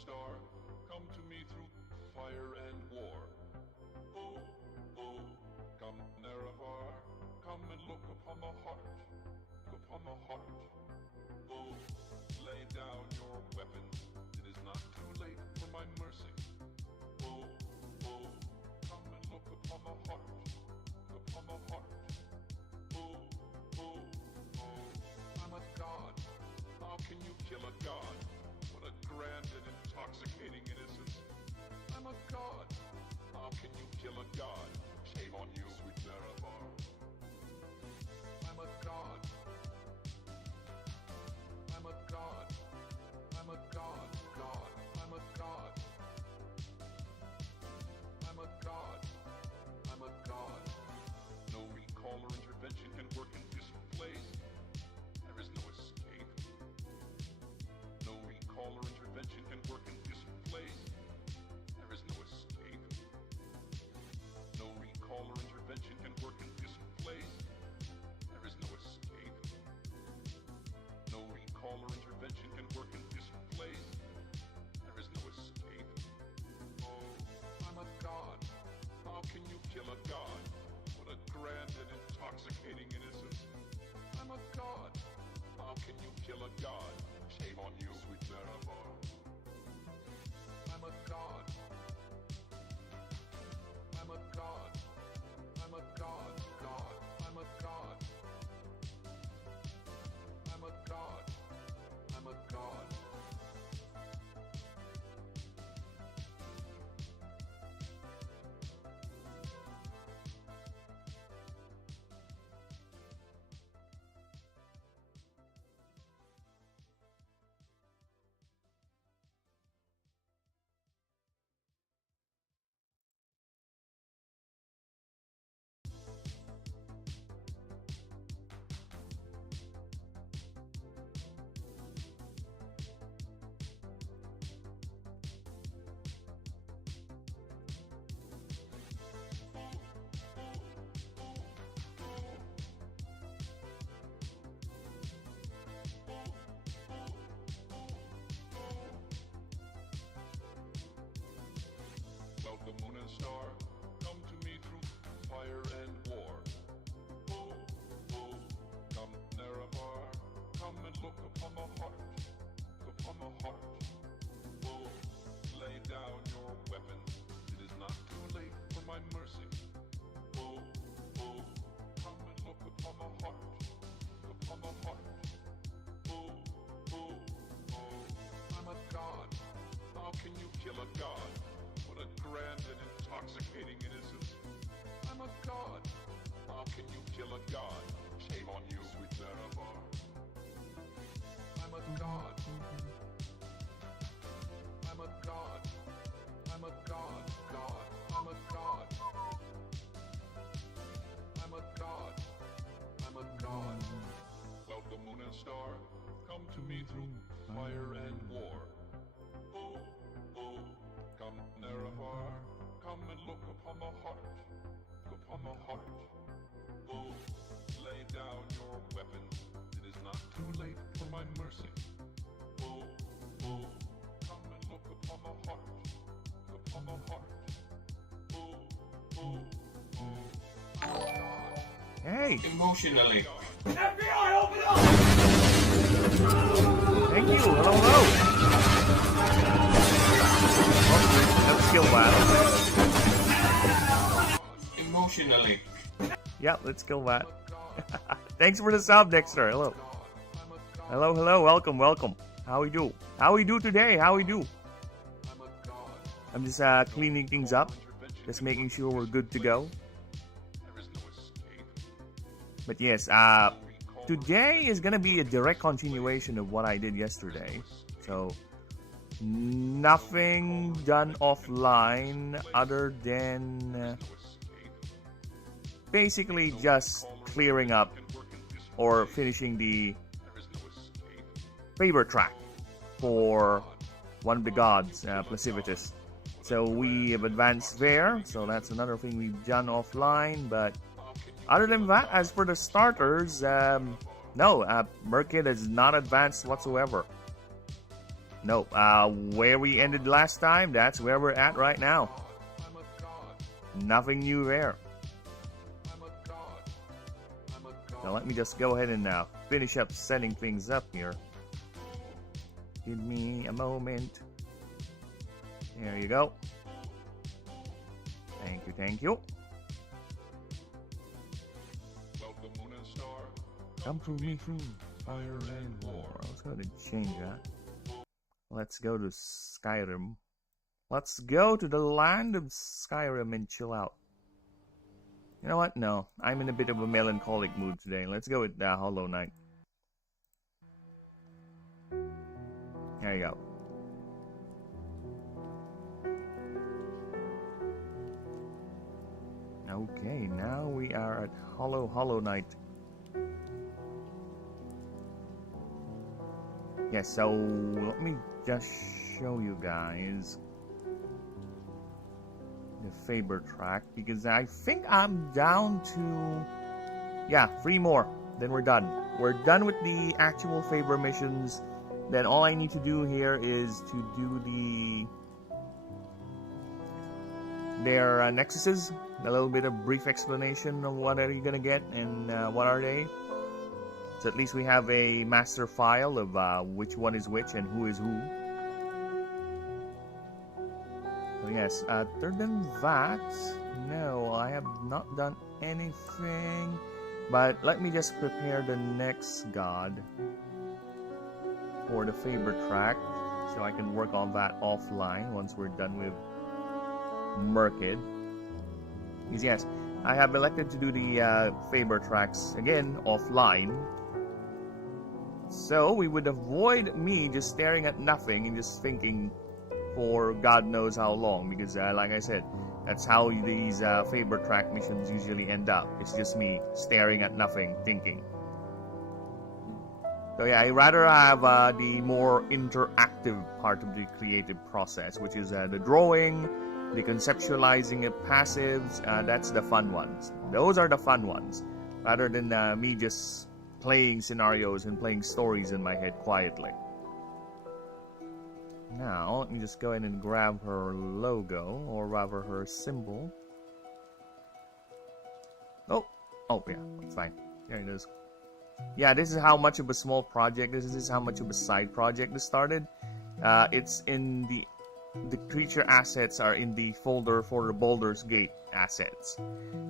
star, come to me through fire and war. Oh, oh, come Nerevar, come and look upon the heart, look upon the heart. Oh, lay down your weapons, it is not too late for my mercy. Oh, oh, come and look upon the heart, look upon the heart. Oh, oh, oh, I'm a god. How can you kill a god? What a grand and intoxicating innocence. I'm a god. How can you kill a god? Shame on you, sweet Nerevar. I'm a god. I'm a god. I'm a god. God. I'm a god. I'm a god. I'm a god. No recall or intervention can work in this place. There is no escape. No recall or intervention can work in this place. There is no escape. No recall or intervention can work in this place. There is no escape. No recall or intervention can work in this place. There is no escape. Oh, I'm a god. How can you kill a god? What a grand and intoxicating innocence. I'm a god. How can you kill a god? Shame on you, sweet Nerevar. I'm a god. I'm a god. I'm a god. God. I'm a god. I'm a god. I'm a god. The moon and star, come to me through fire and war. Oh, oh, come Nerevar, come and look upon the heart, look upon the heart. Oh, lay down your weapons, it is not too late for my mercy. Oh, oh, come and look upon the heart, look upon the heart. Oh, oh, oh, I'm a god. How can you kill a god? What a grand and intoxicating innocence. I'm a god. How can you kill a god? Shame on you, sweet Nerevar. I'm a god. I'm a god. I'm a god. God. I'm a god. I'm a god. I'm a god. Well, the moon and star, come to me through fire and war. Oh, oh, come Nerevar, come and look upon the heart, look upon the heart. Oh, lay down your weapons, it is not too late for my mercy. Oh, oh, come and look upon the heart, look upon the heart. Oh, oh, oh, oh God. Hey! Emotionally. FBI, open up! Thank you! Hello, hello! Oh, let's kill that. Emotionally. Yeah, let's kill that. Thanks for the sub, Dexter. Hello. Hello, hello. Welcome, welcome. How we do? How we do today? How we do? I'm just cleaning things up. Just making sure we're good to go. But yes, today is gonna be a direct continuation of what I did yesterday. So nothing done offline other than basically just clearing up or finishing the favor track for one of the gods, Placivitus. So we have advanced there, so that's another thing we've done offline. But other than that, as for the starters, no, Merkid has not advanced whatsoever. No, where we ended last time, that's where we're at right now. Nothing new there. Now let me just go ahead and finish up setting things up here. Give me a moment. There you go. Thank you, thank you. Welcome, Moon and Star. Come through me through fire and war. I was going to change that. Let's go to Skyrim. Let's go to the land of Skyrim and chill out. You know what? No, I'm in a bit of a melancholic mood today. Let's go with Hollow Knight. There you go. Okay, now we are at Hollow Knight. Yeah, so let me just show you guys the Faber track, because I think I'm down to, yeah, 3 more, then we're done. We're done with the actual Faber missions. Then all I need to do here is to do their nexuses, a little bit of brief explanation of what are you gonna get and what are they. So at least we have a master file of which one is which and who is who. So yes, other than that, no, I have not done anything. But let me just prepare the next god for the Faber track, so I can work on that offline once we're done with Merkid. Because yes, I have elected to do the Faber tracks again offline, so we would avoid me just staring at nothing and just thinking for God knows how long, because like I said, that's how these Faber track missions usually end up. It's just me staring at nothing, thinking. So yeah, I rather have the more interactive part of the creative process, which is the drawing, the conceptualizing of passives. That's the fun ones. Those are the fun ones, rather than me just playing scenarios and playing stories in my head quietly. Now, let me just go ahead and grab her logo, or rather her symbol. Oh yeah, it's fine. There it is. Yeah, this is how much of a small project, this is how much of a side project this started. It's in the creature assets are in the folder for the Baldur's Gate assets.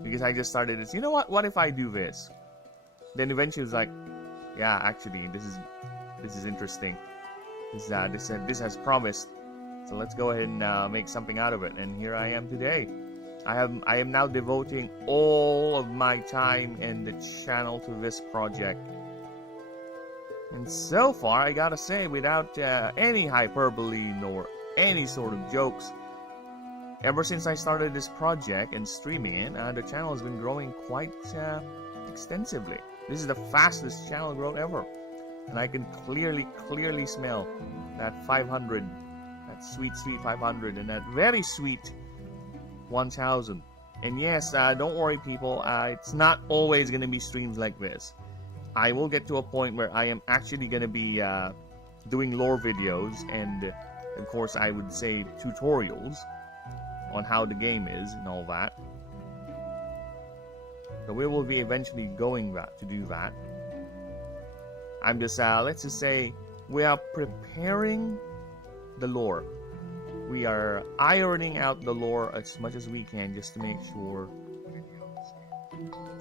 Because I just started this, you know what if I do this? Then eventually it's like, yeah, actually, this is interesting. This has promised. So let's go ahead and make something out of it. And here I am today. I am now devoting all of my time and the channel to this project. And so far, I gotta say, without any hyperbole nor any sort of jokes, ever since I started this project and streaming it, the channel has been growing quite extensively. This is the fastest channel growth ever. And I can clearly smell that 500, that sweet 500, and that very sweet 1000. And yes, don't worry people, it's not always going to be streams like this. I will get to a point where I am actually going to be doing lore videos, and of course I would say tutorials on how the game is and all that. So we will be eventually going to do that. I'm just, let's just say, we are preparing the lore. We are ironing out the lore as much as we can just to make sure.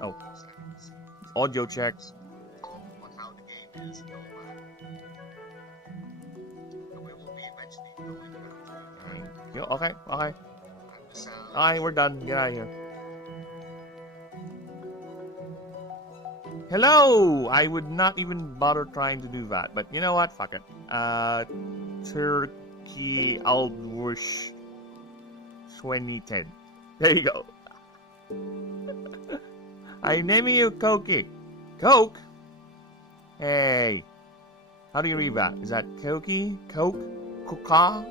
Oh, audio checks on how the game is and all that. So we will be eventually going back. Okay. Alright, we're done. Get out of here. Hello! I would not even bother trying to do that, but you know what? Fuck it. Turkey Aldwush 2010. There you go. I'm naming you Koki. Coke? Hey. How do you read that? Is that Koki? Coke? Coca?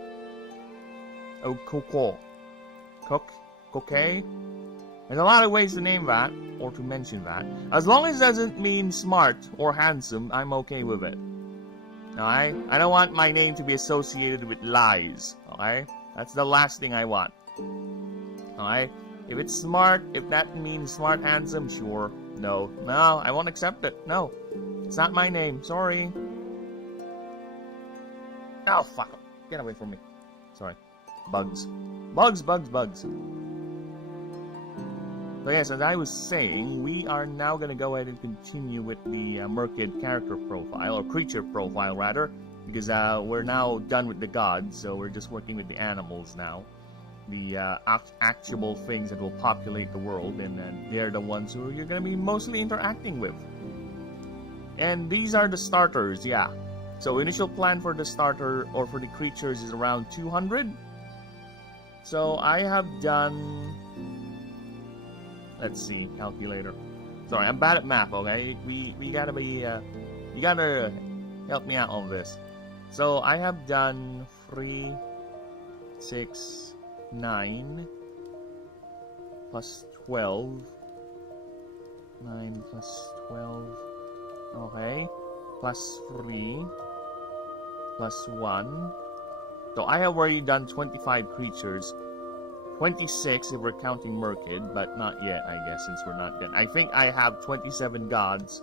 Oh, Coco. Cook? Coque? There's a lot of ways to name that, or to mention that. As long as it doesn't mean smart or handsome, I'm okay with it. Alright? I don't want my name to be associated with lies. Okay? That's the last thing I want. Alright? If it's smart, if that means smart, handsome, sure. No. No, I won't accept it. No. It's not my name. Sorry. Oh, fuck. Get away from me. Sorry. Bugs. Bugs, bugs, bugs. So yes, as I was saying, we are now going to go ahead and continue with the Merkid character profile, or creature profile rather, because we're now done with the gods, so we're just working with the animals now. The actual things that will populate the world, and they're the ones who you're going to be mostly interacting with. And these are the starters, yeah. So initial plan for the starter, or for the creatures, is around 200. So I have done... Let's see, calculator. Sorry, I'm bad at math, okay? We gotta be, you gotta help me out on this. So I have done 3, 6, 9, plus 12. 9 plus 12. Okay. Plus 3. Plus 1. So I have already done 25 creatures. 26 if we're counting Merkid, but not yet, I guess, since we're not done. I think I have 27 gods.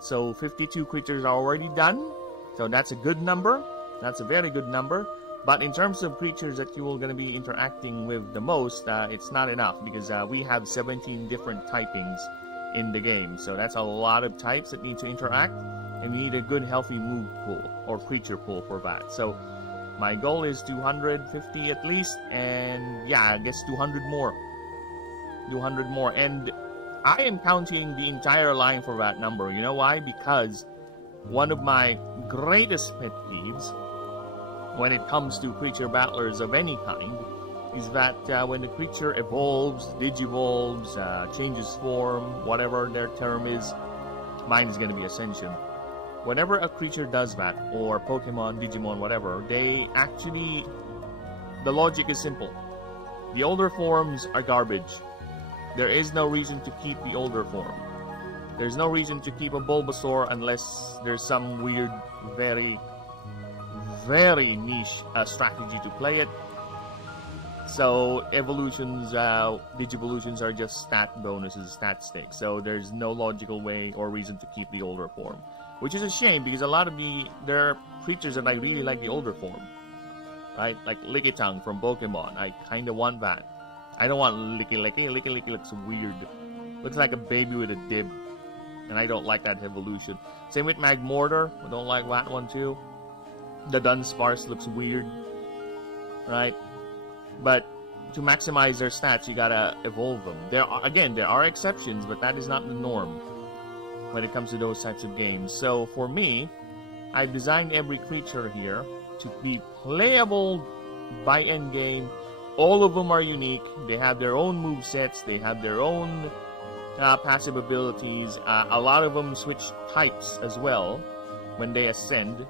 So 52 creatures are already done. So that's a good number. That's a very good number. But in terms of creatures that you are going to be interacting with the most, it's not enough, because we have 17 different typings in the game. So that's a lot of types that need to interact, and we need a good healthy move pool, or creature pool for that. So my goal is 250 at least, and yeah, I guess 200 more. 200 more, and I am counting the entire line for that number. You know why? Because one of my greatest pet peeves when it comes to creature battlers of any kind is that when the creature evolves, digivolves, changes form, whatever their term is, mine is going to be Ascension. Whenever a creature does that, or Pokemon, Digimon, whatever, they actually... The logic is simple. The older forms are garbage. There is no reason to keep the older form. There's no reason to keep a Bulbasaur unless there's some weird, very, very niche strategy to play it. So evolutions, Digivolutions are just stat bonuses, stat stakes. So there's no logical way or reason to keep the older form. Which is a shame, because a lot of there are creatures that I really like the older form. Right? Like Lickitung from Pokemon. I kind of want that. I don't want Licky Licky. Licky Licky looks weird. Looks like a baby with a dib. And I don't like that evolution. Same with Magmortar. I don't like that one too. The Dunsparce looks weird. Right? But to maximize their stats, you gotta evolve them. There are exceptions, but that is not the norm when it comes to those types of games. So for me, I've designed every creature here to be playable by endgame. All of them are unique. They have their own movesets. They have their own passive abilities. A lot of them switch types as well when they ascend.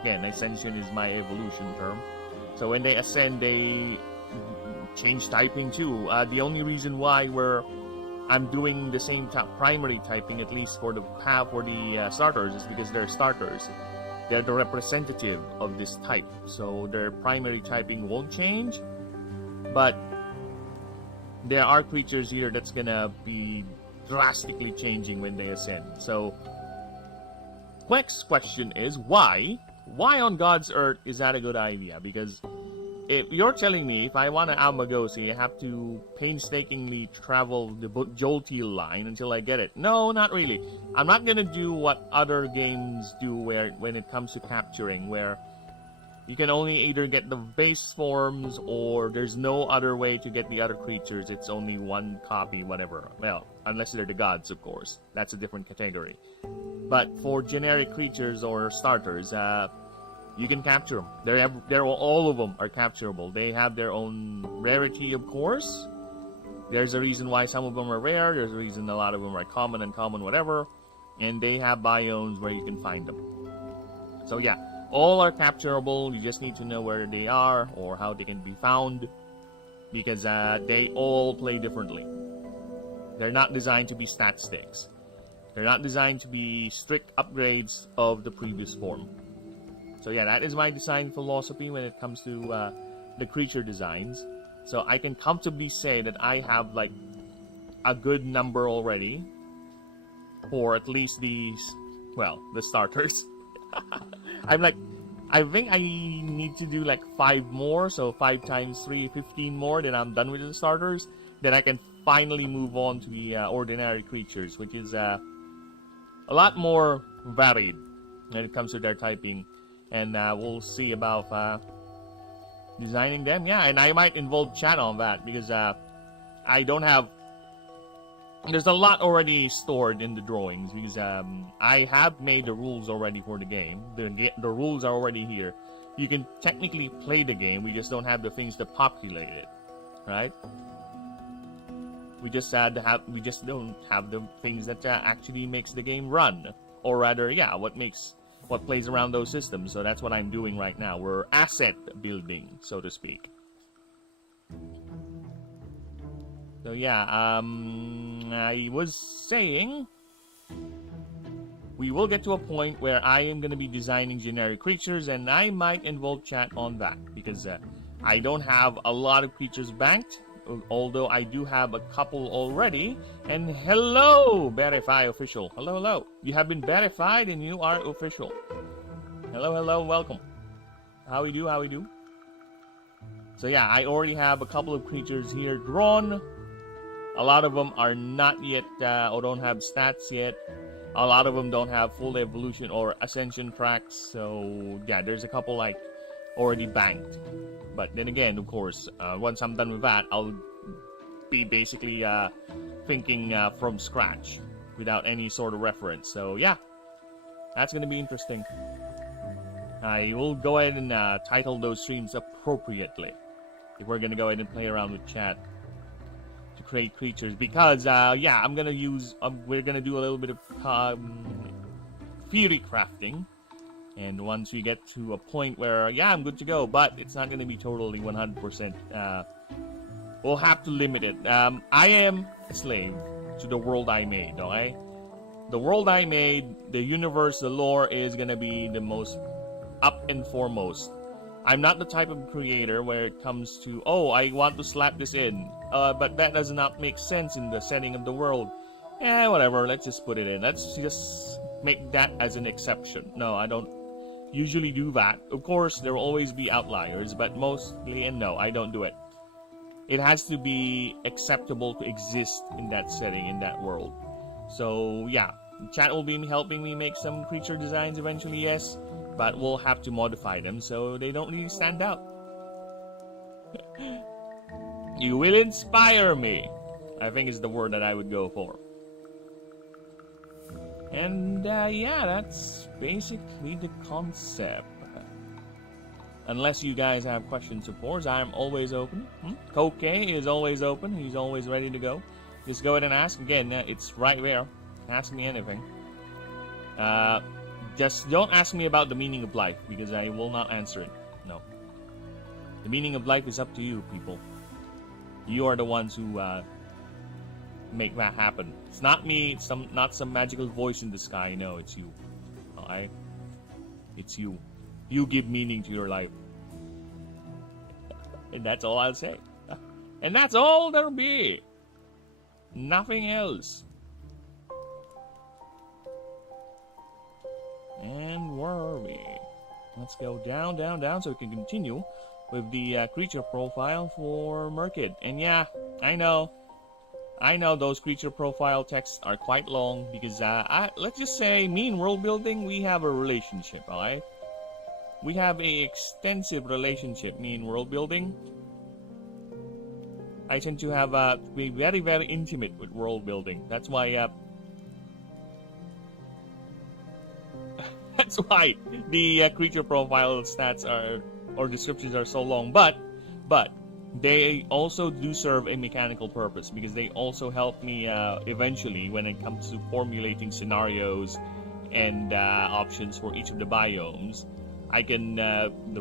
Again, Ascension is my evolution term. So when they ascend, they change typing too. The only reason why I'm doing the same primary typing, at least for the starters, is because they're starters. They're the representative of this type, so their primary typing won't change. But there are creatures here that's gonna be drastically changing when they ascend. So, next question is why? Why on God's Earth is that a good idea? Because if you're telling me if I want to Almagosi, I have to painstakingly travel the Jolteal line until I get it. No, not really. I'm not going to do what other games do when it comes to capturing, where you can only either get the base forms or there's no other way to get the other creatures. It's only one copy, whatever. Well, unless they're the gods, of course. That's a different category. But for generic creatures or starters, you can capture them. All of them are capturable. They have their own rarity, of course. There's a reason why some of them are rare. There's a reason a lot of them are common, uncommon, whatever. And they have biomes where you can find them. So yeah, all are capturable. You just need to know where they are or how they can be found, because they all play differently. They're not designed to be stat stakes. They're not designed to be strict upgrades of the previous form. So yeah, that is my design philosophy when it comes to the creature designs. So I can comfortably say that I have like a good number already for at least these, well, the starters. I think I need to do like 5 more, so 5 times 3, 15 more, then I'm done with the starters. Then I can finally move on to the ordinary creatures, which is a lot more varied when it comes to their typing. And we'll see about designing them. Yeah, and I might involve chat on that, because I don't have... There's a lot already stored in the drawings, because I have made the rules already for the game. The rules are already here. You can technically play the game, we just don't have the things to populate it, right? We just don't have the things that actually makes the game run, or rather, yeah, what plays around those systems. So that's what I'm doing right now. We're asset building, so to speak. So yeah, I was saying we will get to a point where I am going to be designing generic creatures, and I might involve chat on that, because I don't have a lot of creatures banked, although I do have a couple already. And hello, Verify Official. Hello, hello. You have been verified and you are official. Hello, hello, welcome. How we do, how we do? So yeah, I already have a couple of creatures here drawn. A lot of them are not yet, or don't have stats yet. A lot of them don't have full evolution or ascension tracks. So yeah, there's a couple like already banked. But then again, of course, once I'm done with that, I'll be basically thinking from scratch without any sort of reference. So yeah, that's going to be interesting. I will go ahead and title those streams appropriately if we're going to go ahead and play around with chat to create creatures, because yeah, I'm gonna use we're gonna do a little bit of theory crafting, and once we get to a point where yeah, I'm good to go, but it's not gonna be totally 100%, we'll have to limit it. I am a slave to the world I made, okay? The world I made, the universe, the lore is gonna be the most up and foremost. I'm not the type of creator where it comes to, oh, I want to slap this in, but that does not make sense in the setting of the world. Whatever, let's just put it in. Let's just make that as an exception. No, I don't usually do that. Of course, there will always be outliers, but mostly, and no, I don't do it. It has to be acceptable to exist in that setting, in that world. So, yeah, chat will be helping me make some creature designs eventually, yes. But we'll have to modify them so they don't really stand out. You will inspire me, I think is the word that I would go for. And yeah, that's basically the concept. Unless you guys have questions, of course, I'm always open. Koke is always open. He's always ready to go. Just go ahead and ask. Again, it's right there. Ask me anything. Just don't ask me about the meaning of life, because I will not answer it. No. The meaning of life is up to you, people. You are the ones who make that happen. It's not me, it's not some magical voice in the sky. No, it's you. Alright? It's you. You give meaning to your life. And that's all I'll say. And that's all there'll be. Nothing else. And where are we? Let's go down, down, down so we can continue with the creature profile for Merkid. And yeah, I know those creature profile texts are quite long, because let's just say, me and world building, we have a relationship, alright? We have a extensive relationship, me and world building. I tend to have be very, very intimate with world building. That's why that's why the creature profile stats or descriptions are so long. But they also do serve a mechanical purpose, because they also help me eventually when it comes to formulating scenarios and options for each of the biomes. I can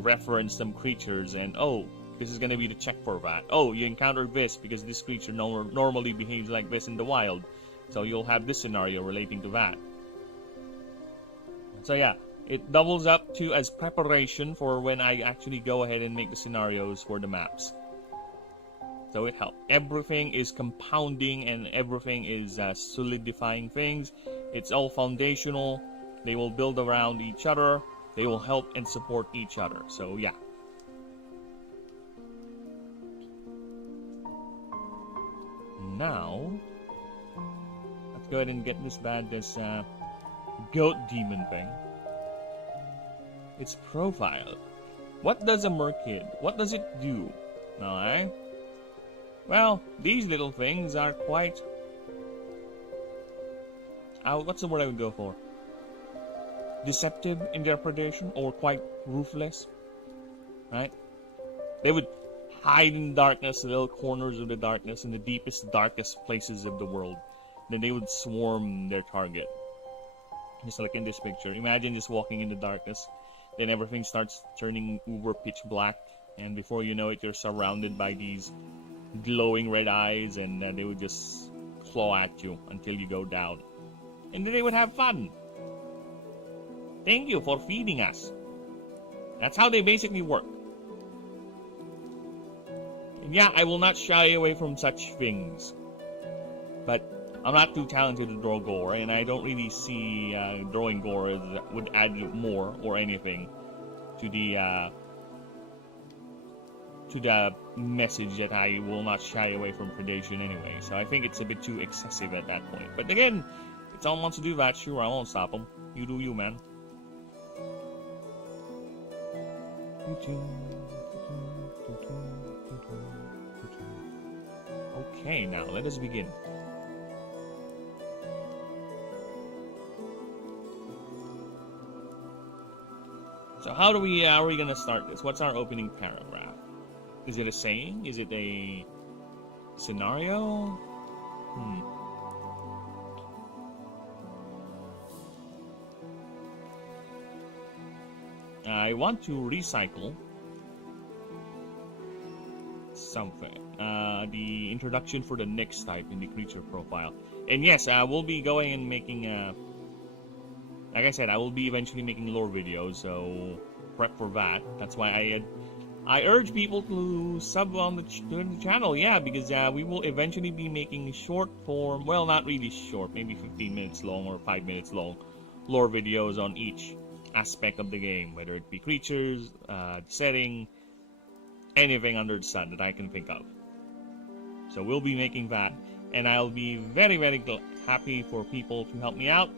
reference some creatures and, oh, this is going to be the check for that. Oh, you encountered this because this creature normally behaves like this in the wild. So you'll have this scenario relating to that. So yeah, It doubles up to as preparation for when I actually go ahead and make the scenarios for the maps. So it helps. Everything is compounding and everything is solidifying things. It's all foundational. They will build around each other. They will help and support each other. So yeah. Now, let's go ahead and get this goat demon thing. Its profile. What does a merkid? What does it do? Alright. Well, these little things are quite... what's the word I would go for? Deceptive in their predation, or quite ruthless. Right? They would hide in darkness, the little corners of the darkness, in the deepest, darkest places of the world. Then they would swarm their target. Just like in this picture. Imagine just walking in the darkness. Then everything starts turning uber pitch black. And before you know it, you're surrounded by these glowing red eyes. And they would just claw at you until you go down. And then they would have fun. Thank you for feeding us. That's how they basically work. And yeah, I will not shy away from such things. But I'm not too talented to draw gore, and I don't really see drawing gore as would add more or anything to the message that I will not shy away from predation anyway. So I think it's a bit too excessive at that point. But again, if someone wants to do that, sure, I won't stop them. You do you, man. Okay, now let us begin. So how are we gonna start this? What's our opening paragraph? Is it a saying? Is it a scenario? I want to recycle something. The introduction for the next type in the creature profile. And yes, we'll be going and making like I said, I will be eventually making lore videos, so prep for that. That's why I urge people to sub on the channel, yeah, because we will eventually be making short form, well, not really short, maybe 15 minutes long or 5 minutes long lore videos on each aspect of the game, whether it be creatures, setting, anything under the sun that I can think of. So we'll be making that, and I'll be very, very happy for people to help me out.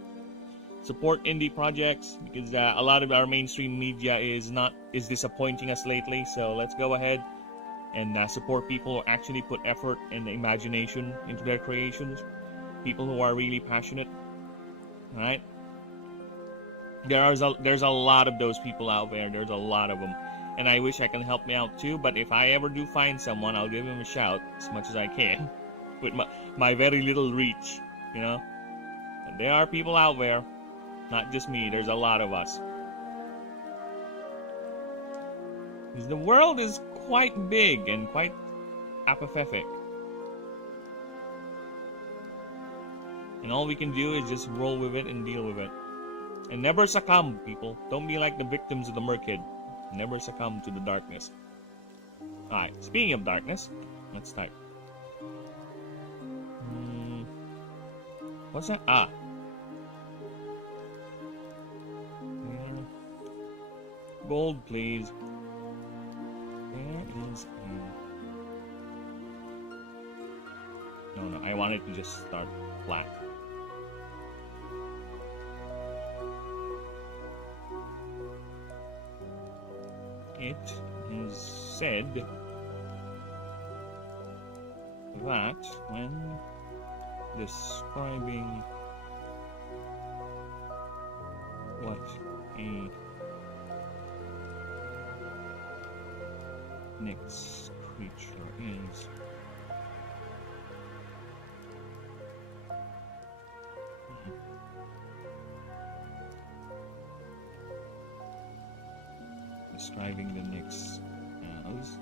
Support indie projects, because a lot of our mainstream media is disappointing us lately. So let's go ahead and support people who actually put effort and imagination into their creations. People who are really passionate. All right. There's a lot of those people out there. There's a lot of them, and I wish I can help me out too. But if I ever do find someone, I'll give him a shout as much as I can, with my very little reach, you know. And there are people out there. Not just me, there's a lot of us. Because the world is quite big and quite apathetic. And all we can do is just roll with it and deal with it. And never succumb, people. Don't be like the victims of the merkid. Never succumb to the darkness. Alright, speaking of darkness, let's type. What's that? Gold, please. There is a... No, I wanted to just start flat. It is said that when describing what a next creature is, describing the next as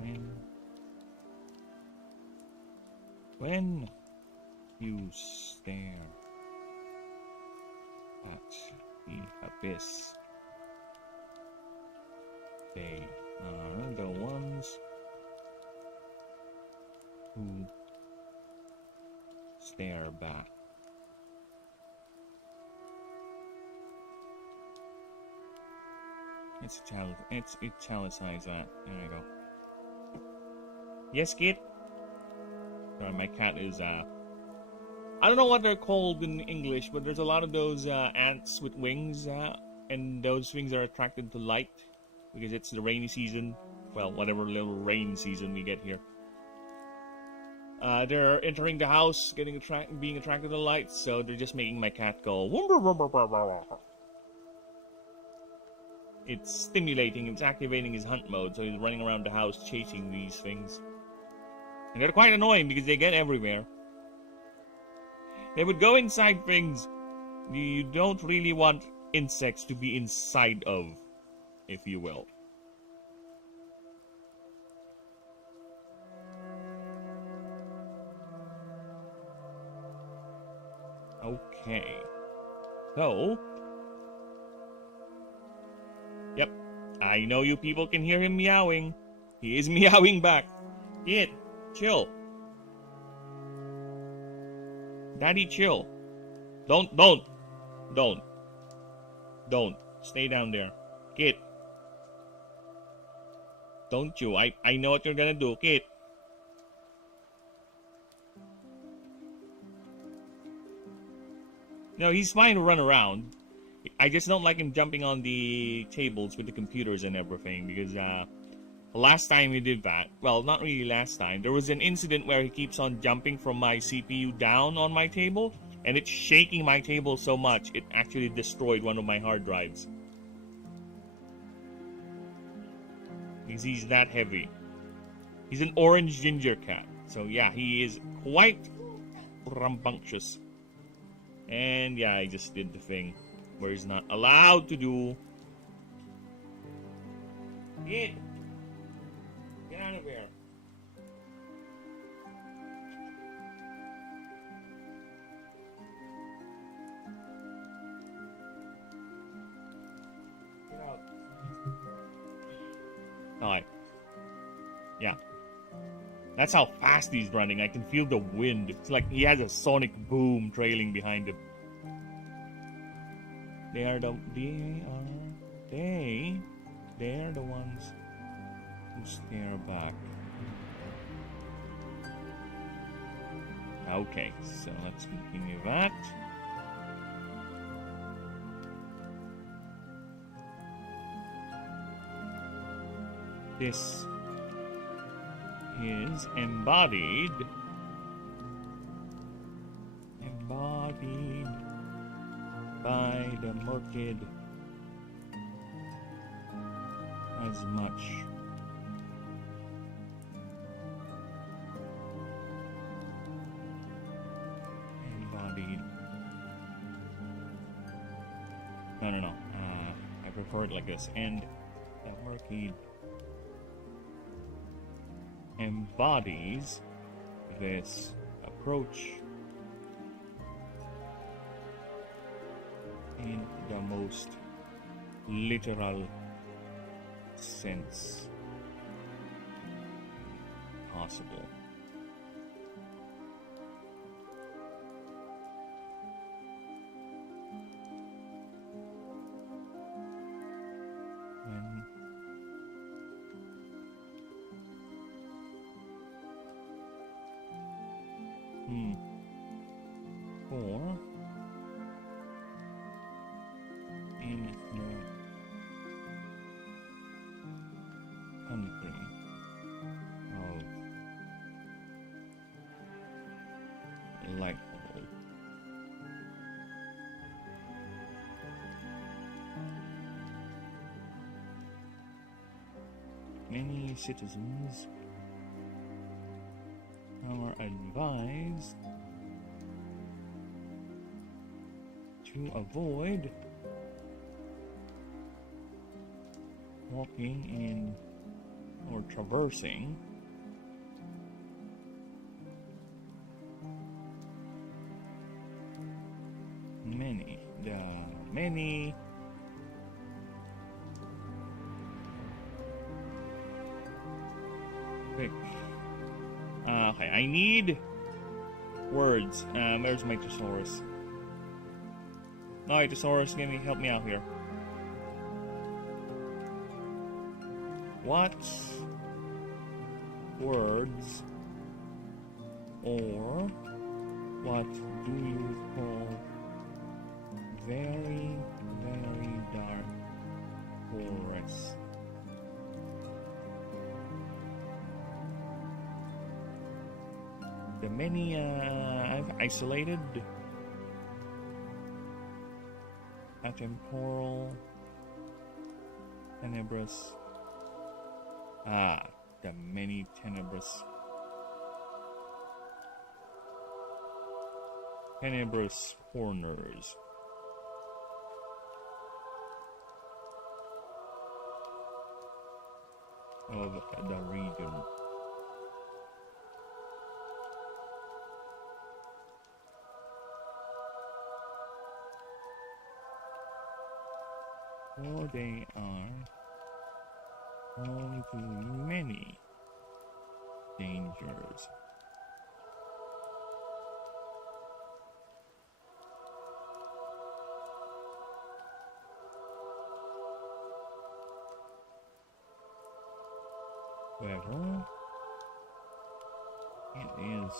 when When you stare at the abyss, they are the ones who stare back. It's italicized that. There we go. Yes, kid? Sorry, my cat is, I don't know what they're called in English, but there's a lot of those, ants with wings, and those wings are attracted to light, because it's the rainy season. Well, whatever little rain season we get here. They're entering the house, being attracted to light, so they're just making my cat go. It's stimulating, it's activating his hunt mode, so he's running around the house chasing these things. And they're quite annoying because they get everywhere. They would go inside things you don't really want insects to be inside of, if you will. Okay. So... Yep. I know you people can hear him meowing. He is meowing back. Kid, chill. Daddy, chill. Don't. Stay down there. Kid. Don't you. I know what you're gonna do, kid. No, he's fine to run around. I just don't like him jumping on the tables with the computers and everything, because last time he did that, well, not really last time, there was an incident where he keeps on jumping from my CPU down on my table, and it's shaking my table so much it actually destroyed one of my hard drives. Because he's that heavy. He's an orange ginger cat, so yeah, he is quite rambunctious. And yeah, I just did the thing where he's not allowed to do. Get out of here. Get out. Alright. Yeah. That's how fast he's running. I can feel the wind. It's like he has a sonic boom trailing behind him. They're the ones who stare back. Okay, so let's continue that. This is embodied by the Murkid as much embodied. No. I prefer it like this. And the Murkid embodies this approach in the most literal sense possible. Or in the country of Lighthold, many citizens are advised to avoid walking in or traversing many. Quick. Okay, I need words. Where's my thesaurus? No, thesaurus, help me out here. What words or what do you call very, very dark forest? The many I've isolated, atemporal, tenebrous. The many tenebrous corners. Of the region. For they are home to many dangers. Well, it is.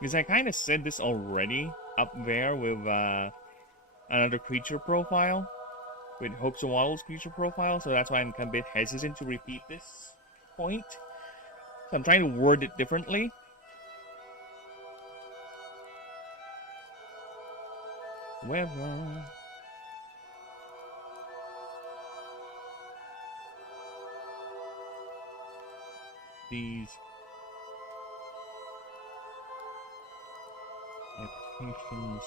Because I kind of said this already up there with another creature profile, with Hooks and Waddles creature profile, so that's why I'm a bit hesitant to repeat this point. So I'm trying to word it differently. However, these applications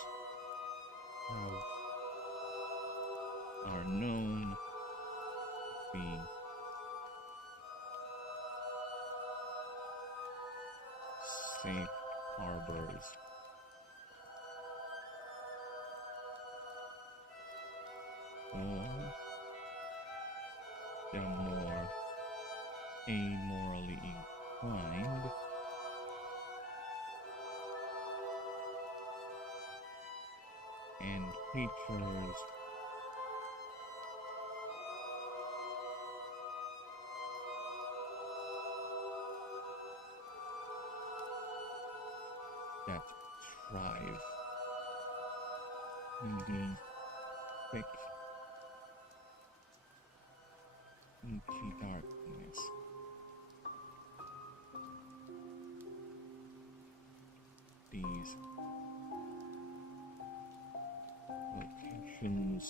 are known to be safe harbors. Or the more amorally inclined and creatures that thrive in the quick inky darkness. These locations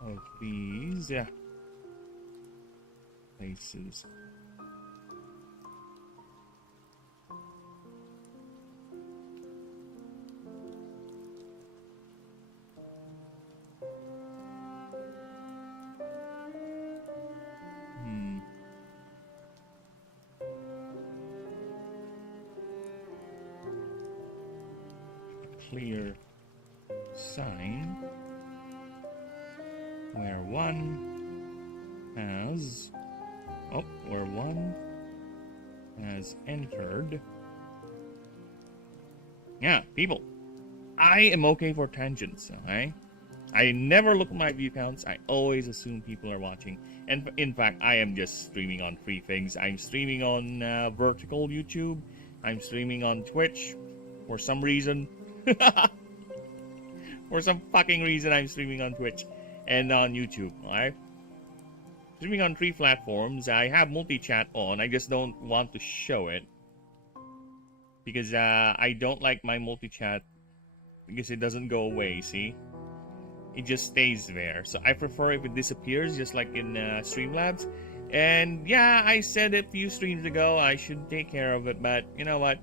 of these places clear sign where one has entered. Yeah, people, I am okay for tangents, okay? I never look at my view counts. I always assume people are watching. And in fact, I am just streaming on free things. I'm streaming on vertical YouTube. I'm streaming on Twitch for some reason. For some fucking reason, I'm streaming on Twitch and on YouTube, alright? Streaming on 3 platforms. I have multi-chat on. I just don't want to show it. Because I don't like my multi-chat. Because it doesn't go away, see? It just stays there. So I prefer if it disappears, just like in Streamlabs. And yeah, I said it a few streams ago, I should take care of it. But you know what?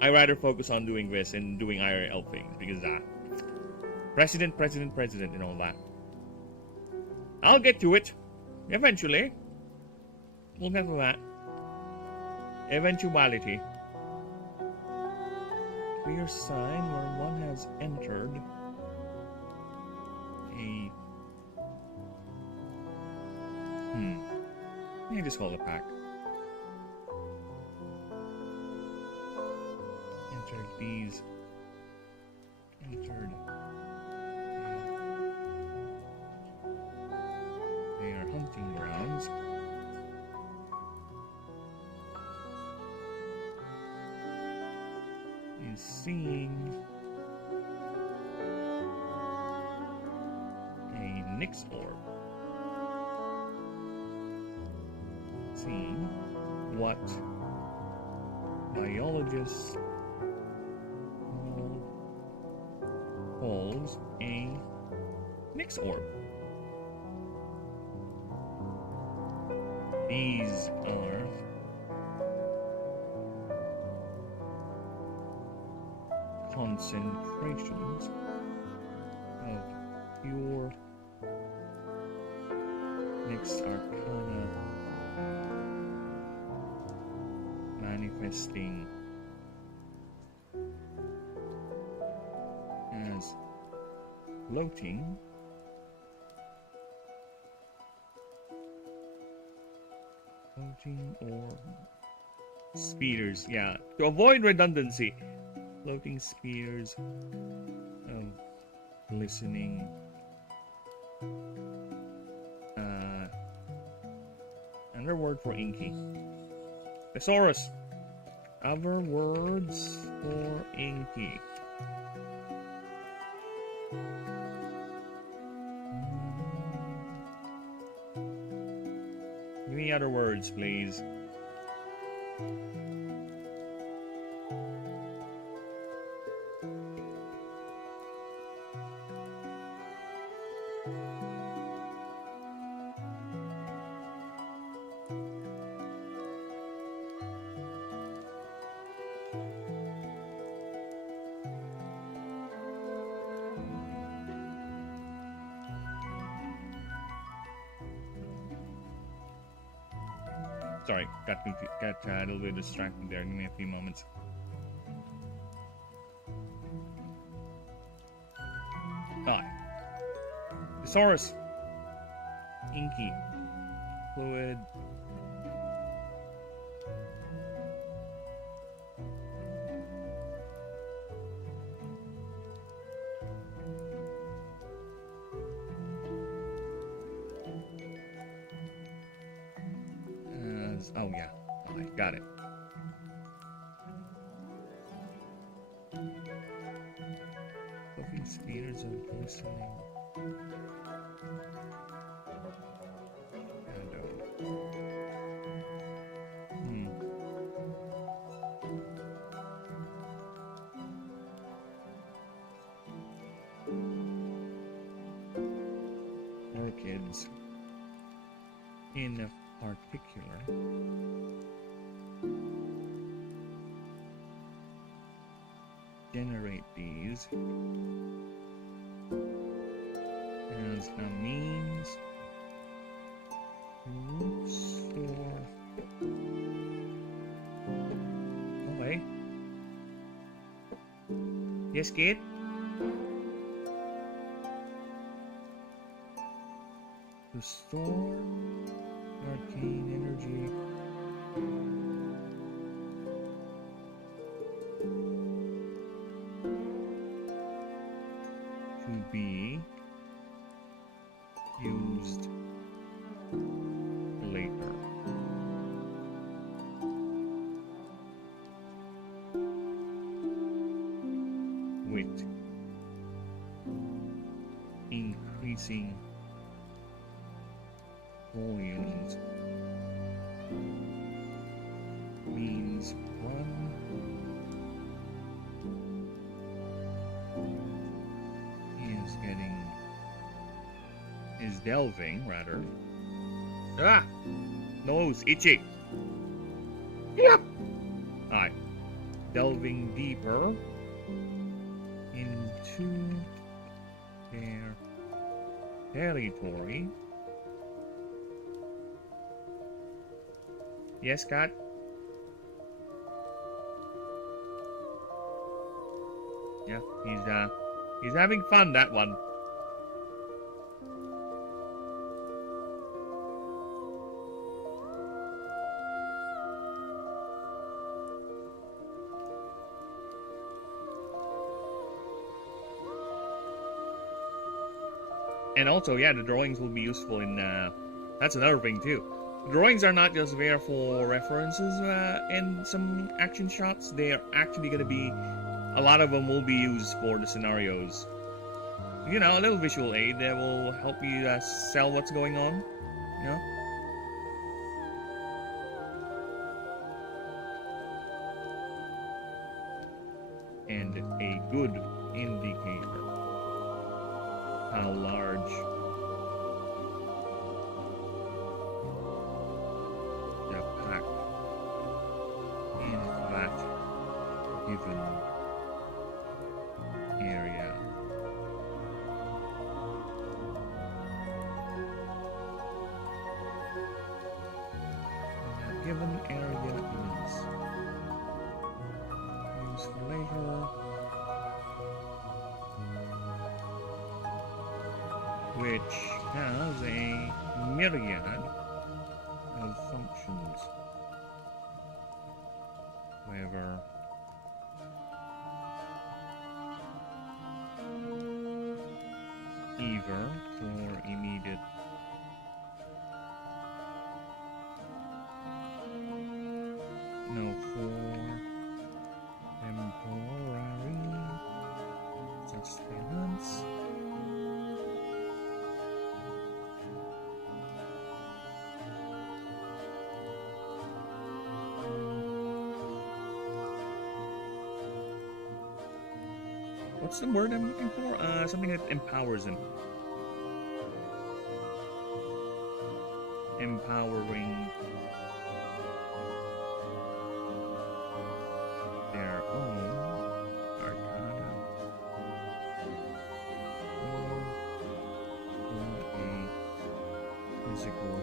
I rather focus on doing this and doing IRL things. Because president, and all that. I'll get to it. Eventually. We'll get to that. Eventuality. Clear sign where one has entered a... You just hold it back. Entered these. Entered. They are hunting grounds. Is seeing a Nyx orb. Seeing what biologists calls a Nyx orb. These are concentrations of pure Nyx Arcana manifesting as floating or spears, yeah, to avoid redundancy. Floating spears of glistening another word for inky. Thesaurus. Other words for inky. Give me other words, please. Sorry, got a little bit distracted there. Give me a few moments. Thesaurus. Inky. Fluid. Oh yeah, okay, got it. Looking spears of glistening. Orchids in particular generate these as a means to store. Okay. Yes, kid. To store arcane energy to be used later. With increasing volumes means one is delving rather. Nose itchy. Yep. Alright. Delving deeper into their territory. Yes, cat? Yeah, he's having fun, that one. And also, yeah, the drawings will be useful in, that's another thing too. Drawings are not just there for references in some action shots, they are actually going to be, a lot of them will be used for the scenarios. You know, a little visual aid that will help you sell what's going on, you know? And a good indicator how large the pack in that given area. The given area is used for later. Which has a myriad of functions. However, either for immediate for temporary sustenance. What's the word I'm looking for? Something that empowers him. Empowering their own arcana or a physical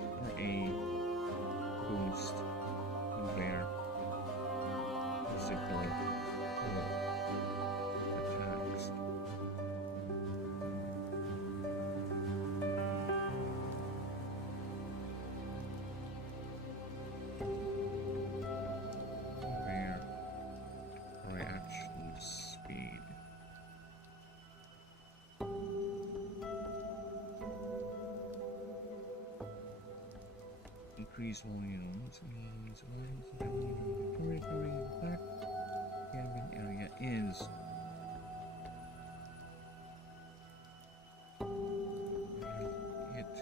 or a boost to their physical attacks. Their reaction speed. Increase volumes means territory attack. Cabin area is it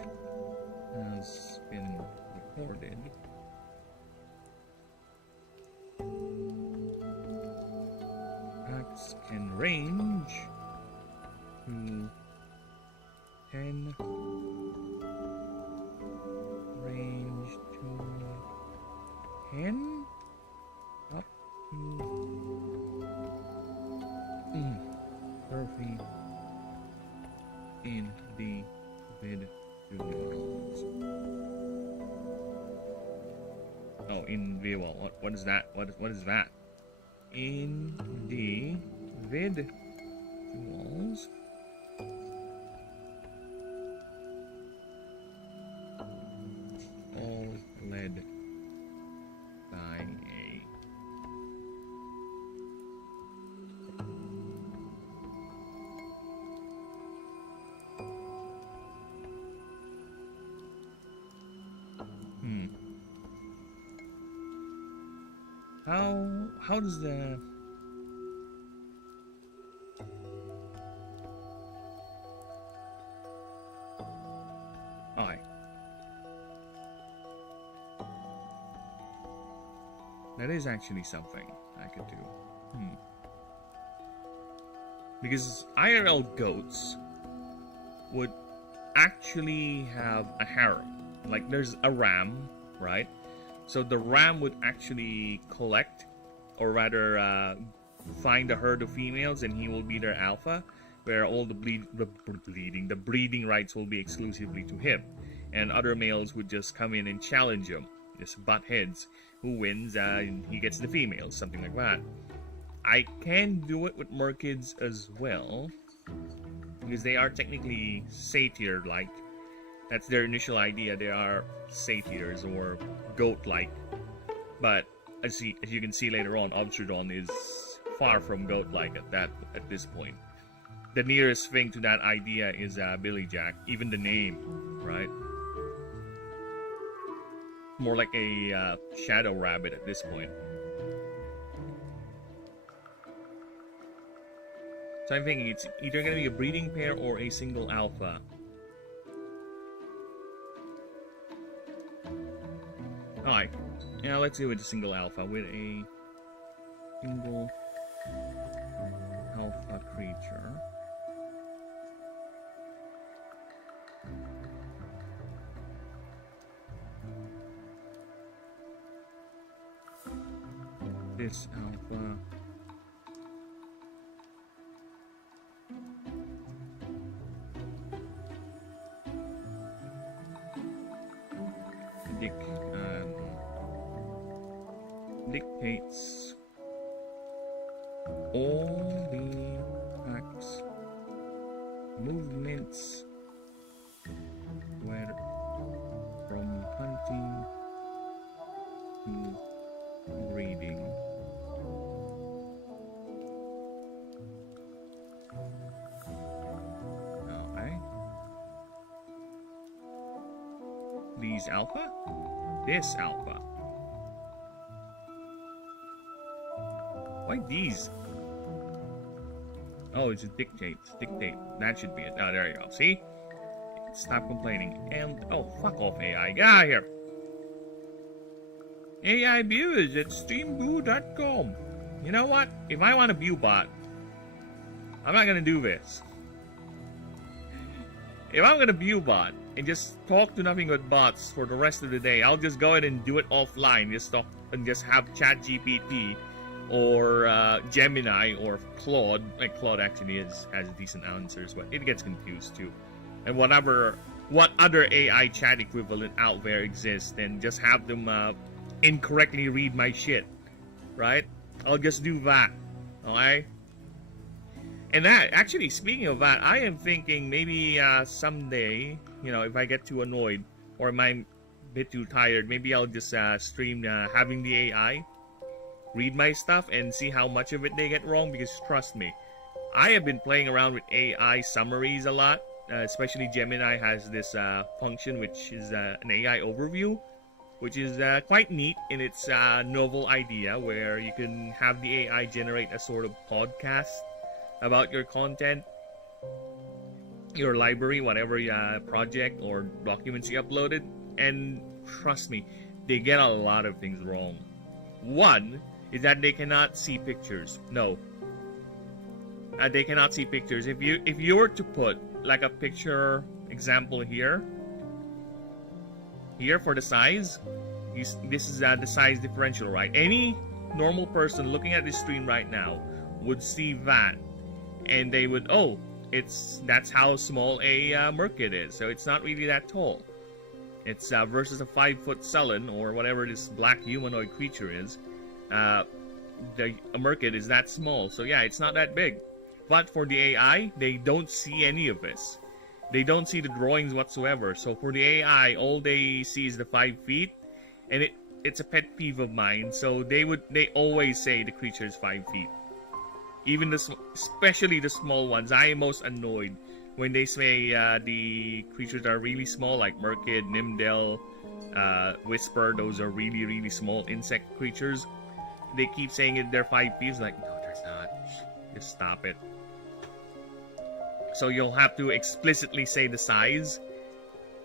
has been recorded. Attacks can range to 10. Range to 10 up to 30 in the individuals. Oh, individual. What is that? What is that? In the individuals. All led by a How does the that is actually something I could do. Because IRL goats would actually have a harem. Like there's a ram, right? So the ram would actually collect, or rather find a herd of females, and he will be their alpha, where all the breeding rights will be exclusively to him. And other males would just come in and challenge him, just butt heads. Who wins, he gets the females, something like that. I can do it with merkids as well, because they are technically satyr-like. That's their initial idea. They are satyrs or goat-like. But as you can see later on, Obstrodon is far from goat-like at this point. The nearest thing to that idea is Billy Jack. Even the name, right? More like a shadow rabbit at this point. So I'm thinking it's either going to be a breeding pair or a single alpha. Alright, now let's go with a single alpha, with a single alpha creature. This alpha. Dictates all the acts, movements, where from hunting to breeding. Alright. These alpha? This alpha. Why these? Oh, it's a dictate. Dictate. That should be it. Oh, there you go. See? Stop complaining. And, oh, fuck off, AI. Get out of here. AI viewers at streamboo.com. You know what? If I want a view bot, I'm not gonna do this. If I'm gonna view bot and just talk to nothing but bots for the rest of the day, I'll just go ahead and do it offline. Just talk and just have ChatGPT or Gemini or Claude. Like Claude actually has decent answers, but it gets confused too. And what other AI chat equivalent out there exists, and just have them incorrectly read my shit, right? I'll just do that, okay? And that, actually, speaking of that, I am thinking maybe someday, you know, if I get too annoyed or am I a bit too tired, maybe I'll just stream having the AI read my stuff and see how much of it they get wrong, because trust me, I have been playing around with AI summaries a lot, especially Gemini has this function which is an AI overview, which is quite neat in its novel idea, where you can have the AI generate a sort of podcast about your content, your library, whatever project or documents you uploaded, and trust me, they get a lot of things wrong. One is that they cannot see pictures. No, they cannot see pictures. If you were to put like a picture example here for the size, this is the size differential, right? Any normal person looking at this stream right now would see that, and they would, oh, that's how small a merkid is. So it's not really that tall. It's versus a 5-foot sullen or whatever this black humanoid creature is. A merkid is that small, so yeah, it's not that big. But for the AI, they don't see any of this. They don't see the drawings whatsoever. So for the AI, all they see is the 5 feet, and it's a pet peeve of mine. So they always say the creature is 5 feet. Even especially the small ones, I am most annoyed when they say the creatures are really small, like merkid, nimdel, whisper. Those are really, really small insect creatures. They keep saying they're 5 feet. It's like, no, there's not. Just stop it. So you'll have to explicitly say the size,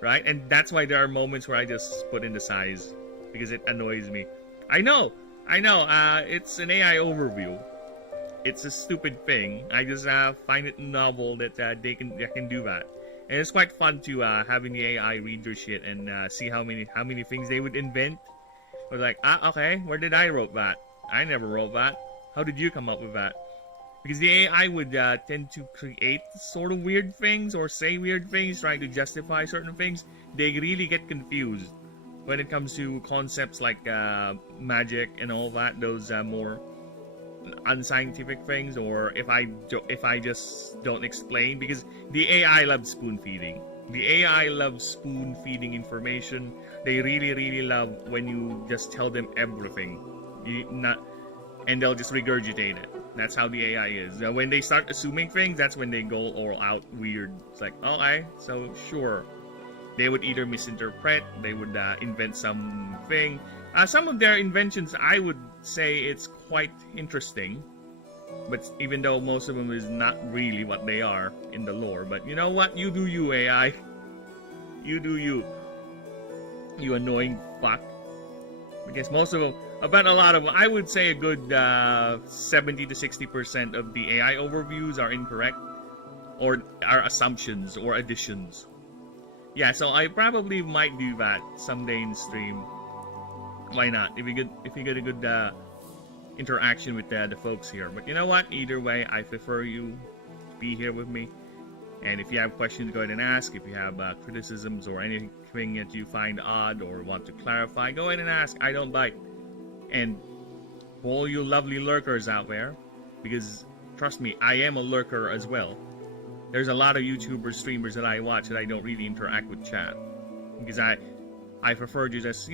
right? And that's why there are moments where I just put in the size, because it annoys me. I know. It's an AI overview. It's a stupid thing. I just find it novel that they can do that, and it's quite fun to having the AI read your shit and see how many things they would invent. But like, okay, where did I wrote that? I never wrote that. How did you come up with that? Because the AI would tend to create sort of weird things or say weird things, trying to justify certain things. They really get confused when it comes to concepts like magic and all that. Those more unscientific things, or if I just don't explain, because the AI loves spoon feeding. The AI loves spoon feeding information. They really love when you just tell them everything, and they'll just regurgitate it. That's how the AI is. When they start assuming things, that's when they go all out weird. It's like, okay, so sure. They would either misinterpret, they would invent something. Some of their inventions, I would say it's quite interesting. But even though most of them is not really what they are in the lore. But you know what? You do you, AI. You do you. You annoying fuck. Because most of them, about a lot of them, I would say a good 70 to 60% of the AI overviews are incorrect. Or are assumptions or additions. Yeah, so I probably might do that someday in stream. Why not? If you get a good interaction with the folks here. But you know what? Either way, I prefer you to be here with me. And if you have questions, go ahead and ask. If you have criticisms or anything that you find odd or want to clarify, go ahead and ask. I don't bite. And for all you lovely lurkers out there, because trust me, I am a lurker as well. There's a lot of YouTubers, streamers that I watch that I don't really interact with chat. Because I prefer to just,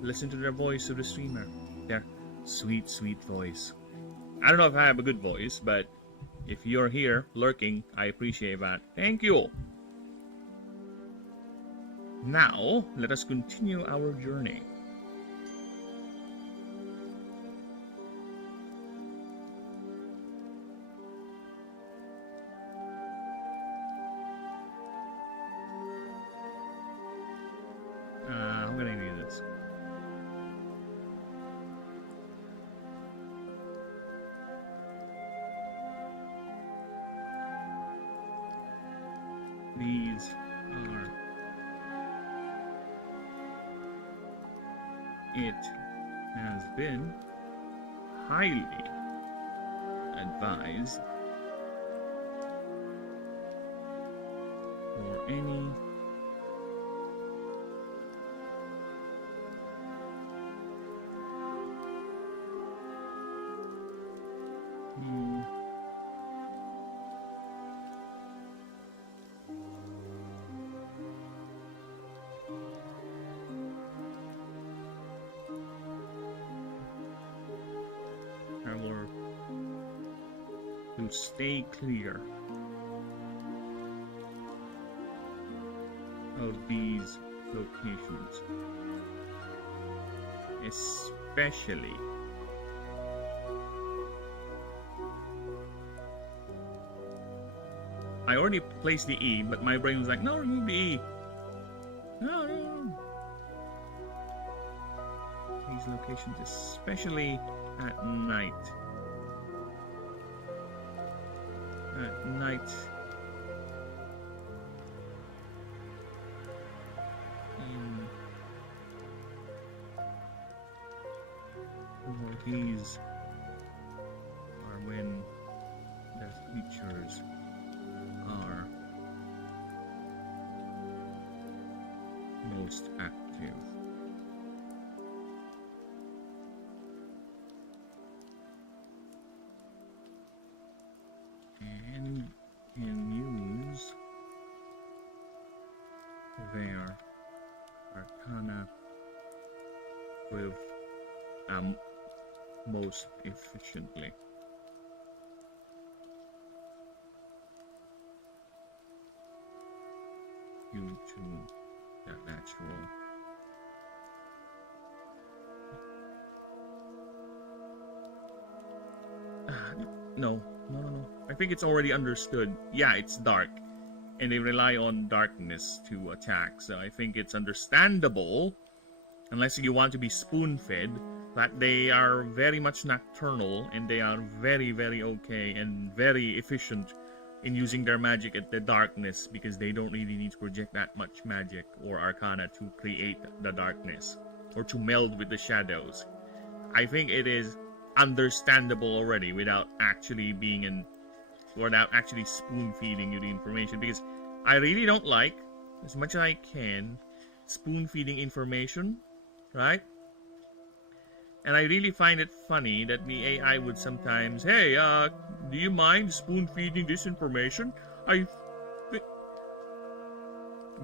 listen to the voice of the streamer. Their sweet, sweet voice. I don't know if I have a good voice, but if you're here, lurking, I appreciate that. Thank you! Now, let us continue our journey. I'm gonna do this. These are... It has been highly advised for any to stay clear of these locations, especially I already placed the E, but my brain was like, no, remove the E. No. These locations, especially at night. At night. These are when the creatures are most active. And can use their arcana with most efficiently. Due to the natural no. I think it's already understood. Yeah, it's dark. And they rely on darkness to attack. So I think it's understandable, unless you want to be spoon-fed, that they are very much nocturnal and they are very, very okay and very efficient in using their magic at the darkness, because they don't really need to project that much magic or arcana to create the darkness or to meld with the shadows. I think it is understandable already without actually spoon feeding you the information, because I really don't like, as much as I can, spoon feeding information, right? And I really find it funny that the AI would sometimes, hey, do you mind spoon feeding this information?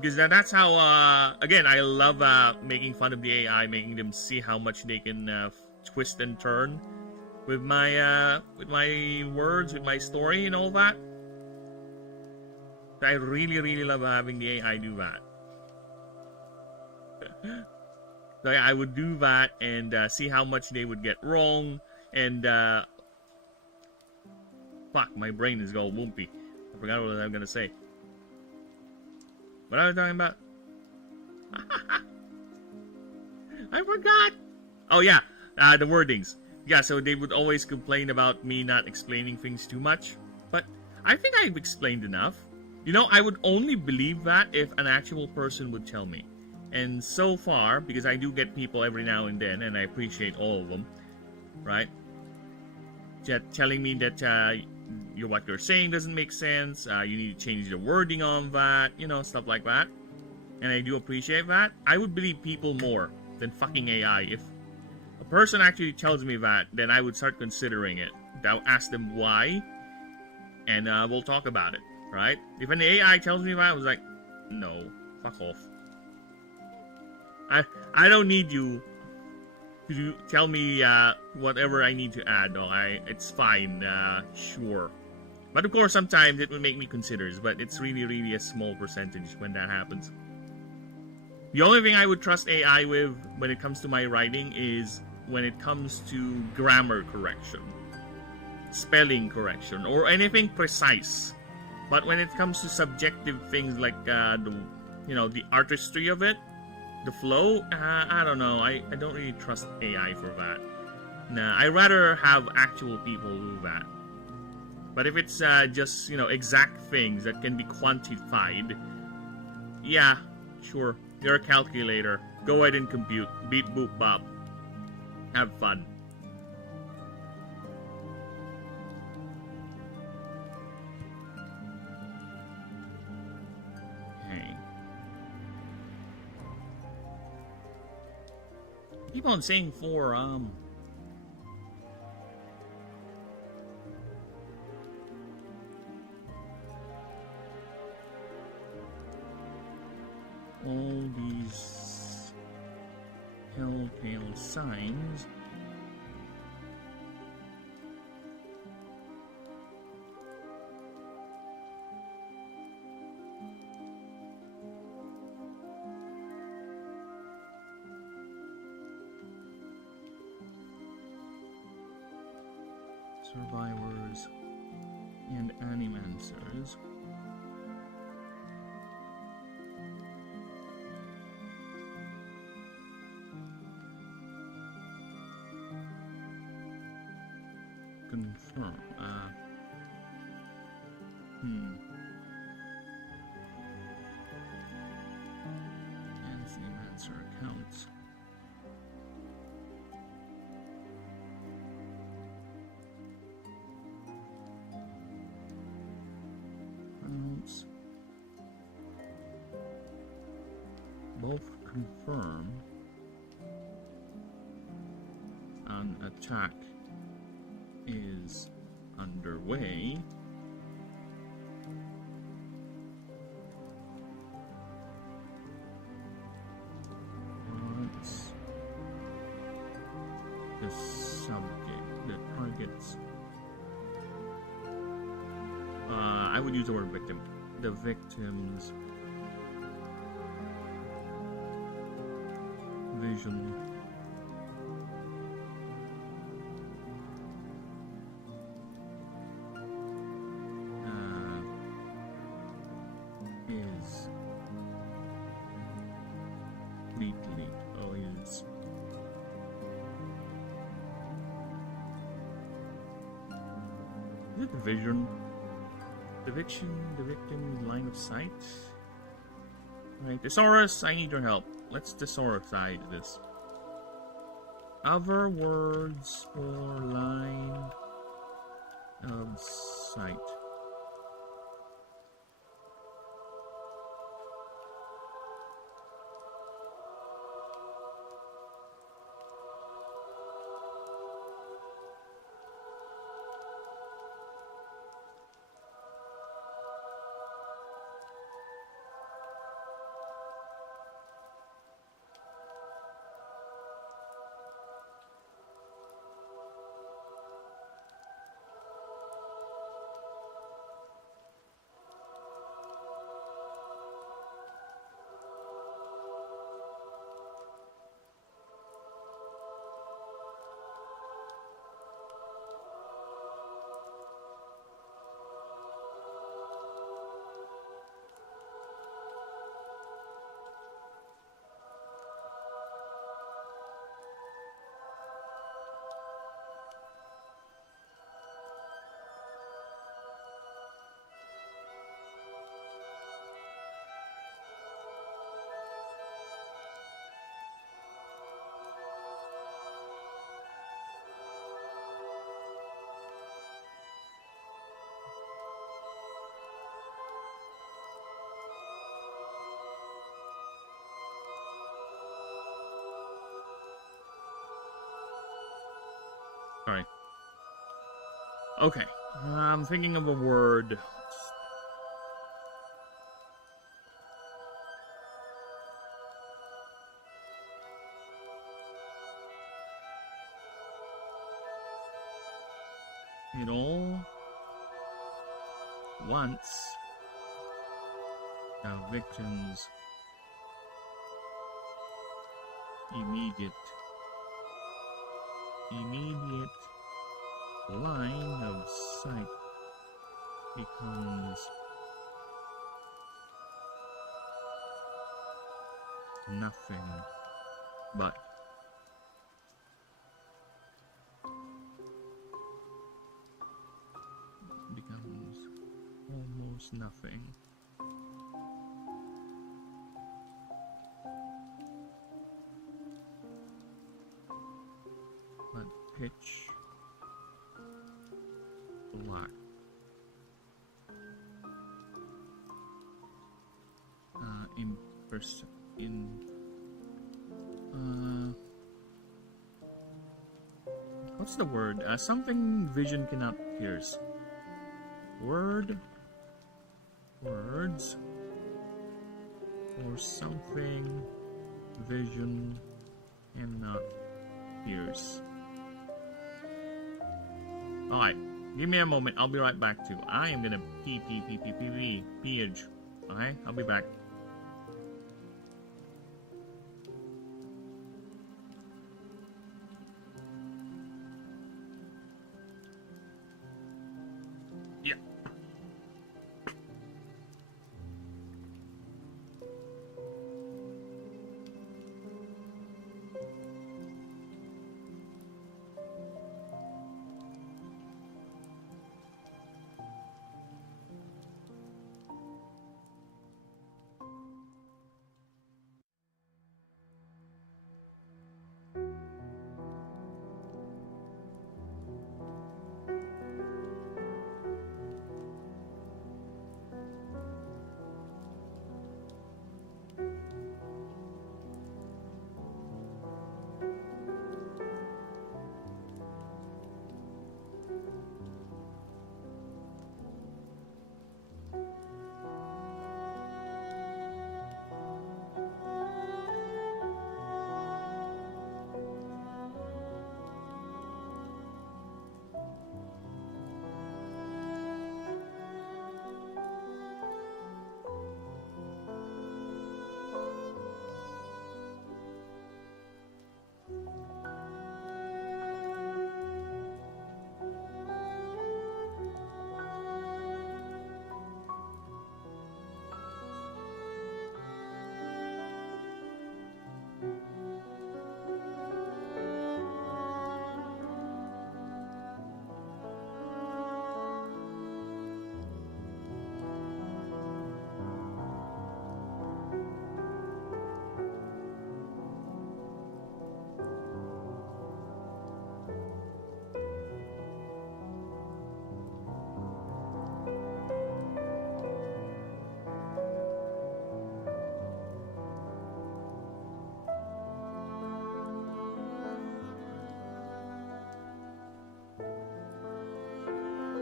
Because that's how, again, I love making fun of the AI, making them see how much they can twist and turn with my words, with my story and all that. I really, really love having the AI do that. So yeah, I would do that and see how much they would get wrong. And fuck, my brain is all woompy. I forgot what I was gonna say. What was I talking about? I forgot. Oh yeah, the wordings. Yeah, so they would always complain about me not explaining things too much, but I think I've explained enough. You know, I would only believe that if an actual person would tell me. And so far, because I do get people every now and then, and I appreciate all of them, right? Telling me that what you're saying doesn't make sense, you need to change the wording on that, you know, stuff like that. And I do appreciate that. I would believe people more than fucking AI. If a person actually tells me that, then I would start considering it. I'll ask them why, and we'll talk about it, right? If an AI tells me that, I was like, no, fuck off. I don't need you to tell me whatever I need to add. No, it's fine, sure. But of course, sometimes it will make me consider, but it's really, really a small percentage when that happens. The only thing I would trust AI with when it comes to my writing is when it comes to grammar correction, spelling correction, or anything precise. But when it comes to subjective things like the artistry of it, the flow, I don't know. I don't really trust AI for that. Nah, I rather have actual people do that. But if it's just, exact things that can be quantified, yeah, sure. You're a calculator. Go ahead and compute. Beep boop bop. Have fun. Keep on saying for all these telltale signs. Survivors and animancers. Confirm. Animancer accounts. Both confirm an attack is underway. What's the subject, the targets? I would use the word victim. The victim's vision is completely is it the vision? The victim line of sight? Right, Thesaurus, I need your help. Let's thesauruside this. Other words for line of sight. Sorry. Okay. I'm thinking of a word. It all wants the victim's immediate line of sight becomes nothing but becomes almost nothing. But pitch black. What's the word? Something vision cannot pierce. Words, or something vision cannot pierce. Alright, give me a moment, I'll be right back too. I am gonna page. Alright, I'll be back. Yeah.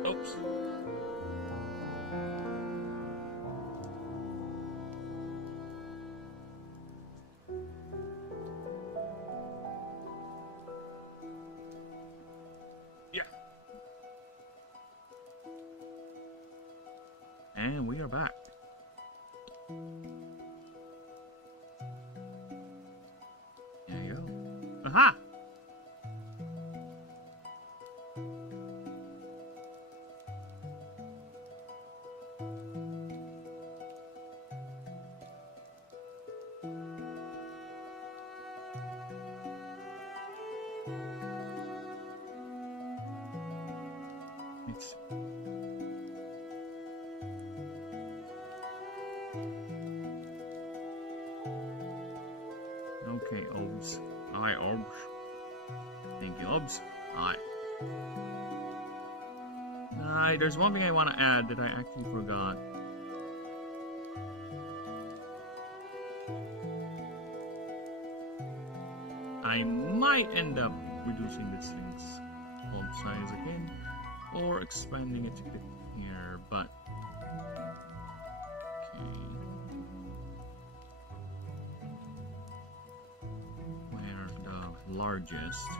Oops. Yeah. And we are back. There you go. Aha! It's okay, Obs. Alright, Obs. Thank you, Obs. Alright. There's one thing I want to add that I actually forgot. I might end up reducing this thing's size again, or expanding it to here, but okay. Where the largest,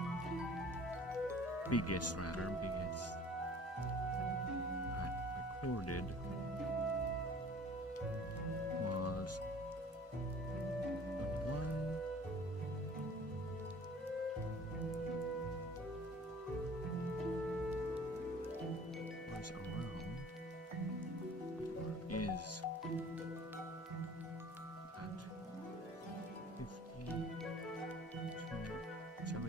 biggest I recorded was one. Was around, or is at 50 to 75.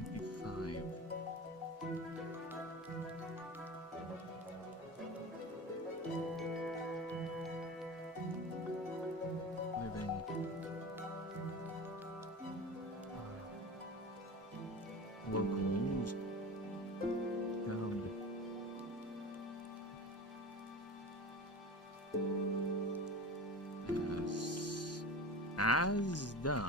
Living locals dubbed as the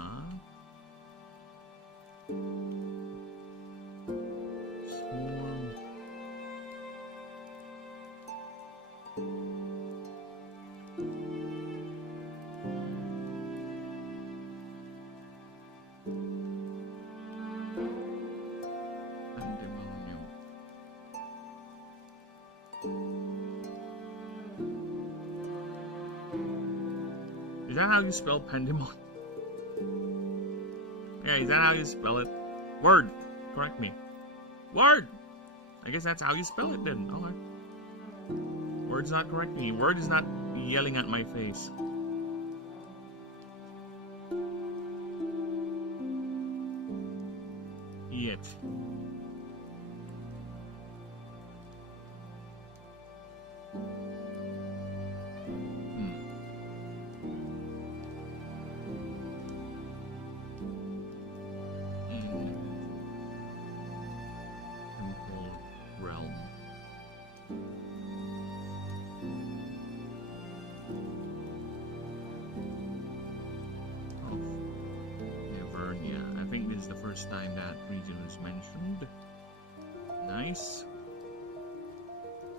swarm pandemonium. Is that how you spell pandemonium? Yeah, is that how you spell it? Word! Correct me. Word! I guess that's how you spell it then. Okay. Word's not correcting me. Word is not yelling at my face. Yet. Is the first time that region was mentioned. Nice.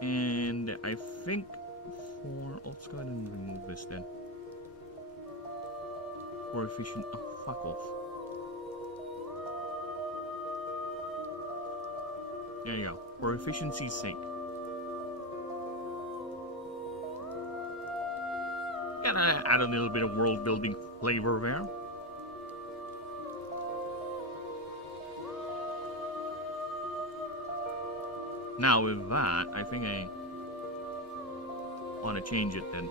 And I think for... let's go ahead and remove this then. For efficient... oh, fuck off. There you go. For efficiency's sake. Gotta add a little bit of world building flavor there. Now with that, I think I want to change it then.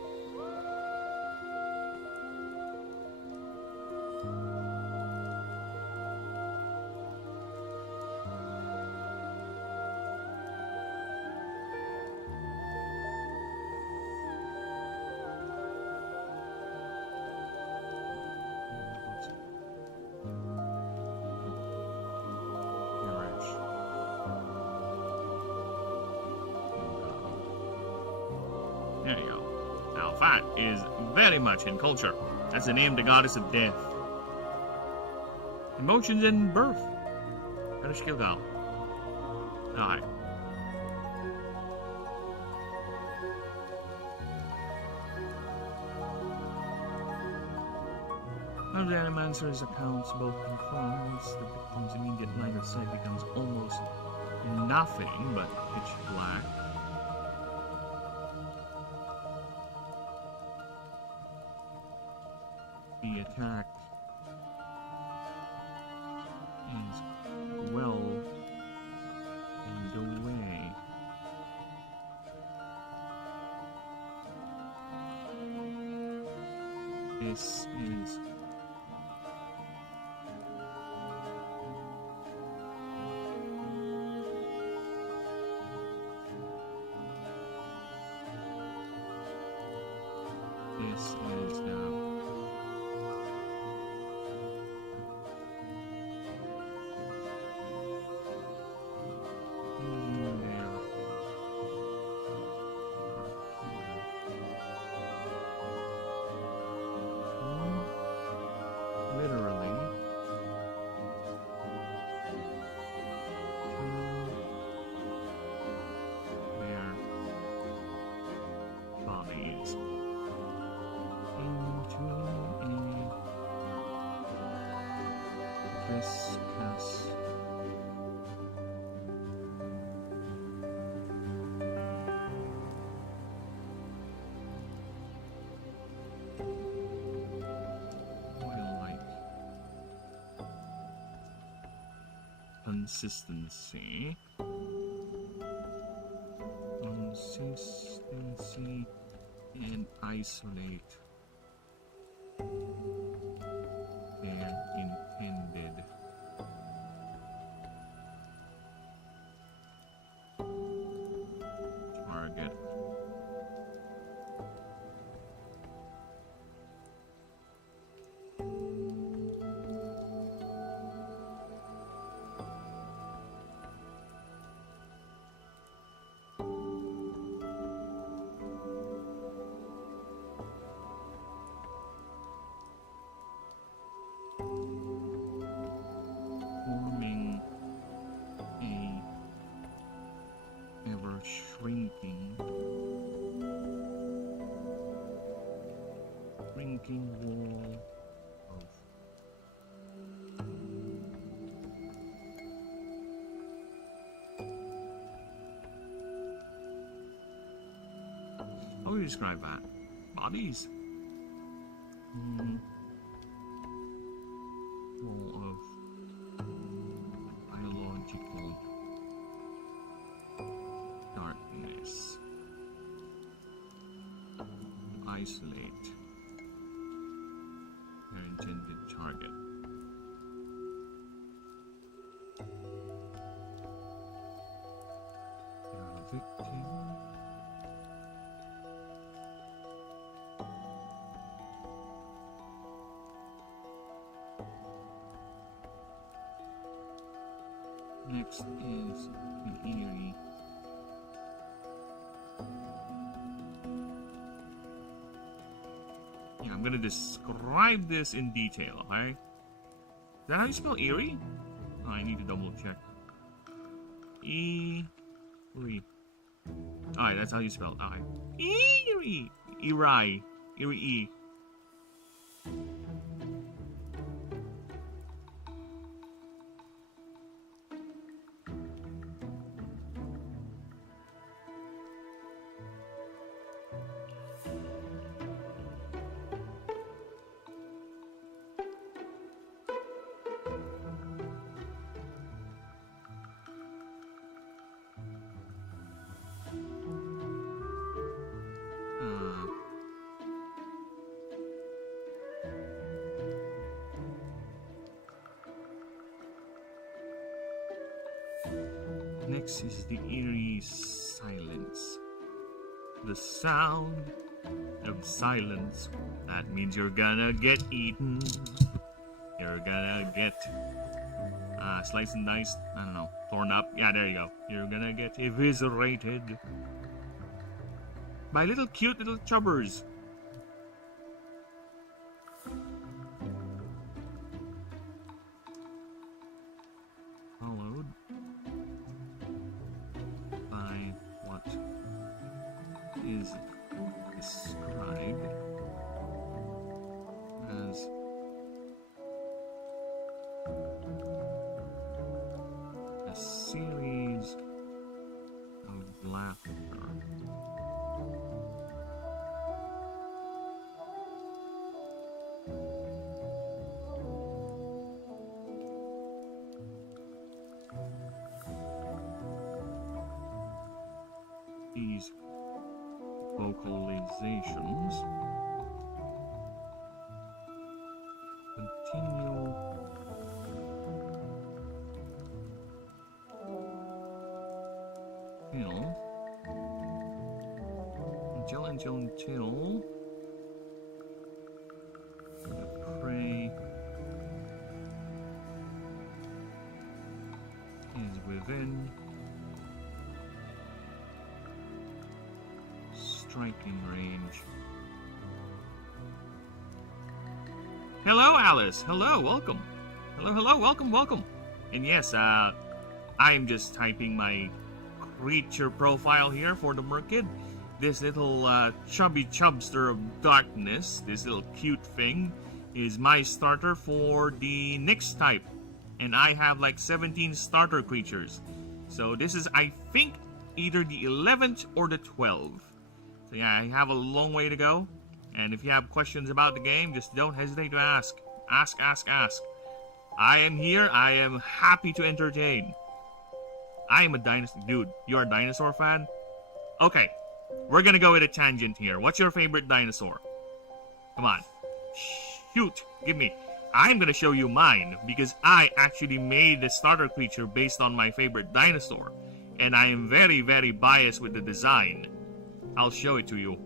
There you go. Now, Fat is very much in culture. That's the name of the goddess of death. Emotions and birth. How does skill go? Alright. One of the Animancer's accounts both confirm once the victim's immediate line of sight becomes almost nothing but pitch black. The attack is well underway. This is consistency. Consistency and isolate their intended target. Forming a ever shrinking wall of how would you describe that? Bodies? Wall of biological darkness. Isolate their intended target. You're a victim. Next is the eerie. Yeah, I'm gonna describe this in detail, okay? Is that how you spell eerie? Oh, I need to double check. Eerie. Alright, that's how you spell it. Alright. Eerie. Eerie. Eerie. Next is the eerie silence. The sound of silence. That means you're gonna get eaten. You're gonna get sliced and diced. I don't know. Torn up. Yeah, there you go. You're gonna get eviscerated by little cute little chubbers. Followed by what is described as a series of laughter. These vocalizations continue until the prey is within striking range. Hello, Alice. Hello, welcome. Hello, welcome. And yes, I'm just typing my creature profile here for the Merkid. This little chubby chubster of darkness, this little cute thing, is my starter for the Nyx type. And I have like 17 starter creatures. So this is, I think, either the 11th or the 12th. So yeah, I have a long way to go. And if you have questions about the game, just don't hesitate to ask. Ask. I am here. I am happy to entertain. I am a dinosaur. Dude, you're a dinosaur fan? Okay. We're gonna go with a tangent here. What's your favorite dinosaur? Come on. Shoot. Give me. I'm gonna show you mine because I actually made the starter creature based on my favorite dinosaur. And I am very, very biased with the design. I'll show it to you.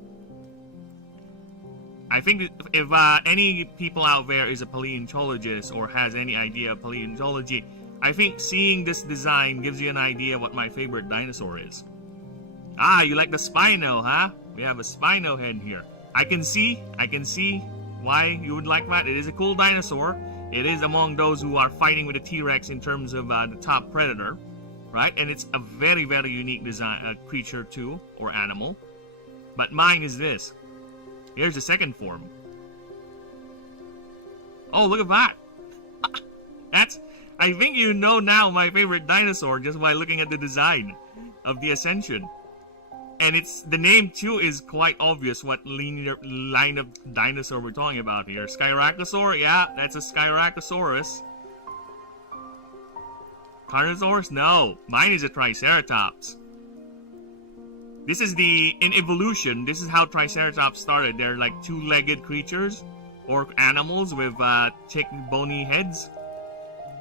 I think if any people out there is a paleontologist or has any idea of paleontology, I think seeing this design gives you an idea what my favorite dinosaur is. Ah, you like the Spino, huh? We have a Spino head here. I can see why you would like that. It is a cool dinosaur. It is among those who are fighting with the T-Rex in terms of the top predator, right? And it's a very, very unique design creature too, or animal. But mine is this. Here's the second form. Oh, look at that. That's, I think you know now my favorite dinosaur just by looking at the design of the Ascension. And it's, the name too is quite obvious what line of dinosaur we're talking about here. Skyracosaur? Yeah, that's a Skyracosaurus. Carnosaurus? No, mine is a Triceratops. This is in evolution, this is how Triceratops started. They're like two-legged creatures, or animals with thick, bony heads.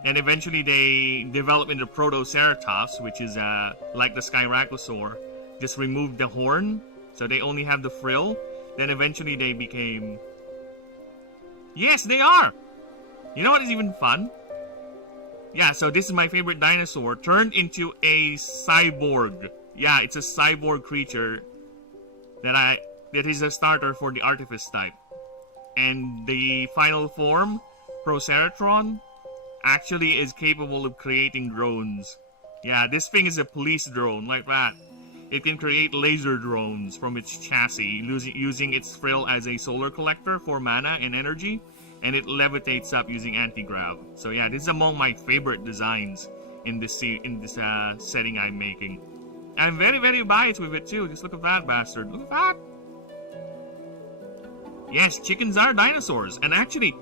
And eventually they developed into Protoceratops, which is like the Skyracosaur. Just removed the horn, so they only have the frill. Then eventually they became... Yes, they are! You know what is even fun? Yeah, so this is my favorite dinosaur, turned into a cyborg. Yeah, it's a cyborg creature that is a starter for the Artifice type. And the final form, Proceratron, actually is capable of creating drones. Yeah, this thing is a police drone, like that. It can create laser drones from its chassis, using its frill as a solar collector for mana and energy, and it levitates up using anti-grav. So yeah, this is among my favorite designs in this setting I'm making. I'm very, very biased with it too. Just look at that bastard. Look at that. Yes, chickens are dinosaurs. And actually,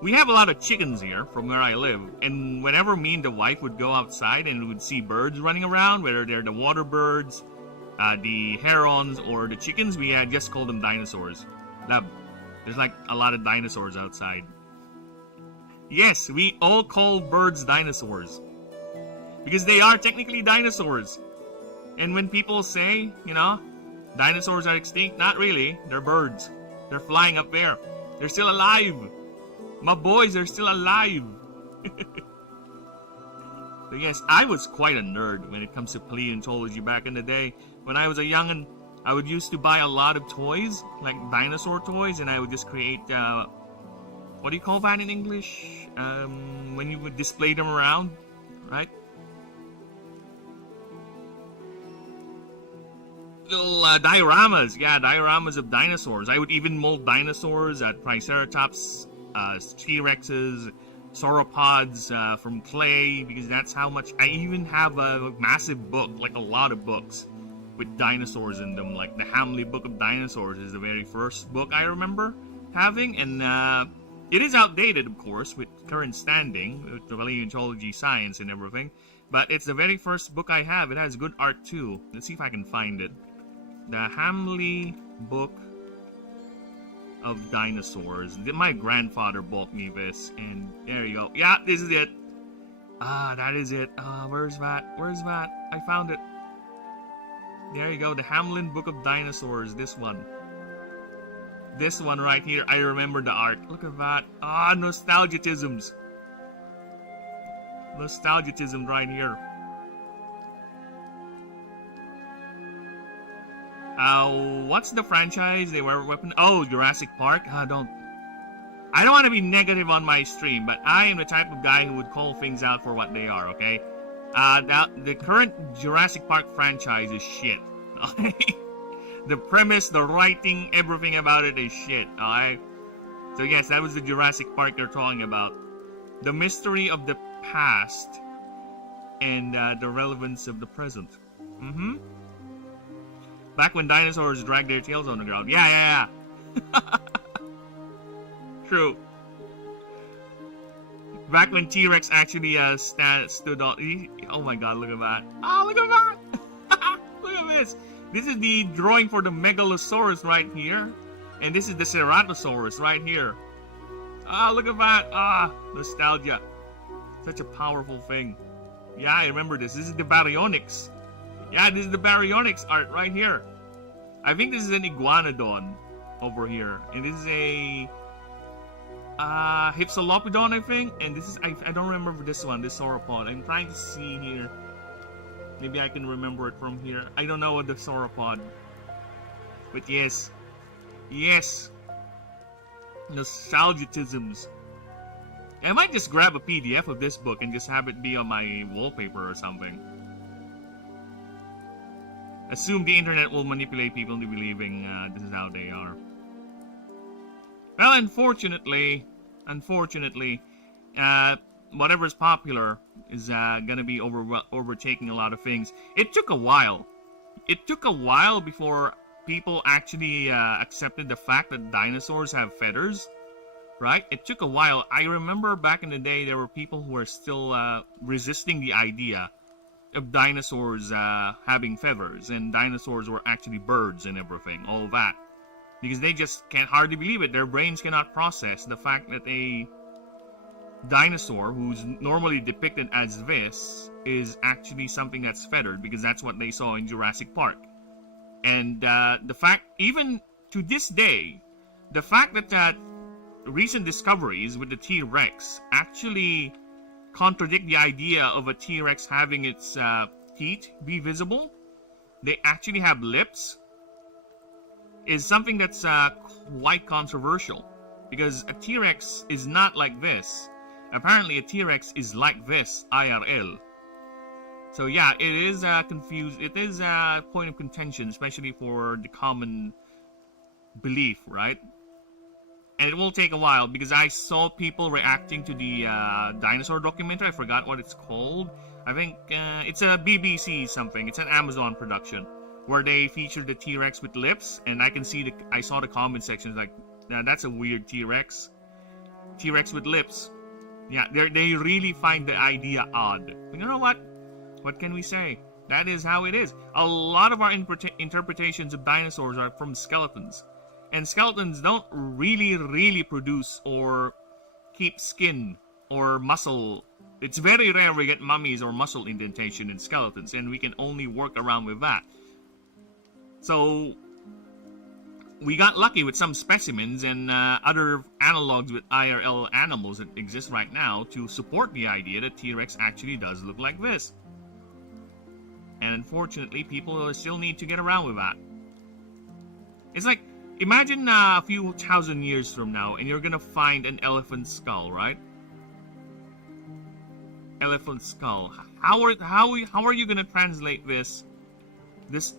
we have a lot of chickens here from where I live. And whenever me and the wife would go outside and would see birds running around, whether they're the water birds, the herons, or the chickens, we just call them dinosaurs. There's like a lot of dinosaurs outside. Yes, we all call birds dinosaurs. Because they are technically dinosaurs. And when people say, you know, dinosaurs are extinct, not really. They're birds. They're flying up there. They're still alive. My boys are still alive. So yes, I was quite a nerd when it comes to paleontology back in the day. When I was a youngin', I would used to buy a lot of toys, like dinosaur toys, and I would just create, what do you call that in English? When you would display them around, right? Little dioramas, yeah, dioramas of dinosaurs. I would even mold dinosaurs, Triceratops, T-Rexes, sauropods from clay, because that's how much. I even have a massive book, like a lot of books with dinosaurs in them. Like the Hamley Book of Dinosaurs is the very first book I remember having, and it is outdated, of course, with current standing, with the paleontology science and everything. But it's the very first book I have. It has good art too. Let's see if I can find it. The Hamley Book of Dinosaurs. My grandfather bought me this, and there you go. Yeah, this is it. That is it. Where's that? Where's that? I found it. There you go. The Hamlin Book of Dinosaurs. This one. This one right here. I remember the art. Look at that. Nostalgicisms. Nostalgicism right here. What's the franchise they were weapon? Oh, Jurassic Park. I don't want to be negative on my stream, but I am the type of guy who would call things out for what they are. Okay. The current Jurassic Park franchise is shit. The premise, the writing, everything about it is shit. Alright. So yes, that was the Jurassic Park they're talking about. The mystery of the past and the relevance of the present. Mm-hmm. Back when dinosaurs dragged their tails on the ground. Yeah. True. Back when T-Rex actually stood on. Oh my god, look at that. Oh, look at that! Look at this. This is the drawing for the Megalosaurus right here. And this is the Ceratosaurus right here. Ah, look at that. Ah, nostalgia. Such a powerful thing. Yeah, I remember this. This is the Baryonyx. Yeah, this is the Baryonyx art right here. I think this is an Iguanodon over here. And this is a Hypsilophodon, I think. And this is, I don't remember this one, this sauropod. I'm trying to see here. Maybe I can remember it from here. I don't know what the sauropod. But yes. Yes. Nostalgicisms. I might just grab a PDF of this book and just have it be on my wallpaper or something. Assume the internet will manipulate people into believing this is how they are. Well, unfortunately, whatever's popular is gonna be overtaking a lot of things. It took a while. It took a while before people actually accepted the fact that dinosaurs have feathers. Right? It took a while. I remember back in the day there were people who were still resisting the idea of dinosaurs having feathers, and dinosaurs were actually birds and everything, all that. Because they just can't hardly believe it. Their brains cannot process the fact that a dinosaur who's normally depicted as this is actually something that's feathered, because that's what they saw in Jurassic Park. And the fact, even to this day, the fact that recent discoveries with the T-Rex actually contradict the idea of a T-Rex having its teeth be visible. They actually have lips. Is something that's quite controversial, because a T-Rex is not like this. Apparently a T-Rex is like this IRL. So yeah, it is confused. It is a point of contention, especially for the common belief, right? And it will take a while, because I saw people reacting to the dinosaur documentary. I forgot what it's called. I think it's a BBC something. It's an Amazon production where they featured the T-Rex with lips, and I can see I saw the comment sections like, that's a weird T-Rex. T-Rex with lips. Yeah, they really find the idea odd. But you know what? What can we say? That is how it is. A lot of our interpretations of dinosaurs are from skeletons. And skeletons don't really produce or keep skin or muscle. It's very rare we get mummies or muscle indentation in skeletons, and we can only work around with that. So we got lucky with some specimens and other analogs with IRL animals that exist right now to support the idea that T-Rex actually does look like this. And unfortunately, people still need to get around with that. It's like, imagine a few thousand years from now, and you're gonna find an elephant skull, right? Elephant skull. How are you gonna translate this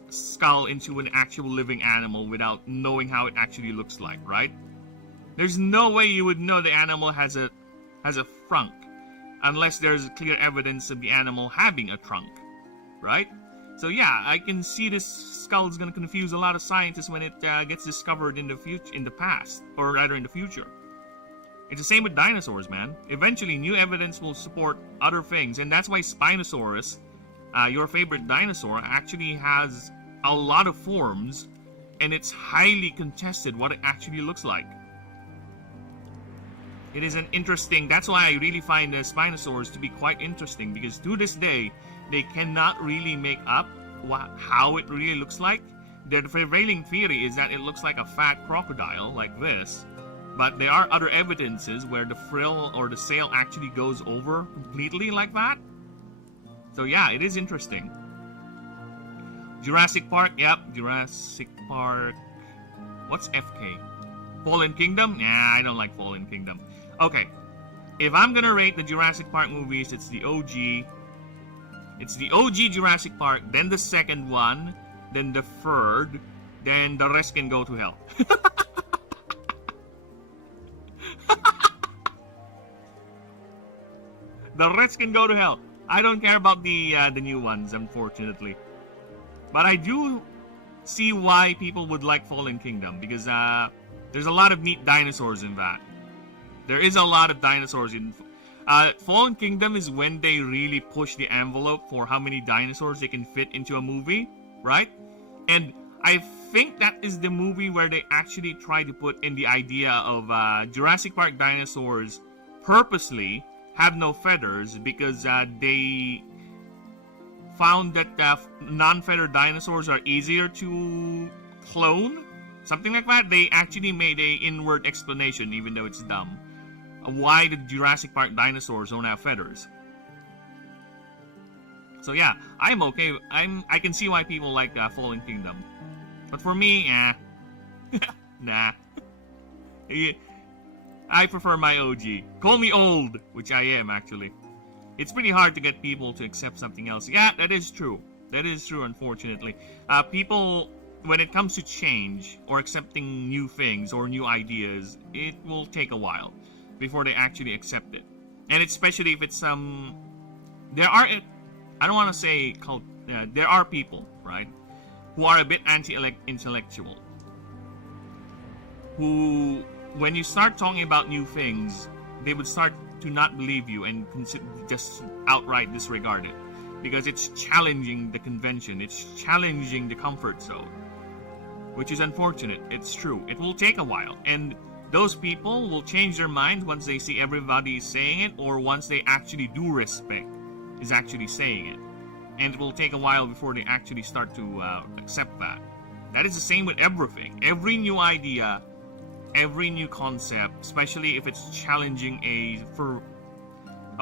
skull into an actual living animal without knowing how it actually looks like, right? There's no way you would know the animal has a trunk, unless there's clear evidence of the animal having a trunk, right? So yeah, I can see this skull is going to confuse a lot of scientists when it gets discovered in the past, or rather in the future. It's the same with dinosaurs, man. Eventually, new evidence will support other things, and that's why Spinosaurus, your favorite dinosaur, actually has a lot of forms, and it's highly contested what it actually looks like. It is an interesting, that's why I really find the Spinosaurs to be quite interesting, because to this day, they cannot really make up how it really looks like. The prevailing theory is that it looks like a fat crocodile, like this. But there are other evidences where the frill or the sail actually goes over completely like that. So yeah, it is interesting. Jurassic Park, yep, Jurassic Park. What's FK? Fallen Kingdom? Nah, I don't like Fallen Kingdom. Okay, if I'm gonna rate the Jurassic Park movies, it's the OG. It's the OG Jurassic Park, then the second one, then the third, then the rest can go to hell. The rest can go to hell. I don't care about the new ones, unfortunately. But I do see why people would like Fallen Kingdom, because there's a lot of neat dinosaurs in that. There is a lot of dinosaurs in... Fallen Kingdom is when they really push the envelope for how many dinosaurs they can fit into a movie, right? And I think that is the movie where they actually try to put in the idea of Jurassic Park dinosaurs purposely have no feathers because they found that non-feathered dinosaurs are easier to clone. Something like that. They actually made a inward explanation, even though it's dumb, of why the Jurassic Park dinosaurs don't have feathers. So yeah, I'm okay. I can see why people like Fallen Kingdom, but for me, nah. I prefer my OG. Call me old, which I am actually. It's pretty hard to get people to accept something else. Yeah, that is true. That is true, unfortunately. People, when it comes to change or accepting new things or new ideas, it will take a while before they actually accept it. And especially if it's there are, I don't want to say there are people, right, who are a bit anti-intellectual, who, when you start talking about new things, they would start to not believe you and just outright disregard it because it's challenging the convention, it's challenging the comfort zone, which is unfortunate. It's true. It will take a while, and those people will change their minds once they see everybody saying it, or once they actually do respect is actually saying it. And it will take a while before they actually start to accept that. That is the same with everything. Every new idea, every new concept, especially if it's challenging a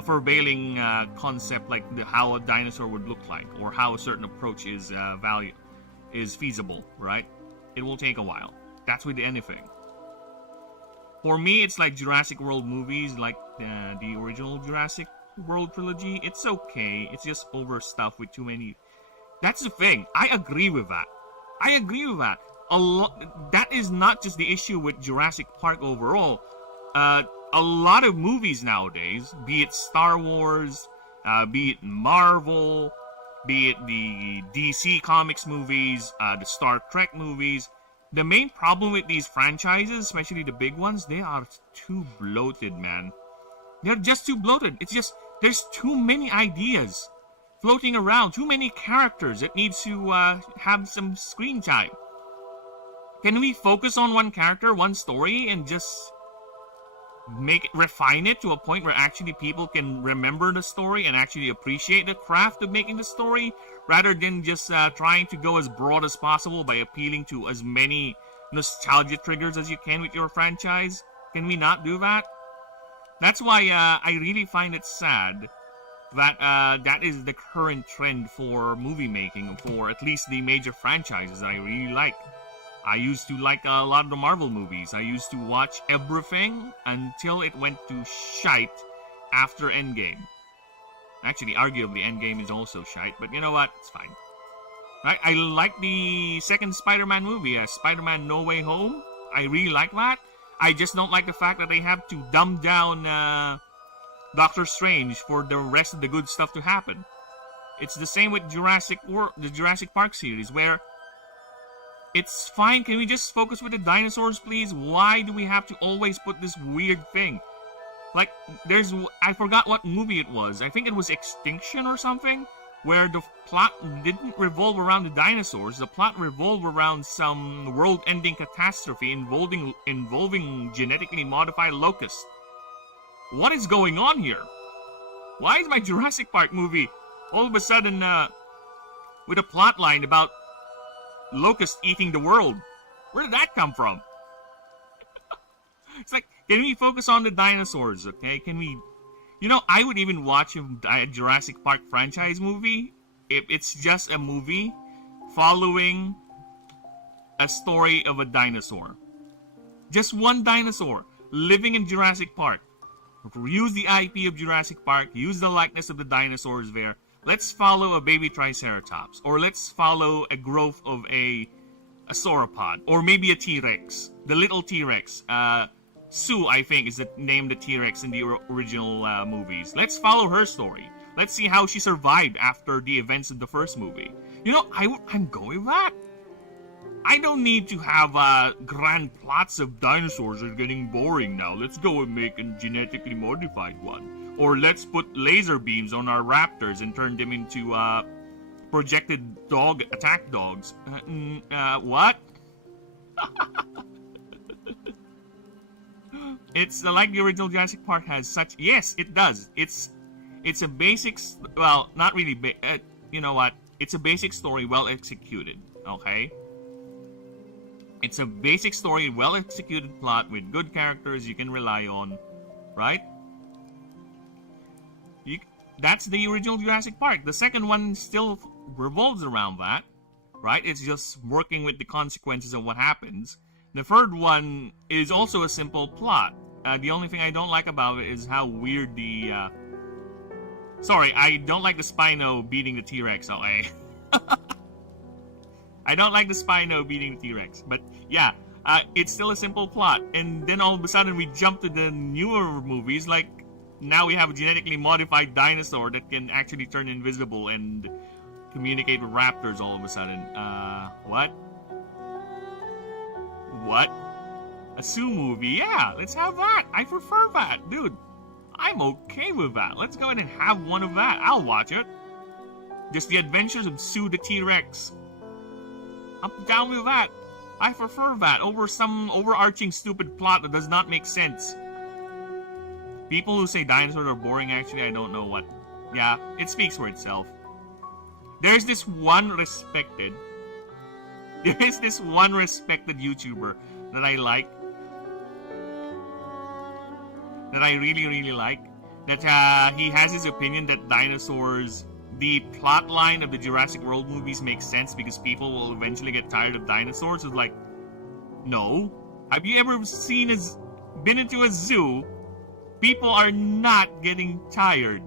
prevailing concept like how a dinosaur would look like, or how a certain approach is feasible, right? It will take a while. That's with anything. For me, it's like Jurassic World movies, like the original Jurassic World trilogy. It's okay. It's just overstuffed with too many. That's the thing. I agree with that. That is not just the issue with Jurassic Park overall. A lot of movies nowadays, be it Star Wars, be it Marvel, be it the DC Comics movies, the Star Trek movies, the main problem with these franchises, especially the big ones, they are too bloated, man. They're just too bloated. It's just, there's too many ideas floating around, too many characters that needs to have some screen time. Can we focus on one character, one story, and just refine it to a point where actually people can remember the story and actually appreciate the craft of making the story, rather than just trying to go as broad as possible by appealing to as many nostalgia triggers as you can with your franchise? Can we not do that? That's why I really find it sad that that is the current trend for movie making, for at least the major franchises I really like. I used to like a lot of the Marvel movies. I used to watch everything until it went to shite after Endgame. Actually, arguably, Endgame is also shite, but you know what? It's fine. I like the second Spider-Man movie, Spider-Man No Way Home. I really like that. I just don't like the fact that they have to dumb down Doctor Strange for the rest of the good stuff to happen. It's the same with the Jurassic Park series, where it's fine. Can we just focus with the dinosaurs, please? Why do we have to always put this weird thing? Like, I forgot what movie it was. I think it was Extinction or something, where the plot didn't revolve around the dinosaurs. The plot revolved around some world-ending catastrophe involving genetically modified locusts. What is going on here? Why is my Jurassic Park movie all of a sudden with a plot line about locusts eating the world? Where did that come from? It's like, can we focus on the dinosaurs, okay? Can we... You know, I would even watch a Jurassic Park franchise movie if it's just a movie following a story of a dinosaur. Just one dinosaur living in Jurassic Park. Use the IP of Jurassic Park, use the likeness of the dinosaurs there. Let's follow a baby Triceratops, or let's follow a growth of a sauropod, or maybe a T-Rex, the little T-Rex. Sue, I think, is the name of the T-Rex in the original movies. Let's follow her story. Let's see how she survived after the events of the first movie. You know, I'm going with that. I don't need to have grand plots of dinosaurs are getting boring now. Let's go and make a genetically modified one. Or let's put laser beams on our raptors and turn them into projected dog attack dogs. What? It's like the original Jurassic Park has such. Yes, it does. It's a basic. Well, not really. You know what? It's a basic story, well executed. Okay. It's a basic story, well executed plot with good characters you can rely on, right? That's the original Jurassic Park. The second one still revolves around that, right? It's just working with the consequences of what happens. The third one is also a simple plot. The only thing I don't like about it is how weird the... Sorry, I don't like the Spino beating the T-Rex, okay? I don't like the Spino beating the T-Rex. But yeah, it's still a simple plot. And then all of a sudden we jump to the newer movies. Like, now we have a genetically modified dinosaur that can actually turn invisible and communicate with raptors all of a sudden. What? What? A zoo movie? Yeah, let's have that. I prefer that. Dude, I'm okay with that. Let's go ahead and have one of that. I'll watch it. Just the adventures of Sue the T-Rex. I'm down with that. I prefer that over some overarching stupid plot that does not make sense. People who say dinosaurs are boring, actually, I don't know what. Yeah, it speaks for itself. There's this one respected YouTuber that I like. That I really, really like. That he has his opinion that dinosaurs, the plot line of the Jurassic World movies makes sense because people will eventually get tired of dinosaurs. It's like, no. Have you ever been into a zoo? People are not getting tired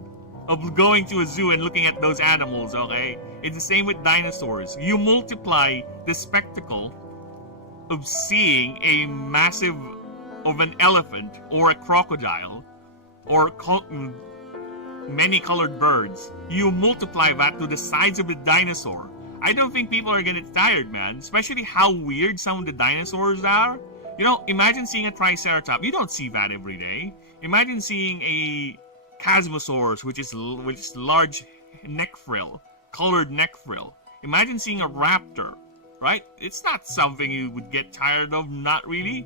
of going to a zoo and looking at those animals, okay? It's the same with dinosaurs. You multiply the spectacle of seeing a massive of an elephant or a crocodile or many colored birds. You multiply that to the size of a dinosaur. I don't think people are gonna get tired, man. Especially how weird some of the dinosaurs are. You know, imagine seeing a Triceratops. You don't see that every day. Imagine seeing a Chasmosaurus, which is large neck frill, colored neck frill. Imagine seeing a raptor, right? It's not something you would get tired of, not really.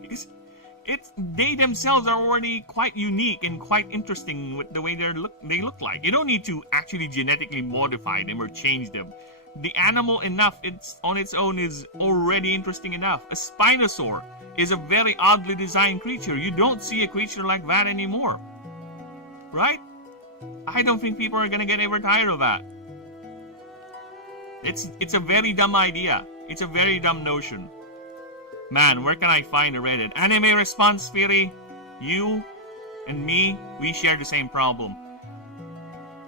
Because they themselves are already quite unique and quite interesting with the way they look like. You don't need to actually genetically modify them or change them. The animal on its own is already interesting enough. A Spinosaur is a very oddly designed creature. You don't see a creature like that anymore. Right? I don't think people are gonna get ever tired of that. It's a very dumb idea. It's a very dumb notion. Man, where can I find a Reddit? Anime Response Theory, you and me, we share the same problem.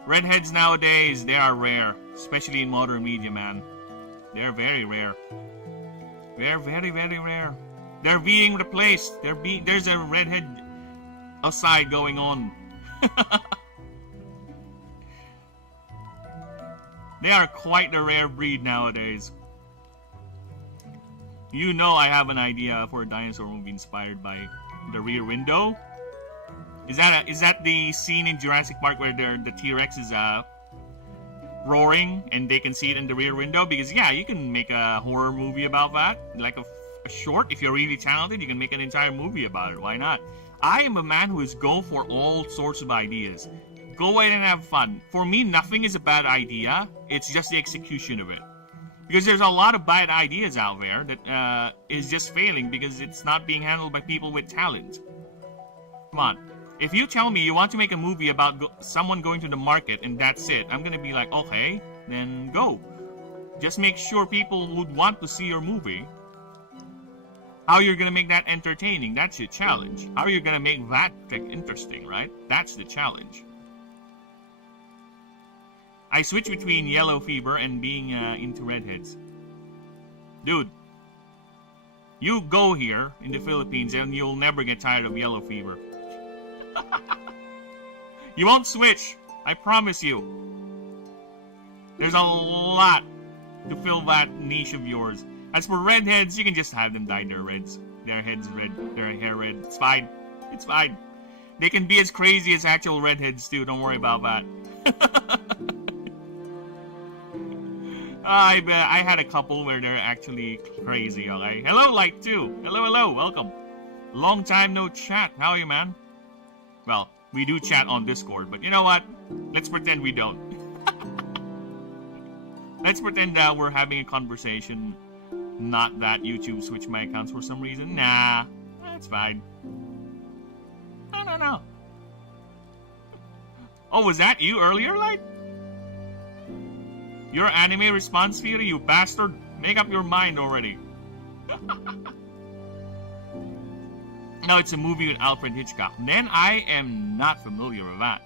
Redheads nowadays, they are rare. Especially in modern media, man. They're very rare. They're very, very rare. They're being replaced. There's a redhead aside going on. They are quite a rare breed nowadays. You know I have an idea for a dinosaur movie inspired by The Rear Window. Is that the scene in Jurassic Park where the T-Rex is roaring and they can see it in the rear window? Because yeah, you can make a horror movie about that, like a short. If you're really talented, you can make an entire movie about it. Why not? I am a man who is go for all sorts of ideas. Go ahead and have fun. For me, nothing is a bad idea. It's just the execution of it. Because there's a lot of bad ideas out there that is just failing because it's not being handled by people with talent. Come on. If you tell me you want to make a movie about someone going to the market and that's it, I'm gonna be like, okay, then go. Just make sure people would want to see your movie. How you're gonna make that entertaining, that's your challenge. How you're gonna make that interesting, right? That's the challenge. I switch between yellow fever and being into redheads. Dude, you go here in the Philippines and you'll never get tired of yellow fever. You won't switch, I promise you. There's a lot to fill that niche of yours. As for redheads, you can just have them dye their heads red, their hair red. It's fine. It's fine. They can be as crazy as actual redheads too. Don't worry about that. I had a couple where they're actually crazy. Okay. Hello, Light 2. Hello. Welcome. Long time no chat. How are you, man? Well, we do chat on Discord, but you know what? Let's pretend we don't. Let's pretend that we're having a conversation. Not that YouTube switched my accounts for some reason. Nah, that's fine. No. Oh, was that you earlier, Light? Your anime response theory, you bastard. Make up your mind already. No, it's a movie with Alfred Hitchcock. Then I am not familiar with that.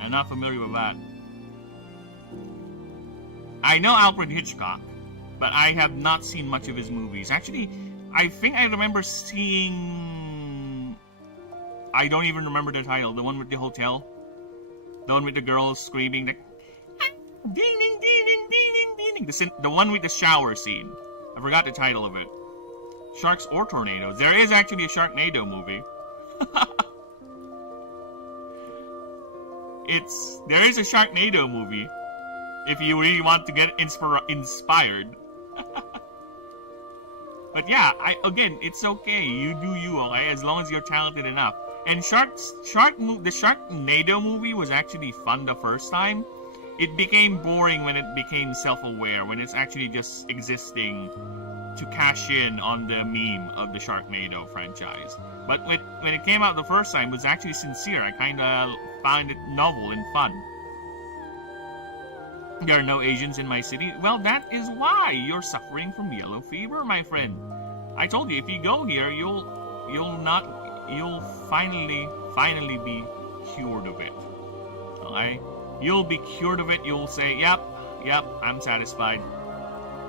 I'm not familiar with that. I know Alfred Hitchcock, but I have not seen much of his movies. Actually, I think I remember seeing... I don't even remember the title. The one with the hotel. The one with the girls screaming. Like, ding, ding, ding, ding, ding, ding. The one with the shower scene. I forgot the title of it. Sharks or tornadoes. There is actually a Sharknado movie. There is a Sharknado movie. If you really want to get inspired. But yeah, again, it's okay. You do you, okay? As long as you're talented enough. And the Sharknado movie was actually fun the first time. It became boring when it became self-aware, when it's actually just existing to cash in on the meme of the Sharknado franchise. But when it came out the first time, it was actually sincere. I kind of found it novel and fun. There are no Asians in my city. Well, that is why you're suffering from yellow fever, my friend. I told you, if you go here, you'll finally be cured of it. Okay? You'll be cured of it. You'll say, yep, I'm satisfied.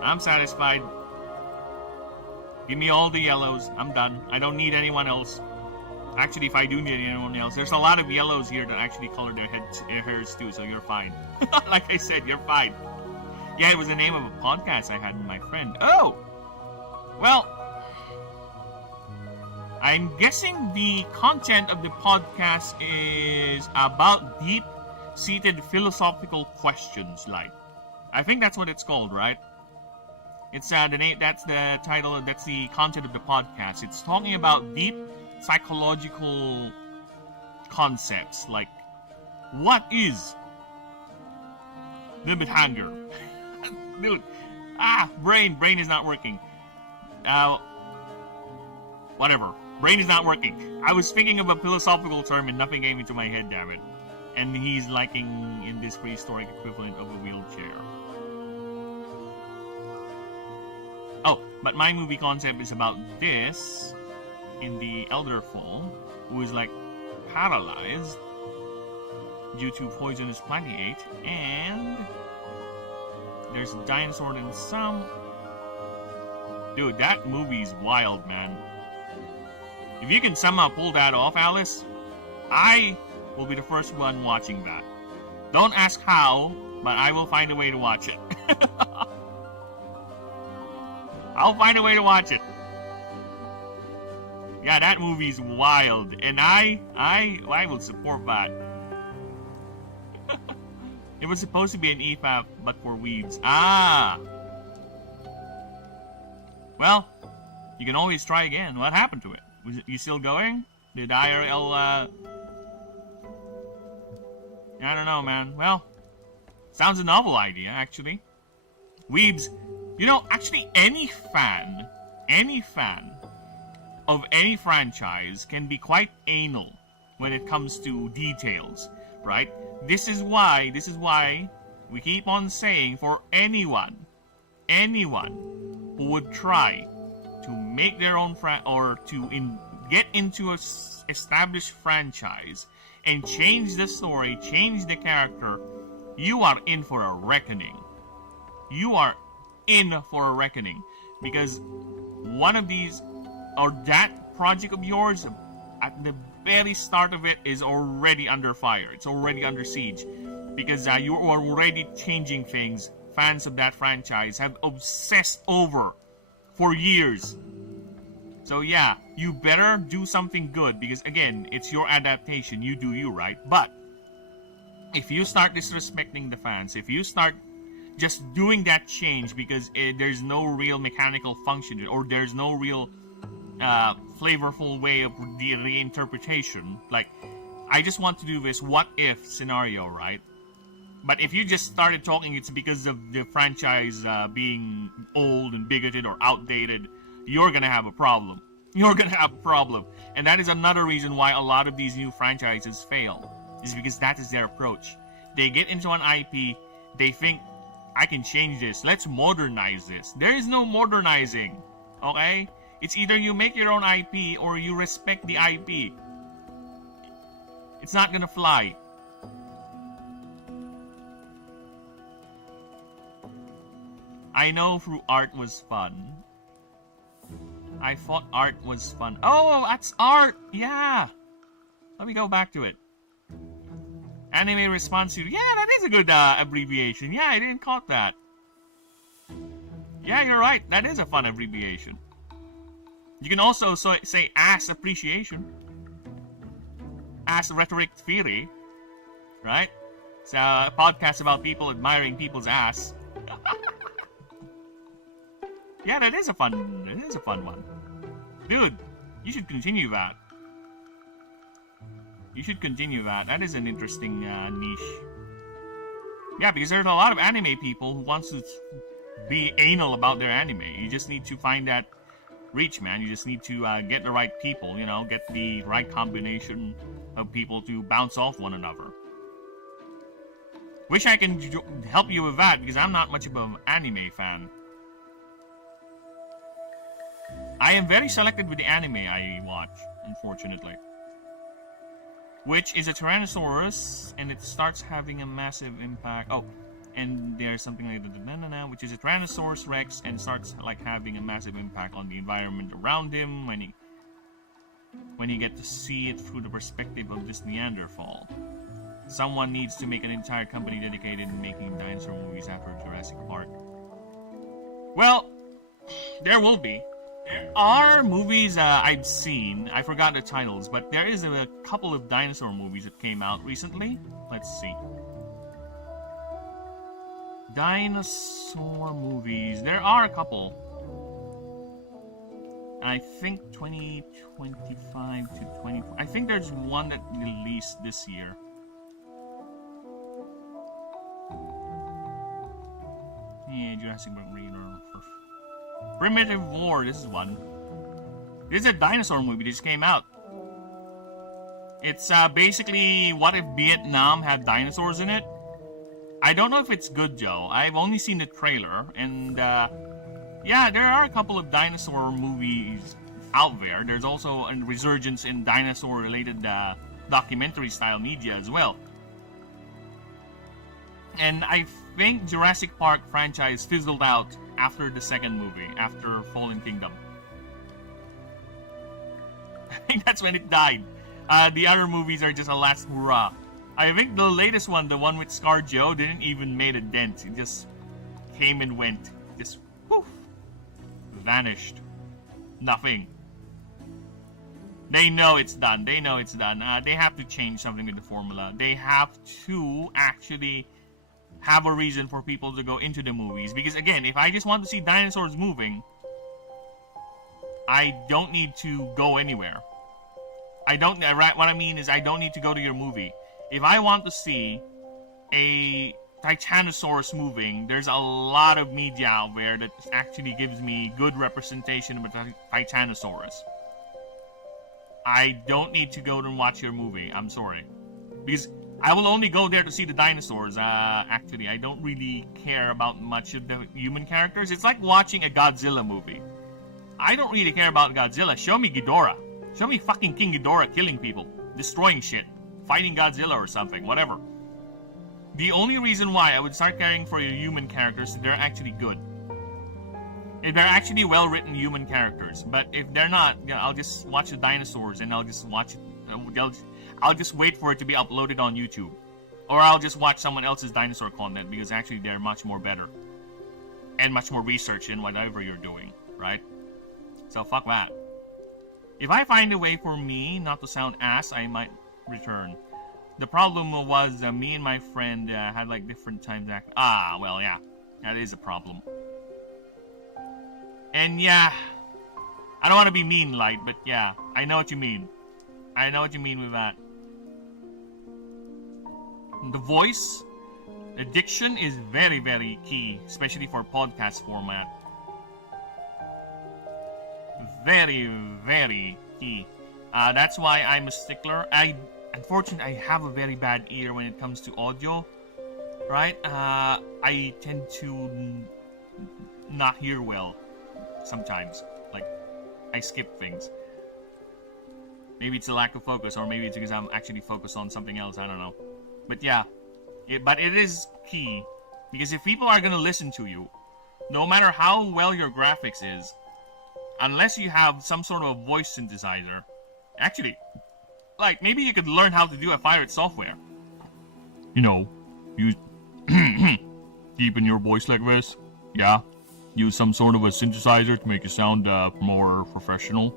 I'm satisfied. Give me all the yellows. I'm done. I don't need anyone else. Actually, if I do need anyone else, there's a lot of yellows here that actually color their hairs too, so you're fine. Like I said, you're fine. Yeah, it was the name of a podcast I had with my friend. Oh! Well, I'm guessing the content of the podcast is about deep-seated philosophical questions, like. I think that's what it's called, right? It's the name. That's the title. That's the content of the podcast. It's talking about deep psychological concepts, like what is limit hunger? Dude, brain is not working. Whatever. Brain is not working. I was thinking of a philosophical term and nothing came into my head, damn it. And he's lacking in this prehistoric equivalent of a wheelchair. Oh, but my movie concept is about this in the elder form, who is like paralyzed due to poisonous plagiate, and there's a dinosaur and some... Dude, that movie's wild, man. If you can somehow pull that off, Alice, I will be the first one watching that. Don't ask how, but I will find a way to watch it. I'll find a way to watch it. Yeah, that movie's wild, and I will support that. It was supposed to be an EFAP, but for weebs. Ah! Well, you can always try again. What happened to it? Was you still going? Did IRL, I don't know, man. Well, sounds a novel idea, actually. Weebs, you know, actually any fan of any franchise can be quite anal when it comes to details, right? This is why we keep on saying for anyone who would try to make their own or to get into a established franchise and change the story, change the character, you are in for a reckoning. You are in for a reckoning, because one of these, or that project of yours, at the very start of it, is already under fire. It's already under siege, because you are already changing things fans of that franchise have obsessed over for years. So yeah, you better do something good because again, it's your adaptation. You do you, right? But if you start disrespecting the fans, if you start just doing that change because there's no real mechanical function or there's no real flavorful way of the reinterpretation, like I just want to do this what if scenario, right? But if you just started talking it's because of the franchise being old and bigoted or outdated, you're gonna have a problem. You're gonna have a problem. And that is another reason why a lot of these new franchises fail. Is because that is their approach. They get into an IP, they think, I can change this, let's modernize this. There is no modernizing, okay? It's either you make your own IP or you respect the IP. It's not gonna fly. I know through art was fun. I thought art was fun. Oh, that's art! Yeah! Let me go back to it. Anime response to... Yeah, that is a good abbreviation. Yeah, I didn't caught that. Yeah, you're right. That is a fun abbreviation. You can also say ass appreciation. Ass rhetoric theory. Right? It's a podcast about people admiring people's ass. Yeah, that is a fun one. Dude, you should continue that. You should continue that. That is an interesting niche. Yeah, because there's a lot of anime people who wants to be anal about their anime. You just need to find that reach, man. You just need to get the right people, you know, get the right combination of people to bounce off one another. Wish I can help you with that, because I'm not much of an anime fan. I am very selected with the anime I watch, unfortunately. Which is a Tyrannosaurus, and it starts having a massive impact. Oh, and there's something like that, which is a Tyrannosaurus Rex, and starts like having a massive impact on the environment around him when you get to see it through the perspective of this Neanderthal. Someone needs to make an entire company dedicated to making dinosaur movies after Jurassic Park. Well, there will be. There are movies I've seen. I forgot the titles, but there is a couple of dinosaur movies that came out recently. Let's see. Dinosaur movies. There are a couple. I think 2025 to 24. I think there's one that released this year. Yeah, Jurassic Park Reader. Primitive War, this is one. This is a dinosaur movie that just came out. It's basically what if Vietnam had dinosaurs in it. I don't know if it's good, Joe. I've only seen the trailer, and yeah, there are a couple of dinosaur movies out there. There's also a resurgence in dinosaur-related documentary-style media as well. And I think Jurassic Park franchise fizzled out after the second movie, after Fallen Kingdom. I think that's when it died. The other movies are just a last hurrah. I think the latest one, the one with ScarJo, didn't even make a dent. It just came and went. Just poof, vanished. Nothing. They know it's done. They know it's done. They have to change something with the formula. They have to actually have a reason for people to go into the movies. Because again, if I just want to see dinosaurs moving, I don't need to go anywhere. What I mean is I don't need to go to your movie. If I want to see a Titanosaurus moving, there's a lot of media out there that actually gives me good representation of a Titanosaurus. I don't need to go and watch your movie. I'm sorry. Because I will only go there to see the dinosaurs. Actually, I don't really care about much of the human characters. It's like watching a Godzilla movie. I don't really care about Godzilla. Show me Ghidorah. Show me fucking King Ghidorah killing people, destroying shit, fighting Godzilla or something, whatever. The only reason why I would start caring for your human characters is they're actually good. If they're actually well-written human characters. But if they're not, you know, I'll just watch the dinosaurs and I'll just watch it. I'll just wait for it to be uploaded on YouTube. Or I'll just watch someone else's dinosaur content because actually they're much more better. And much more research in whatever you're doing, right? So fuck that. If I find a way for me not to sound ass, I might return. The problem was me and my friend had like different times act. Well, yeah, that is a problem. And yeah, I don't want to be mean, Light, but yeah, I know what you mean. I know what you mean with that. The voice, the diction is very, very key, especially for podcast format. Very, very key. That's why I'm a stickler. Unfortunately, I have a very bad ear when it comes to audio, right? I tend to not hear well sometimes. Like, I skip things. Maybe it's a lack of focus, or maybe it's because I'm actually focused on something else. I don't know. But yeah, but it is key, because if people are gonna listen to you, no matter how well your graphics is, unless you have some sort of a voice synthesizer, actually, like, maybe you could learn how to do a pirate software. You know, use deepen your voice like this. Yeah, use some sort of a synthesizer to make you sound more professional.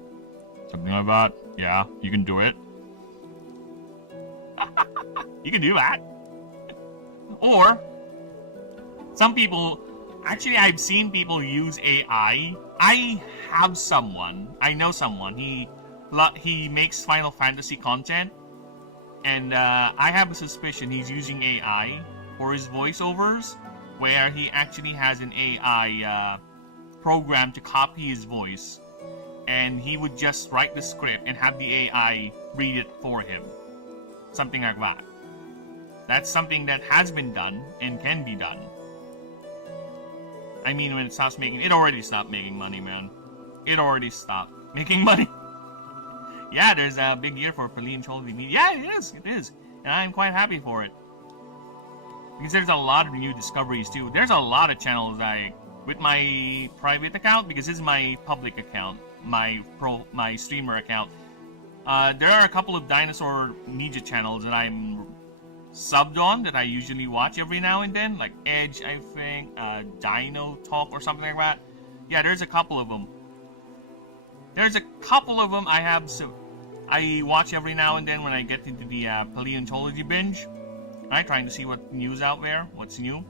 Something like that. Yeah, you can do it. You can do that. Or, some people, actually I've seen people use AI. I know someone, he makes Final Fantasy content, and I have a suspicion he's using AI for his voiceovers, where he actually has an AI program to copy his voice, and he would just write the script and have the AI read it for him. Something like that. That's something that has been done and can be done. I mean, when it stops making... It already stopped making money, man. It already stopped making money. Yeah, there's a big year for paleontology media. Yeah, it is. And I'm quite happy for it. Because there's a lot of new discoveries, too. There's a lot of channels with my private account, because this is my public account, my streamer account. There are a couple of dinosaur media channels that I'm subbed on that I usually watch every now and then, like Edge, I think, Dino Talk or something like that. Yeah, there's a couple of them. I watch every now and then when I get into the paleontology binge. Right, trying to see what news out there, what's new.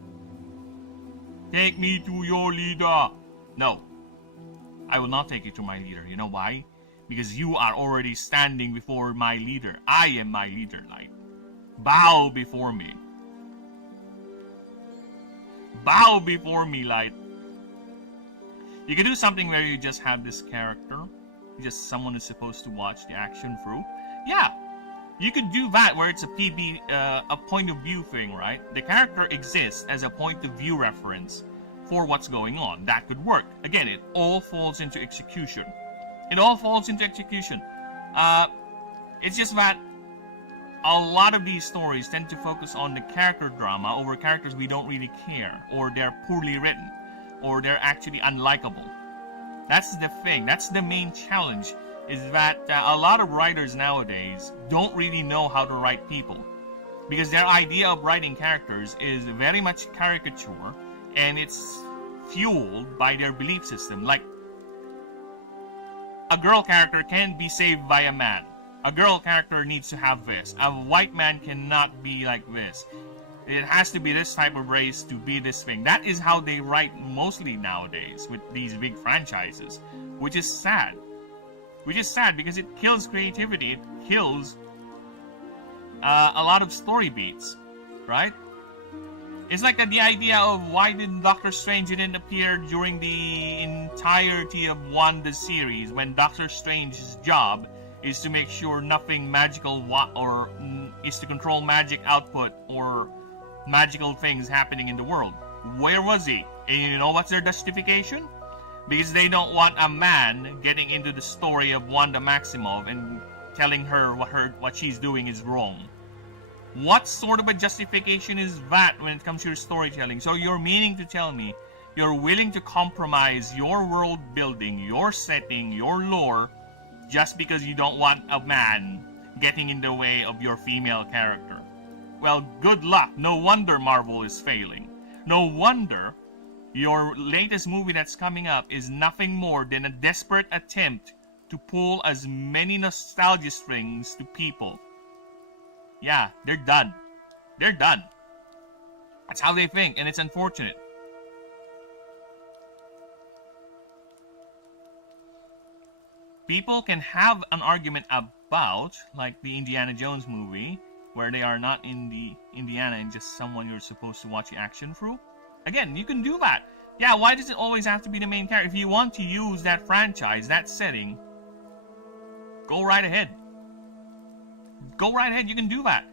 Take me to your leader. No, I will not take you to my leader. You know why? Because you are already standing before my leader. I am my leader, Light. Bow before me. Bow before me, Light. You can do something where you just have this character. Just someone is supposed to watch the action through. Yeah, you could do that where it's a point of view thing, right? The character exists as a point of view reference for what's going on. That could work. Again, it all falls into execution. It all falls into execution. It's just that a lot of these stories tend to focus on the character drama over characters we don't really care, or they're poorly written, or they're actually unlikable. That's the thing. That's the main challenge, is that a lot of writers nowadays don't really know how to write people, because their idea of writing characters is very much caricature, and it's fueled by their belief system. Like, a girl character can be saved by a man. A girl character needs to have this. A white man cannot be like this. It has to be this type of race to be this thing. That is how they write mostly nowadays with these big franchises, which is sad. Which is sad because it kills creativity. It kills a lot of story beats, right? It's like the idea of why did Doctor Strange didn't appear during the entirety of the series, when Doctor Strange's job is to make sure nothing magical or is to control magic output or magical things happening in the world. Where was he? And you know what's their justification? Because they don't want a man getting into the story of Wanda Maximoff and telling her what she's doing is wrong. What sort of a justification is that when it comes to your storytelling? So you're meaning to tell me you're willing to compromise your world building, your setting, your lore, just because you don't want a man getting in the way of your female character? Well, good luck. No wonder Marvel is failing. No wonder your latest movie that's coming up is nothing more than a desperate attempt to pull as many nostalgia strings to people. Yeah, they're done. They're done. That's how they think, and it's unfortunate. People can have an argument about, like the Indiana Jones movie, where they are not in the Indiana and just someone you're supposed to watch the action through. Again, you can do that. Yeah, why does it always have to be the main character? If you want to use that franchise, that setting, go right ahead. Go right ahead, you can do that.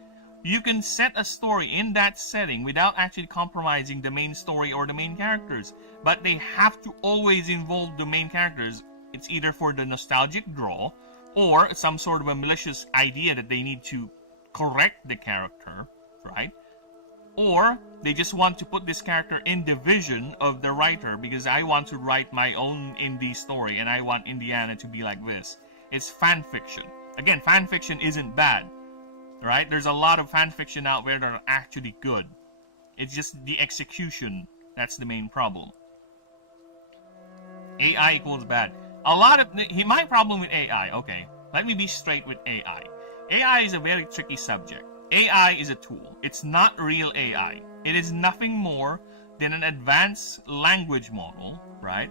You can set a story in that setting without actually compromising the main story or the main characters. But they have to always involve the main characters. It's either for the nostalgic draw or some sort of a malicious idea that they need to correct the character, right? Or they just want to put this character in the vision of the writer because I want to write my own indie story and I want Indiana to be like this. It's fan fiction. Again, fan fiction isn't bad, right? There's a lot of fan fiction out there that are actually good. It's just the execution that's the main problem. AI equals bad. My problem with AI, okay, let me be straight with AI. AI is a very tricky subject. AI is a tool. It's not real AI. It is nothing more than an advanced language model, right?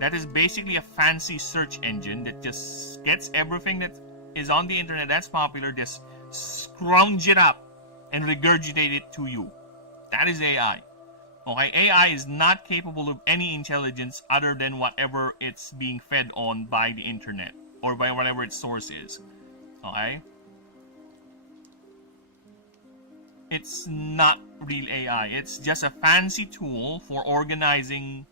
That is basically a fancy search engine that just gets everything that is on the internet that's popular, just scrounge it up and regurgitate it to you. That is AI. Okay, AI is not capable of any intelligence other than whatever it's being fed on by the internet or by whatever its source is. Okay? It's not real AI. It's just a fancy tool for organizing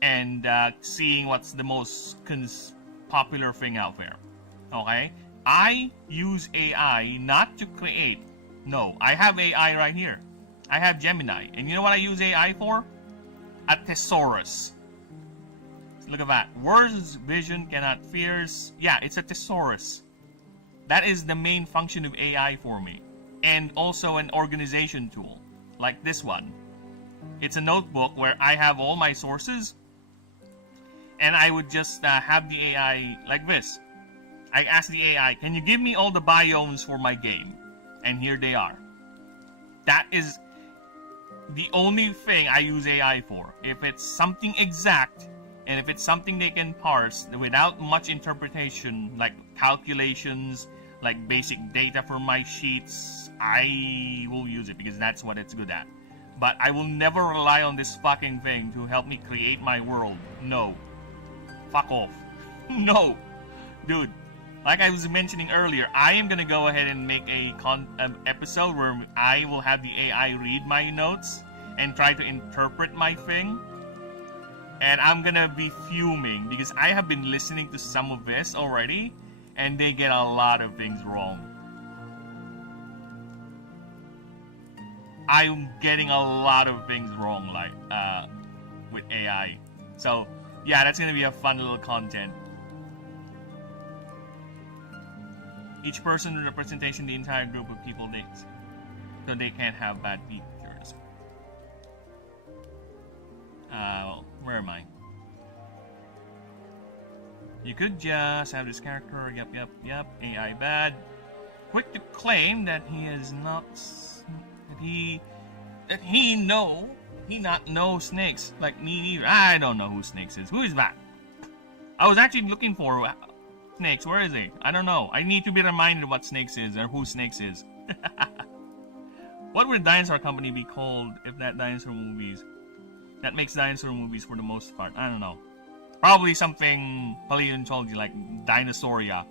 and seeing what's the most popular thing out there. Okay? I use AI not to create. No, I have AI right here. I have Gemini. And you know what I use AI for? A thesaurus. Look at that. Words, vision, cannot fears. Yeah, it's a thesaurus. That is the main function of AI for me. And also an organization tool, like this one. It's a notebook where I have all my sources. And I would just have the AI like this. I ask the AI, can you give me all the biomes for my game? And here they are. That is the only thing I use AI for. If it's something exact, and if it's something they can parse without much interpretation, like calculations, like basic data for my sheets, I will use it because that's what it's good at. But I will never rely on this fucking thing to help me create my world. No. Fuck off. No. Dude. Like I was mentioning earlier, I am gonna go ahead and make an episode where I will have the AI read my notes and try to interpret my thing. And I'm gonna be fuming because I have been listening to some of this already and they get a lot of things wrong. I'm getting a lot of things wrong, like, with AI. So, yeah, that's gonna be a fun little content. Each person representation the entire group of people so they can't have bad features. Where am I? You could just have this character, yep, AI bad. Quick to claim that he is not, that he not know snakes, like me neither. I don't know who Snakes is. Who is that? I was actually looking for Snakes. Where is he? I don't know. I need to be reminded what Snakes is or who Snakes is. What would Dinosaur Company be called if that makes dinosaur movies for the most part? I don't know. Probably something paleontology like Dinosauria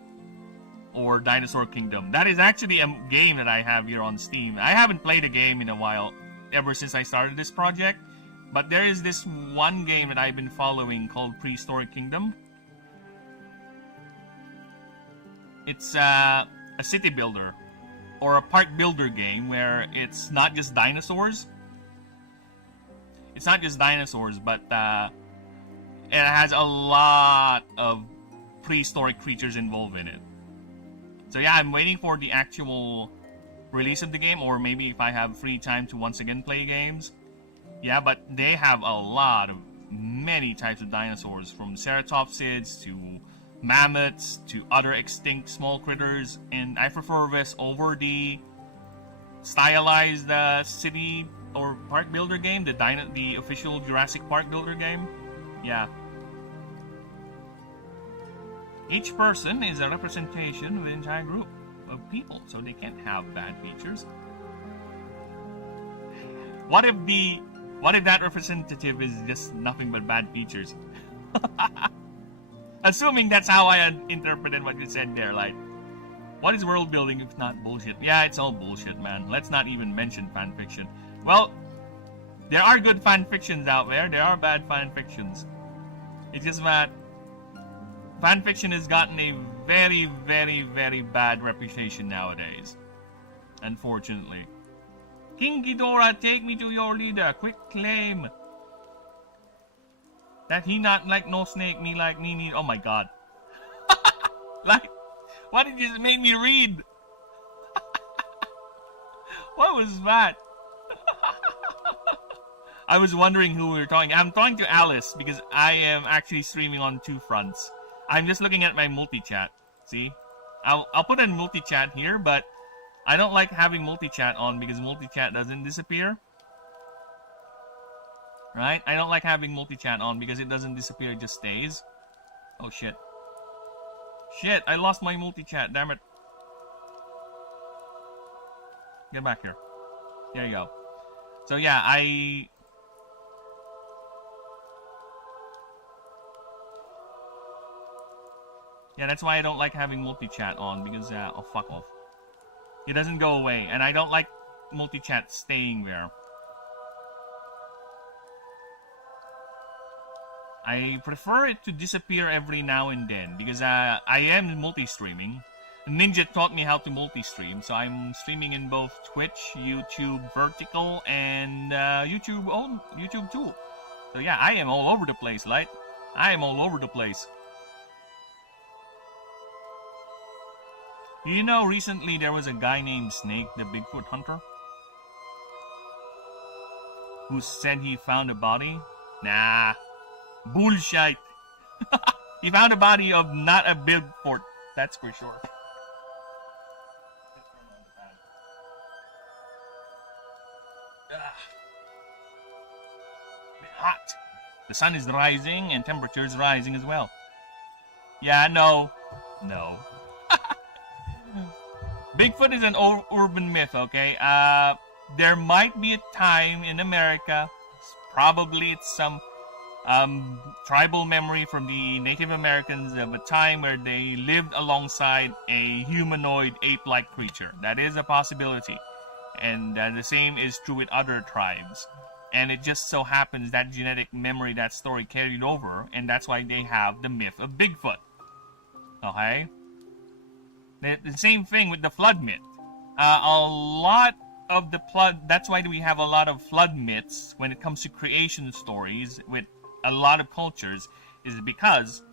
or Dinosaur Kingdom. That is actually a game that I have here on Steam. I haven't played a game in a while, ever since I started this project. But there is this one game that I've been following called Prehistoric Kingdom. It's a city builder or a park builder game where it's not just dinosaurs. It's not just dinosaurs, but it has a lot of prehistoric creatures involved in it. So yeah, I'm waiting for the actual release of the game, or maybe if I have free time to once again play games. Yeah, but they have a lot of many types of dinosaurs, from ceratopsids to mammoths to other extinct small critters, and I prefer this over the stylized city or park builder game, the official Jurassic Park builder game. Yeah. Each person is a representation of an entire group of people, so they can't have bad features. What if that representative is just nothing but bad features? Assuming that's how I interpreted what you said there, like, what is world building if not bullshit? Yeah, it's all bullshit, man. Let's not even mention fanfiction. Well, there are good fanfictions out there. There are bad fanfictions. It's just that fanfiction has gotten a very, very, very bad reputation nowadays. Unfortunately. King Ghidorah, take me to your leader. Quick claim. That he not like no snake, me like me need. Oh my god. Like, why did you just make me read? What was that? I was wondering who we were talking. I'm talking to Alice because I am actually streaming on two fronts. I'm just looking at my multi-chat. See? I'll put in multi-chat here, but I don't like having multi-chat on because multi-chat doesn't disappear. Right? I don't like having multi-chat on because it doesn't disappear, it just stays. Oh shit. Shit, I lost my multi-chat, damn it. Get back here. There you go. So yeah, yeah, that's why I don't like having multi-chat on, because, oh, fuck off. It doesn't go away, and I don't like multi-chat staying there. I prefer it to disappear every now and then, because I am multi-streaming. Ninja taught me how to multi-stream, so I'm streaming in both Twitch, YouTube Vertical, and YouTube too. So yeah, I am all over the place, Light. I am all over the place. You know, recently there was a guy named Snake, the Bigfoot hunter, who said he found a body. Nah, bullshit. He found a body of not a Bigfoot, that's for sure. Bit hot. The sun is rising and temperature is rising as well. Yeah, no. Bigfoot is an urban myth, okay? There might be a time in America, probably it's some tribal memory from the Native Americans of a time where they lived alongside a humanoid ape-like creature. That is a possibility. And the same is true with other tribes. And it just so happens that genetic memory, that story carried over, and that's why they have the myth of Bigfoot. Okay? The same thing with the flood myth. A lot of the flood, that's why we have a lot of flood myths when it comes to creation stories with a lot of cultures, is because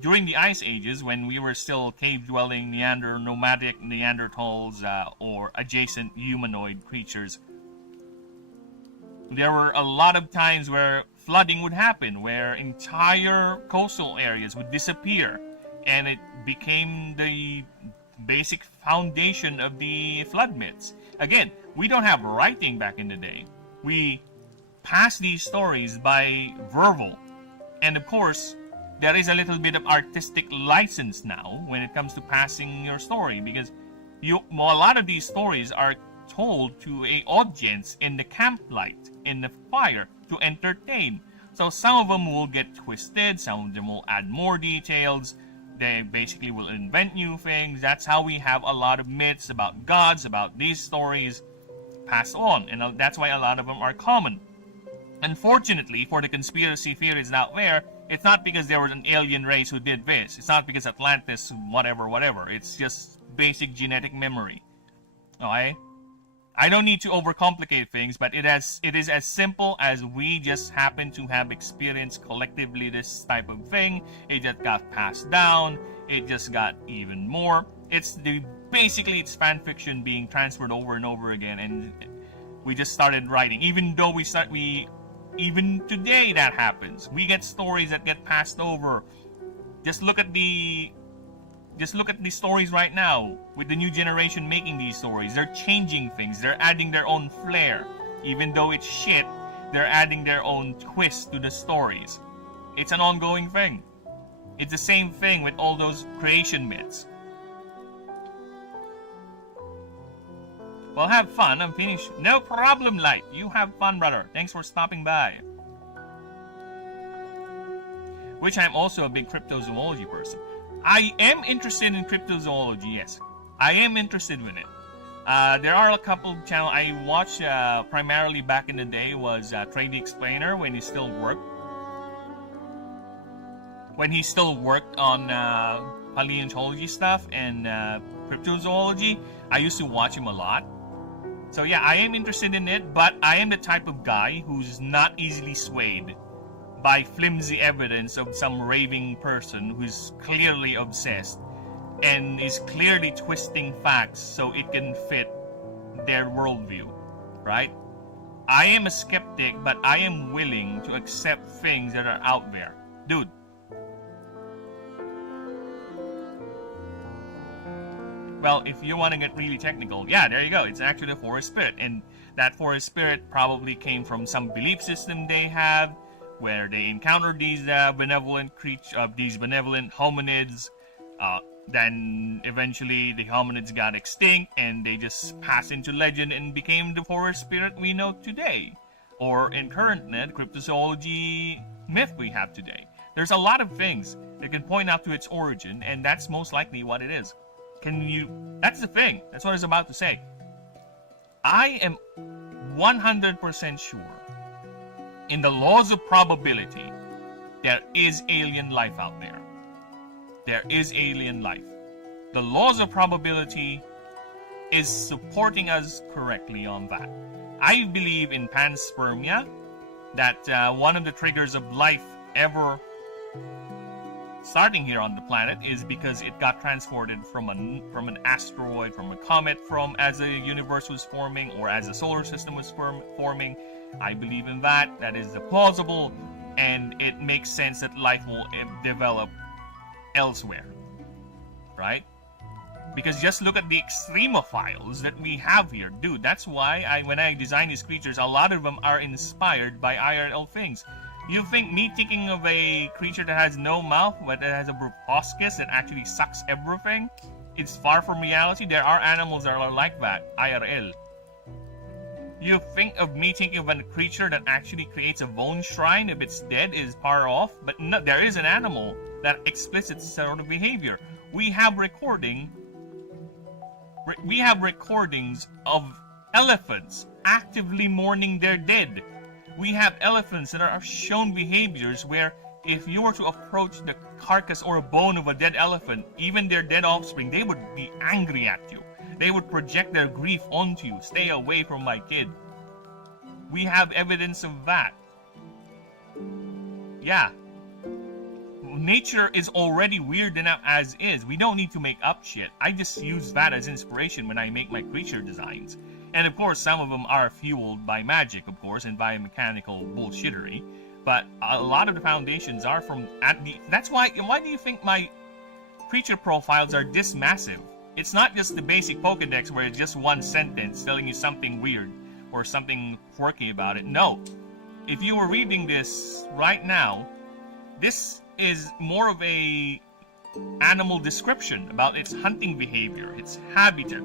during the Ice Ages, when we were still cave-dwelling nomadic Neanderthals or adjacent humanoid creatures, there were a lot of times where flooding would happen, where entire coastal areas would disappear, and it became the basic foundation of the flood myths. Again, we don't have writing back in the day. We pass these stories by verbal. And of course, there is a little bit of artistic license now when it comes to passing your story, because a lot of these stories are told to an audience in the camplight, in the fire, to entertain. So some of them will get twisted, some of them will add more details. They basically will invent new things. That's how we have a lot of myths about gods, about these stories passed on. And that's why a lot of them are common. Unfortunately, for the conspiracy theories out there, it's not because there was an alien race who did this. It's not because Atlantis, whatever. It's just basic genetic memory. Okay? I don't need to overcomplicate things, but it is as simple as we just happen to have experienced collectively this type of thing. It just got passed down. It just got even more. Basically it's fan fiction being transferred over and over again, and we just started writing. Even though even today that happens. We get stories that get passed over Just look at the stories right now with the new generation making these stories. They're changing things. They're adding their own flair. Even though it's shit, they're adding their own twist to the stories. It's an ongoing thing. It's the same thing with all those creation myths. Well, have fun. I'm finished. No problem, Light. You have fun, brother. Thanks for stopping by. Which I'm also a big cryptozoology person. I am interested in cryptozoology, yes. I am interested in it. There are a couple channels I watched primarily back in the day was Trade the Explainer when he still worked. When he still worked on paleontology stuff and cryptozoology, I used to watch him a lot. So yeah, I am interested in it, but I am the type of guy who's not easily swayed by flimsy evidence of some raving person who's clearly obsessed and is clearly twisting facts so it can fit their worldview, right? I am a skeptic, but I am willing to accept things that are out there. Dude. Well, if you want to get really technical, yeah, there you go. It's actually a forest spirit. And that forest spirit probably came from some belief system they have, where they encountered these benevolent creatures, these benevolent hominids. Then eventually the hominids got extinct and they just passed into legend and became the forest spirit we know today. Or in current net cryptozoology myth we have today. There's a lot of things that can point out to its origin, and that's most likely what it is. That's the thing. That's what I was about to say. I am 100% sure in the laws of probability, there is alien life out there. There is alien life. The laws of probability is supporting us correctly on that. I believe in panspermia, that one of the triggers of life ever starting here on the planet is because it got transported from an asteroid, from a comet, as a universe was forming or as a solar system was forming. I believe in that. That is plausible, and it makes sense that life will develop elsewhere, right? Because just look at the extremophiles that we have here. Dude, that's why when I design these creatures, a lot of them are inspired by IRL things. You think me thinking of a creature that has no mouth, but that has a proboscis that actually sucks everything? It's far from reality. There are animals that are like that, IRL. You think of me thinking of a creature that actually creates a bone shrine if it's dead is far off, but no, there is an animal that explicits sort of behavior. We have recordings of elephants actively mourning their dead. We have elephants that are shown behaviors where if you were to approach the carcass or a bone of a dead elephant, even their dead offspring, they would be angry at you. They would project their grief onto you. Stay away from my kid. We have evidence of that. Yeah. Nature is already weird enough as is. We don't need to make up shit. I just use that as inspiration when I make my creature designs. And of course, some of them are fueled by magic, of course, and by mechanical bullshittery. But a lot of the foundations are from... That's why do you think my creature profiles are this massive? It's not just the basic Pokedex where it's just one sentence telling you something weird or something quirky about it. No. If you were reading this right now, this is more of a animal description about its hunting behavior, its habitat.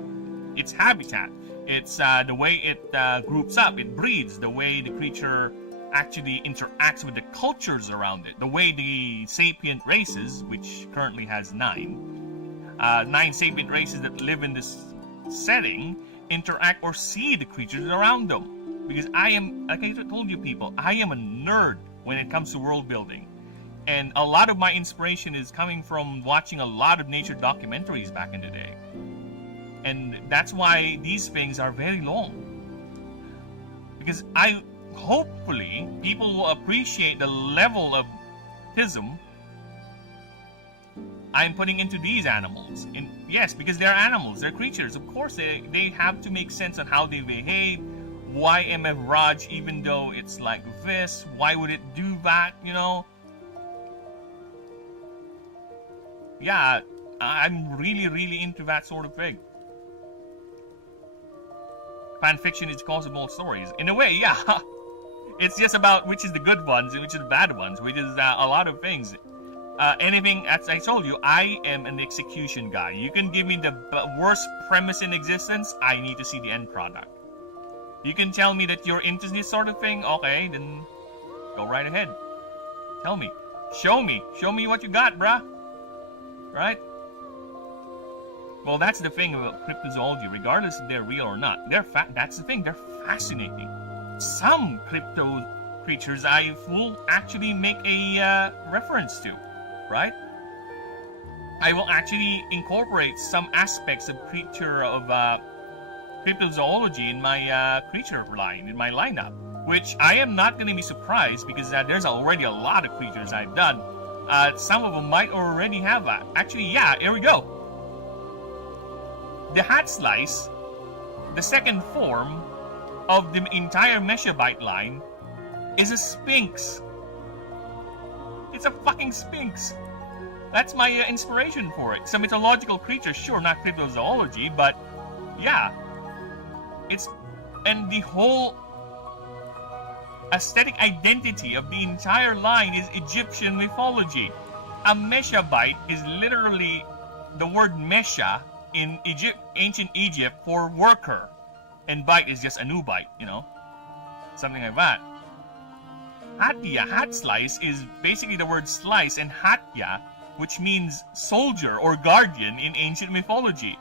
It's the way it groups up, it breeds, the way the creature actually interacts with the cultures around it, the way the sapient races, which currently has 9 sapient races that live in this setting, interact or see the creatures around them. Because I am, like I told you people, I am a nerd when it comes to world building. And a lot of my inspiration is coming from watching a lot of nature documentaries back in the day. And that's why these things are very long. Because hopefully, people will appreciate the level of tism I'm putting into these animals. Yes, because they're animals, they're creatures. Of course, they have to make sense on how they behave. Why MF Raj, even though it's like this? Why would it do that, you know? yeah, I'm really into that sort of thing. Fan fiction is concept stories. In a way, yeah. It's just about which is the good ones and which are the bad ones, which is a lot of things. Anything, as I told you, I am an execution guy. You can give me the worst premise in existence, I need to see the end product. You can tell me that you're into this sort of thing, okay, then go right ahead. Tell me. Show me what you got, bruh. Right? Well, that's the thing about cryptozoology, regardless if they're real or not. That's the thing, they're fascinating. Some crypto creatures I will actually make a reference to, right? I will actually incorporate some aspects of cryptozoology in my creature line, in my lineup, which I am not going to be surprised because there's already a lot of creatures I've done. Some of them might already have that. Actually, yeah, here we go. The hat slice, the second form of the entire Meshabite line, is a sphinx. It's a fucking sphinx. That's my inspiration for it. It's a mythological creature, sure, not cryptozoology, but yeah. And the whole aesthetic identity of the entire line is Egyptian mythology. A Meshabite is literally the word Mesha in ancient Egypt for worker. And bite is just a new bite, something like that. Hatya, hat slice, is basically the word slice, and Hatya, which means soldier or guardian in ancient mythology.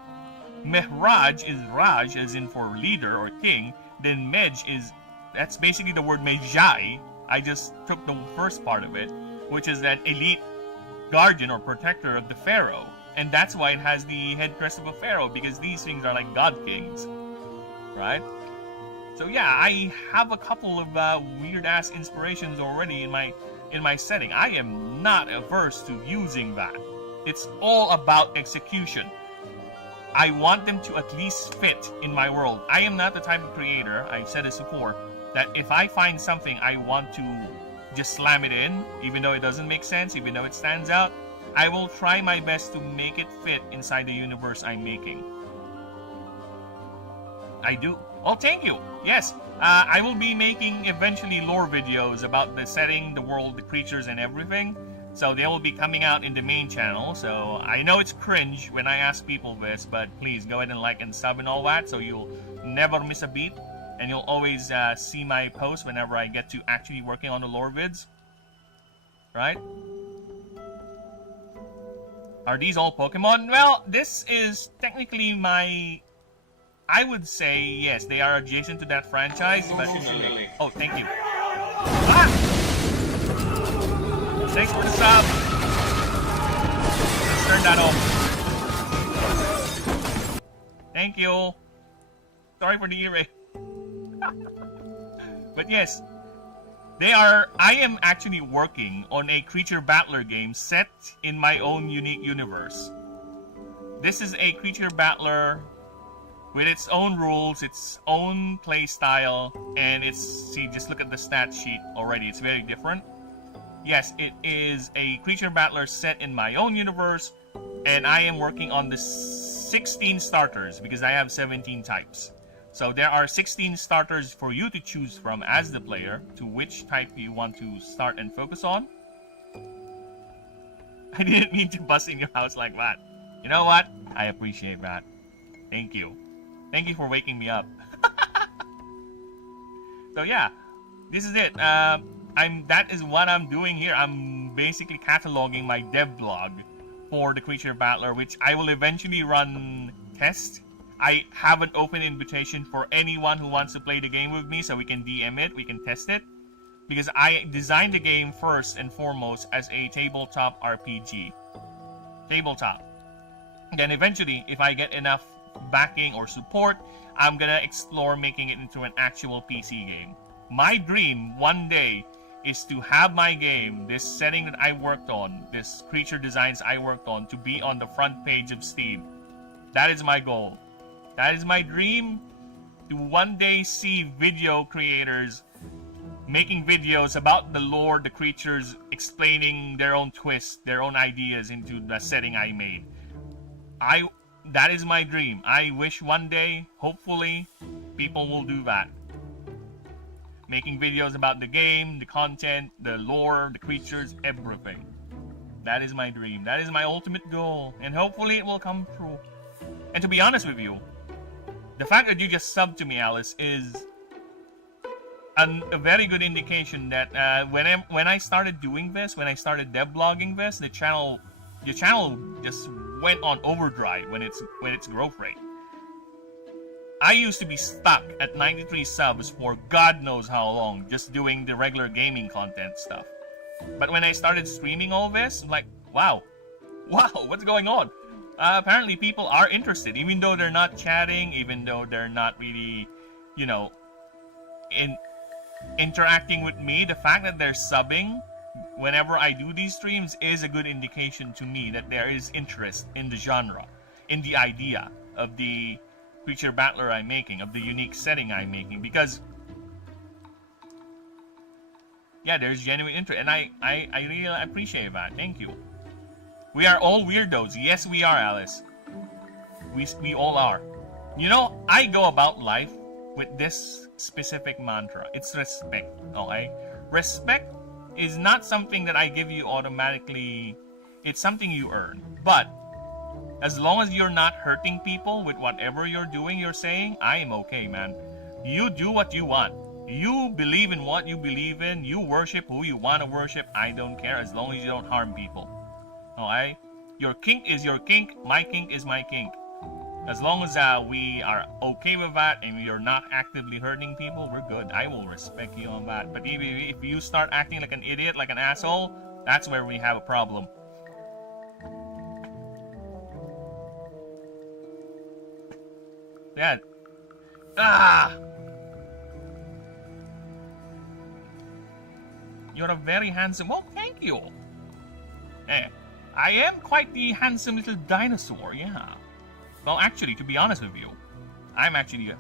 Mehraj is Raj, as in for leader or king. Then Mej that's basically the word Mejai. I just took the first part of it, which is that elite guardian or protector of the pharaoh. And that's why it has the head crest of a pharaoh, because these things are like god kings. Right? So yeah, I have a couple of weird-ass inspirations already in my setting. I am not averse to using that. It's all about execution. I want them to at least fit in my world. I am not the type of creator, I've said this before, that if I find something I want to just slam it in, even though it doesn't make sense, even though it stands out, I will try my best to make it fit inside the universe I'm making. I do. Well, thank you. Yes, I will be making eventually lore videos about the setting, the world, the creatures, and everything. So they will be coming out in the main channel. So I know it's cringe when I ask people this, but please go ahead and like and sub and all that, so you'll never miss a beat, and you'll always see my posts whenever I get to actually working on the lore vids. Right? Are these all Pokemon? Well, this is technically my... I would say, yes, they are adjacent to that franchise, but... Oh, thank you. Ah! Thanks for the sub! Let's turn that off. Thank you. Sorry for the earache. But yes, I am actually working on a creature battler game set in my own unique universe. This is a creature battler with its own rules, its own play style, and just look at the stat sheet already, it's very different. Yes, it is a creature battler set in my own universe, and I am working on the 16 starters, because I have 17 types. So there are 16 starters for you to choose from as the player, to which type you want to start and focus on. I didn't mean to bust in your house like that. You know what? I appreciate that. Thank you. Thank you for waking me up. So yeah, this is it. That is what I'm doing here. I'm basically cataloging my devlog for the creature battler, which I will eventually run test. I have an open invitation for anyone who wants to play the game with me, so we can DM it, we can test it. Because I designed the game first and foremost as a tabletop RPG. Tabletop. Then eventually, if I get enough backing or support, I'm gonna explore making it into an actual PC game. My dream one day is to have my game, this setting that I worked on, this creature designs I worked on, to be on the front page of Steam. That is my goal. That is my dream, to one day see video creators making videos about the lore, the creatures, explaining their own twist, their own ideas into the setting I made. That is my dream. I wish one day, hopefully, people will do that. Making videos about the game, the content, the lore, the creatures, everything. That is my dream. That is my ultimate goal. And hopefully it will come true. And to be honest with you, the fact that you just subbed to me, Alice, is a very good indication that when I started doing this, when I started devlogging this, the channel just went on overdrive when its growth rate. I used to be stuck at 93 subs for God knows how long, just doing the regular gaming content stuff. But when I started streaming all this, I'm like, wow, what's going on? Apparently people are interested, even though they're not chatting, even though they're not really, interacting with me. The fact that they're subbing whenever I do these streams is a good indication to me that there is interest in the genre, in the idea of the creature battler I'm making, of the unique setting I'm making, because yeah, there's genuine interest, and I really appreciate that. Thank you. We are all weirdos. Yes, we are, Alice. We all are. I go about life with this specific mantra. It's respect, okay? Respect is not something that I give you automatically. It's something you earn. But as long as you're not hurting people with whatever you're doing, you're saying, I am okay, man. You do what you want. You believe in what you believe in. You worship who you want to worship. I don't care, as long as you don't harm people. Alright? Your kink is your kink. My kink is my kink. As long as we are okay with that and you're not actively hurting people, we're good. I will respect you on that. But if you start acting like an idiot, like an asshole, that's where we have a problem. Yeah. You're a very handsome... Well, thank you. Hey, I am quite the handsome little dinosaur, yeah. Well, actually, to be honest with you, I'm actually...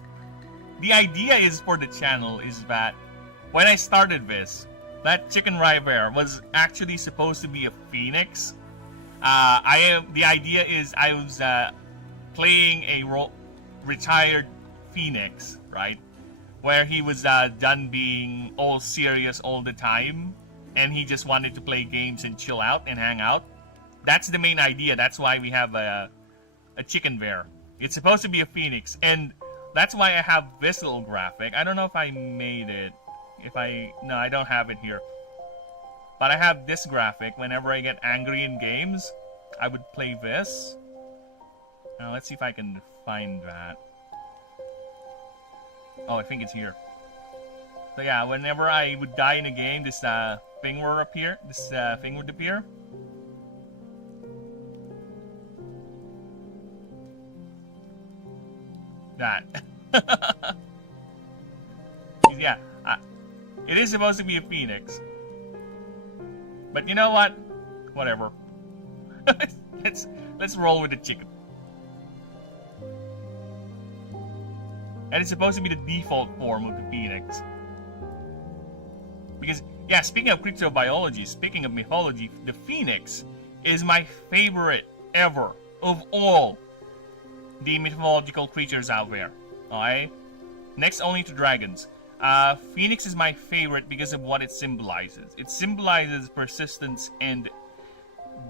The idea is for the channel is that when I started this, that chicken right there was actually supposed to be a phoenix. The idea is I was playing a retired phoenix, right? Where he was done being all serious all the time, and he just wanted to play games and chill out and hang out. That's the main idea. That's why we have a chicken bear. It's supposed to be a phoenix, and that's why I have this little graphic. I don't know if I made it. No, I don't have it here. But I have this graphic. Whenever I get angry in games, I would play this. Now let's see if I can find that. Oh, I think it's here. So yeah, whenever I would die in a game, this thing would appear. This thing would appear. That. Yeah, it is supposed to be a phoenix. But you know what? Whatever. let's roll with the chicken. And it's supposed to be the default form of the phoenix. Because, yeah, speaking of cryptobiology, speaking of mythology, the phoenix is my favorite ever of all the mythological creatures out there. Alright? Next only to dragons. Phoenix is my favorite because of what it symbolizes. It symbolizes persistence and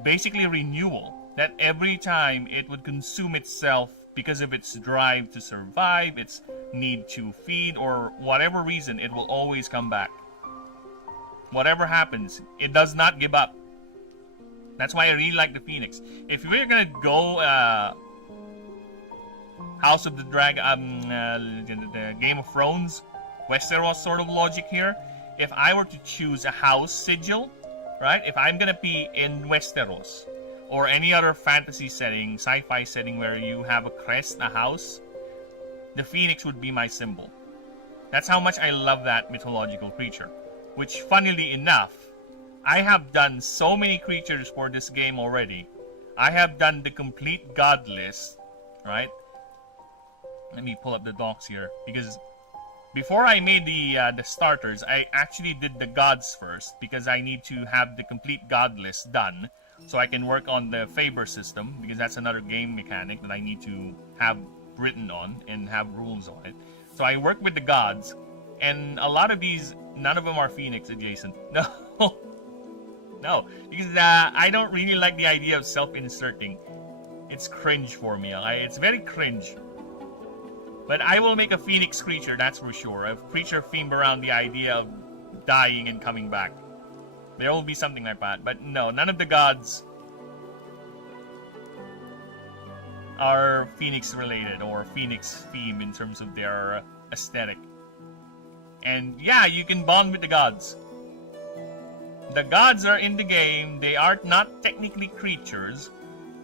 basically renewal. That every time it would consume itself because of its drive to survive, its need to feed, or whatever reason, it will always come back. Whatever happens, it does not give up. That's why I really like the Phoenix. If we're gonna go House of the Dragon, the Game of Thrones, Westeros sort of logic here, if I were to choose a house sigil, right? If I'm gonna be in Westeros, or any other fantasy setting, sci-fi setting where you have a crest, a house, the phoenix would be my symbol. That's how much I love that mythological creature. Which, funnily enough, I have done so many creatures for this game already. I have done the complete god list, right? Let me pull up the docs here, because before I made the starters, I actually did the gods first because I need to have the complete god list done so I can work on the favor system, because that's another game mechanic that I need to have written on and have rules on it. So I work with the gods, and a lot of these, none of them are Phoenix adjacent. No. No, because I don't really like the idea of self-inserting. It's cringe for me. It's very cringe. But I will make a Phoenix creature, that's for sure. A creature themed around the idea of dying and coming back. There will be something like that. But no, none of the gods are Phoenix related or Phoenix theme in terms of their aesthetic. And yeah, you can bond with the gods. The gods are in the game. They are not technically creatures.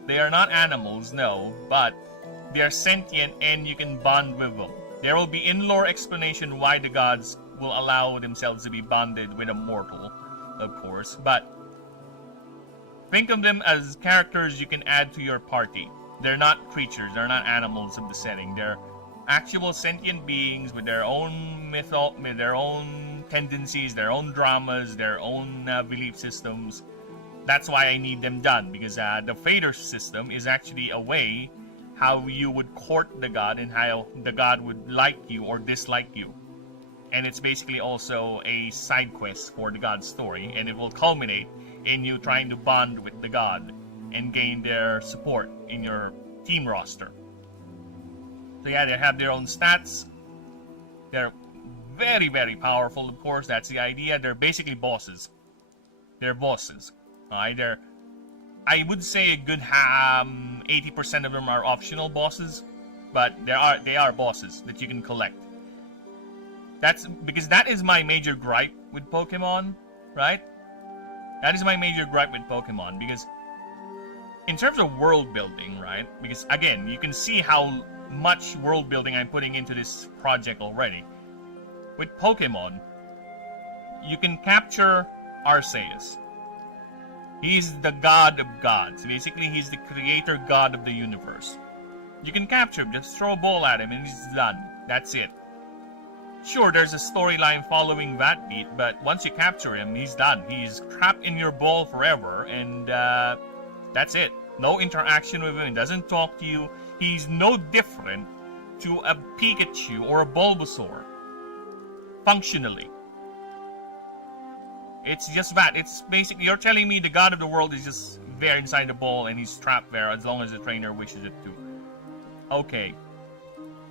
They are not animals, no, but they are sentient and you can bond with them. There will be in-lore explanation why the gods will allow themselves to be bonded with a mortal, of course, but think of them as characters you can add to your party. They're not creatures, they're not animals of the setting. They're actual sentient beings with their own with their own tendencies, their own dramas, their own belief systems. That's why I need them done, because the fader system is actually a way how you would court the god and how the god would like you or dislike you. And it's basically also a side quest for the god's story, and it will culminate in you trying to bond with the god and gain their support in your team roster. So yeah, they have their own stats. They're very, very powerful, of course. That's the idea. They're basically bosses. They're bosses. Alright, I would say a good 80% of them are optional bosses, but they are bosses that you can collect. That's because that is my major gripe with Pokemon, right? That is my major gripe with Pokemon, because in terms of world building, right? Because again, you can see how much world building I'm putting into this project already. With Pokemon, you can capture Arceus. He's the god of gods. Basically, he's the creator god of the universe. You can capture him, just throw a ball at him and he's done. That's it. Sure, there's a storyline following that beat, but once you capture him, he's done. He's trapped in your ball forever, and that's it. No interaction with him, he doesn't talk to you. He's no different to a Pikachu or a Bulbasaur. Functionally. It's just that. It's basically, you're telling me the god of the world is just there inside the ball and he's trapped there as long as the trainer wishes it to. Okay.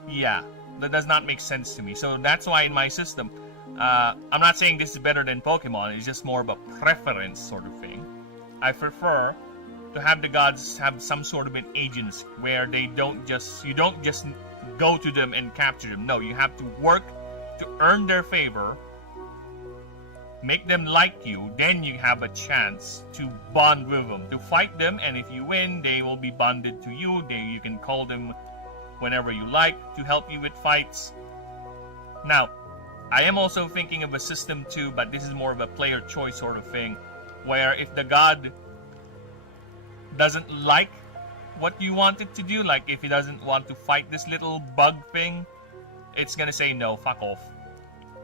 Yeah, that does not make sense to me. So that's why in my system, I'm not saying this is better than Pokemon, it's just more of a preference sort of thing. I prefer to have the gods have some sort of an agency where you don't just go to them and capture them. No, you have to work to earn their favor, make them like you, then you have a chance to bond with them, to fight them, and if you win, they will be bonded to you. You can call them whenever you like to help you with fights. Now, I am also thinking of a system too, but this is more of a player choice sort of thing, where if the god doesn't like what you want it to do, like if he doesn't want to fight this little bug thing, it's gonna say no, fuck off.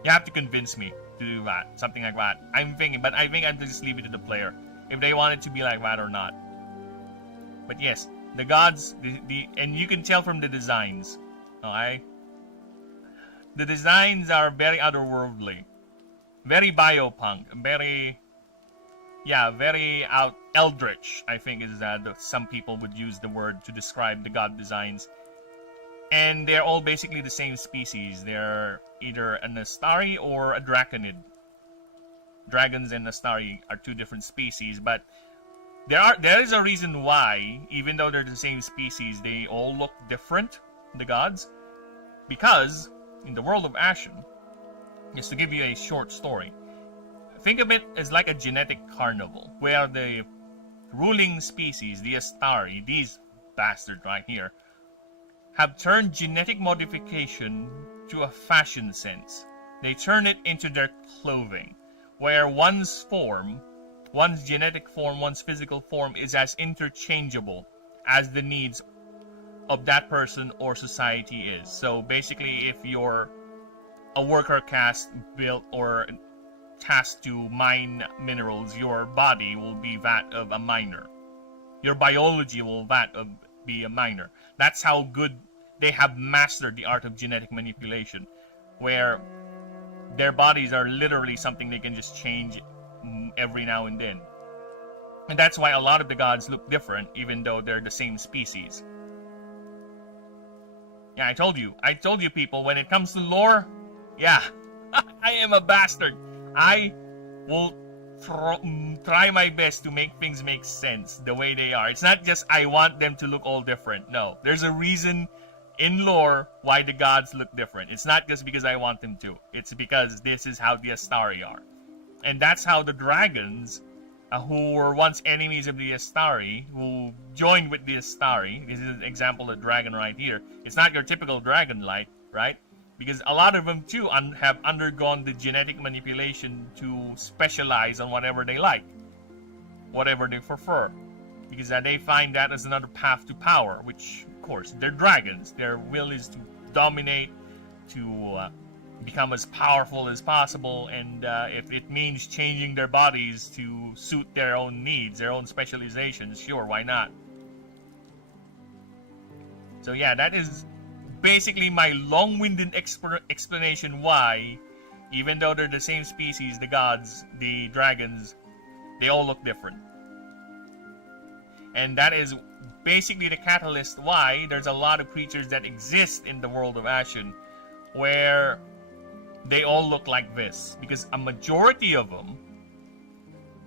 You have to convince me to do that, something like that. I'm thinking, but I think I'd just leave it to the player if they want it to be like that or not. But yes, the gods, and you can tell from the designs. Okay, the designs are very otherworldly, very biopunk, very eldritch. I think is some people would use the word to describe the god designs. And they're all basically the same species. They're either an Astari or a Draconid. Dragons and Astari are two different species, but there is a reason why, even though they're the same species, they all look different, the gods. Because, in the world of Ashen, just to give you a short story, think of it as like a genetic carnival, where the ruling species, the Astari, these bastards right here, have turned genetic modification to a fashion sense. They turn it into their clothing, where one's genetic form, one's physical form is as interchangeable as the needs of that person or society is. So basically, if you're a worker caste built or tasked to mine minerals, your body will be that of a miner. Your biology will be a miner. That's how good they have mastered the art of genetic manipulation, where their bodies are literally something they can just change every now and then. And that's why a lot of the gods look different, even though they're the same species. Yeah, I told you people, when it comes to lore, yeah, I am a bastard. I will try my best to make things make sense the way they are. It's not just I want them to look all different. No, there's a reason in lore why the gods look different. It's not just because I want them to. It's because this is how the Astari are. And that's how the dragons, who were once enemies of the Astari, who joined with the Astari. This is an example of dragon right here. It's not your typical dragon like, right? Because a lot of them too have undergone the genetic manipulation to specialize on whatever they like, whatever they prefer, because they find that as another path to power. Which, of course, they're dragons. Their will is to dominate, to become as powerful as possible, and if it means changing their bodies to suit their own needs, their own specializations, sure, why not? So yeah, that is basically my long-winded explanation why, even though they're the same species, the gods, the dragons, they all look different. And that is basically the catalyst why there's a lot of creatures that exist in the world of Ashen where they all look like this, because a majority of them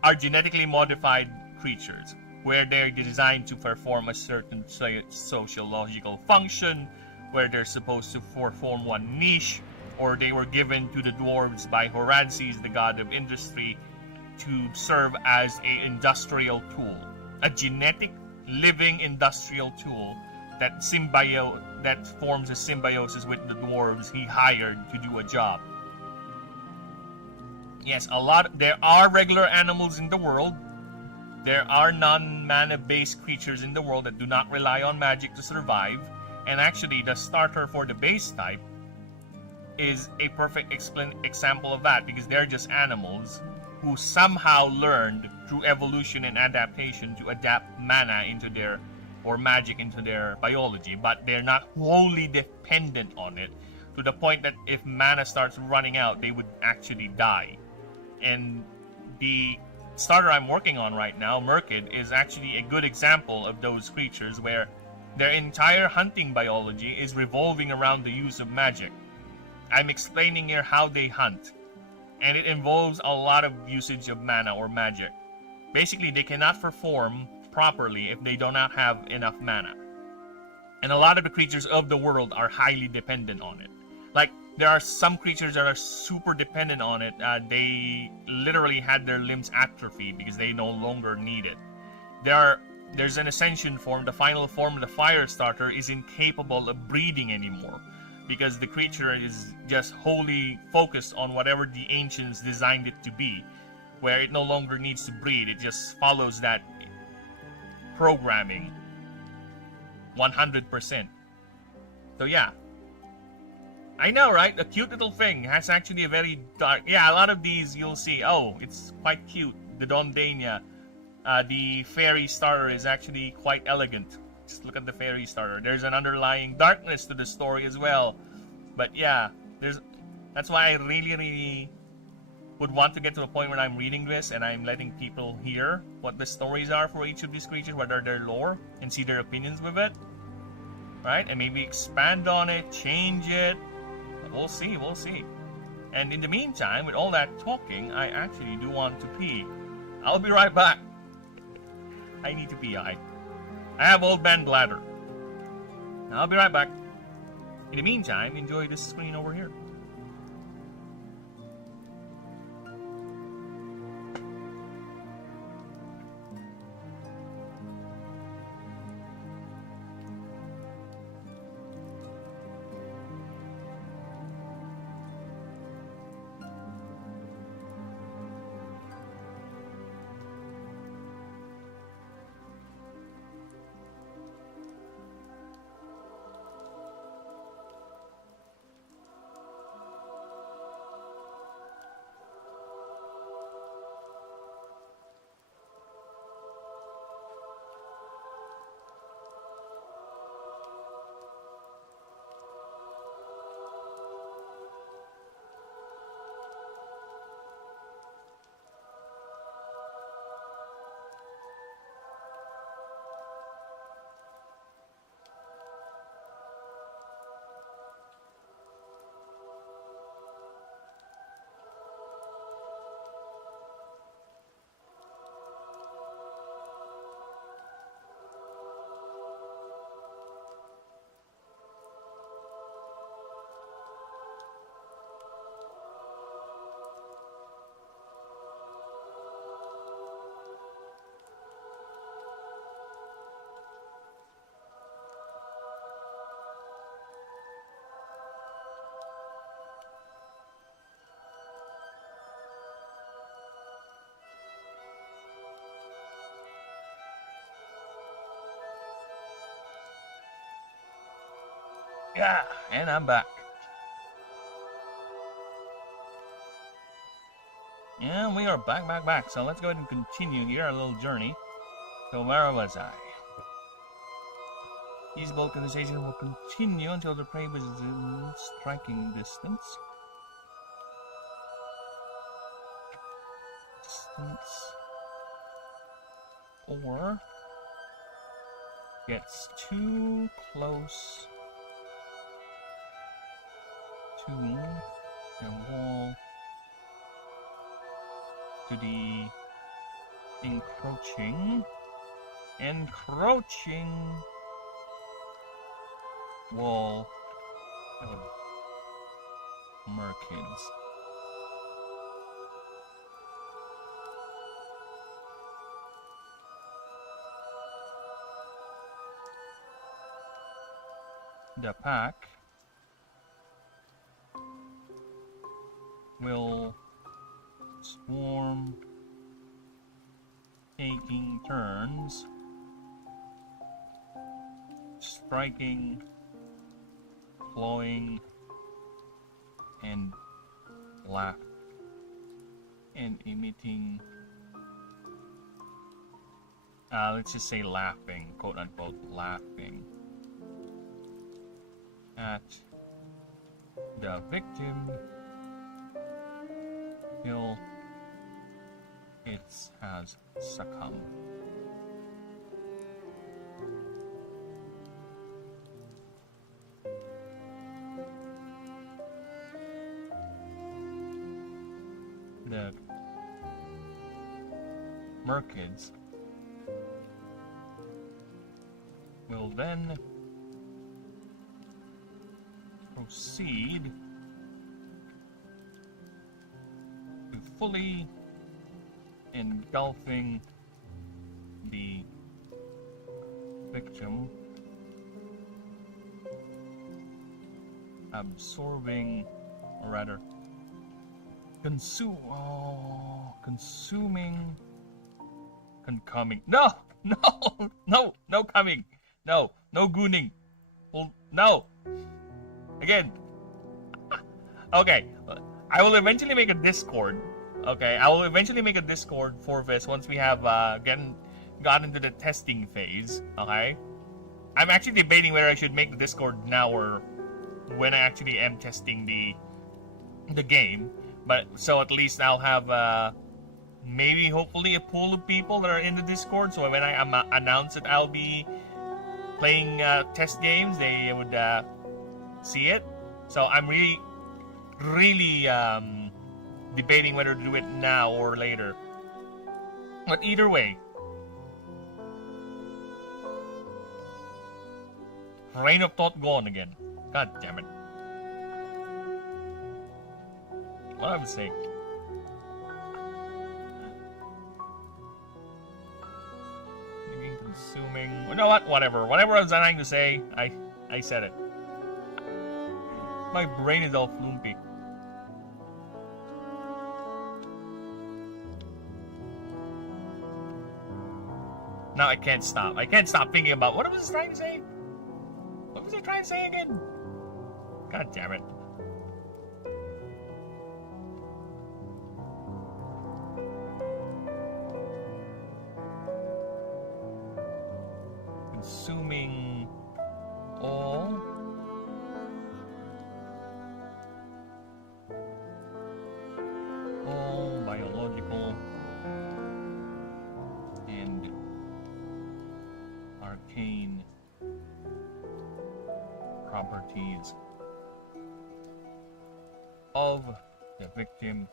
are genetically modified creatures where they're designed to perform a certain sociological function, where they're supposed to perform one niche, or they were given to the dwarves by Horadses, the god of industry, to serve as an industrial tool, a genetic living industrial tool that forms a symbiosis with the dwarves he hired to do a job. Yes, there are regular animals in the world. There are non-mana based creatures in the world that do not rely on magic to survive. And actually, the starter for the base type is a perfect example of that, because they're just animals who somehow learned through evolution and adaptation to adapt mana into their, or magic into their biology, but they're not wholly dependent on it, to the point that if mana starts running out, they would actually die. And the starter I'm working on right now, Merkid, is actually a good example of those creatures where their entire hunting biology is revolving around the use of magic. I'm explaining here how they hunt, and it involves a lot of usage of mana or magic. Basically, they cannot perform properly if they do not have enough mana. And a lot of the creatures of the world are highly dependent on it. Like, there are some creatures that are super dependent on it. They literally had their limbs atrophy because they no longer need it. There's an ascension form, the final form of the fire starter is incapable of breeding anymore, because the creature is just wholly focused on whatever the ancients designed it to be, where it no longer needs to breed. It just follows that programming 100%. So yeah, I know, right? A cute little thing has actually a very dark... Yeah, a lot of these you'll see, oh, it's quite cute. The Dondania. The fairy starter is actually quite elegant. Just look at the fairy starter. There's an underlying darkness to the story as well. But yeah, that's why I really would want to get to a point where I'm reading this and I'm letting people hear what the stories are for each of these creatures, what are their lore, and see their opinions with it. Right? And maybe expand on it, change it. We'll see. And in the meantime, with all that talking, I actually do want to pee. I'll be right back. I need to pee. I have old man bladder. I'll be right back. In the meantime, enjoy this screen over here. Yeah, and I'm back. Yeah, we are back. So let's go ahead and continue here our little journey. So where was I? Feasible conversation will continue until the prey was in striking distance. Or gets too close to the wall, to the encroaching wall of merkids. The pack will swarm, taking turns, striking, clawing, and laugh, and emitting, let's just say laughing, quote unquote, laughing at the victim till it has succumbed. The merkids will then proceed to fully engulfing the victim, absorbing, or rather consuming, concoming. No coming. No gooning. Well, no. Again. Okay. I will eventually make a Discord. Okay, I will eventually make a Discord for this once we have gotten into the testing phase. Okay. I'm actually debating whether I should make the Discord now or when I actually am testing the game. But so at least I'll have maybe hopefully a pool of people that are in the Discord. So when I announce that I'll be playing test games, they would see it. So I'm really debating whether to do it now or later. But either way, rain of thought gone again. God damn it. What I would say. Consuming. You know what? Whatever I was trying to say, I said it. My brain is all flumpy. Now I can't stop. I can't stop thinking about what was I trying to say? What was I trying to say again? God damn it. Consuming all biological and arcane properties of the victim,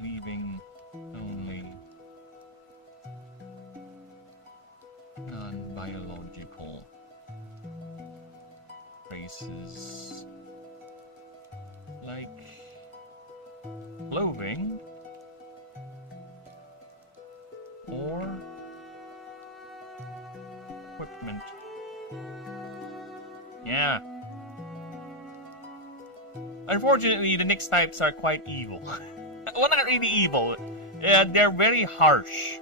leaving only non-biological traces like clothing or equipment. Yeah. Unfortunately, the Nyx types are quite evil. Well, not really evil. They're very harsh.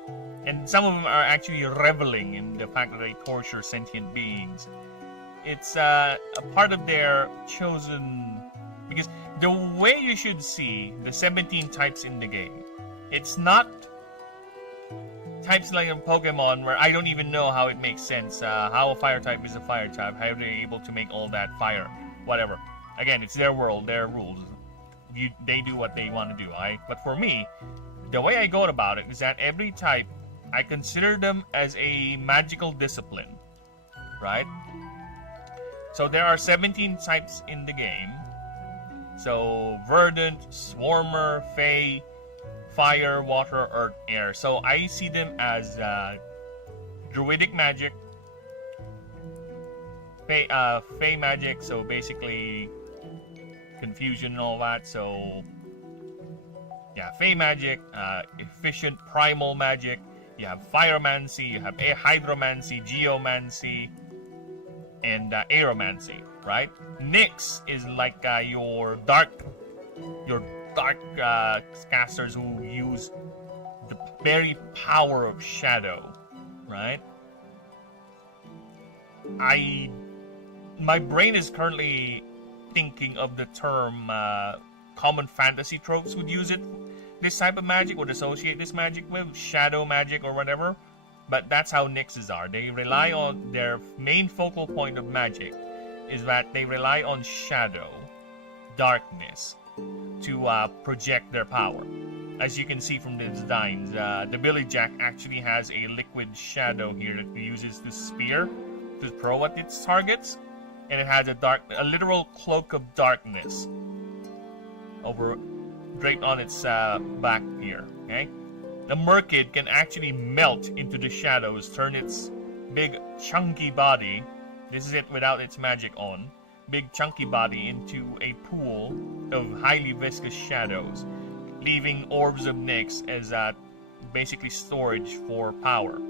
and some of them are actually reveling in the fact that they torture sentient beings. It's a part of their chosen, because the way you should see the 17 types in the game, it's not types like in Pokemon where I don't even know how it makes sense. How a fire type is a fire type, how they're able to make all that fire, whatever. Again, it's their world, their rules. They do what they want to do. But for me, the way I go about it is that every type, I consider them as a magical discipline, right? So there are 17 types in the game. So Verdant, Swarmer, Fey, Fire, Water, Earth, Air. So I see them as Druidic magic, Fey magic, so basically confusion and all that. So yeah, Fey magic, efficient primal magic. You have Pyromancy, you have Hydromancy, Geomancy, and Aeromancy, right? Nyx is like your dark casters who use the very power of shadow, right? My brain is currently thinking of the term common fantasy tropes would use it. This type of magic would associate this magic with shadow magic or whatever, but that's how Nyxes are. They rely on their main focal point of magic is that they rely on shadow, darkness, to project their power. As you can see from the designs, the Billy Jack actually has a liquid shadow here that it uses to spear to throw at its targets, and it has a literal cloak of darkness draped on its back here. Okay, the Merkid can actually melt into the shadows, turn its big chunky body. This is it without its magic on. Big chunky body into a pool of highly viscous shadows, leaving orbs of Nyx as basically storage for power.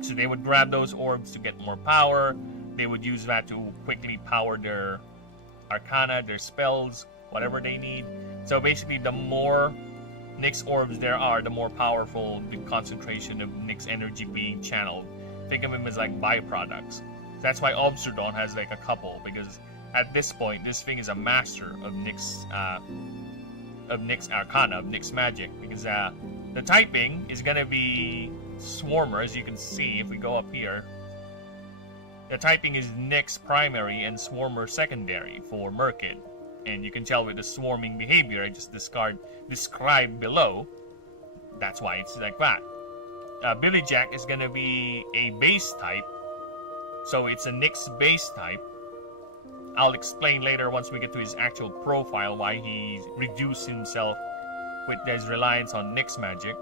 So they would grab those orbs to get more power. They would use that to quickly power their arcana, their spells, whatever they need. So basically, the more Nyx orbs there are, the more powerful the concentration of Nyx energy being channeled. Think of them as like byproducts. That's why Obstrodon has like a couple, because at this point, this thing is a master of Nyx Arcana, of Nyx magic. Because the typing is gonna be Swarmer, as you can see if we go up here. The typing is Nyx primary and Swarmer secondary for Merkid, and you can tell with the swarming behavior I just described below. That's why it's like that. Billy Jack is gonna be a base type. So it's a Nyx base type. I'll explain later once we get to his actual profile why he's reduced himself with his reliance on Nyx magic.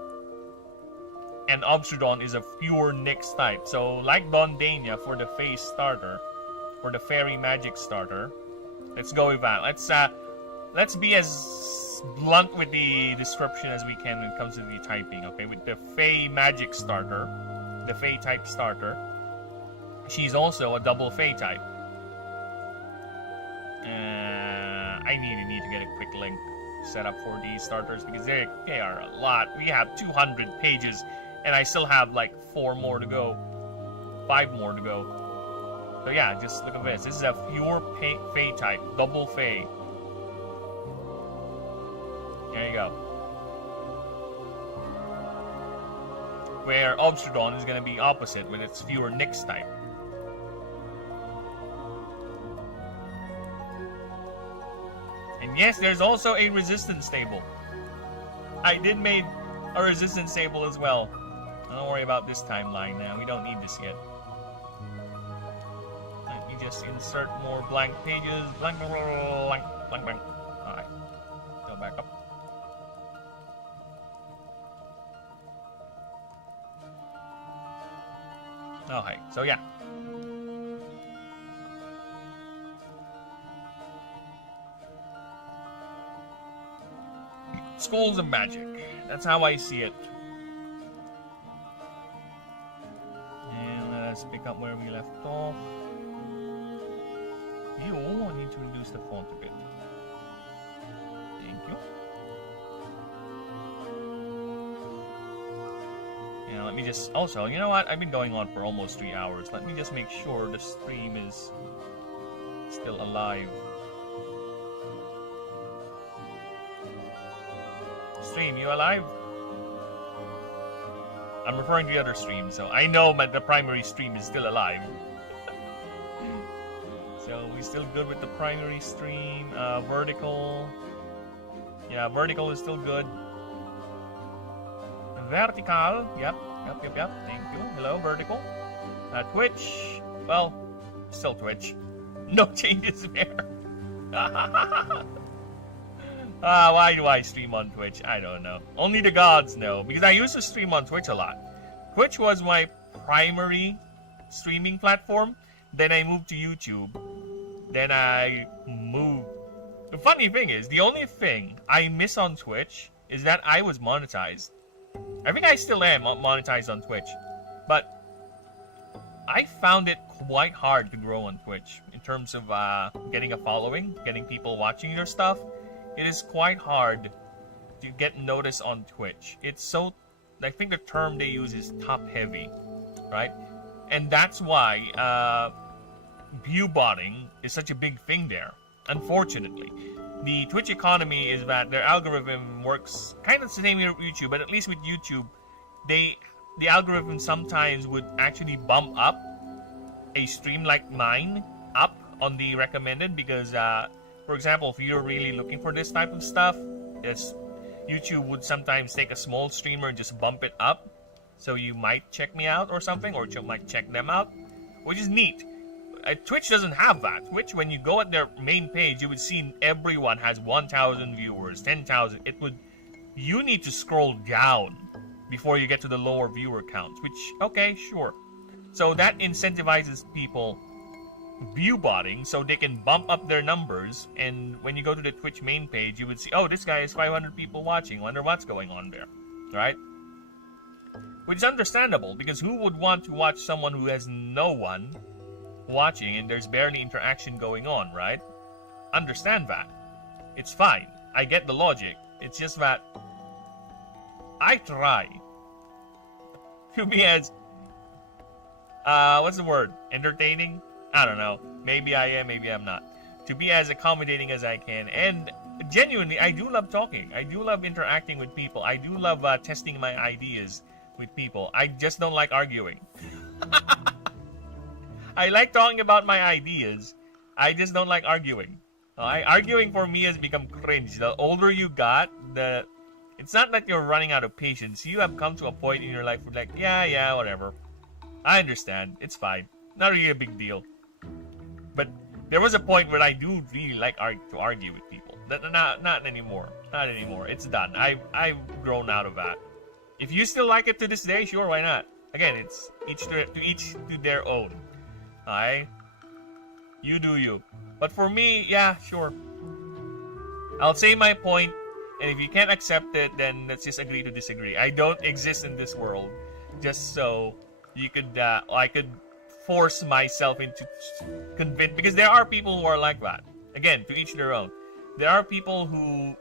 And Obstrodon is a pure Nyx type. So like Dondania for the Fey starter, for the Fairy magic starter, let's go with that. Let's be as blunt with the description as we can when it comes to the typing, okay? With the Fey magic starter, the Fey type starter, she's also a double Fey type. I need to get a quick link set up for these starters because they are a lot. We have 200 pages and I still have like 4 more to go. 5 more to go. So yeah, just look at this. This is a pure Fey type, double Fey. There you go. Where Obstrodon is going to be opposite with its pure Nyx type. And yes, there's also a resistance table. I did make a resistance table as well. Don't worry about this timeline now. We don't need this yet. Let me just insert more blank pages. Blank, blank, blank, blank. Alright. Go back up. Okay, so yeah. Schools of Magic. That's how I see it. And let's pick up where we left off. I need to reduce the font a bit. Thank you. Yeah, let me just... Also, you know what? I've been going on for almost 3 hours. Let me just make sure the stream is still alive. Stream, you alive? I'm referring to the other stream, so I know that the primary stream is still alive. So we're still good with the primary stream. Vertical. Yeah, vertical is still good. Vertical. Yep. Thank you. Hello, vertical. Twitch. Well, still Twitch. No changes there. Why do I stream on Twitch? I don't know. Only the gods know. Because I used to stream on Twitch a lot. Twitch was my primary streaming platform. Then I moved to YouTube. Then I moved... The funny thing is, the only thing I miss on Twitch is that I was monetized. I think I still am monetized on Twitch. But I found it quite hard to grow on Twitch. In terms of getting a following, getting people watching your stuff. It is quite hard to get noticed on Twitch. It's so... I think the term they use is top-heavy. Right? And that's why view botting is such a big thing there. Unfortunately, the Twitch economy is that their algorithm works kind of the same with YouTube, but at least with YouTube, the algorithm sometimes would actually bump up a stream like mine up on the recommended because, for example, if you're really looking for this type of stuff, YouTube would sometimes take a small streamer and just bump it up, so you might check me out or something, or you might check them out, which is neat. Twitch doesn't have that. Twitch, when you go at their main page, you would see everyone has 1,000 viewers, 10,000. You need to scroll down before you get to the lower viewer counts, which, okay, sure. So that incentivizes people view botting so they can bump up their numbers, and when you go to the Twitch main page, you would see, oh, this guy has 500 people watching. Wonder what's going on there, right? Which is understandable, because who would want to watch someone who has no one watching and there's barely interaction going on, right? Understand that. It's fine. I get the logic. It's just that I try to be as what's the word? Entertaining? I don't know. Maybe I am, maybe I'm not. To be as accommodating as I can. And genuinely, I do love talking. I do love interacting with people. I do love testing my ideas with people. I just don't like arguing. I like talking about my ideas. I just don't like arguing. Arguing for me has become cringe. The older you got, it's not that you're running out of patience. You have come to a point in your life where like, yeah, whatever. I understand. It's fine. Not really a big deal. But there was a point where I do really like to argue with people. Not anymore. Not anymore. It's done. I've grown out of that. If you still like it to this day, sure, why not? Again, it's each to their own. Alright? You do you. But for me, yeah, sure. I'll say my point, and if you can't accept it, then let's just agree to disagree. I don't exist in this world just so you could, I could force myself into convince, because there are people who are like that. Again, to each their own. There are people who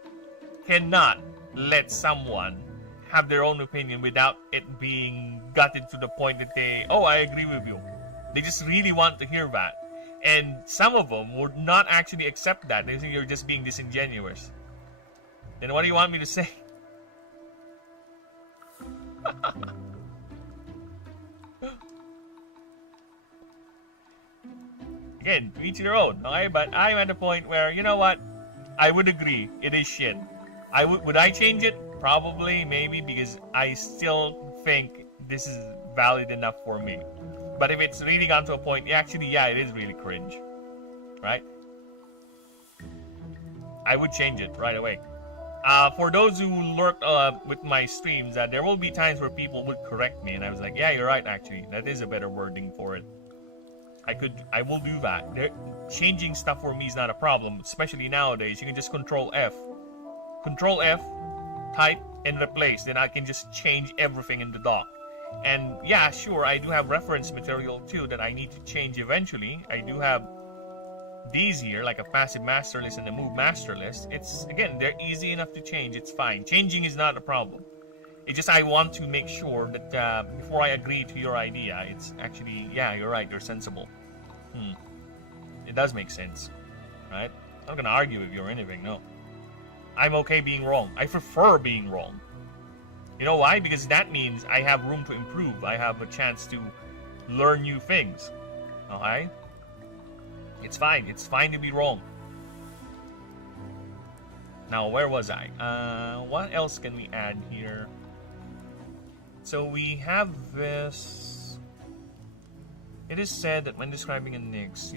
cannot let someone have their own opinion without it being gutted to the point that I agree with you. They just really want to hear that. And some of them would not actually accept that. They think you're just being disingenuous. Then what do you want me to say? Again, to each their own, okay? But I'm at a point where, you know what? I would agree. It is shit. Would I change it? Probably, maybe, because I still think this is valid enough for me. But if it's really gone to a point, actually, yeah, it is really cringe. Right? I would change it right away. For those who lurked with my streams, there will be times where people would correct me, and I was like, yeah, you're right, actually. That is a better wording for it. I will do that. Changing stuff for me is not a problem, especially nowadays. You can just Control F. Control F, type, and replace. Then I can just change everything in the dock. And yeah, sure, I do have reference material too that I need to change eventually. I do have these here, like a passive master list and a move master list. It's, again, they're easy enough to change. It's fine. Changing is not a problem. It's just I want to make sure that before I agree to your idea, it's actually, yeah, you're right, you're sensible. It does make sense, right? I'm not gonna argue with you or anything, no. I'm okay being wrong. I prefer being wrong. You know why? Because that means I have room to improve. I have a chance to learn new things. Okay? It's fine. It's fine to be wrong. Now, where was I? What else can we add here? So we have this. It is said that when describing a Nyx,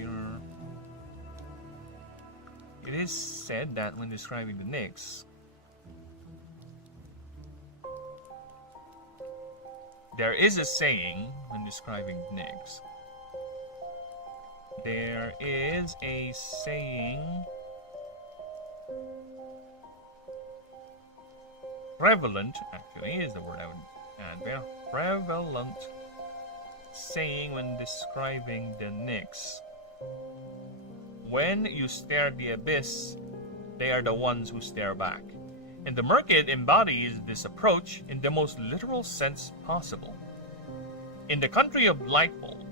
it is said that when describing the Nyx, there is a saying when describing Nyx. There is a saying. Prevalent, actually, is the word I would add there. Prevalent saying when describing the Nyx. When you stare at the abyss, they are the ones who stare back. And the Merkid embodies this approach in the most literal sense possible. In the country of Lightfall,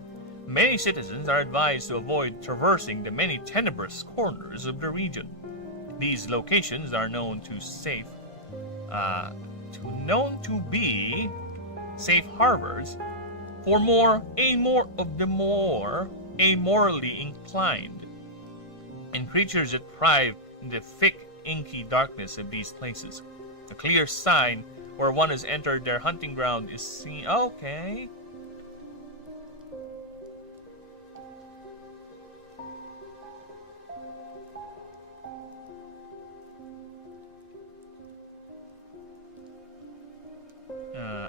many citizens are advised to avoid traversing the many tenebrous corners of the region. These locations are known to be safe harbors for more amorally inclined, and creatures that thrive in the thick, inky darkness of these places. A clear sign where one has entered their hunting ground is seen. Okay.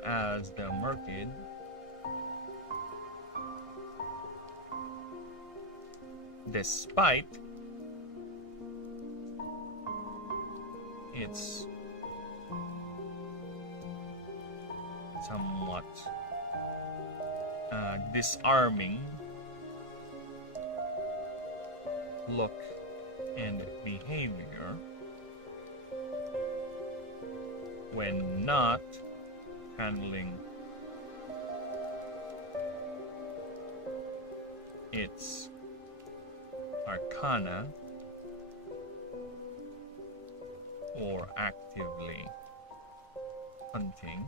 As the Merkid, despite its somewhat disarming look and behavior when not handling its arcana or actively hunting,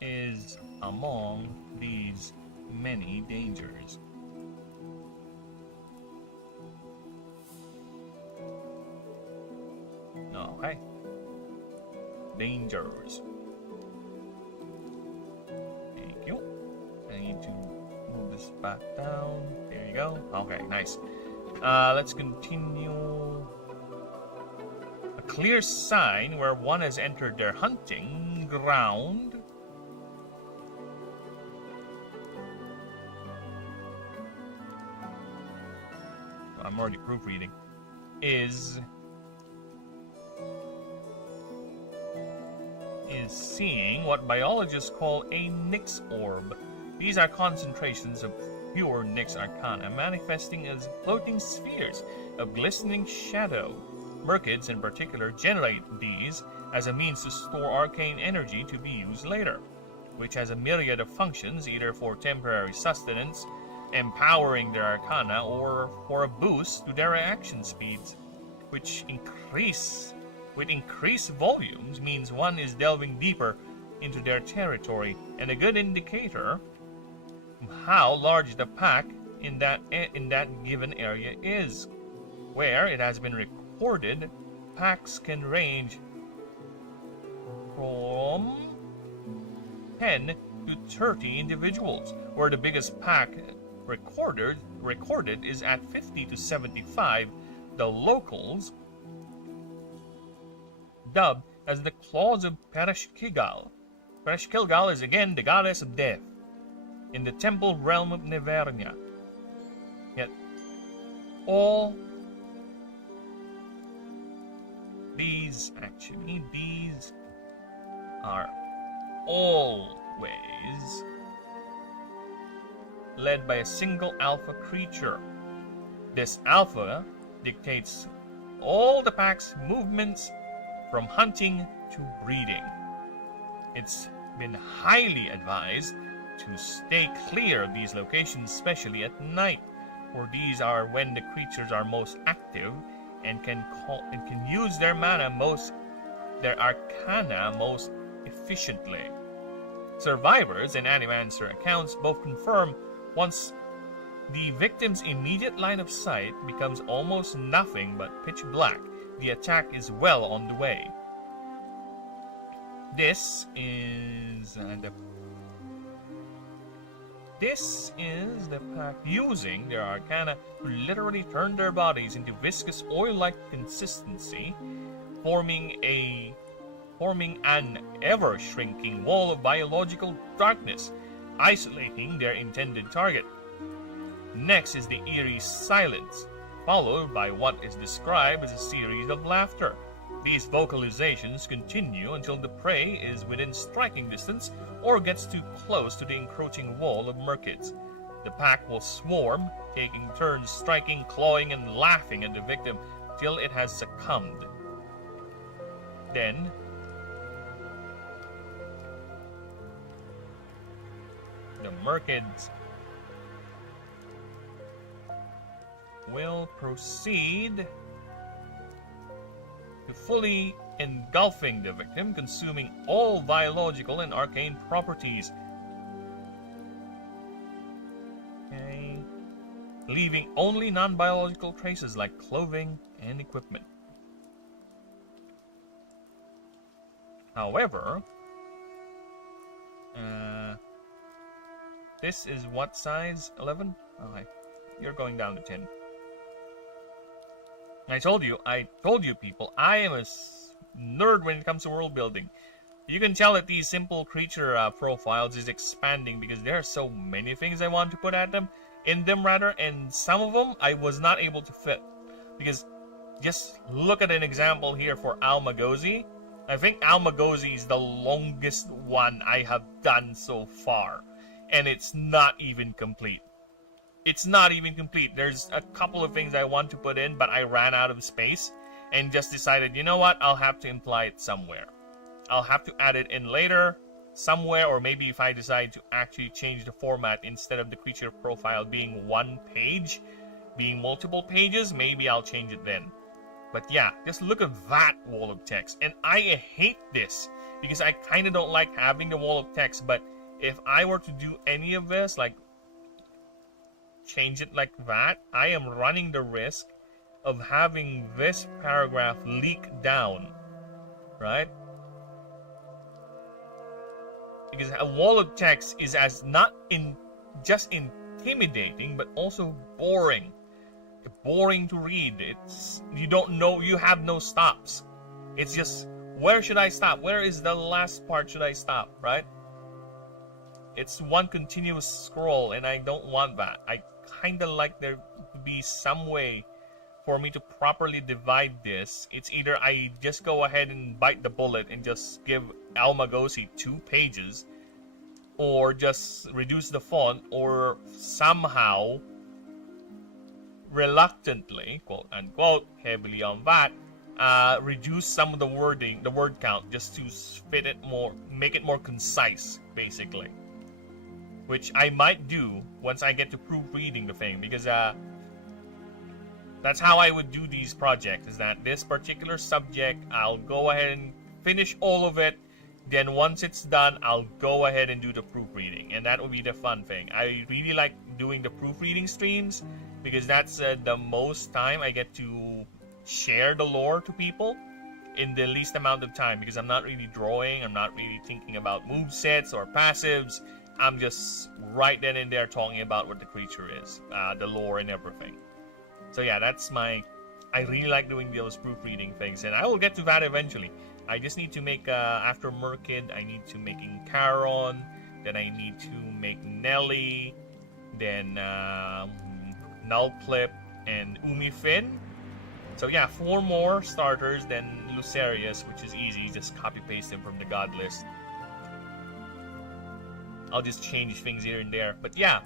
is among these many dangers. Okay. Dangers. Thank you. I need to move this back down. There you go. Okay, nice. Let's continue. A clear sign where one has entered their hunting ground. I'm already proofreading. Is seeing what biologists call a Nyx orb. These are concentrations of pure Nyx arcana, manifesting as floating spheres of glistening shadow. Merkids, in particular, generate these as a means to store arcane energy to be used later, which has a myriad of functions, either for temporary sustenance, empowering their arcana, or for a boost to their reaction speeds, which with increased volumes means one is delving deeper into their territory, and a good indicator of how large the pack in that given area is. Where it has been recorded, packs can range from 10 to 30 individuals, where the biggest pack recorded is at 50 to 75. The locals dubbed as the Claws of Pereshkigal. Pereshkigal is again the goddess of death in the temple realm of Nevernia. Yet all these are always led by a single alpha creature, This alpha dictates all the pack's movements from hunting to breeding. It's been highly advised to stay clear of these locations, especially at night, for these are when the creatures are most active and can use their arcana most efficiently. Survivors and Animancer accounts both confirm once the victim's immediate line of sight becomes almost nothing but pitch black, the attack is well on the way. This is the pack using their arcana to literally turn their bodies into viscous oil-like consistency, forming an ever-shrinking wall of biological darkness, isolating their intended target. Next is the eerie silence, followed by what is described as a series of laughter. These vocalizations continue until the prey is within striking distance or gets too close to the encroaching wall of merkids. The pack will swarm, taking turns striking, clawing, and laughing at the victim till it has succumbed. Then, the merkids will proceed to fully engulfing the victim, consuming all biological and arcane properties, leaving only non-biological traces like clothing and equipment. However, this is what size? 11? Okay, you're going down to 10. I told you people, I am a nerd when it comes to world building. You can tell that these simple creature profiles is expanding because there are so many things I want to put in them, and some of them I was not able to fit. Because just look at an example here for Almagozi. I think Almagozi is the longest one I have done so far, and it's not even complete. It's not even complete. There's a couple of things I want to put in, but I ran out of space and just decided, you know what, I'll have to imply it somewhere. I'll have to add it in later, somewhere, or maybe if I decide to actually change the format instead of the creature profile being one page, being multiple pages, maybe I'll change it then. But yeah, just look at that wall of text. And I hate this because I kind of don't like having the wall of text, but if I were to do any of this, like change it like that, I am running the risk of having this paragraph leak down, right? Because a wall of text is as not just intimidating, but also boring. Boring to read. You don't know, you have no stops. It's just, where should I stop? Where is the last part should I stop, right? It's one continuous scroll, and I don't want that. I kind of like there to be some way for me to properly divide this. It's either I just go ahead and bite the bullet and just give Almagosi 2 pages, or just reduce the font, or somehow reluctantly, quote unquote, heavily on that, reduce some of the wording, the word count, just to fit it more, make it more concise, basically. Which I might do once I get to proofreading the thing, because that's how I would do these projects, is that this particular subject, I'll go ahead and finish all of it, then once it's done, I'll go ahead and do the proofreading, and that will be the fun thing. I really like doing the proofreading streams, because that's the most time I get to share the lore to people in the least amount of time, because I'm not really drawing, I'm not really thinking about movesets or passives. I'm just right then and there talking about what the creature is, the lore and everything. So yeah, that's I really like doing those proofreading things, and I will get to that eventually. I just need to make, after Merkid, I need to make Incaron, then I need to make Nelly, then Nullclip, and Umifin. So yeah, 4 more starters, then Lucerius, which is easy, just copy-paste them from the god list. I'll just change things here and there, but yeah.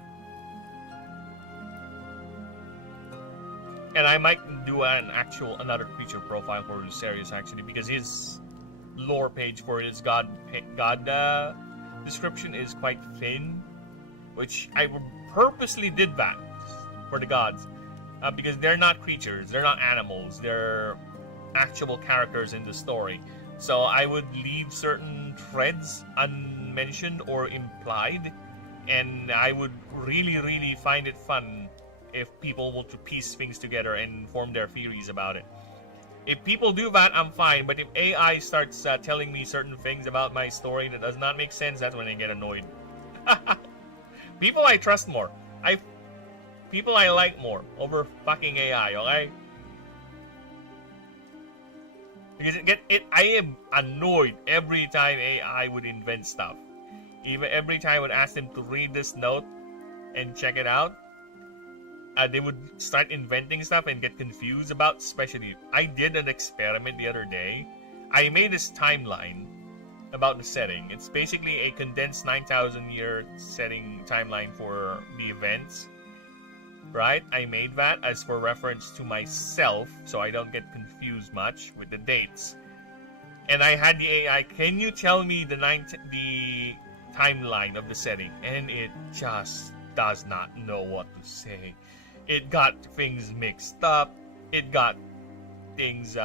And I might do another creature profile for Lucerius actually, because his lore page for his god description is quite thin, which I purposely did that for the gods, because they're not creatures, they're not animals, they're actual characters in the story. So I would leave certain threads unmentioned or implied, and I would really find it fun if people want to piece things together and form their theories about it. If people do that, I'm fine, but if AI starts telling me certain things about my story that does not make sense, that's when I get annoyed. People I trust more. People I like more over fucking AI, okay? Because I am annoyed every time AI would invent stuff. Even every time I would ask them to read this note and check it out, they would start inventing stuff and get confused about, especially, I did an experiment the other day. I made this timeline about the setting. It's basically a condensed 9,000 year setting timeline for the events, right? I made that as for reference to myself, so I don't get confused much with the dates. And I had the AI, can you tell me the timeline of the setting? And it just does not know what to say. It got things mixed up. It got things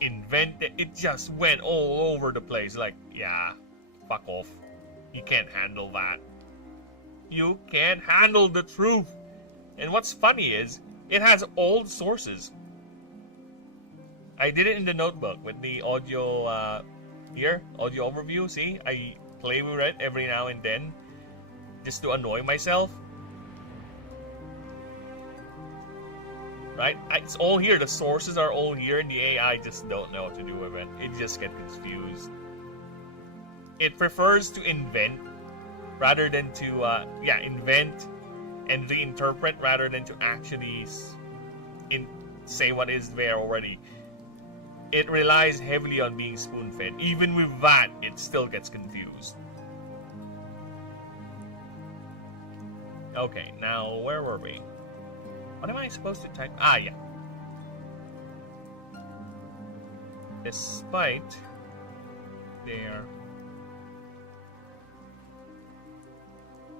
invented. It just went all over the place. Like, yeah, fuck off. You can't handle that. You can't handle the truth. And what's funny is, it has old sources. I did it in the notebook with the audio here, audio overview. See, I play with it every now and then just to annoy myself. Right? It's all here. The sources are all here, and the AI just don't know what to do with it. It just gets confused. It prefers to invent rather than to, invent and reinterpret rather than to actually say what is there already. It relies heavily on being spoon-fed. Even with that, it still gets confused. Okay, now where were we? What am I supposed to type? Ah, yeah. Despite their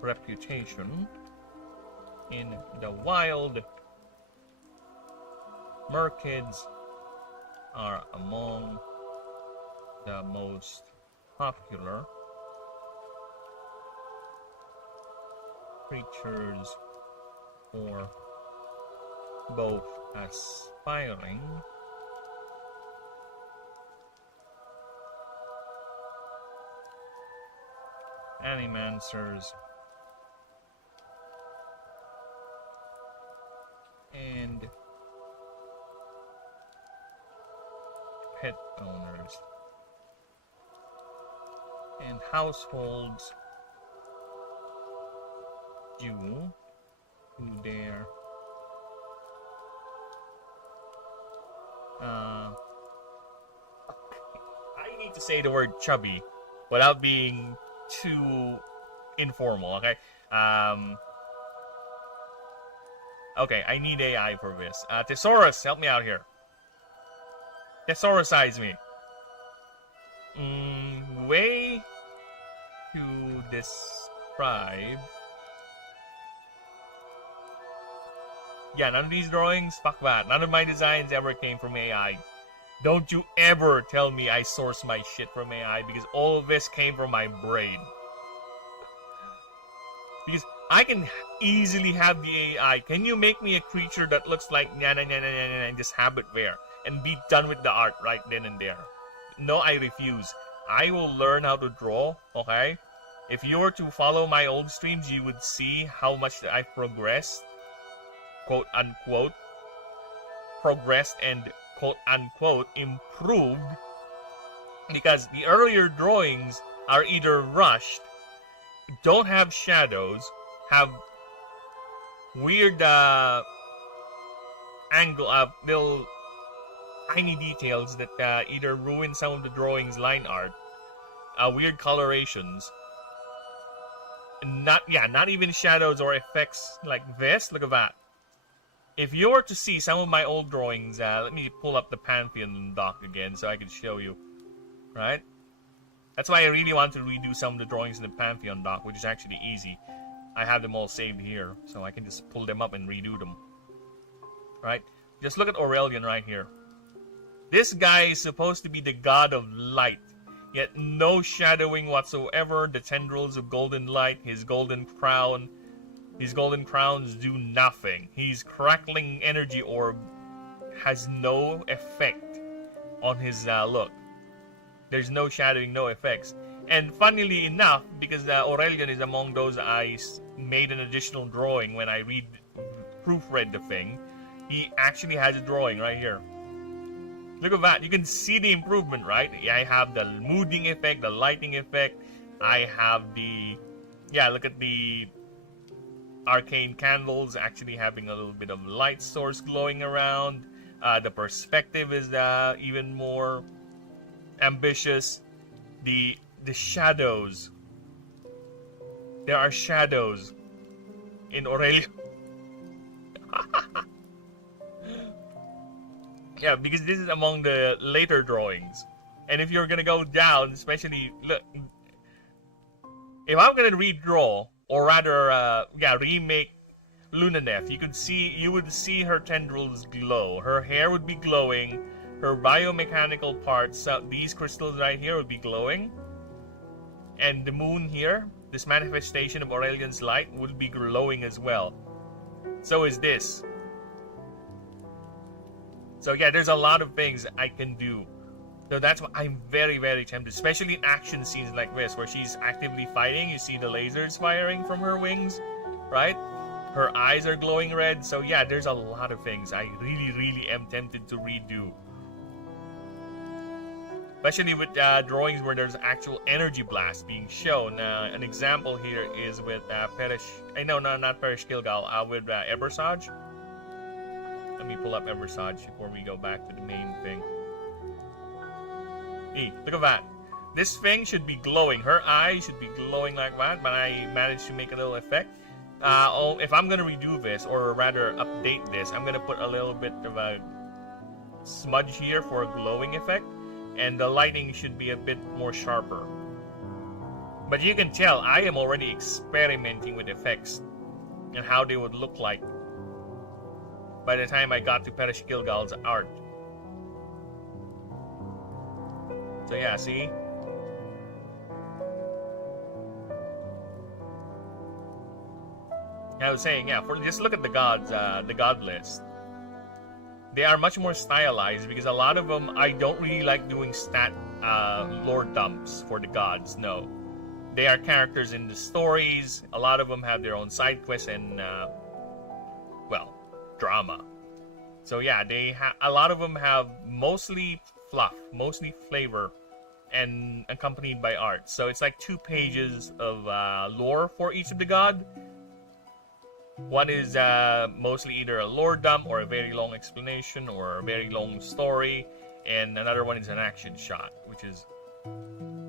reputation in the wild, merkids are among the most popular creatures for both aspiring animancers and pet owners and households due to their I need to say the word chubby without being too informal, okay? Okay, I need AI for this. Thesaurus, help me out here. Thesaurisize me. Way to describe... Yeah, none of these drawings, fuck that. None of my designs ever came from AI. Don't you ever tell me I source my shit from AI, because all of this came from my brain. Because I can easily have the AI, can you make me a creature that looks like and just have it there, and be done with the art right then and there. No, I refuse. I will learn how to draw, okay? If you were to follow my old streams, you would see how much I've progressed. Quote unquote progressed and quote unquote improved, because the earlier drawings are either rushed, don't have shadows, have weird angle little tiny details that either ruin some of the drawings line art, weird colorations, not even shadows or effects like this. Look at that. if you were to see some of my old drawings, let me pull up the Pantheon doc again so I can show you. Right? That's why I really want to redo some of the drawings in the Pantheon doc, which is actually easy. I have them all saved here, so I can just pull them up and redo them. Right? Just look at Aurelian right here. This guy is supposed to be the god of light, yet no shadowing whatsoever. The tendrils of golden light, his golden crowns do nothing. His crackling energy orb has no effect on his look. There's no shadowing, no effects. And funnily enough, because Aurelian is among those I made an additional drawing when I proofread the thing, he actually has a drawing right here. Look at that. You can see the improvement, right? I have the mooding effect, the lighting effect. I have the... Yeah, look at the arcane candles actually having a little bit of light source glowing around. The perspective is even more ambitious. The shadows. There are shadows in Aurelian. Yeah, because this is among the later drawings. And if you're gonna go down, especially look, if I'm gonna redraw, or rather, remake Lunaneth, you would see her tendrils glow. Her hair would be glowing. Her biomechanical parts, these crystals right here, would be glowing. And the moon here, this manifestation of Aurelian's light, would be glowing as well. So is this. So yeah, there's a lot of things I can do. So that's why I'm very, very tempted, especially in action scenes like this, where she's actively fighting. You see the lasers firing from her wings, right? Her eyes are glowing red. So yeah, there's a lot of things I really, really am tempted to redo. Especially with drawings where there's actual energy blast being shown. An example here is with not Perish Gilgal, with Ebersage. Let me pull up Eversage before we go back to the main thing. Hey, look at that. This thing should be glowing. Her eyes should be glowing like that, but I managed to make a little effect. If I'm going to redo this, or rather update this, I'm going to put a little bit of a smudge here for a glowing effect. And the lighting should be a bit more sharper. But you can tell I am already experimenting with effects and how they would look like by the time I got to Perish Gilgal's art. So yeah, see? I was saying, yeah, just look at the gods, the god list. They are much more stylized because a lot of them, I don't really like doing lore dumps for the gods, no. They are characters in the stories. A lot of them have their own side quests and, drama. So yeah, a lot of them have mostly fluff, mostly flavor, and accompanied by art. So it's like 2 pages of lore for each of the god. One is mostly either a lore dump or a very long explanation or a very long story, and another one is an action shot, which is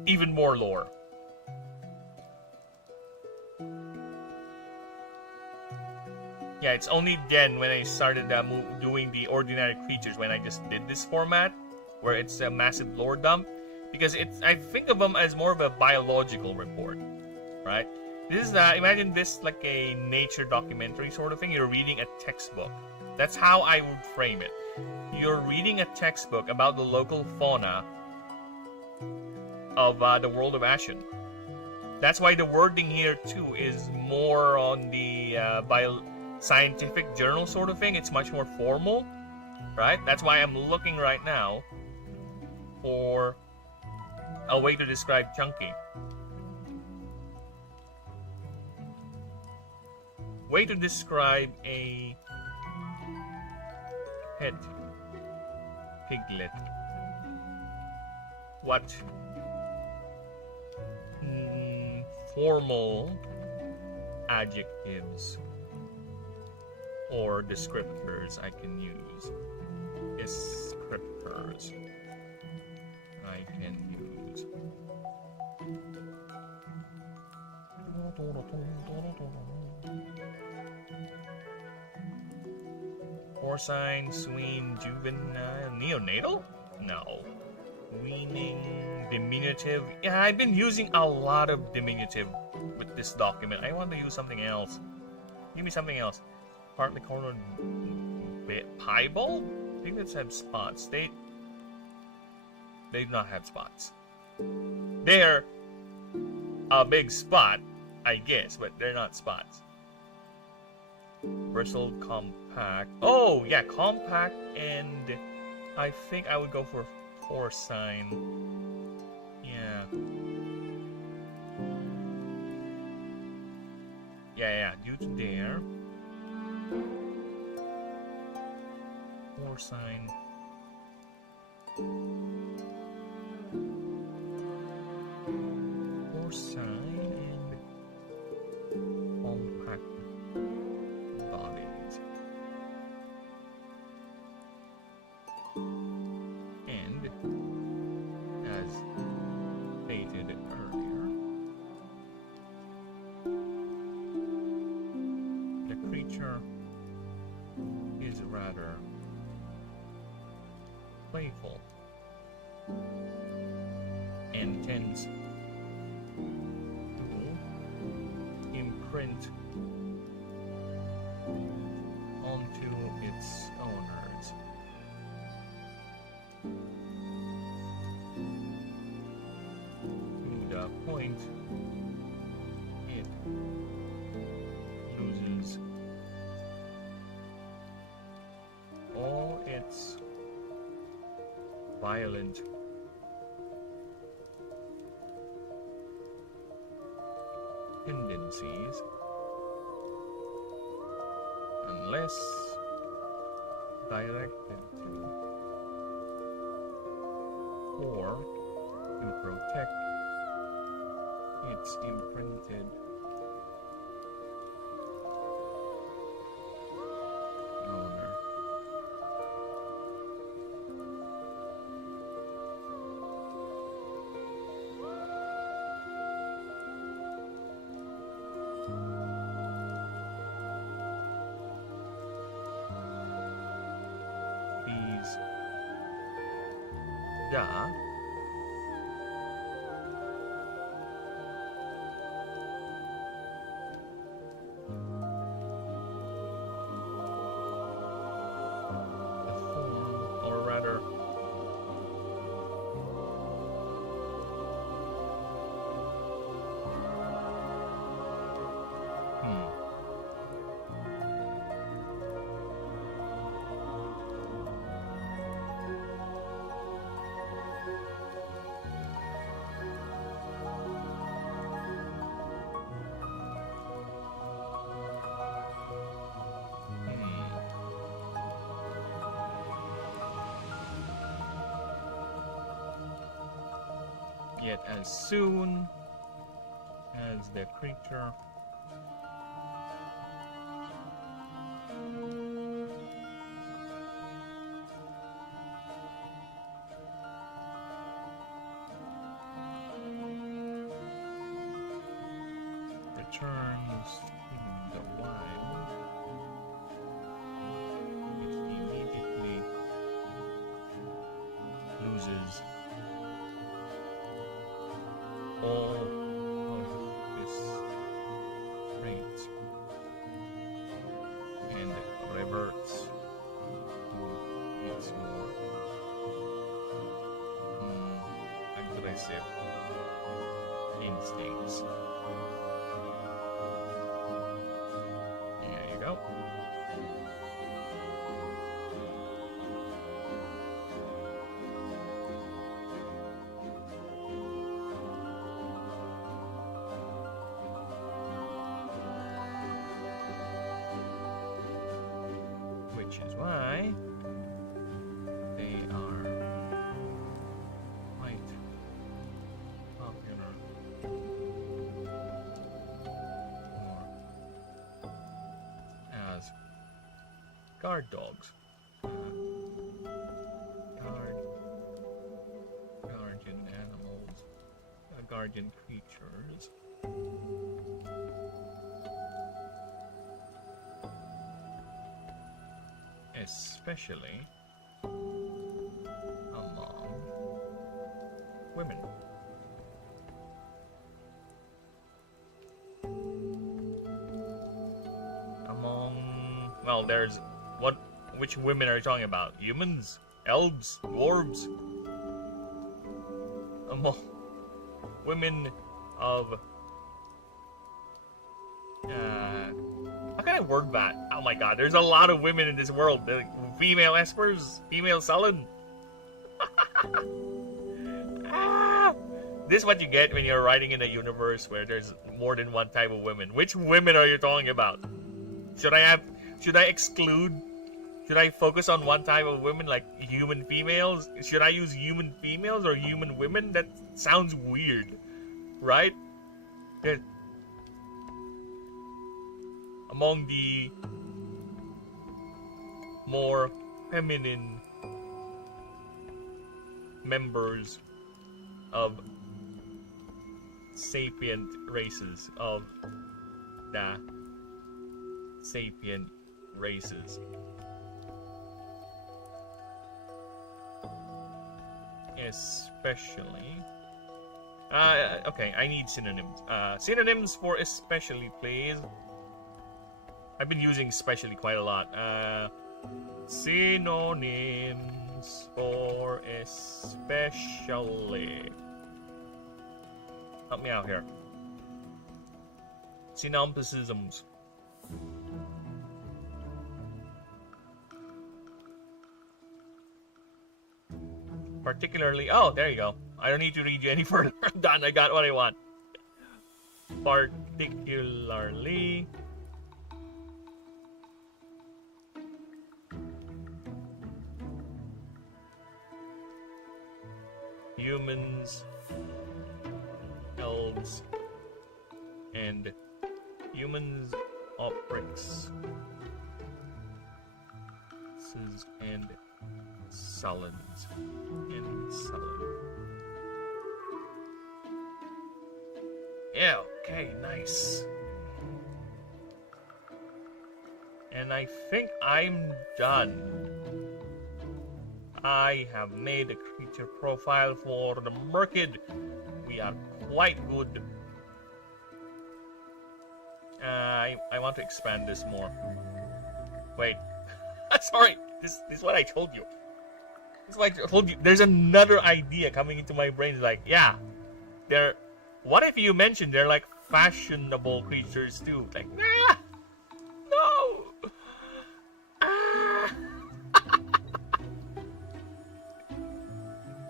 even more lore. Yeah, it's only then when I started doing the ordinary creatures when I just did this format, where it's a massive lore dump, because I think of them as more of a biological report, right? This is imagine this like a nature documentary sort of thing. You're reading a textbook. That's how I would frame it. You're reading a textbook about the local fauna of the world of Ashen. That's why the wording here too is more on the scientific journal sort of thing. It's much more formal, right? That's why I'm looking right now for a way to describe Chunky. Way to describe a pet piglet. What formal adjectives or descriptors I can use? Descriptors I can use. Porcine, swine, juvenile, neonatal? No. Weaning, diminutive. Yeah, I've been using a lot of diminutive with this document. I want to use something else. Give me something else. Partly colored piebald? I think that's have spots. They do not have spots. They're a big spot, I guess, but they're not spots. Bristled compact. Oh, yeah, compact, and I think I would go for porcine. Yeah. Yeah, due to there. Porcine. Porcine and compact bodies. And as stated earlier, the creature is rather playful and tends to imprint onto its owners. To the point it loses all its violent tendencies unless directed to or to protect its imprinted owner. Yeah. The form, or rather, Yet as soon as the creature returns to the wild, it immediately loses all of this traits and reverts to its more aggressive instincts. There you go. Which is why they are quite popular as guard dogs, guardian animals, guardian creatures. especially among women. Well, there's which women are you talking about? Humans? Elves? Dwarves? Among women of how can I word that? Oh my god, there's a lot of women in this world. Like, female espers, female sullen. This is what you get when you're writing in a universe where there's more than one type of women. Which women are you talking about? Should I exclude? Should I focus on one type of women, like human females? Should I use human females or human women? That sounds weird, right? Among the more feminine members of sapient races, of the sapient races. Especially. Okay, I need synonyms. Synonyms for especially, please. I've been using especially quite a lot. Synonyms for especially. Help me out here. Synopticisms. Particularly, oh, there you go. I don't need to read you any further. I'm done. I got what I want. Particularly. Humans, elves, and humans oprix. And sullens. And sullen. Yeah, okay, nice. And I think I'm done. I have made a creature profile for the Merkid. We are quite good. I want to expand this more. Wait. Sorry. This is what I told you. This is what I told you. There's another idea coming into my brain. Like, yeah. What if you mentioned they're like fashionable creatures too? Like, nah. No.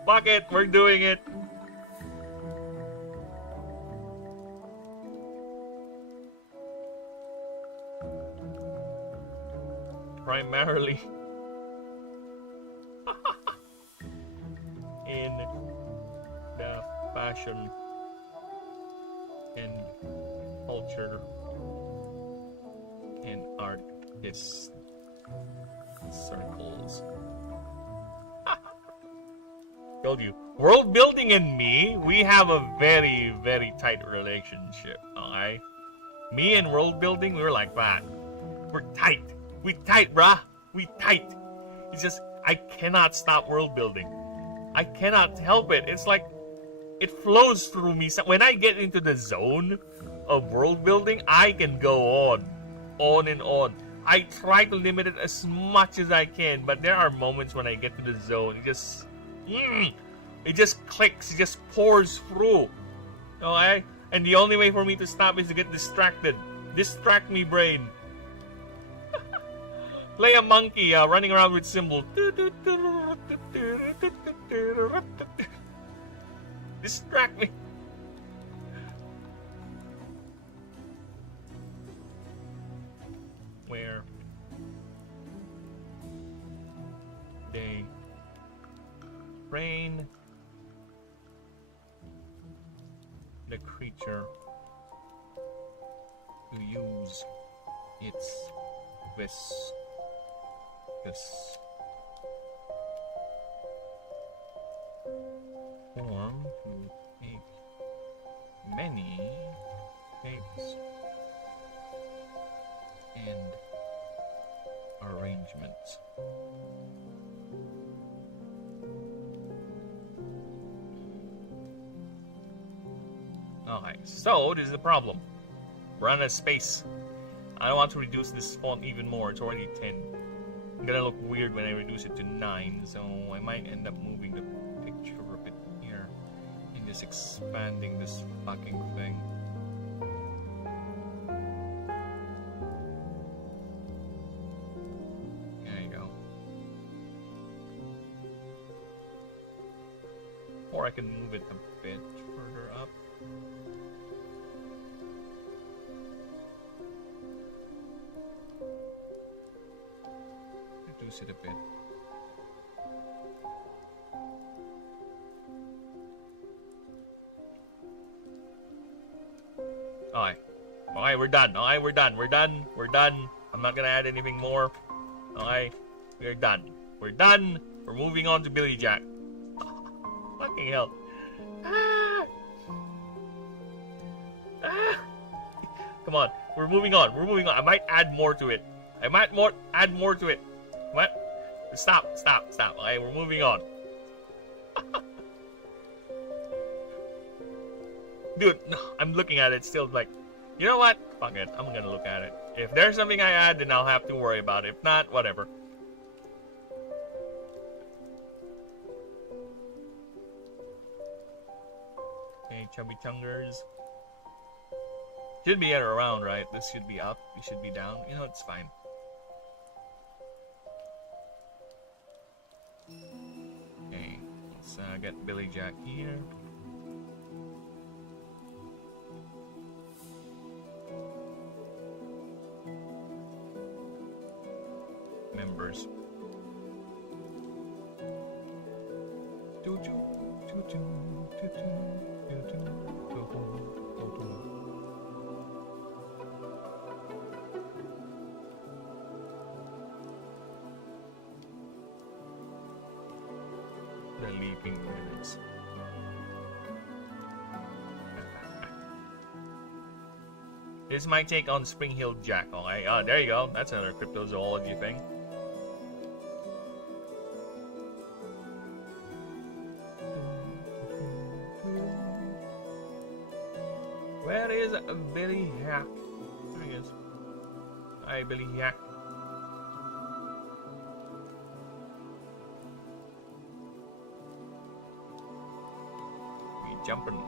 Fuck it, we're doing it. Primarily in the fashion and culture and artist circles. Told you, world building and me, we have a very, very tight relationship. Okay, me and world building, we're like that. We're tight. We tight, bruh. We tight. It's just I cannot stop world building. I cannot help it. It's like it flows through me. So when I get into the zone of world building, I can go on and on. I try to limit it as much as I can, but there are moments when I get to the zone, it just clicks, it just pours through. Okay? And the only way for me to stop is to get distracted. Distract me, brain. Play a monkey running around with cymbal. Distract me. Where they train the creature to use its viscous form to take many shapes and arrangements. Okay, so this is the problem. We're out of space. I don't want to reduce this font even more. It's already 10. I'm gonna look weird when I reduce it to 9, so I might end up moving the picture a bit here and just expanding this fucking thing. There you go. Or I can move it a bit further up. Reduce it a bit. Alright. Alright, we're done. Alright, we're done. We're done. We're done. I'm not gonna add anything more. Alright. We're done. We're done. We're moving on to Billy Jack. Fucking hell. Ah! Ah! Come on. We're moving on. We're moving on. I might add more to it. I might add more to it. What? Stop. Alright, we're moving on. Dude, no, I'm looking at it still like, you know what? Fuck it. I'm gonna look at it. If there's something I add, then I'll have to worry about it. If not, whatever. Okay, chubby chungers. Should be at or around, right? This should be up. It should be down. You know, it's fine. Okay, let's get Billy Jack here. Members. The leaping ribbons. This is my take on Spring Hill Jack. Alright, there you go. That's another cryptozoology thing. Where is Billy Jack? There he is. Hi, Billy Jack. We jumping.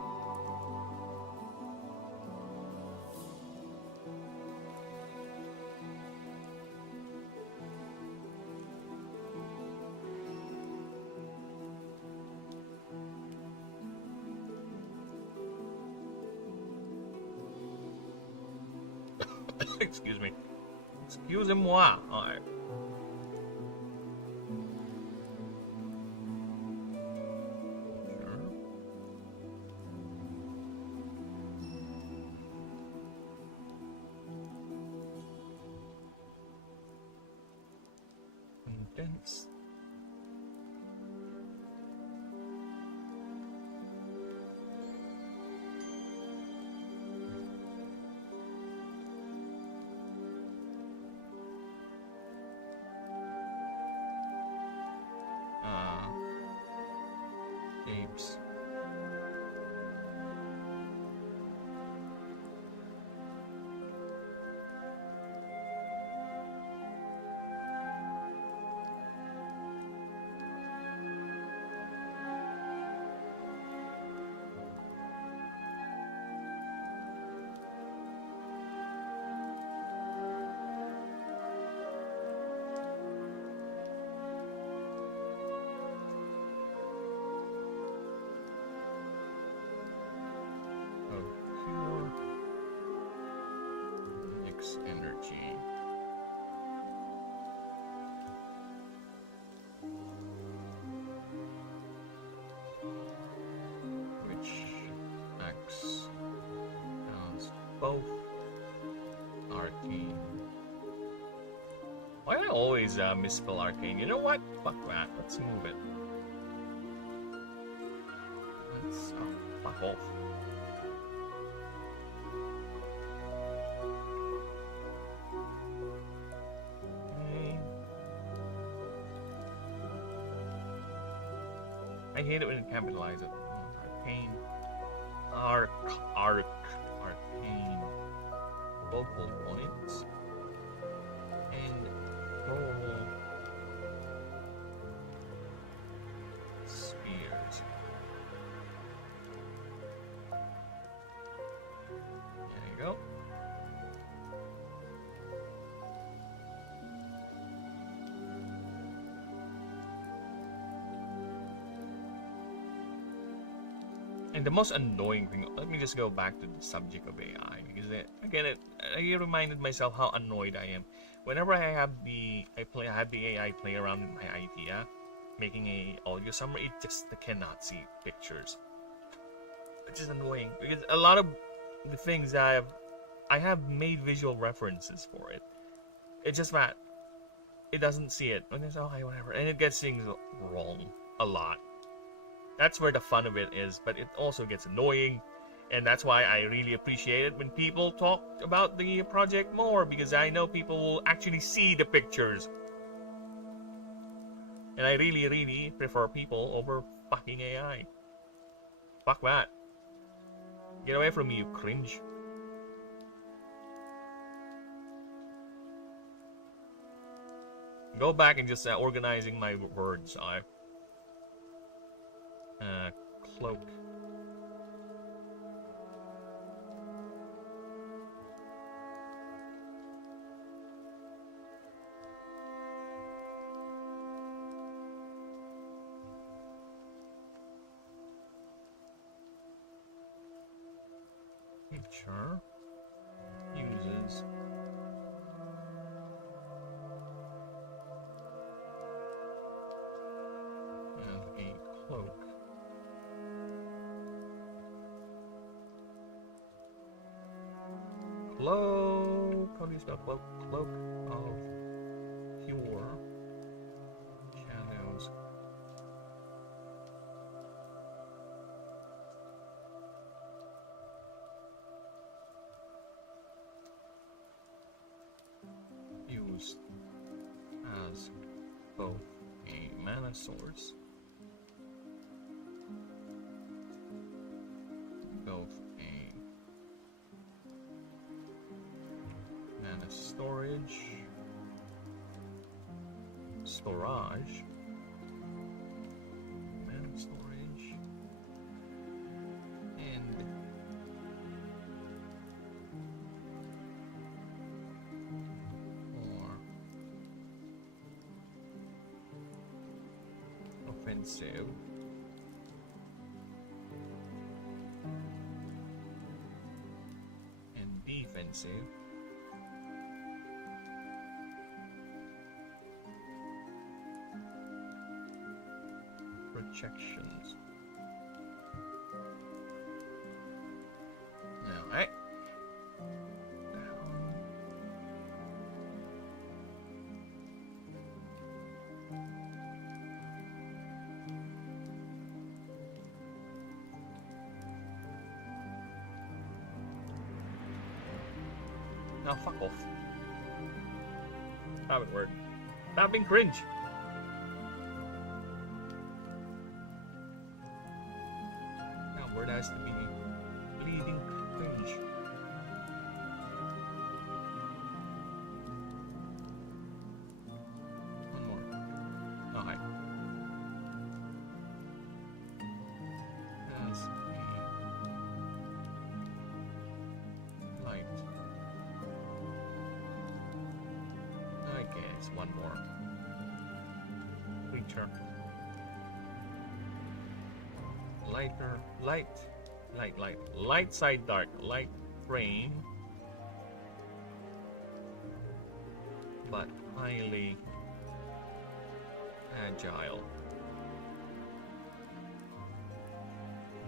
Excuse me. Excusez-moi. Alright. Sure. Condense. Apes. Energy. Which acts as both arcane. Why do I always misspell arcane? You know what? Fuck that. Let's move it. Let's fuck off. I hate it when it capitalizes it. Arcane. Arcane. Local points. And roll spheres. There you go. And the most annoying thing, let me just go back to the subject of AI, because I reminded myself how annoyed I am. Whenever I have the AI play around with my idea, making a audio summary, it just cannot see pictures. Which is annoying, because a lot of the things I have made visual references for it. It's just that it doesn't see it. And it's okay, whatever. And it gets things wrong a lot. That's where the fun of it is, but it also gets annoying, and that's why I really appreciate it when people talk about the project more, because I know people will actually see the pictures. And I really, really prefer people over fucking AI. Fuck that. Get away from me, you cringe. Go back and just organizing my words. Cloak. Picture uses and a cloak. Cloak. How do you spell cloak? Cloak of pure shadows. Used as both a mana source, both a mana storage, mana storage, and offensive and defensive projections. Now, right? Now fuck off. That would work. That being cringe. That word has to be bleeding cringe. One more. Oh, hi. As a light. Okay, it's one more. Creature. Light side dark, light frame, but highly agile.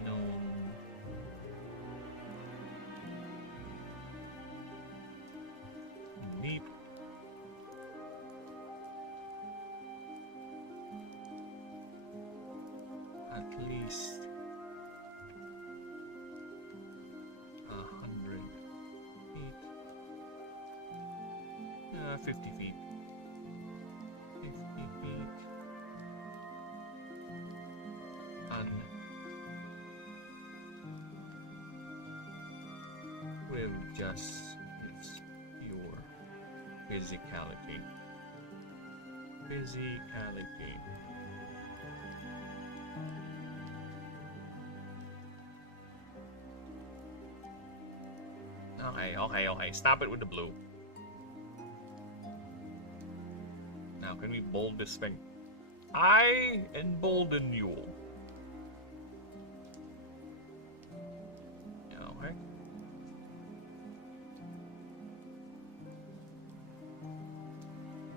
No. Deep. At least 100 feet. 50 feet. 50 feet. with just its pure physicality. Physicality. Okay. Stop it with the blue. Now, can we bold this thing? I embolden you. Okay.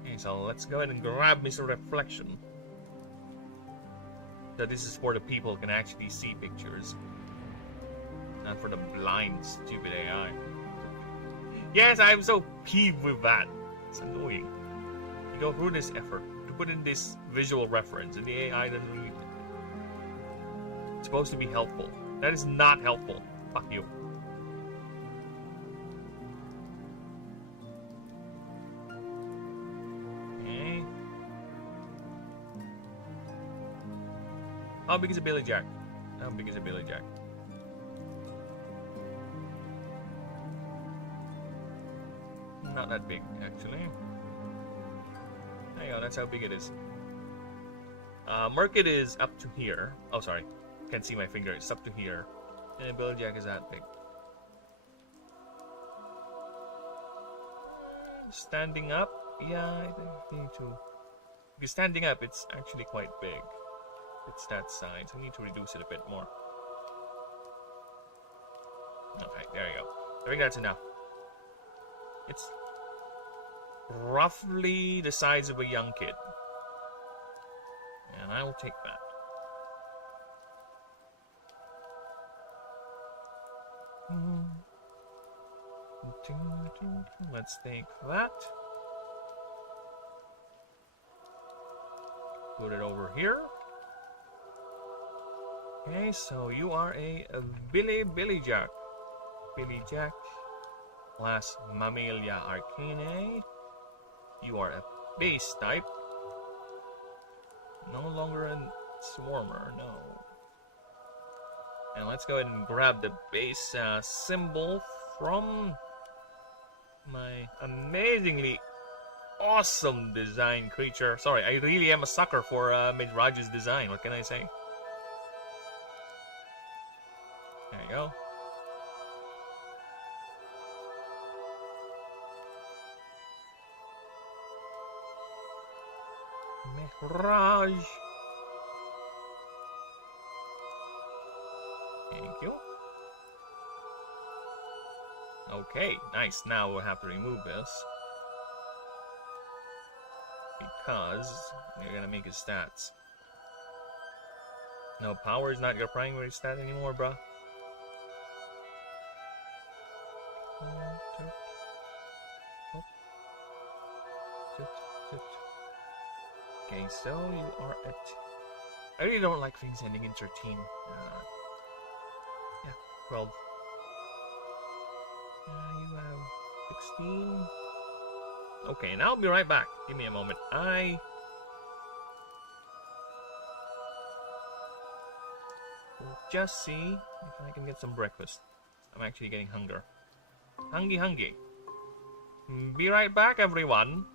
Okay, so let's go ahead and grab Mr. Reflection. So this is for the people who can actually see pictures. Not for the blind, stupid AI. Yes, I'm so peeved with that. It's annoying. You go through this effort to put in this visual reference, and the AI doesn't really... It's supposed to be helpful. That is not helpful. Fuck you. Okay. How big is a Billy Jack? How big is a Billy Jack? Not that big, actually. There you go, that's how big it is. Market is up to here. Oh, sorry. Can't see my finger. It's up to here. And Billy Jack is that big. Standing up? Yeah, I think we need to... Because standing up, it's actually quite big. It's that size. We need to reduce it a bit more. Okay, there you go. I think that's enough. It's roughly the size of a young kid. And I will take that. Let's take that. Put it over here. Okay, so you are a Billy Jack. Billy Jack. Class Mammalia Arcanae. You are a base type. No longer a swarmer, no. And let's go ahead and grab the base symbol from my amazingly awesome design creature. Sorry, I really am a sucker for Raj's design. What can I say? There you go. Raj. Thank you. Okay, nice. Now we'll have to remove this. Because you're gonna make his stats. No, power is not your primary stat anymore, bruh. Okay, so you are at... I really don't like things ending in 13. Yeah, 12. You have 16. Okay, and I'll be right back. Give me a moment. I will just see if I can get some breakfast. I'm actually getting hunger. Hungry. Be right back, everyone.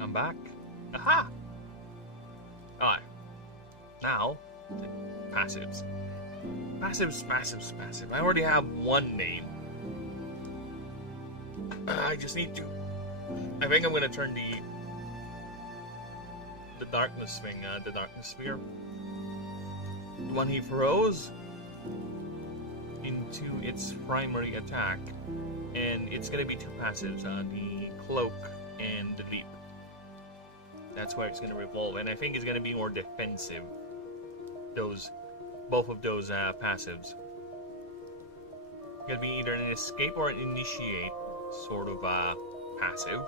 I'm back. Aha! Alright. Now, passives. Passives. I already have one name. I just need to. I think I'm gonna turn the darkness thing, the darkness sphere. The one he throws into its primary attack, and it's gonna be two passives, the cloak and the leap. That's where it's gonna revolve, and I think it's gonna be more defensive. Both of those passives. It's gonna be either an escape or an initiate sort of passive,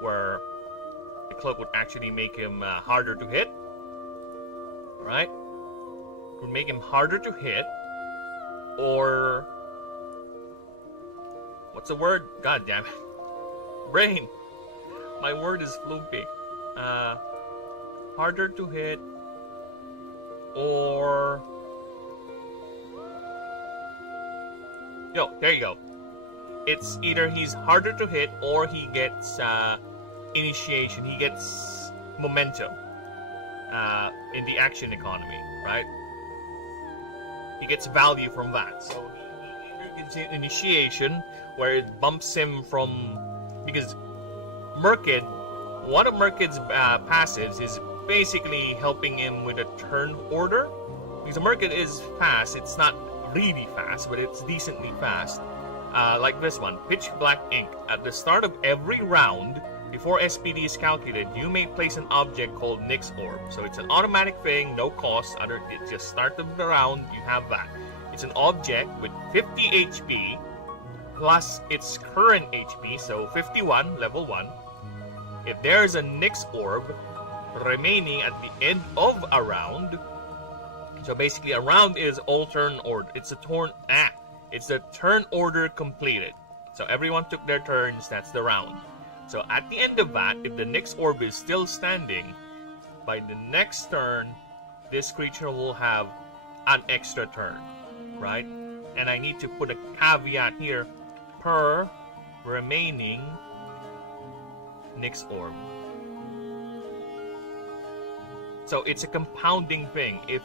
where the cloak would actually make him harder to hit. Alright? It would make him harder to hit, or what's the word? God damn it. Brain! My word is fluky. Harder to hit, or there you go. It's either he's harder to hit or he gets initiation. He gets momentum in the action economy, right? He gets value from that. So he gets initiation, where it bumps him from, because Merkid, one of Merkid's passives is basically helping him with a turn order. Because Merkid is fast. It's not really fast, but it's decently fast. Like this one, Pitch Black Ink. At the start of every round, before SPD is calculated, you may place an object called Nyx Orb. So it's an automatic thing, no cost. It just start of the round, you have that. It's an object with 50 HP plus its current HP, so 51, level 1. If there is a Nyx Orb remaining at the end of a round, so basically a round is all turn order. It's the turn order completed. So everyone took their turns, that's the round. So at the end of that, if the Nyx Orb is still standing, by the next turn, this creature will have an extra turn, right? And I need to put a caveat here, per remaining Nyx Orb. So it's a compounding thing. If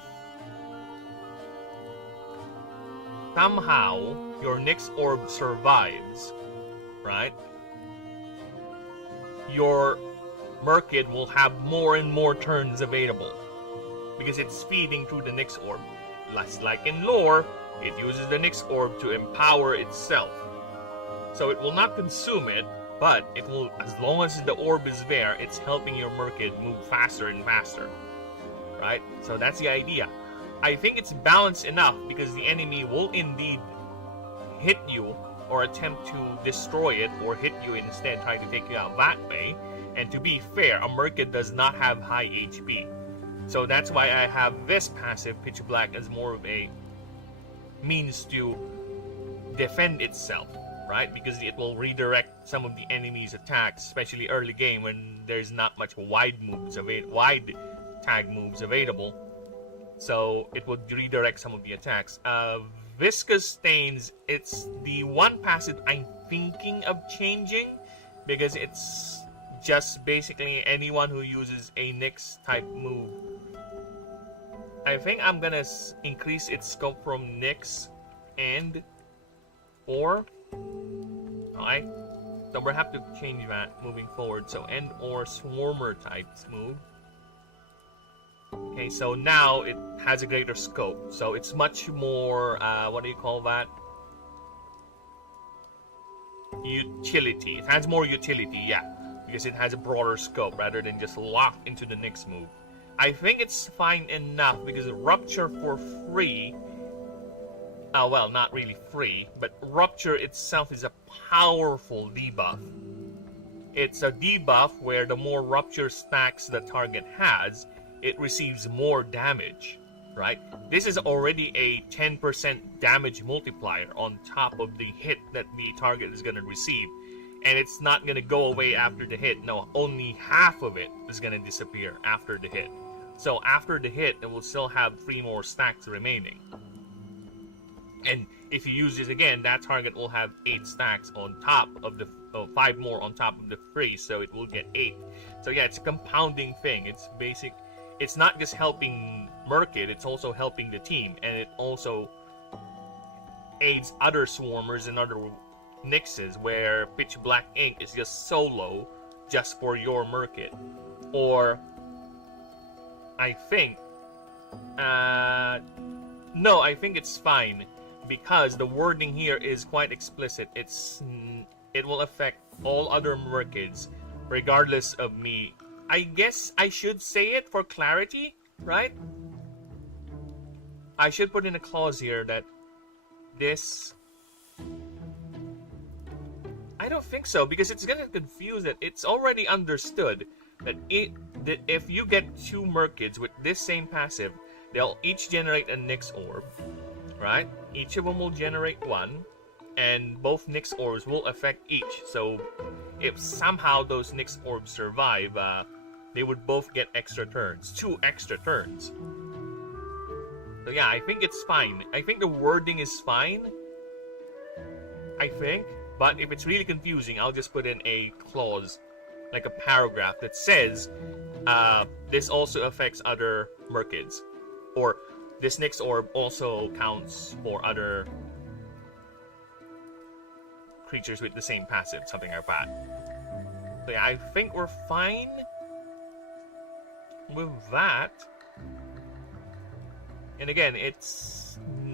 somehow your Nyx Orb survives, right? Your Merkid will have more and more turns available because it's feeding through the Nyx Orb. Less like in lore, it uses the Nyx Orb to empower itself. So it will not consume it, but it will, as long as the orb is there, it's helping your Merkid move faster and faster. Right? So that's the idea. I think it's balanced enough because the enemy will indeed hit you or attempt to destroy it, or hit you instead, try to take you out that way. And to be fair, a Merkid does not have high HP. So that's why I have this passive, Pitch Black, as more of a means to defend itself, right? Because it will redirect some of the enemy's attacks, especially early game when there's not much wide tag moves available. So it would redirect some of the attacks. Viscous Stains, it's the one passive I'm thinking of changing, because it's just basically anyone who uses a Nyx type move. I think I'm gonna increase its scope from Nyx and or I don't have to change that moving forward. So and or Swarmer types move. Okay, so now it has a greater scope. So it's much more what do you call that? Utility. It has more utility, yeah, because it has a broader scope rather than just locked into the next move. I think it's fine enough because Rupture for free. Well, not really free, but Rupture itself is a powerful debuff. It's a debuff where the more Rupture stacks the target has, it receives more damage, right? This is already a 10% damage multiplier on top of the hit that the target is going to receive. And it's not going to go away after the hit. No, only half of it is going to disappear after the hit. So after the hit, it will still have 3 more stacks remaining. And if you use this again, that target will have 8 stacks on top of the 5 more on top of the 3, so it will get 8. So yeah, it's a compounding thing. It's basic. It's not just helping Merkid, it's also helping the team, and it also aids other swarmers and other Nyxes where Pitch Black Ink is just solo just for your Merkid. Or I think no, I think it's fine because the wording here is quite explicit. It will affect all other Merkids regardless of me. I guess I should say it for clarity, right? I should put in a clause here that this... I don't think so, because it's gonna confuse it. It's already understood that if you get 2 Merkids with this same passive, they'll each generate a Nyx Orb, right? Each of them will generate 1, and both Nyx Orbs will affect each. So if somehow those Nyx Orbs survive, they would both get extra turns, 2 extra turns. So yeah, I think it's fine. I think the wording is fine. I think. But if it's really confusing, I'll just put in a clause, like a paragraph that says, this also affects other Merkids. Or this Nyx Orb also counts for other creatures with the same passive, something like that. So yeah, I think we're fine with that. And again,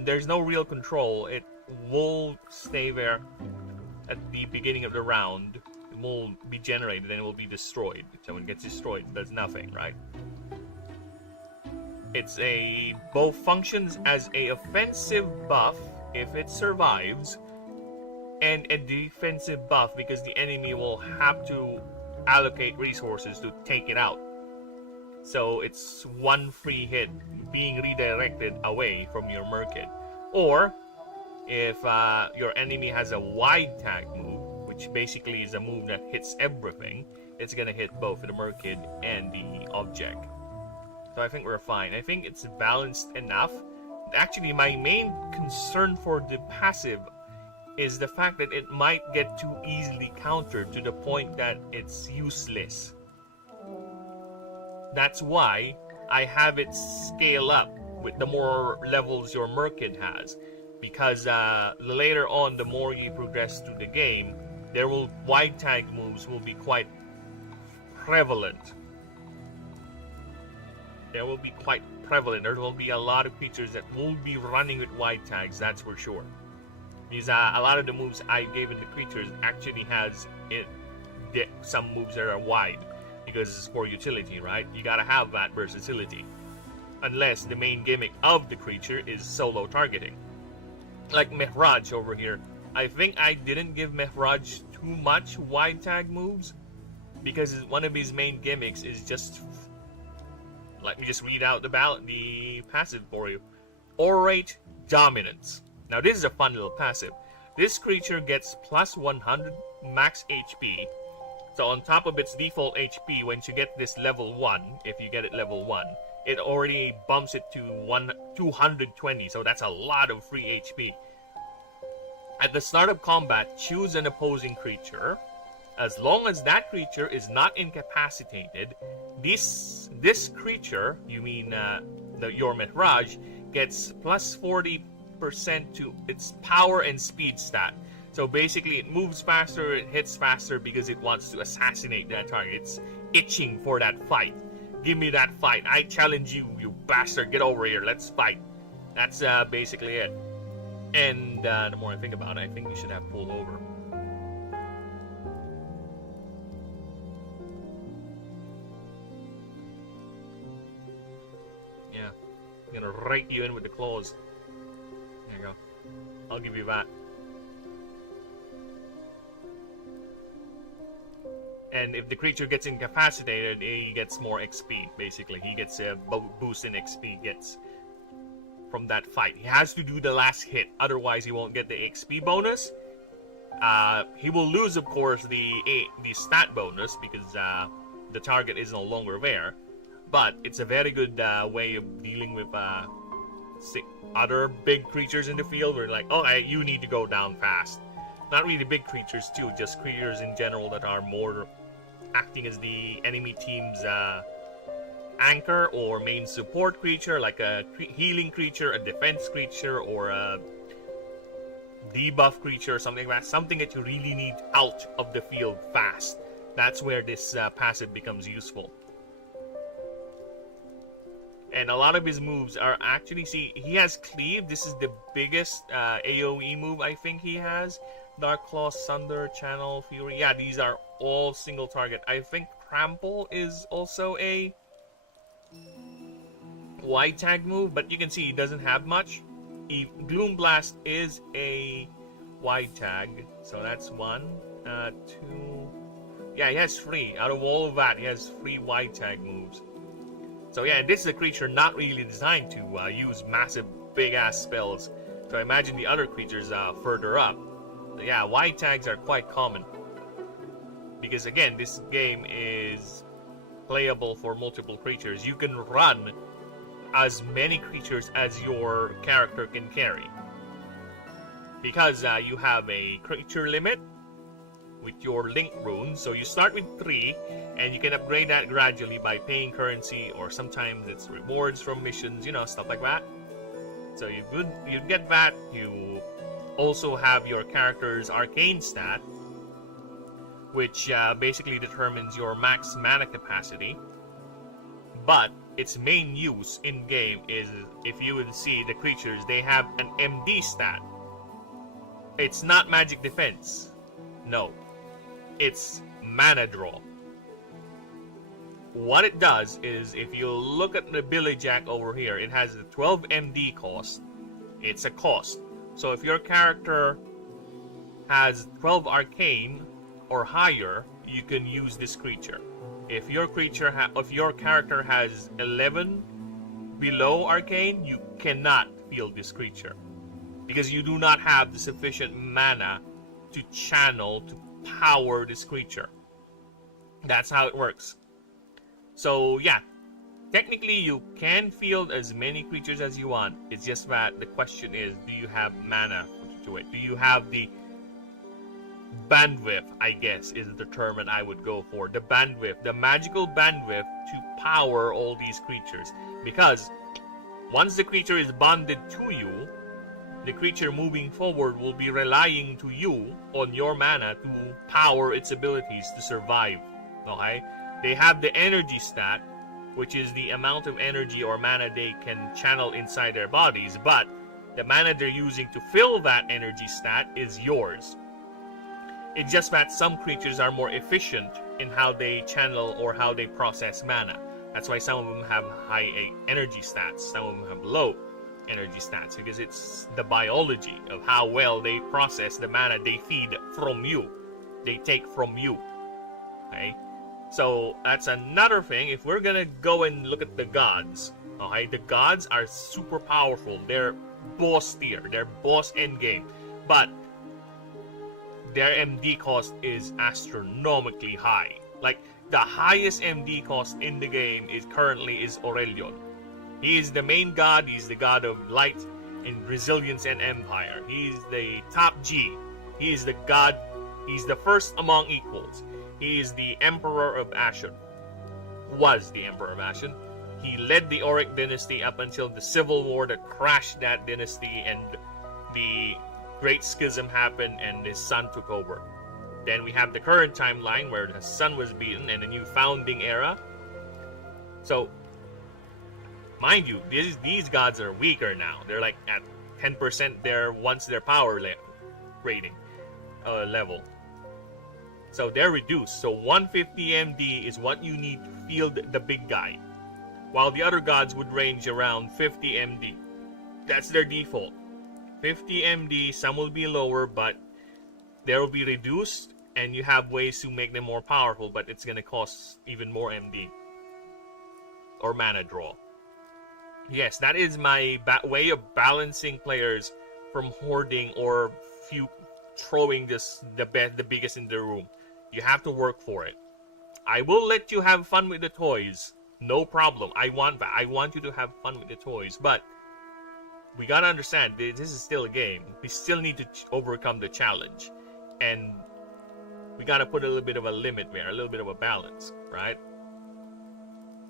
there's no real control. It will stay there at the beginning of the round. It will be generated and it will be destroyed. So when it gets destroyed, it does nothing, right? It's both functions as a offensive buff if it survives, and a defensive buff because the enemy will have to allocate resources to take it out. So it's 1 free hit being redirected away from your Merkid. Or if your enemy has a wide tag move, which basically is a move that hits everything, it's gonna hit both the Merkid and the object. So I think we're fine. I think it's balanced enough. Actually, my main concern for the passive is the fact that it might get too easily countered to the point that it's useless. That's why I have it scale up with the more levels your Merkid has. Because later on, the more you progress through the game, wide tag moves will be quite prevalent. There will be a lot of creatures that will be running with wide tags, that's for sure. Because a lot of the moves I gave in the creatures actually has some moves that are wide. Because it's for utility, right? You gotta have that versatility. Unless the main gimmick of the creature is solo targeting. Like Mehraj over here. I think I didn't give Mehraj too much wide tag moves. Because one of his main gimmicks is just... Let me just read out the passive for you. Orate Dominance. Now this is a fun little passive. This creature gets plus 100 max HP. So on top of its default HP, once you get this level 1, if you get it level 1, it already bumps it to 220, so that's a lot of free HP. At the start of combat, choose an opposing creature. As long as that creature is not incapacitated, this creature, you mean your Mihraj, gets plus 40% to its power and speed stat. So basically it moves faster, it hits faster because it wants to assassinate that target. It's itching for that fight. Give me that fight. I challenge you, you bastard. Get over here. Let's fight. That's basically it. And the more I think about it, I think we should have pulled over. Yeah. I'm gonna rake you in with the claws. There you go. I'll give you that. And if the creature gets incapacitated, he gets more XP, basically. He gets a boost in XP gets from that fight. He has to do the last hit, otherwise he won't get the XP bonus. He will lose, of course, the stat bonus because the target is no longer there. But it's a very good way of dealing with other big creatures in the field. Where like, oh, you need to go down fast. Not really big creatures too, just creatures in general that are more acting as the enemy team's anchor or main support creature, like a healing creature, a defense creature, or a debuff creature, or something like that. Something that you really need out of the field fast. That's where this passive becomes useful. And a lot of his moves are actually, see, he has Cleave. This is the biggest AoE move I think he has. Dark Claw, Sunder, Channel, Fury. Yeah, these are all single target. I think Trample is also a wide tag move, but you can see he doesn't have much. Gloom Blast is a wide tag, so that's 1, 2. Yeah, he has 3. Out of all of that, he has 3 wide tag moves. So yeah, this is a creature not really designed to use massive, big-ass spells. So I imagine the other creatures further up. Yeah, wide tags are quite common. Because again, this game is playable for multiple creatures. You can run as many creatures as your character can carry. Because you have a creature limit with your link runes. So you start with 3, and you can upgrade that gradually by paying currency, or sometimes it's rewards from missions, you know, stuff like that. So you get that. You also have your character's arcane stat, which basically determines your max mana capacity. But its main use in game is, if you would see the creatures, they have an MD stat. It's not magic defense. No. It's mana draw. What it does is, if you look at the Billy Jack over here, it has a 12 MD cost. It's a cost. So if your character has 12 arcane or higher, you can use this creature. If your character has 11 below arcane, you cannot field this creature because you do not have the sufficient mana to channel to power this creature. That's how it works. So yeah, technically you can field as many creatures as you want. It's just that the question is, do you have mana to do it? Do you have the bandwidth, I guess, is the term that I would go for. The bandwidth, the magical bandwidth to power all these creatures. Because once the creature is bonded to you, the creature moving forward will be relying to you on your mana to power its abilities to survive. Okay? They have the energy stat, which is the amount of energy or mana they can channel inside their bodies, but the mana they're using to fill that energy stat is yours. It's just that some creatures are more efficient in how they channel or how they process mana. That's why some of them have high energy stats, some of them have low energy stats, because it's the biology of how well they process the mana they feed from you, they take from you. Okay? So that's another thing. If we're gonna go and look at the gods, okay, the gods are super powerful. They're boss tier, they're boss endgame, but their MD cost is astronomically high. Like, the highest MD cost in the game is currently Aurelion. He is the main god. He's the god of light and resilience and empire. He's the top G. He is the god. He's the first among equals. He is the emperor of Ashen. Was the emperor of Ashen. He led the Auric dynasty up until the civil war that crashed that dynasty, and the Great Schism happened and his son took over. Then we have the current timeline where his son was beaten and a new founding era. So, mind you, these gods are weaker now. They're like at 10% their power rating level. So they're reduced. So 150 MD is what you need to field the big guy, while the other gods would range around 50 MD. That's their default. 50 MD, some will be lower, but they will be reduced, and you have ways to make them more powerful, but it's going to cost even more MD. Or mana draw. Yes, that is my way of balancing players from hoarding or throwing the biggest in the room. You have to work for it. I will let you have fun with the toys. No problem. I want that. I want you to have fun with the toys. But we gotta understand, this is still a game. We still need to overcome the challenge. And we gotta put a little bit of a limit there, a little bit of a balance, right?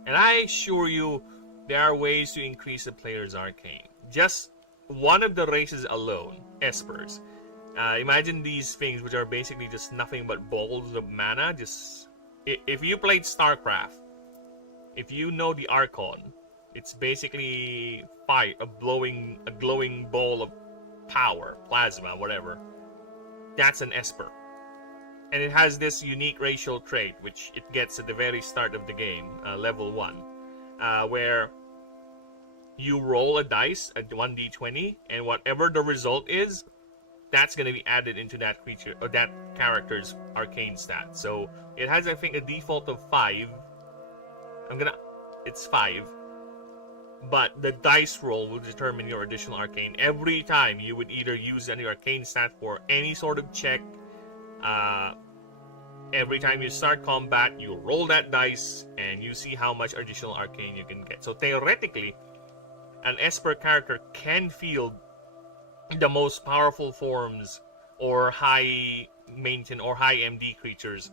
And I assure you, there are ways to increase the player's arcane. Just one of the races alone, Espers. Imagine these things, which are basically just nothing but balls of mana. Just if you played StarCraft, if you know the Archon, it's basically fire, a glowing ball of power, plasma, whatever. That's an Esper, and it has this unique racial trait, which it gets at the very start of the game, level 1, where you roll a dice at 1d20, and whatever the result is, that's going to be added into that creature or that character's arcane stat. So it has, I think, a default of 5. It's 5. But the dice roll will determine your additional arcane. Every time you would either use any arcane stat for any sort of check. Every time you start combat, you roll that dice and you see how much additional arcane you can get. So theoretically, an Esper character can field the most powerful forms or high maintain or high MD creatures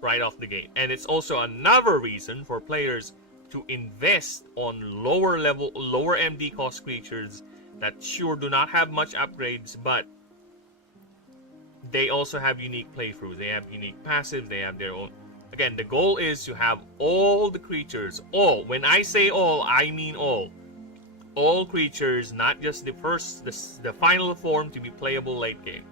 right off the gate. And it's also another reason for players to invest on lower MD cost creatures that sure do not have much upgrades, but they also have unique playthroughs. They have unique passives. They have their own. Again, the goal is to have all the creatures. All. When I say all, I mean all. All creatures, not just the final form, to be playable late game.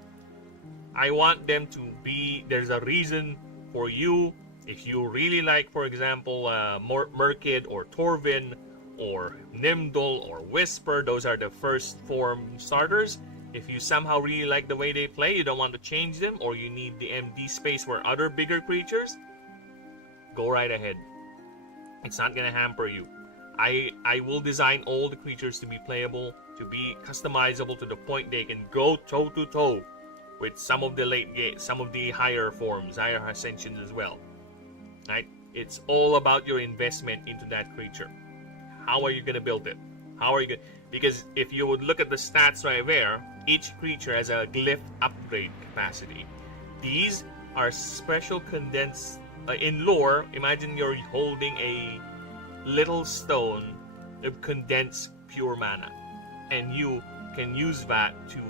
I want them to be. There's a reason for you. If you really like, for example, Merkid or Torvin or Nimdal or Whisper, those are the first form starters. If you somehow really like the way they play, you don't want to change them, or you need the MD space for other bigger creatures, go right ahead. It's not going to hamper you. I will design all the creatures to be playable, to be customizable to the point they can go toe to toe with some of the higher forms, higher ascensions as well. Right? It's all about your investment into that creature. How are you going to build it? Because if you would look at the stats right there, each creature has a glyph upgrade capacity. These are special condensed in lore. Imagine you're holding a little stone of condensed pure mana, and you can use that to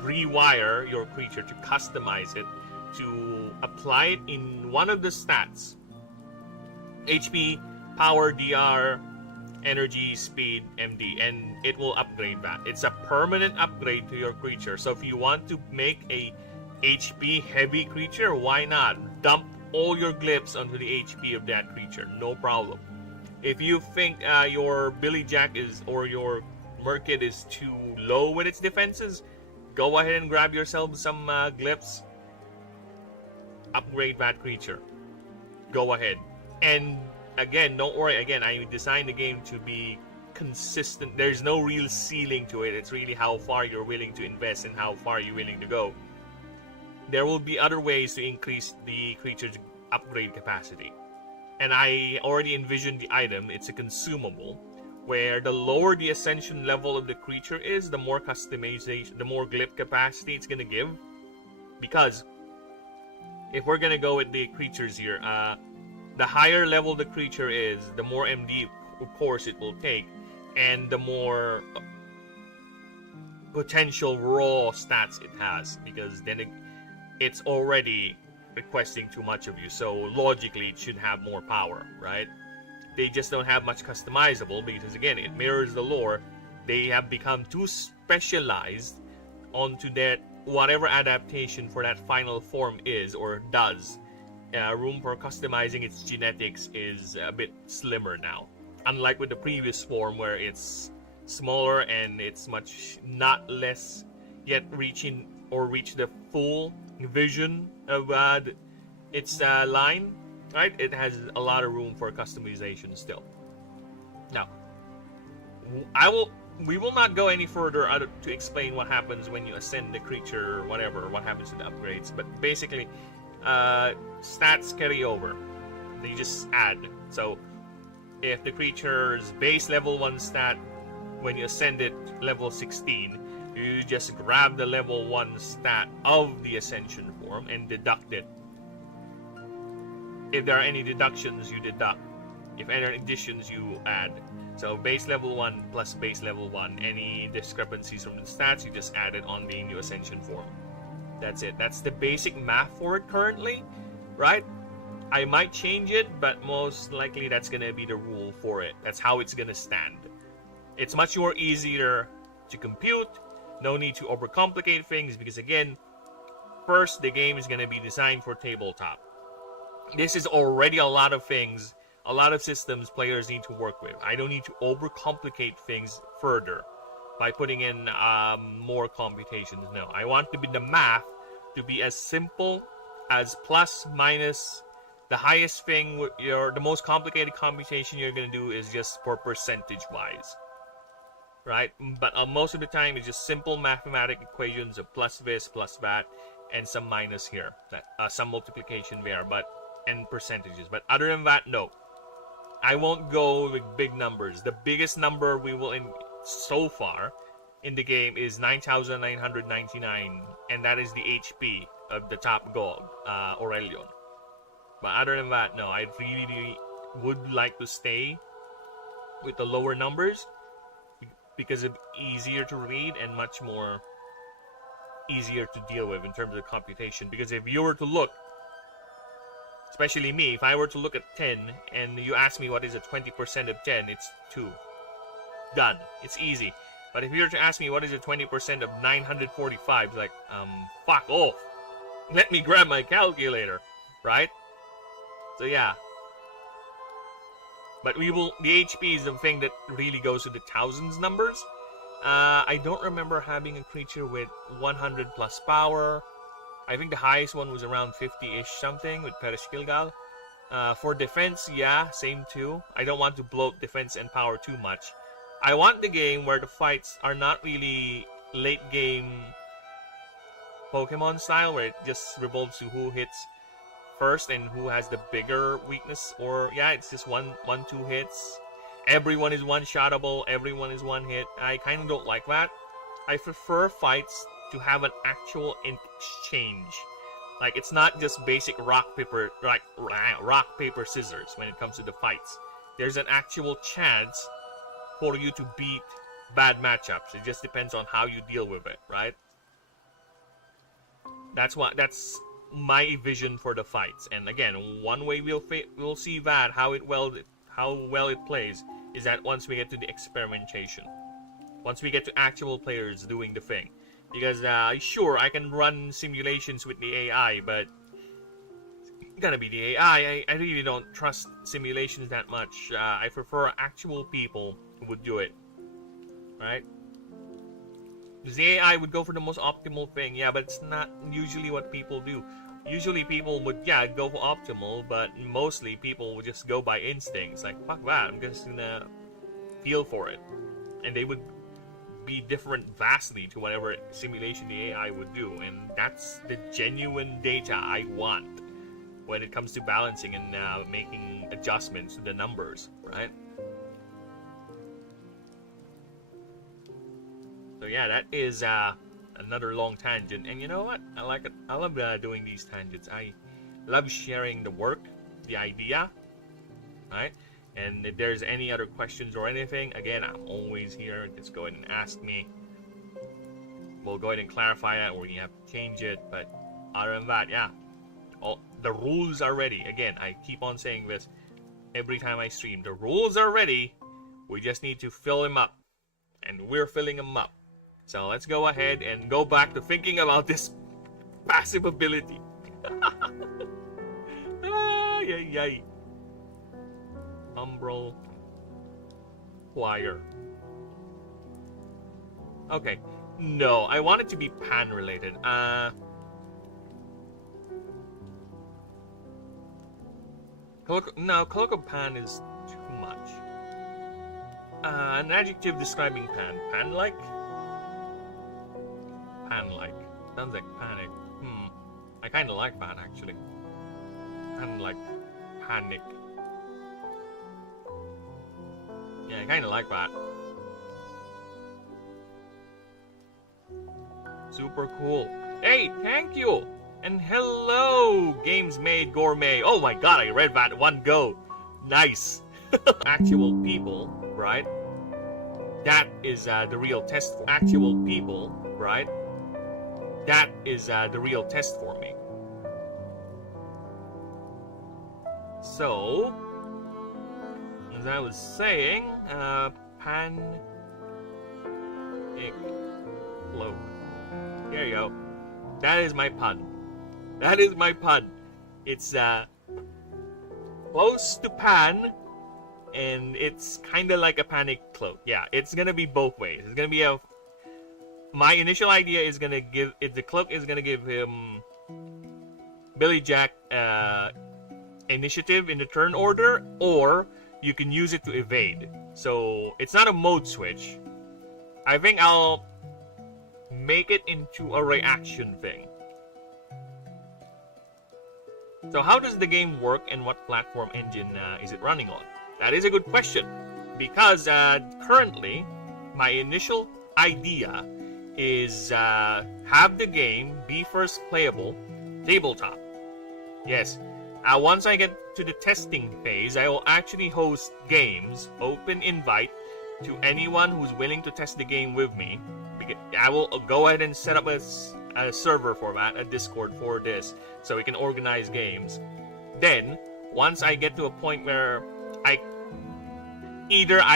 rewire your creature, to customize it, to apply it in one of the stats: HP, power, DR, energy, speed, MD, and it will upgrade that. It's a permanent upgrade to your creature. So if you want to make a HP heavy creature, why not dump all your glyphs onto the HP of that creature? No problem. If you think your Billy Jack or your Merkid is too low with its defenses, go ahead and grab yourself some glyphs. Upgrade that creature. Go ahead. And again, don't worry. Again, I designed the game to be consistent. There's no real ceiling to it. It's really how far you're willing to invest and how far you're willing to go. There will be other ways to increase the creature's upgrade capacity. And I already envisioned the item. It's a consumable where the lower the ascension level of the creature is, the more customization, the more glyph capacity it's gonna give. Because if we're gonna go with the creatures here, the higher level the creature is, the more MD of course it will take, and the more potential raw stats it has, because then it's already requesting too much of you, so logically it should have more power, right? They just don't have much customizable because again it mirrors the lore. They have become too specialized onto that whatever adaptation for that final form is or does. Room for customizing its genetics is a bit slimmer now, unlike with the previous form where it's smaller and it's much not less yet reach the full vision of its line, right? It has a lot of room for customization still. Now, we will not go any further to explain what happens when you ascend the creature or whatever, what happens to the upgrades, but basically stats carry over. They just add. So if the creature's base level 1 stat, when you ascend it level 16, you just grab the level 1 stat of the ascension form and deduct it. If there are any deductions, you deduct. If any additions, you add. So base level 1 plus base level 1. Any discrepancies from the stats, you just add it on the new ascension form. That's it. That's the basic math for it currently, right? I might change it, but most likely that's going to be the rule for it. That's how it's going to stand. It's much more easier to compute. No need to overcomplicate things because again, first, the game is going to be designed for tabletop. This is already a lot of things, a lot of systems players need to work with. I don't need to overcomplicate things further by putting in more computations. No, I want the math to be as simple as plus, minus. The highest thing, the most complicated computation you're going to do is just for percentage-wise. Right? But most of the time, it's just simple mathematical equations of plus this, plus that, and some minus here. Some multiplication there, and percentages. But other than that, no. I won't go with big numbers. The biggest number we will so far in the game is 9,999, and that is the HP of the top god, Aurelion. But other than that, no. I really would like to stay with the lower numbers because it's easier to read and much more easier to deal with in terms of computation. Because if you were to look, especially me, if I were to look at 10 and you ask me what is a 20% of 10, it's 2. Done. It's easy. But if you were to ask me what is a 20% of 945, it's like, fuck off. Let me grab my calculator, right? So yeah. But the HP is the thing that really goes to the thousands numbers. I don't remember having a creature with 100 plus power. I think the highest one was around 50-ish something with Perish Gilgal. For defense, yeah, same too. I don't want to bloat defense and power too much. I want the game where the fights are not really late game Pokemon style, where it just revolves to who hits first and who has the bigger weakness. Or yeah, it's just one, two hits. Everyone is one-shottable. Everyone is one hit. I kind of don't like that. I prefer fights to have an actual exchange. Like, it's not just basic rock, paper, scissors when it comes to the fights. There's an actual chance for you to beat bad matchups. It just depends on how you deal with it, right? That's my vision for the fights. And again, one way we'll see that how well it plays is that once we get to the experimentation, once we get to actual players doing the thing. Because sure, I can run simulations with the AI, but it's gonna be the AI. I really don't trust simulations that much. I prefer actual people who would do it, right? Because the AI would go for the most optimal thing, yeah, but it's not usually what people do. Usually people would, go for optimal, but mostly people would just go by instincts. Like, fuck that, I'm just gonna feel for it. And they would be different vastly to whatever simulation the AI would do. And that's the genuine data I want when it comes to balancing and making adjustments to the numbers, right? So yeah, that is another long tangent, and you know what? I like it. I love doing these tangents. I love sharing the work, the idea, right? And if there's any other questions or anything, again, I'm always here. Just go ahead and ask me. We'll go ahead and clarify that, or you have to change it. But other than that, yeah, all the rules are ready. Again, I keep on saying this every time I stream. The rules are ready. We just need to fill them up, and we're filling them up. So let's go ahead and go back to thinking about this passive ability. Yay. Umbral Choir. Okay. No, I want it to be pan related. Colloquial pan is too much. An adjective describing pan. Pan-like? Pan-like. Sounds like panic. I kinda like pan, actually. Pan-like. Panic. Yeah, I kinda like that. Super cool. Hey, thank you! And hello, Games Made Gourmet. Oh my god, I read that one go. Nice. Actual people, right? That is the real test for actual people, right? That is the real test for me. So, as I was saying, pan... Cloak. There you go. That is my pun. That is my pun. It's close to pan, and it's kind of like a panic cloak. Yeah, it's gonna be both ways. It's gonna be a. My initial idea is gonna give it. The cloak is gonna give him Billy Jack initiative in the turn order, or you can use it to evade. So it's not a mode switch. I think I'll make it into a reaction thing. So how does the game work, and what platform engine is it running on? That is a good question, because currently my initial idea is have the game be first playable tabletop. Yes, once I get to the testing phase, I will actually host games, open invite to anyone who's willing to test the game with me. I will go ahead and set up a server for that, a Discord for this, so we can organize games. Then, once I get to a point where I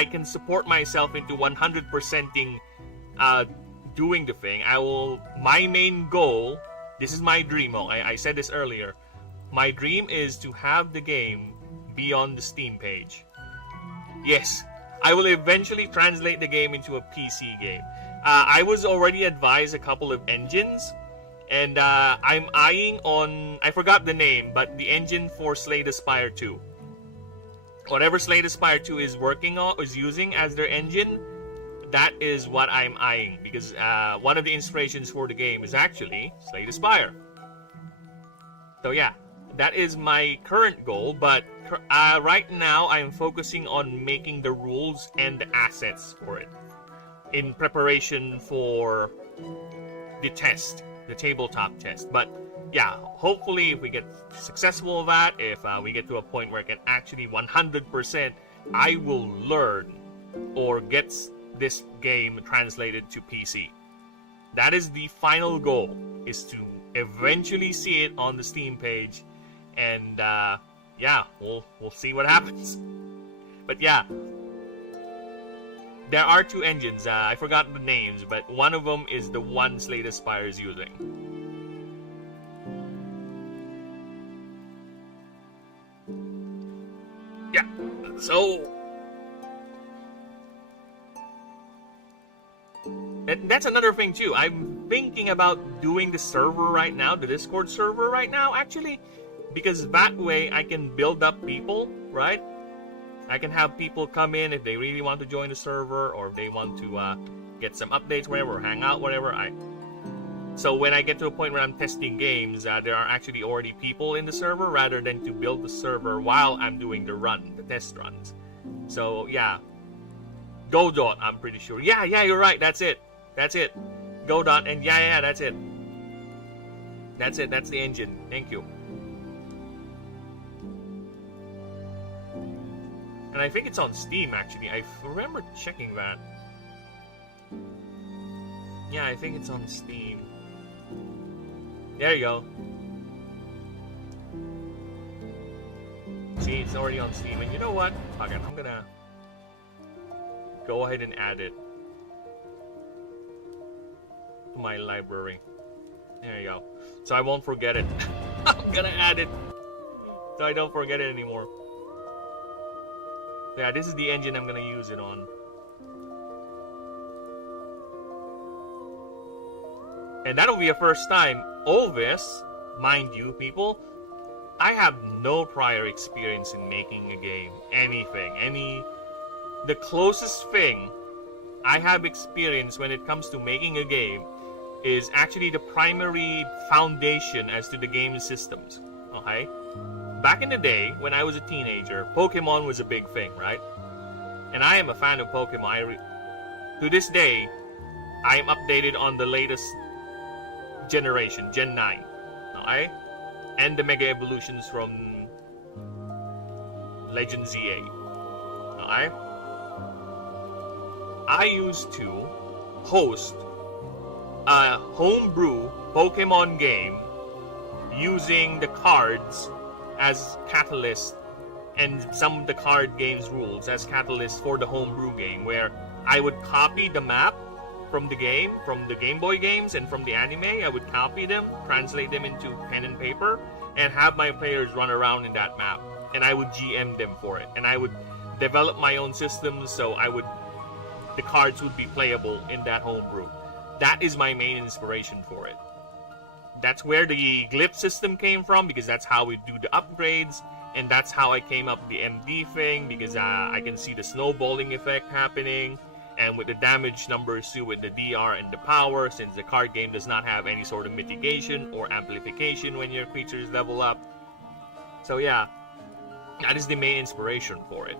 can support myself into 100%ing doing the thing, my main goal, this is my dream, I said this earlier, my dream is to have the game be on the Steam page. Yes, I will eventually translate the game into a PC game. I was already advised a couple of engines, and I'm eyeing on, I forgot the name, but the engine for Slay the Spire 2. Whatever Slay the Spire 2 is working on, is using as their engine, that is what I'm eyeing, because one of the inspirations for the game is actually Slay the Spire. So yeah, that is my current goal, but right now I'm focusing on making the rules and the assets for it, in preparation for the test, the tabletop test. But yeah, hopefully if we get successful with that, if we get to a point where I can actually 100%, I will learn or get this game translated to PC. That is the final goal, is to eventually see it on the Steam page, and yeah, we'll see what happens. But yeah, there are two engines. I forgot the names, but one of them is the one Slay the Spire is using. Yeah, so and that's another thing too. I'm thinking about doing the server right now, the Discord server right now, actually, because that way I can build up people, right? I can have people come in if they really want to join the server, or if they want to get some updates, whatever, hang out, whatever. So when I get to a point where I'm testing games, there are actually already people in the server, rather than to build the server while I'm doing the test runs. So yeah, Godot, I'm pretty sure. Yeah, you're right. That's it. That's it. Go dot and yeah, that's it. That's it. That's the engine. Thank you. And I think it's on Steam, actually. I remember checking that. Yeah, I think it's on Steam. There you go. See, it's already on Steam. And you know what? Fuck it. I'm gonna go ahead and add it to my library. There you go. So I won't forget it. I'm gonna add it so I don't forget it anymore. Yeah, this is the engine I'm gonna use it on. And that'll be a first time. All this, mind you, people, I have no prior experience in making a game. Anything. The closest thing I have experience when it comes to making a game is actually the primary foundation as to the game systems. Okay? Back in the day, when I was a teenager, Pokemon was a big thing, right? And I am a fan of Pokemon. To this day, I am updated on the latest generation, Gen 9. Okay? And the Mega Evolutions from Legend ZA. Okay? I used to host a homebrew Pokemon game using the cards as catalyst and some of the card game's rules as catalyst for the homebrew game, where I would copy the map from the game, from the Game Boy games and from the anime. I would copy them, translate them into pen and paper, and have my players run around in that map. And I would GM them for it. And I would develop my own systems, so the cards would be playable in that homebrew. That is my main inspiration for it. That's where the glyph system came from, because that's how we do the upgrades, and that's how I came up with the MD thing, because I can see the snowballing effect happening, and with the damage numbers too, with the DR and the power, since the card game does not have any sort of mitigation or amplification when your creatures level up. So yeah, that is the main inspiration for it.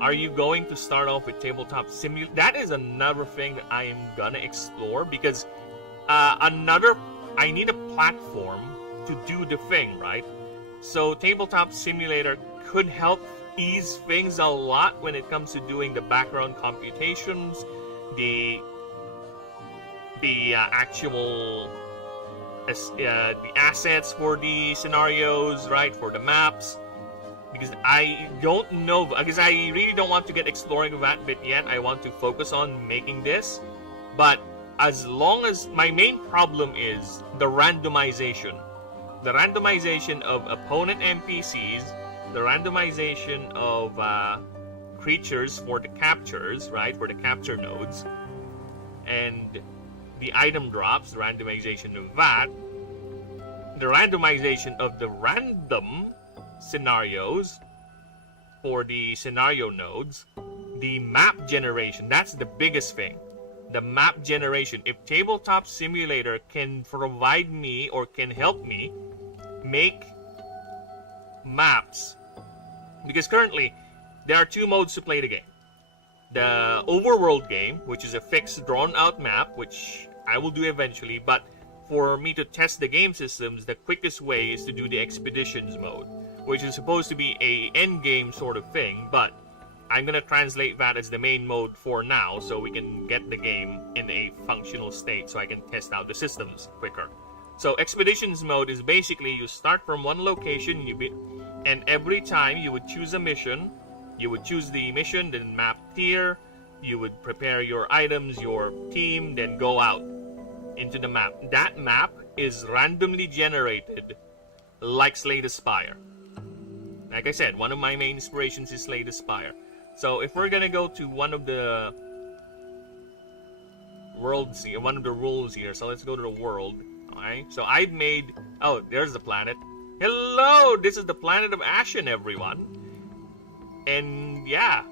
Are you going to start off with Tabletop Simulator? That is another thing that I am gonna explore, because I need a platform to do the thing, right? So Tabletop Simulator could help ease things a lot when it comes to doing the background computations, the actual the assets for the scenarios, right, for the maps. Because I don't know, because I really don't want to get exploring that bit yet. I want to focus on making this. But as long as my main problem is the randomization. The randomization of opponent NPCs, the randomization of creatures for the captures, right, for the capture nodes, and the item drops, the randomization of that, the randomization of the random scenarios for the scenario nodes, the map generation. That's the biggest thing. The map generation. If Tabletop Simulator can provide me or can help me make maps, because currently there are two modes to play the game. The overworld game, which is a fixed drawn out map, which I will do eventually, but for me to test the game systems, the quickest way is to do the expeditions mode, which is supposed to be a end game sort of thing, but I'm gonna translate that as the main mode for now, so we can get the game in a functional state, so I can test out the systems quicker. So expeditions mode is basically you start from one location, and every time you would choose a mission, you would choose the mission, then map tier, you would prepare your items, your team, then go out into the map. That map is randomly generated like Slay the Spire. Like I said, one of my main inspirations is Slay the Spire. So if we're gonna go to one of the worlds here, one of the rules here, so let's go to the world. Alright, so I've made, oh, there's the planet. Hello, this is the planet of Ashen, everyone. And yeah,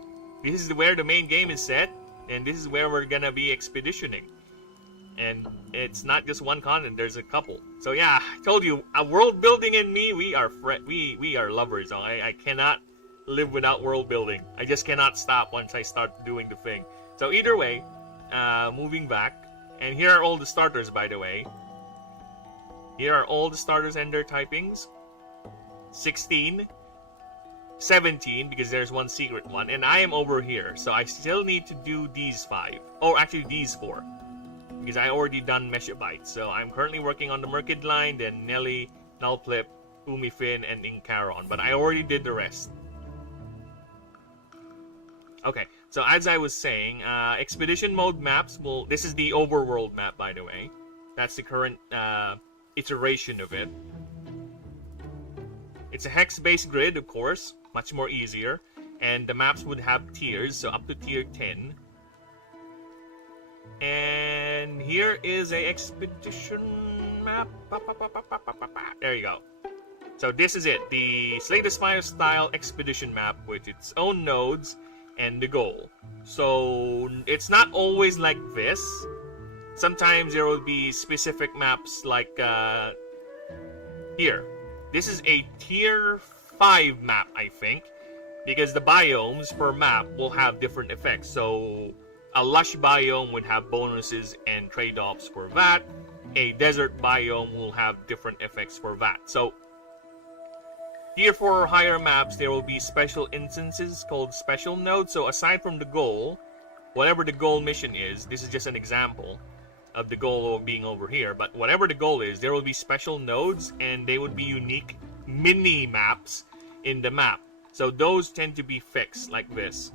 this is where the main game is set, and this is where we're gonna be expeditioning. And it's not just one continent, there's a couple. So yeah, I told you, a world building and me, we are lovers. I cannot live without world building. I just cannot stop once I start doing the thing. So either way, moving back. And here are all the starters, by the way. Here are all the starters and their typings. 16. 17, because there's one secret one. And I am over here, so I still need to do these 5. Or actually these 4. Because I already done Meshabite. So I'm currently working on the Merkid line, then Nelly, Nullplip, Umifin, and Incaron. But I already did the rest. Okay, so as I was saying, expedition mode maps will... This is the overworld map, by the way. That's the current iteration of it. It's a hex-based grid, of course. Much more easier. And the maps would have tiers, so up to tier 10. And here is a expedition map. There you go. So this is it. The Slay the Spire style expedition map with its own nodes and the goal. So it's not always like this. Sometimes there will be specific maps like here. This is a tier 5 map, I think, because the biomes per map will have different effects. So a lush biome would have bonuses and trade-offs for that. A desert biome will have different effects for that. So tier 4 or higher maps, there will be special instances called special nodes. So aside from the goal, whatever the goal mission is, this is just an example of the goal being over here, but whatever the goal is, there will be special nodes and they would be unique mini maps in the map. So those tend to be fixed like this.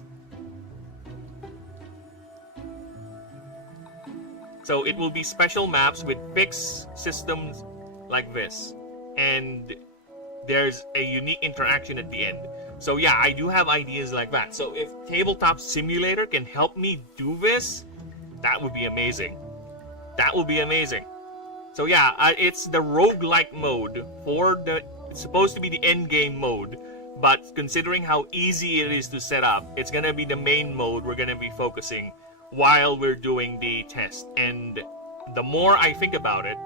So it will be special maps with fixed systems like this. And there's a unique interaction at the end. So yeah, I do have ideas like that. So if Tabletop Simulator can help me do this, that would be amazing. That would be amazing. So yeah, it's the roguelike mode for the... It's supposed to be the end game mode. But considering how easy it is to set up, it's going to be the main mode we're going to be focusing while we're doing the test. And the more I think about it,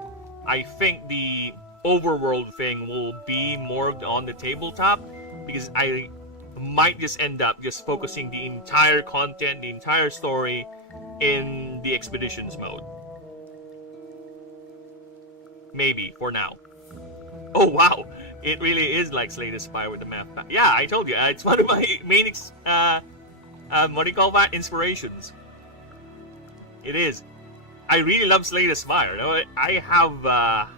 I think the overworld thing will be more on the tabletop, because I might just end up just focusing the entire content, the entire story in the expeditions mode. Maybe, for now. Oh wow, it really is like Slay the Spire with the map pack. Yeah, I told you, it's one of my main, what do you call that? Inspirations. It is. I really love Slay the Spire. I have,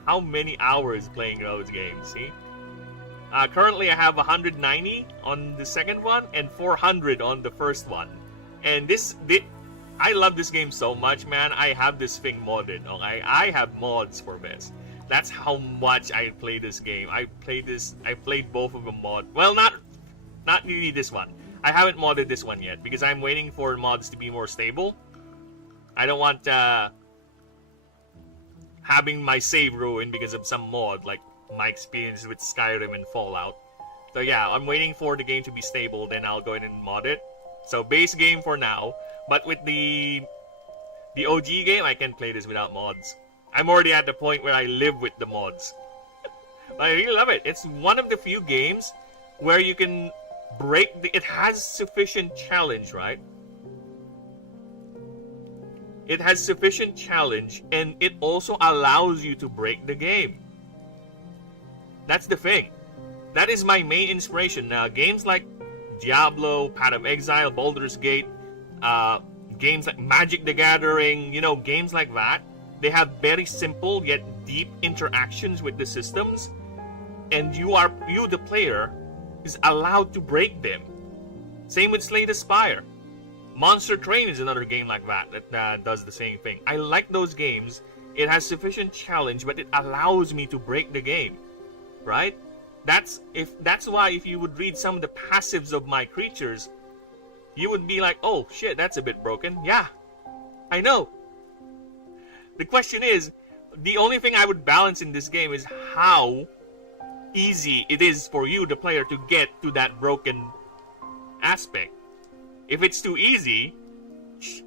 how many hours playing those games, see? Currently I have 190 on the second one, and 400 on the first one. And I love this game so much, man. I have this thing modded, okay? I have mods for this. That's how much I play this game. I played both of them mod. Well, not really this one. I haven't modded this one yet, because I'm waiting for mods to be more stable. I don't want having my save ruined because of some mod, like my experience with Skyrim and Fallout. So yeah, I'm waiting for the game to be stable, then I'll go ahead and mod it. So base game for now, but with the OG game, I can play this without mods. I'm already at the point where I live with the mods. But I really love it. It's one of the few games where you can break it has sufficient challenge, right? It has sufficient challenge, and it also allows you to break the game. That's the thing. That is my main inspiration. Now, games like Diablo, Path of Exile, Baldur's Gate, games like Magic the Gathering, games like that, they have very simple yet deep interactions with the systems, and you, the player, is allowed to break them. Same with Slay the Spire. Monster Train is another game like that does the same thing. I like those games. It has sufficient challenge, but it allows me to break the game, right? That's why if you would read some of the passives of my creatures, you would be like, oh shit, that's a bit broken. Yeah, I know. The question is, the only thing I would balance in this game is how easy it is for you, the player, to get to that broken aspect. If it's too easy,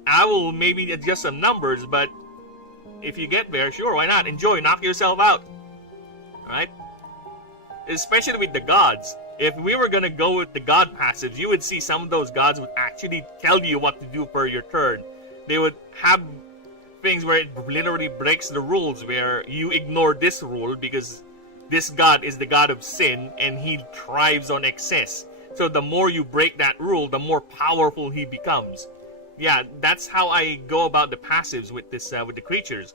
I will maybe adjust some numbers, but if you get there, sure, why not? Enjoy, knock yourself out. Alright? Especially with the gods. If we were gonna go with the god passives, you would see some of those gods would actually tell you what to do per your turn. they would have things where it literally breaks the rules, where you ignore this rule because this god is the god of sin and he thrives on excess. So the more you break that rule, the more powerful he becomes. Yeah, that's how I go about the passives with this with the creatures.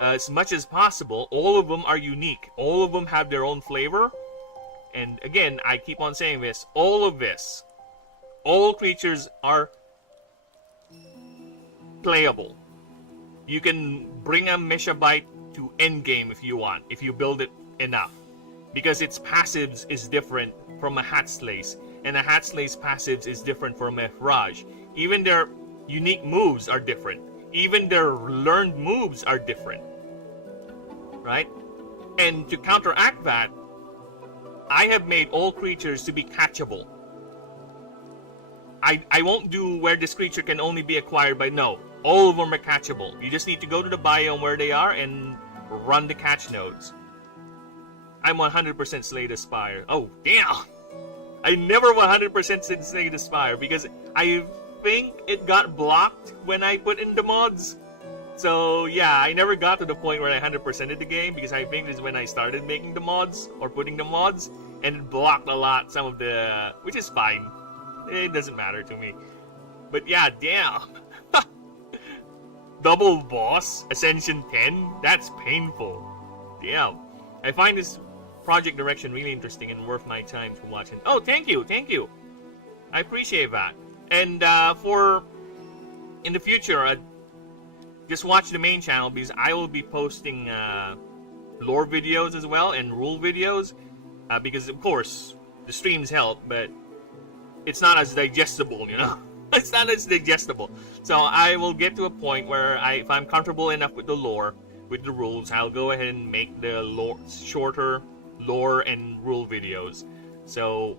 As much as possible, all of them are unique. All of them have their own flavor. And again, I keep on saying this, all creatures are playable. You can bring a Meshabite to endgame if you want, if you build it enough. Because its passives is different from a Hatslace, and a Hatslace passives is different from a Raj. Even their unique moves are different. Even their learned moves are different. Right? And to counteract that, I have made all creatures to be catchable. I won't do where this creature can only be acquired by no. All of them are catchable. You just need to go to the biome where they are and run the catch nodes. I'm 100% Slay the Spire. Oh, damn! I never 100% Slay the Spire because I think it got blocked when I put in the mods. So yeah, I never got to the point where I 100%ed the game because I think this is when I started making the mods or putting the mods, and it blocked a lot, some of the, which is fine. It doesn't matter to me. But yeah, damn. Double boss, Ascension 10, that's painful. Damn. I find this project direction really interesting and worth my time to watch it. Oh, thank you. I appreciate that. And for in the future, just watch the main channel because I will be posting lore videos as well and rule videos. Because of course the streams help, but it's not as digestible, you know. It's not as digestible. So I will get to a point where if I'm comfortable enough with the lore, with the rules, I'll go ahead and make the shorter lore and rule videos. So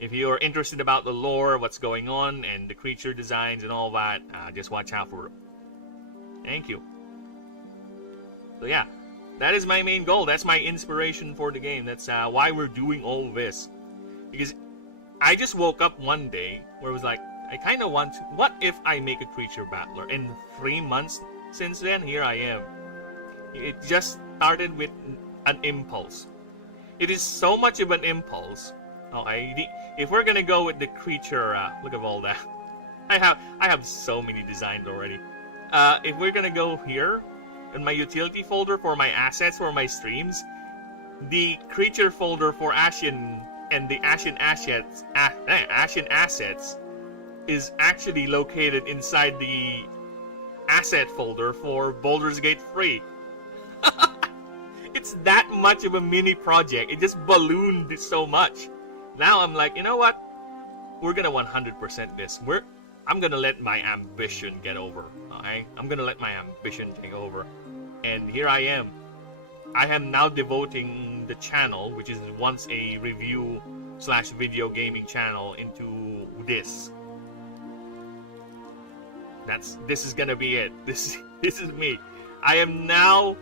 if you're interested about the lore, what's going on, and the creature designs and all that, just watch out for it. Thank you. So yeah, that is my main goal. That's my inspiration for the game. That's why we're doing all this. Because I just woke up one day where it was like, I kind of want to, what if I make a creature battler? And 3 months since then, here I am. It just started with an impulse. It is so much of an impulse. Okay, if we're gonna go with the creature, look at all that. I have so many designs already. If we're gonna go here in my utility folder for my assets for my streams, the creature folder for Ashen and the Ashen assets, is actually located inside the asset folder for Baldur's Gate 3. It's that much of a mini project. It just ballooned so much. Now I'm like, you know what? We're gonna 100% this. I'm gonna let my ambition get over. Okay? I'm gonna let my ambition take over. And here I am. I am now devoting the channel, which is once a review/video gaming channel, into this. This is gonna be it. This is me. I am now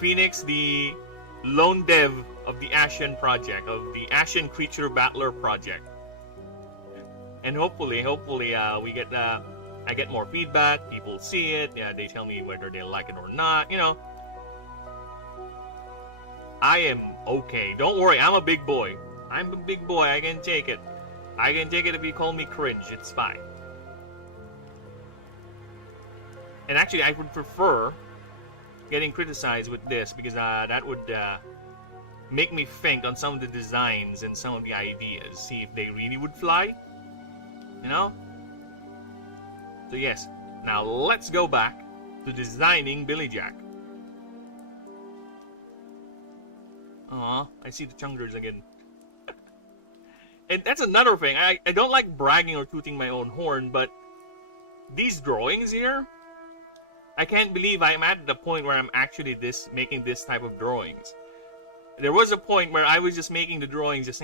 Phoenix, the lone dev of the Ashen project, of the Ashen Creature Battler project. And hopefully we get I get more feedback. People see it. Yeah, they tell me whether they like it or not. You know, I am okay. Don't worry, I'm a big boy. I'm a big boy. I can take it. I can take it if you call me cringe. It's fine. And actually, I would prefer getting criticized with this because that would make me think on some of the designs and some of the ideas. See if they really would fly. You know? So yes, now let's go back to designing Billy Jack. Aw, I see the chungers again. And that's another thing. I don't like bragging or tooting my own horn, but these drawings here, I can't believe I'm at the point where I'm actually making this type of drawings. There was a point where I was just making the drawings, just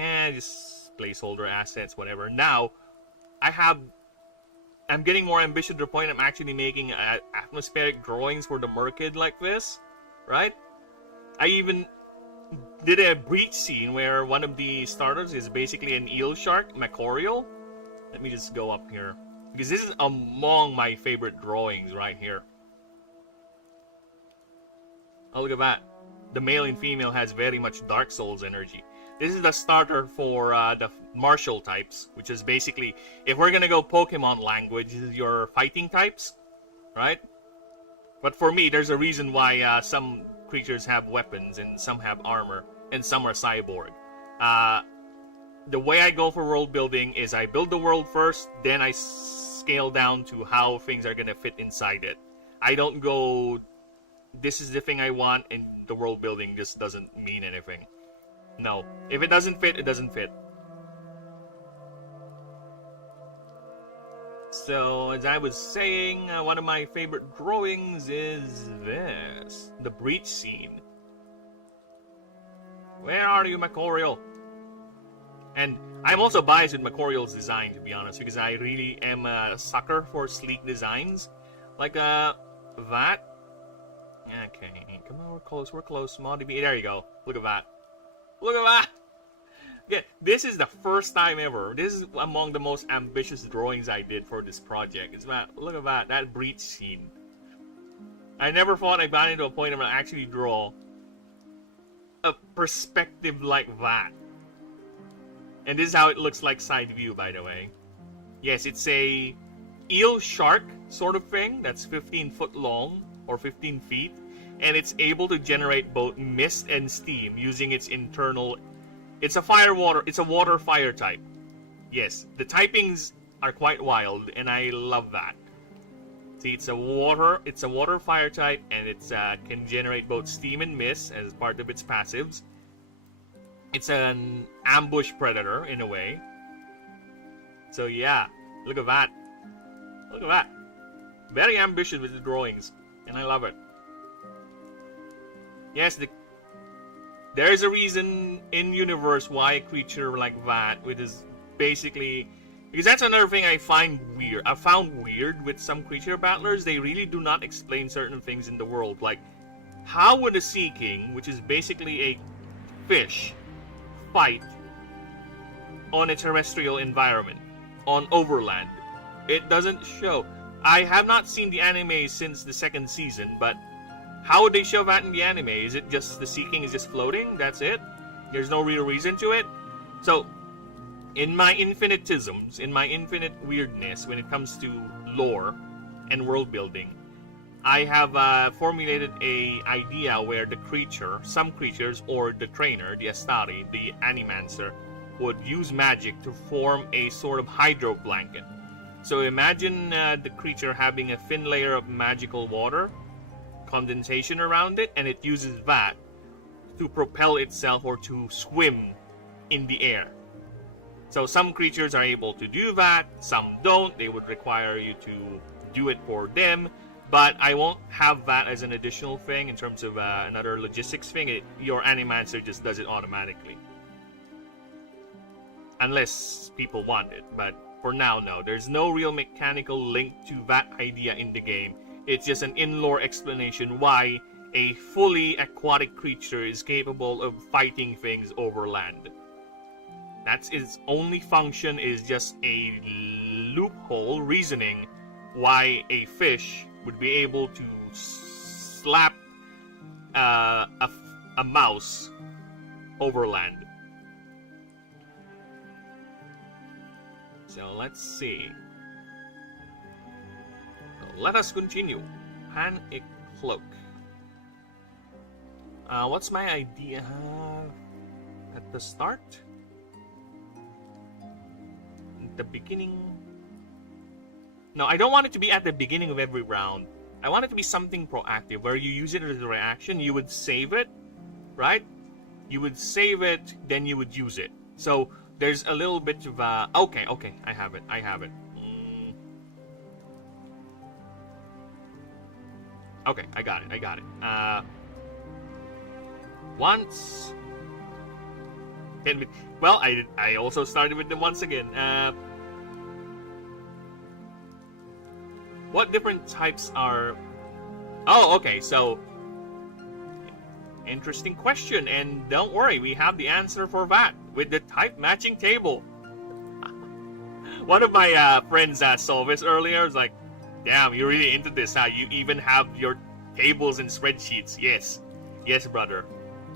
placeholder assets, whatever. Now, I'm getting more ambitious to the point I'm actually making atmospheric drawings for the Merkid like this, right? I even did a breach scene where one of the starters is basically an eel shark, Macorial. Let me just go up here. Because this is among my favorite drawings right here. Oh, look at that. The male and female has very much Dark Souls energy. This is the starter for the martial types, which is basically, if we're gonna go Pokemon language, this is your fighting types, right? But for me, there's a reason why some creatures have weapons and some have armor and some are cyborg. The way I go for world building is I build the world first, then I scale down to how things are gonna fit inside it. I don't go, this is the thing I want, and the world building just doesn't mean anything. No. If it doesn't fit, it doesn't fit. So, as I was saying, one of my favorite drawings is this. The breach scene. Where are you, Macorial? And I'm also biased with Macorial's design, to be honest, because I really am a sucker for sleek designs. Like, that. Okay, come on, we're close. Small DB, there you go. Look at that. Look at that! Yeah, this is the first time ever. This is among the most ambitious drawings I did for this project. It's that, look at that breach scene. I never thought I'd gotten to a point where I actually draw a perspective like that. And this is how it looks like side view, by the way. Yes, it's a eel shark sort of thing that's 15 foot long, or 15 feet. And it's able to generate both mist and steam using its internal... It's a water fire type. Yes, the typings are quite wild, and I love that. See, it's a water fire type, and it can generate both steam and mist as part of its passives. It's an ambush predator, in a way. So yeah, look at that. Look at that. Very ambitious with the drawings, and I love it. Yes, there is a reason in universe why a creature like that, which is basically, because that's another thing I found weird with some creature battlers. They really do not explain certain things in the world. Like, how would a Sea King, which is basically a fish, fight on a terrestrial environment, on overland? It doesn't show. I have not seen the anime since the second season, but how would they show that in the anime? Is it just the Sea King is just floating? That's it? There's no real reason to it? So, in my infinitisms, in my infinite weirdness when it comes to lore and world building, I have formulated a idea where the creature, some creatures, or the trainer, the Astari, the Animancer, would use magic to form a sort of hydro blanket. So imagine the creature having a thin layer of magical water, condensation around it, and it uses that to propel itself or to swim in the air. So some creatures are able to do that, some don't. They would require you to do it for them, but I won't have that as an additional thing in terms of another logistics thing. Your Animancer just does it automatically. Unless people want it, but for now, no. There's no real mechanical link to that idea in the game. It's just an in-lore explanation why a fully aquatic creature is capable of fighting things over land. That's its only function, is just a loophole reasoning why a fish would be able to slap a mouse over land. So let's see. Let us continue. Pan a cloak. What's my idea at the start? At the beginning? No, I don't want it to be at the beginning of every round. I want it to be something proactive, where you use it as a reaction. You would save it, right? You would save it, then you would use it. So there's a little bit of okay, I have it. Okay, I got it. Once. Well, I also started with them once again. What different types are... Oh, okay, so... Interesting question, and don't worry, we have the answer for that with the type matching table. One of my friends saw this earlier. Was like, "Damn, you're really into this, huh? You even have your tables and spreadsheets." Yes, yes, brother.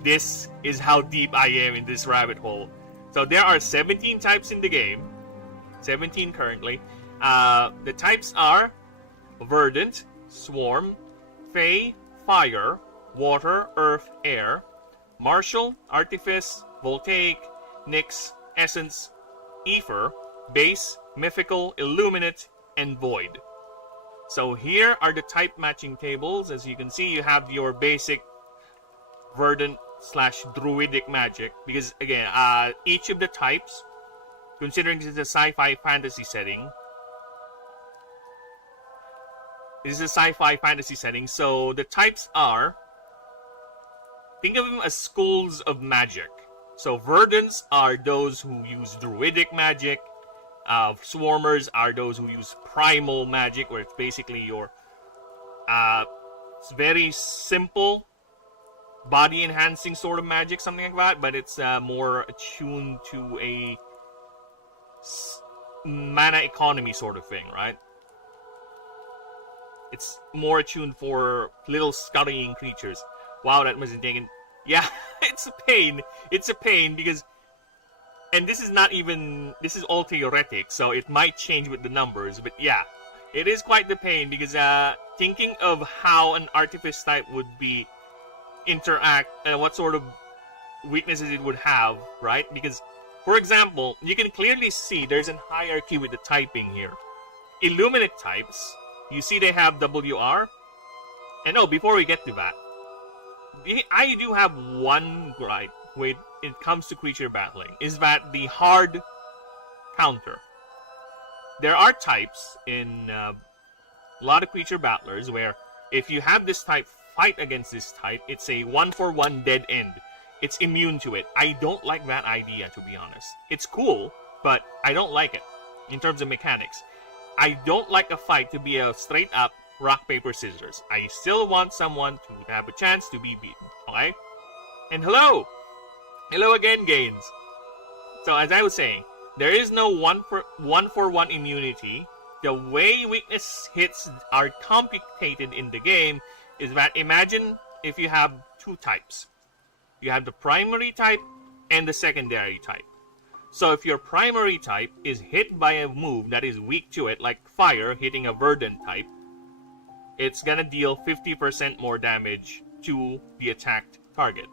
This is how deep I am in this rabbit hole. So there are 17 types in the game. 17 currently. The types are Verdant, Swarm, Fey, Fire, Water, Earth, Air, Martial, Artifice, Voltaic, Nyx, Essence, Ether, Base, Mythical, Illuminate, and Void. So here are the type matching tables. As you can see, you have your basic Verdant / Druidic magic. Because again, each of the types, considering this is a sci-fi fantasy setting, so the types are, think of them as schools of magic. So Verdants are those who use Druidic magic. Swarmers are those who use primal magic, where it's basically your it's very simple body enhancing sort of magic, something like that, but it's more attuned to a mana economy sort of thing, right? It's more attuned for little scurrying creatures. Wow, that must have taken... Yeah, it's a pain. It's a pain because... And this is not even... This is all theoretic, so it might change with the numbers. But yeah, it is quite the pain because thinking of how an Artifice type would be interact and what sort of weaknesses it would have, right? Because, for example, you can clearly see there's a hierarchy with the typing here. Illuminate types, you see they have WR. And oh, before we get to that, I do have one gripe when it comes to creature battling, is that the hard counter. There are types in a lot of creature battlers where if you have this type fight against this type, it's a 1-for-1 dead end. It's immune to it. I don't like that idea, to be honest. It's cool, but I don't like it in terms of mechanics. I don't like a fight to be a straight up rock, paper, scissors. I still want someone to have a chance to be beaten. Okay? And hello! Hello again, Gaines. So as I was saying, there is no 1-for-1 immunity. The way weakness hits are complicated in the game is that imagine if you have two types. You have the primary type and the secondary type. So if your primary type is hit by a move that is weak to it, like fire hitting a verdant type, it's gonna deal 50% more damage to the attacked target.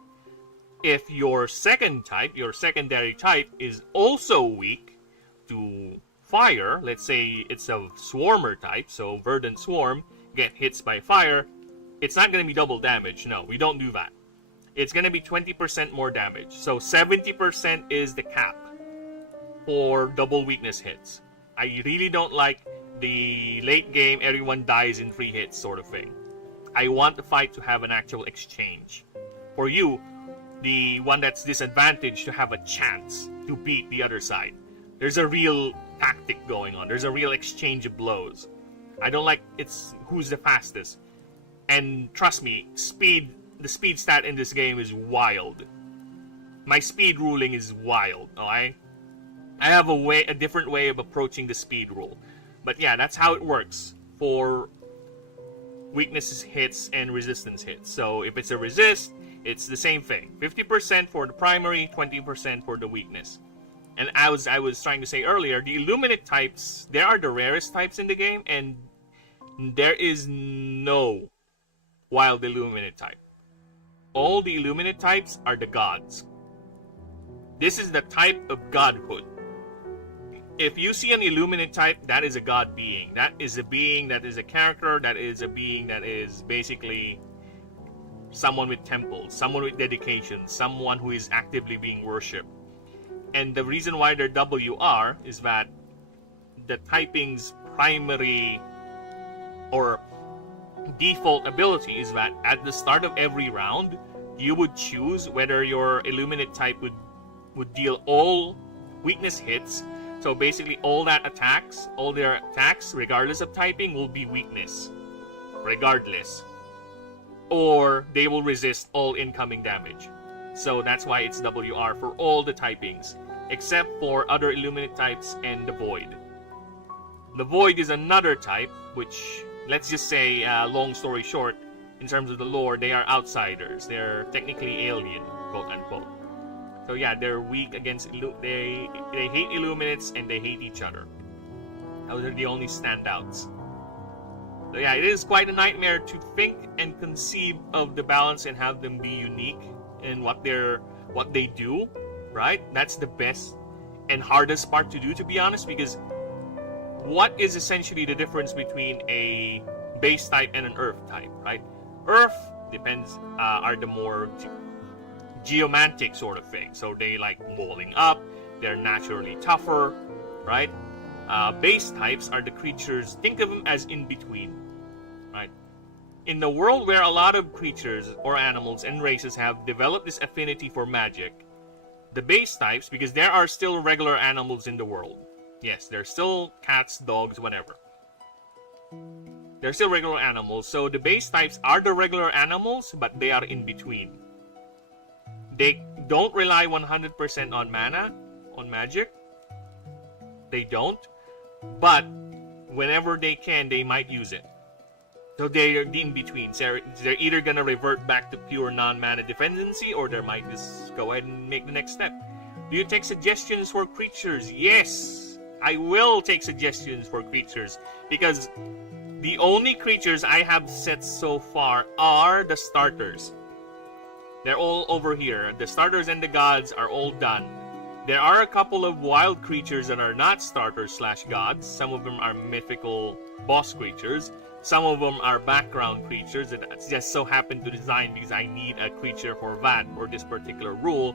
If your second type, your secondary type, is also weak to fire, let's say it's a swarmer type, so verdant swarm, get hits by fire, it's not gonna be double damage. No, we don't do that. It's gonna be 20% more damage. So 70% is the cap for double weakness hits. I really don't like the late game everyone dies in 3 hits sort of thing. I want the fight to have an actual exchange. For you, the one that's disadvantaged, to have a chance to beat the other side. There's a real tactic going on. There's a real exchange of blows. I don't like it's who's the fastest. And trust me, the speed stat in this game is wild. My speed ruling is wild, alright? I have a different way of approaching the speed rule. But yeah, that's how it works for weaknesses hits and resistance hits. So if it's a resist, it's the same thing. 50% for the primary, 20% for the weakness. And as I was trying to say earlier, the Illuminate types, they are the rarest types in the game, and there is no wild Illuminate type. All the Illuminate types are the gods. This is the type of godhood. If you see an Illuminate type, that is a god being. That is a being, that is a character, that is a being that is basically someone with temples, someone with dedication, someone who is actively being worshipped. And the reason why they're WR is that the typing's primary or default ability is that at the start of every round, you would choose whether your Illuminate type would deal all weakness hits. So basically all their attacks, regardless of typing, will be weakness. Regardless. Or they will resist all incoming damage. So that's why it's WR for all the typings, except for other Illuminate types and the Void. The Void is another type, which, let's just say, long story short, in terms of the lore, they are outsiders. They're technically alien, quote unquote. So yeah, they're weak against they hate Illuminates and they hate each other. Those are the only standouts. So yeah, it is quite a nightmare to think and conceive of the balance and have them be unique in what they do, right? That's the best and hardest part to do, to be honest, because what is essentially the difference between a base type and an earth type, right? Earth depends are the more geomantic sort of thing. So they like walling up, they're naturally tougher, right? Base types are the creatures, think of them as in between, right? In the world where a lot of creatures or animals and races have developed this affinity for magic, the base types, because there are still regular animals in the world. Yes, there's still cats, dogs, whatever. They're still regular animals, so the base types are the regular animals, but they are in between. They don't rely 100% on mana, on magic. They don't. But whenever they can, they might use it. So they're in between. So they're either going to revert back to pure non-mana dependency, or they might just go ahead and make the next step. Do you take suggestions for creatures? Yes! I will take suggestions for creatures, because the only creatures I have set so far are the starters. They're all over here. The starters and the gods are all done. There are a couple of wild creatures that are not starters / gods. Some of them are mythical boss creatures. Some of them are background creatures that just so happen to design because I need a creature for that or this particular rule.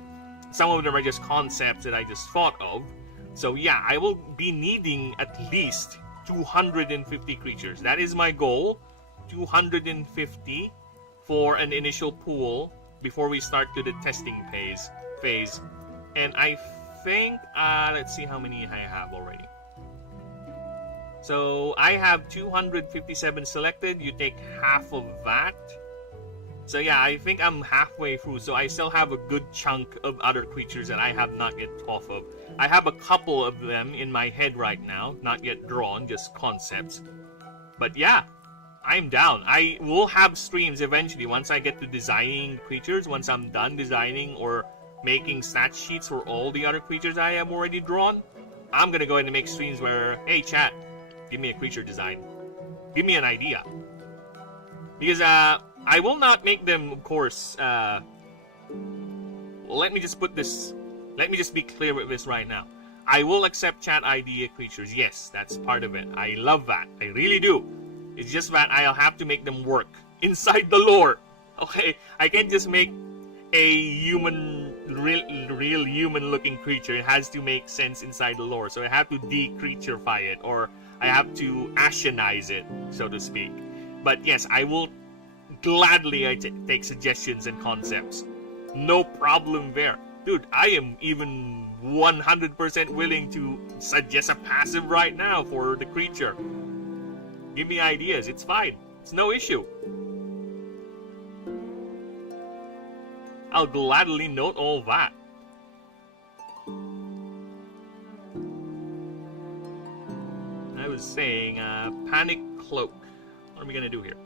Some of them are just concepts that I just thought of. So yeah, I will be needing at least 250 creatures. That is my goal. 250 for an initial pool before we start to the testing phase. And I think, let's see how many I have already. So I have 257 selected. You take half of that. So yeah, I think I'm halfway through. So I still have a good chunk of other creatures that I have not yet thought of. I have a couple of them in my head right now, not yet drawn, just concepts. But yeah, I'm down. I will have streams eventually once I get to designing creatures, once I'm done designing or making stat sheets for all the other creatures I have already drawn. I'm gonna go ahead and make streams where, hey chat, give me a creature design. Give me an idea. Because I will not make them, of course, let me just be clear with this right now. I will accept chat idea creatures. Yes, that's part of it. I love that. I really do. It's just that I'll have to make them work inside the lore. Okay? I can't just make a human, real human-looking creature. It has to make sense inside the lore. So I have to de-creaturify it, or I have to Ashenize it, so to speak. But yes, I will gladly take suggestions and concepts. No problem there. Dude, I am even 100% willing to suggest a passive right now for the creature. Give me ideas. It's fine. It's no issue. I'll gladly note all that. I was saying, Panic Cloak. What are we gonna do here?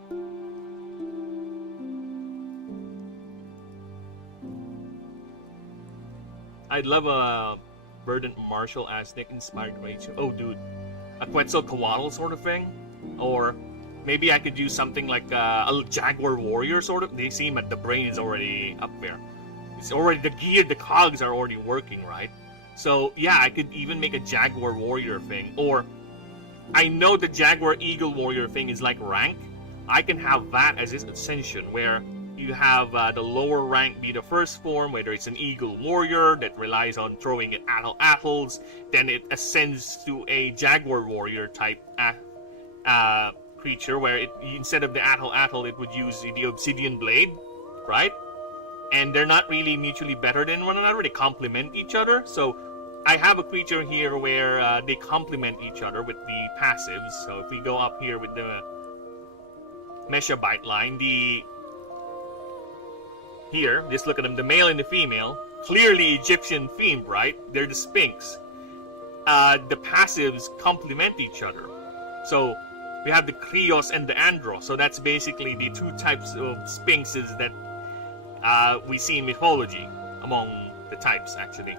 I'd love a Verdant Martial Aztec inspired Rachel. Oh, dude. A Quetzalcoatl sort of thing? Or maybe I could do something like a Jaguar Warrior sort of. They seem that the brain is already up there. It's already, the gear, the cogs are already working, right? So, yeah, I could even make a Jaguar Warrior thing. Or, I know the Jaguar Eagle Warrior thing is like rank. I can have that as its ascension, where you have the lower rank be the first form, whether it's an Eagle Warrior that relies on throwing at Atls, then it ascends to a Jaguar Warrior type creature, where instead of the Atl, it would use the Obsidian Blade, right? And they're not really mutually better than one another, they complement each other. So I have a creature here where they complement each other with the passives. So if we go up here with the Meshabite line, here, just look at them, the male and the female, clearly Egyptian themed, right? They're the Sphinx. The passives complement each other. So we have the Krios and the Andros. So that's basically the two types of sphinxes that we see in mythology among the types, actually.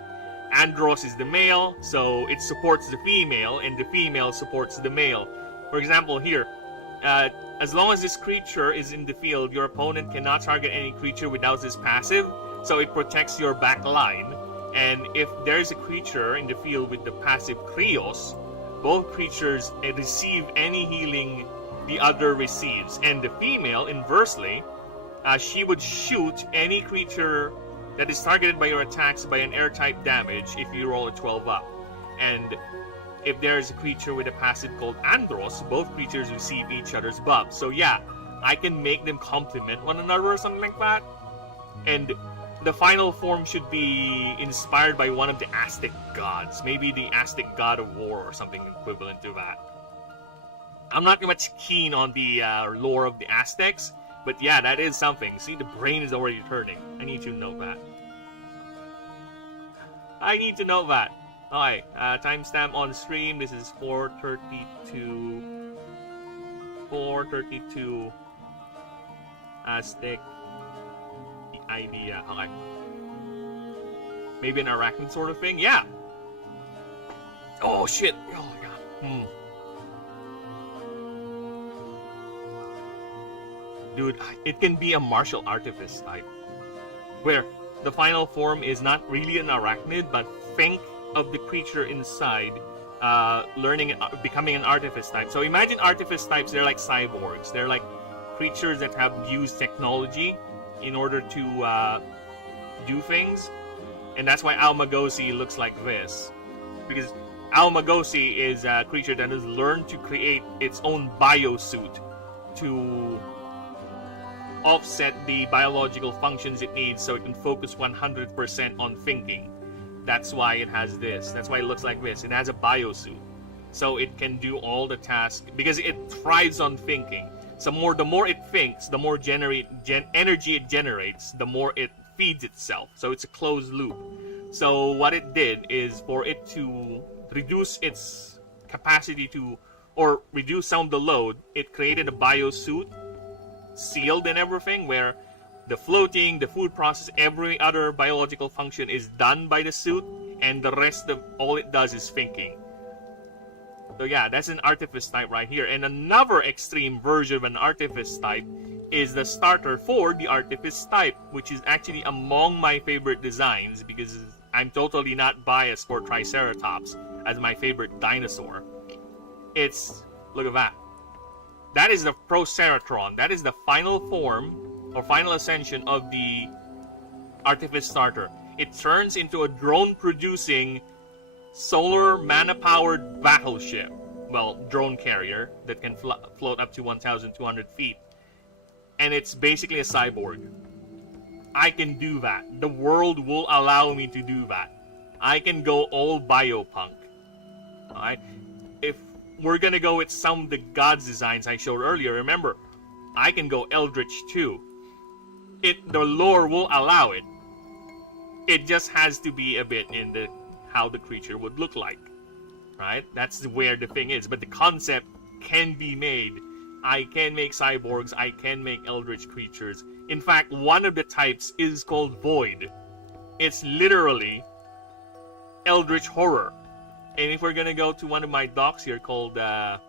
Andros is the male, so it supports the female, and the female supports the male. For example, here, as long as this creature is in the field, your opponent cannot target any creature without this passive, so it protects your back line. And if there's a creature in the field with the passive Krios, both creatures receive any healing the other receives. And the female, inversely, she would shoot any creature that is targeted by your attacks by an air-type damage if you roll a 12 up. And if there's a creature with a passive called Andros, both creatures receive each other's buffs. So yeah, I can make them complement one another or something like that. And the final form should be inspired by one of the Aztec gods. Maybe the Aztec god of war or something equivalent to that. I'm not much keen on the lore of the Aztecs, but yeah, that is something. See, the brain is already turning. I need to know that. I need to know that. Alright, timestamp on stream. This is 4:32. 4:32. Aztec idea. Okay. Maybe an arachnid sort of thing? Yeah! Oh shit! Oh my god. Dude, it can be a martial artifice type. Where the final form is not really an arachnid, but think of the creature inside becoming an artifice type. So imagine artifice types, they're like cyborgs. They're like creatures that have used technology in order to do things. And that's why Almagosi looks like this. Because Almagosi is a creature that has learned to create its own biosuit to offset the biological functions it needs so it can focus 100% on thinking. That's why it has this. That's why it looks like this. It has a biosuit. So it can do all the tasks because it thrives on thinking. So the more it thinks, the more energy it generates, the more it feeds itself. So it's a closed loop. So what it did is for it to reduce its capacity to, or reduce some of the load, it created a biosuit, sealed and everything, where the floating, the food process, every other biological function is done by the suit, and the rest of all it does is thinking. So yeah, that's an artifice type right here. And another extreme version of an artifice type is the starter for the artifice type, which is actually among my favorite designs because I'm totally not biased for Triceratops as my favorite dinosaur. It's, look at that. That is the Proceratron. That is the final form or final ascension of the artifice starter. It turns into a drone-producing solar mana-powered battleship. Well, drone carrier that can float up to 1,200 feet. And it's basically a cyborg. I can do that. The world will allow me to do that. I can go all biopunk. Alright? If we're gonna go with some of the gods designs I showed earlier, remember, I can go Eldritch too. The lore will allow it. It just has to be a bit in the how the creature would look like. Right? That's where the thing is. But the concept can be made. I can make cyborgs, I can make eldritch creatures. In fact, one of the types is called Void. It's literally eldritch horror. And if we're gonna go to one of my docs here called the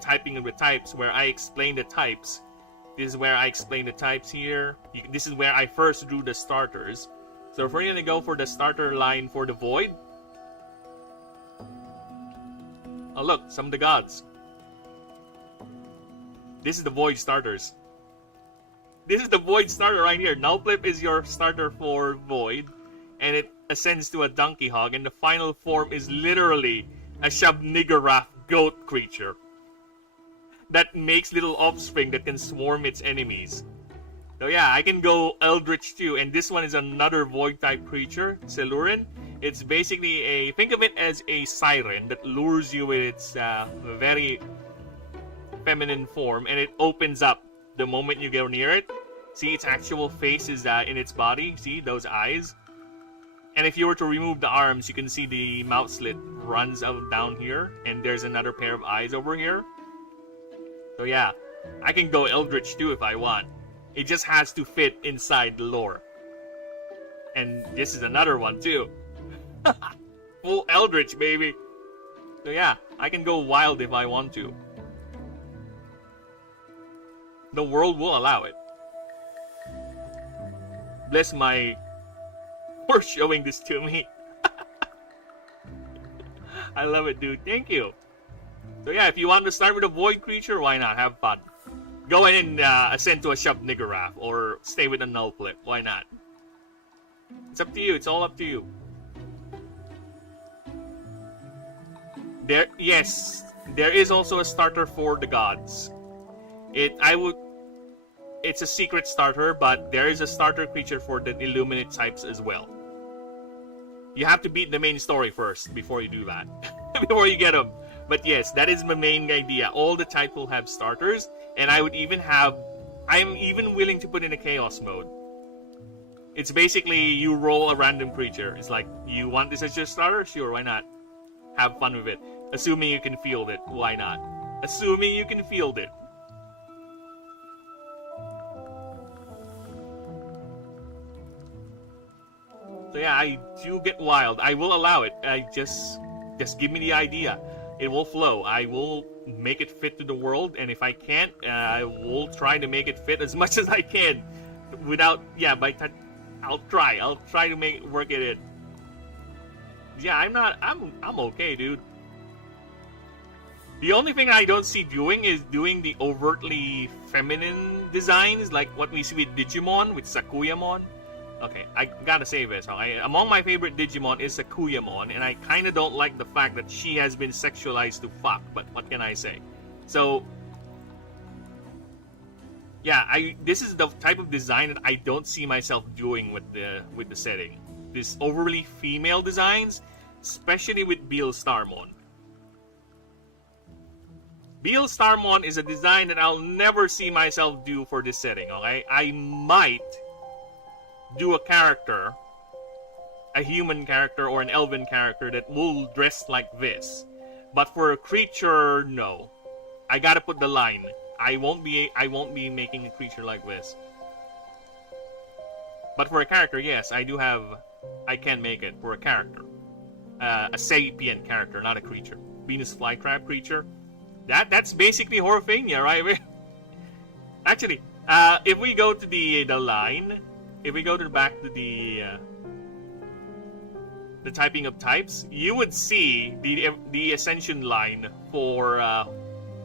Typing with Types, where I explain the types. This is where I explain the types here. This is where I first drew the starters. So if we're gonna go for the starter line for the Void. Oh look, some of the gods. This is the Void starters. This is the Void starter right here. Nullflip is your starter for Void. And it ascends to a donkey hog. And the final form is literally a Shabnigarath goat creature. That makes little offspring that can swarm its enemies. So yeah, I can go Eldritch too. And this one is another Void type creature, Celurin. It's basically think of it as a siren that lures you with its very feminine form, and it opens up the moment you go near it. See, its actual face is in its body. See those eyes? And if you were to remove the arms, you can see the mouth slit runs out down here, and there's another pair of eyes over here. So yeah, I can go Eldritch too if I want. It just has to fit inside the lore. And this is another one too. Full Eldritch, baby. So yeah, I can go wild if I want to. The world will allow it. Bless my... for showing this to me. I love it, dude. Thank you. So yeah, if you want to start with a void creature, why not? Have fun. Go in and ascend to a Shub Niggurath, or stay with a Null Flip. Why not? It's up to you. It's all up to you. Yes, there is also a starter for the gods. It's a secret starter, but there is a starter creature for the Illuminate types as well. You have to beat the main story first before you do that. Before you get them. But yes, that is my main idea. All the types will have starters, and I'm even willing to put in a chaos mode. It's basically you roll a random creature. It's like, you want this as your starter? Sure, why not? Have fun with it. Assuming you can field it, why not? Assuming you can field it. So yeah, I do get wild. I will allow it. Just give me the idea. It will flow. I will make it fit to the world, and if I can't, I will try to make it fit as much as I can. Without, yeah, I'll try. I'll try to work it in. Yeah, I'm okay, dude. The only thing I don't see doing is doing the overtly feminine designs, like what we see with Digimon, with Sakuyamon. Okay, I gotta say this. Among my favorite Digimon is Sakuyamon, and I kind of don't like the fact that she has been sexualized to fuck, but what can I say? So, yeah, this is the type of design that I don't see myself doing with the setting. This overly female designs, especially with Beal Starmon. Beal Starmon is a design that I'll never see myself do for this setting, okay? I might do a character, a human character or an elven character that will dress like this. But for a creature, no. I gotta put the line. I won't be making a creature like this. But for a character, yes, I can make it for a character. A sapient character, not a creature. Venus flytrap creature. That's basically Horfania, right? Actually, if we go to the line, if we go back to the typing of types, you would see the ascension line for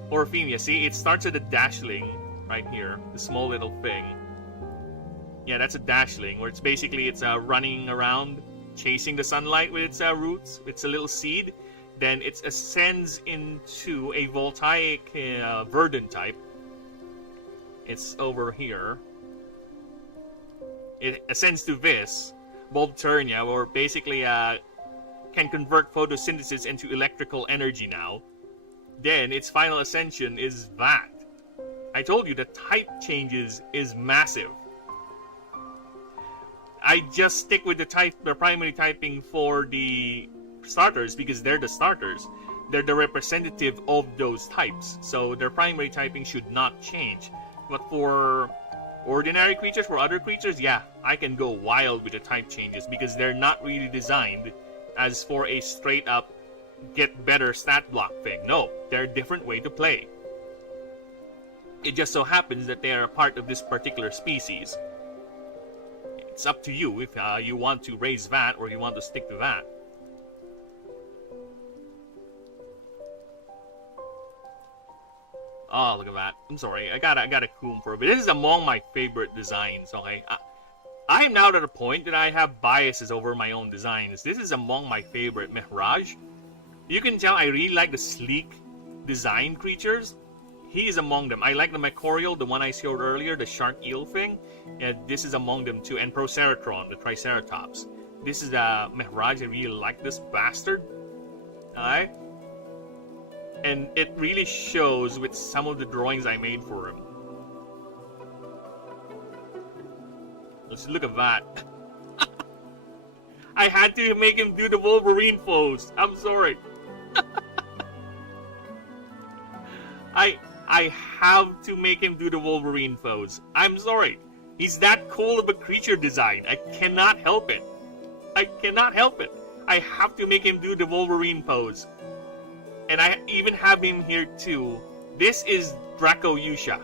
Orphemia. See, it starts at a dashling right here, the small little thing. Yeah, that's a dashling, where it's running around, chasing the sunlight with its roots. It's a little seed. Then it ascends into a voltaic verdant type. It's over here. It ascends to this, Bulbturnia, where basically can convert photosynthesis into electrical energy now. Then its final ascension is that. I told you the type changes is massive. I just stick with the primary typing for the starters because they're the starters. They're the representative of those types, so their primary typing should not change. But for ordinary creatures, for other creatures, yeah, I can go wild with the type changes because they're not really designed as for a straight up get better stat block thing. No, they're a different way to play. It just so happens that they are a part of this particular species. It's up to you if you want to raise that or you want to stick to that. Oh, look at that. I'm sorry. I got a coom for it. But this is among my favorite designs, okay? I am now at a point that I have biases over my own designs. This is among my favorite. Mihraj. You can tell I really like the sleek design creatures. He is among them. I like the Macorial, the one I showed earlier, the shark eel thing. This is among them too. And Proceratron, the Triceratops. This is Mihraj. I really like this bastard. Alright? And it really shows with some of the drawings I made for him. Let's look at that. I had to make him do the Wolverine pose. I'm sorry. I have to make him do the Wolverine pose. I'm sorry. He's that cool of a creature design. I cannot help it. I cannot help it. I have to make him do the Wolverine pose. And I even have him here too. This is Draco Yusha.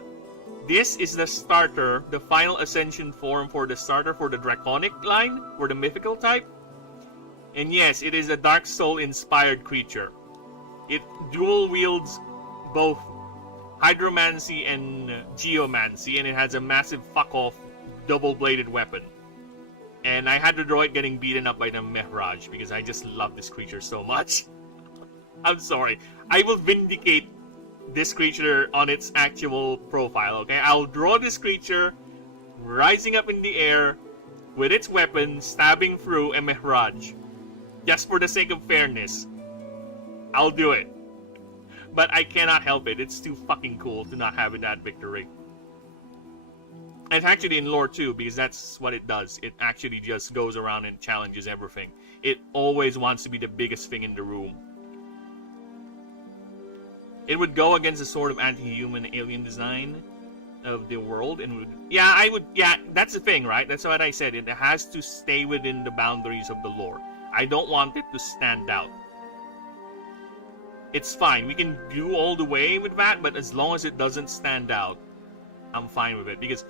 This is the starter, the final ascension form for the starter for the Draconic line, for the mythical type. And yes, it is a Dark Soul inspired creature. It dual wields both Hydromancy and Geomancy, and it has a massive fuck-off double-bladed weapon. And I had to draw it getting beaten up by the Mehraj because I just love this creature so much. I'm sorry. I will vindicate this creature on its actual profile, okay? I'll draw this creature rising up in the air with its weapon stabbing through a Mehraj. Just for the sake of fairness. I'll do it. But I cannot help it. It's too fucking cool to not have it at victory. And it's actually in lore too, because that's what it does. It actually just goes around and challenges everything. It always wants to be the biggest thing in the room. It would go against the sort of anti-human alien design of the world, and that's the thing, right? That's what I said. It has to stay within the boundaries of the lore. I don't want it to stand out. It's fine. We can do all the way with that, but as long as it doesn't stand out, I'm fine with it. Because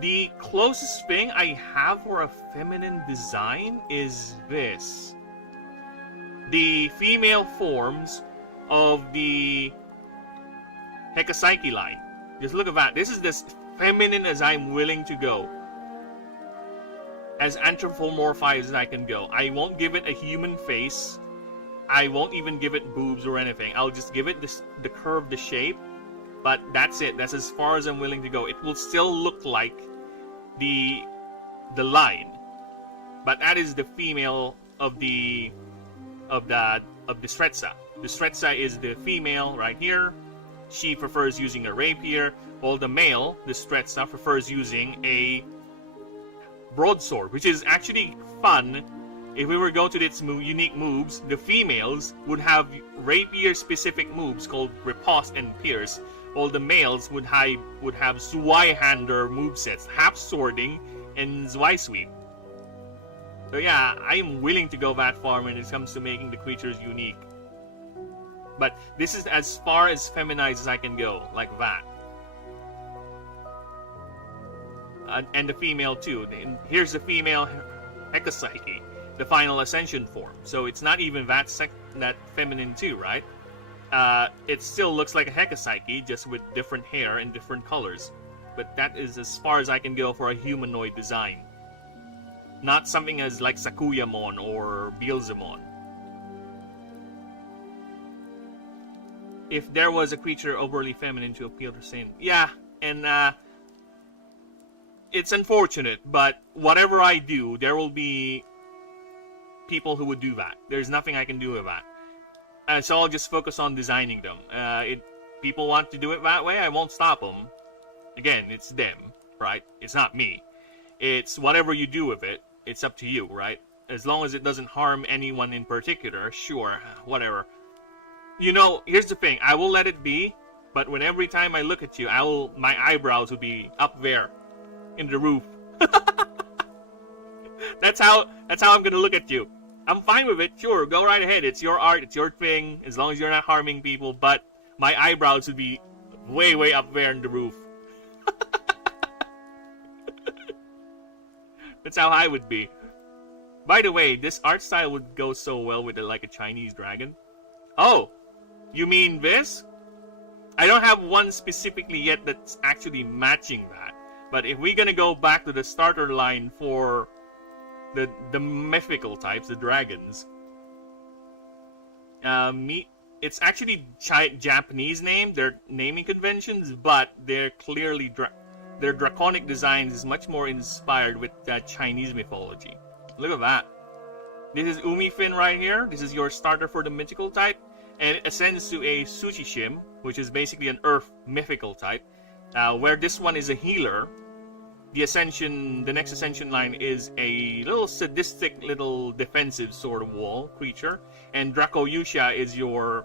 the closest thing I have for a feminine design is this. The female forms of the Hekaspsyche line. Just look at that. This is as feminine as I'm willing to go. As anthropomorphized as I can go. I won't give it a human face. I won't even give it boobs or anything. I'll just give it the curve, the shape. But that's it. That's as far as I'm willing to go. It will still look like the line. But that is the female of the Stretza. The Stretza is the female right here. She prefers using a rapier, while the male, the Stretza, prefers using a broadsword, which is actually fun. If we were to go to its unique moves, the females would have rapier-specific moves called Riposte and Pierce, while the males would have Zweihander movesets, half-swording, and Zweisweep. So yeah, I am willing to go that far when it comes to making the creatures unique. But this is as far as feminized as I can go, like that. And the female too. And here's the female Hekaspsyche, the final ascension form. So it's not even that feminine too, right? It still looks like a Hekaspsyche, just with different hair and different colors. But that is as far as I can go for a humanoid design. Not something as like Sakuyamon or Beelzemon. If there was a creature overly feminine to appeal to Sin. Yeah, and it's unfortunate, but whatever I do, there will be people who would do that. There's nothing I can do with that. So I'll just focus on designing them. People want to do it that way, I won't stop them. Again, it's them, right? It's not me. It's whatever you do with it, it's up to you, right? As long as it doesn't harm anyone in particular, sure, whatever. You know, here's the thing. I will let it be, but when every time I look at you, my eyebrows will be up there in the roof. That's how I'm gonna look at you. I'm fine with it. Sure, go right ahead. It's your art. It's your thing. As long as you're not harming people. But my eyebrows would be way, way up there in the roof. That's how I would be. By the way, this art style would go so well with like a Chinese dragon. Oh! You mean this? I don't have one specifically yet that's actually matching that. But if we're gonna go back to the starter line for the mythical types, the dragons, it's actually Japanese name, their naming conventions, but they're clearly their draconic designs is much more inspired with Chinese mythology. Look at that. This is Umifin right here. This is your starter for the mythical type. And it ascends to a Tsuchishim, which is basically an earth mythical type, where this one is a healer. The next ascension line is a little sadistic, little defensive sort of wall creature, and Draco Yusha is your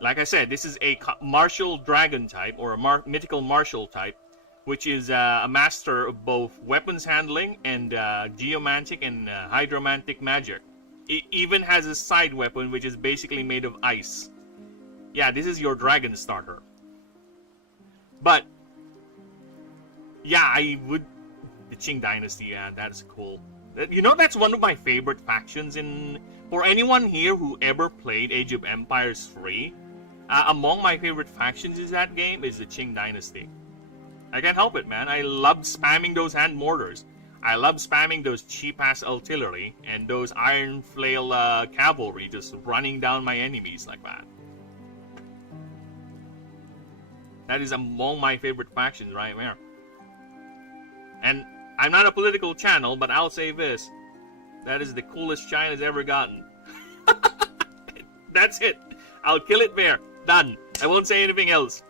Like I said, this is a martial dragon type, or a mythical martial type, which is a master of both weapons handling and geomantic and hydromantic magic. It even has a side weapon which is basically made of ice. Yeah, this is your dragon starter. But yeah, I would... The Qing Dynasty, yeah, that's cool. You know, that's one of my favorite factions in... For anyone here who ever played Age of Empires 3, among my favorite factions in that game is the Qing Dynasty. I can't help it, man. I love spamming those hand mortars. I love spamming those cheap-ass artillery and those iron flail cavalry just running down my enemies like that. That is among my favorite factions right there. And I'm not a political channel, but I'll say this. That is the coolest China's ever gotten. That's it. I'll kill it there. Done. I won't say anything else.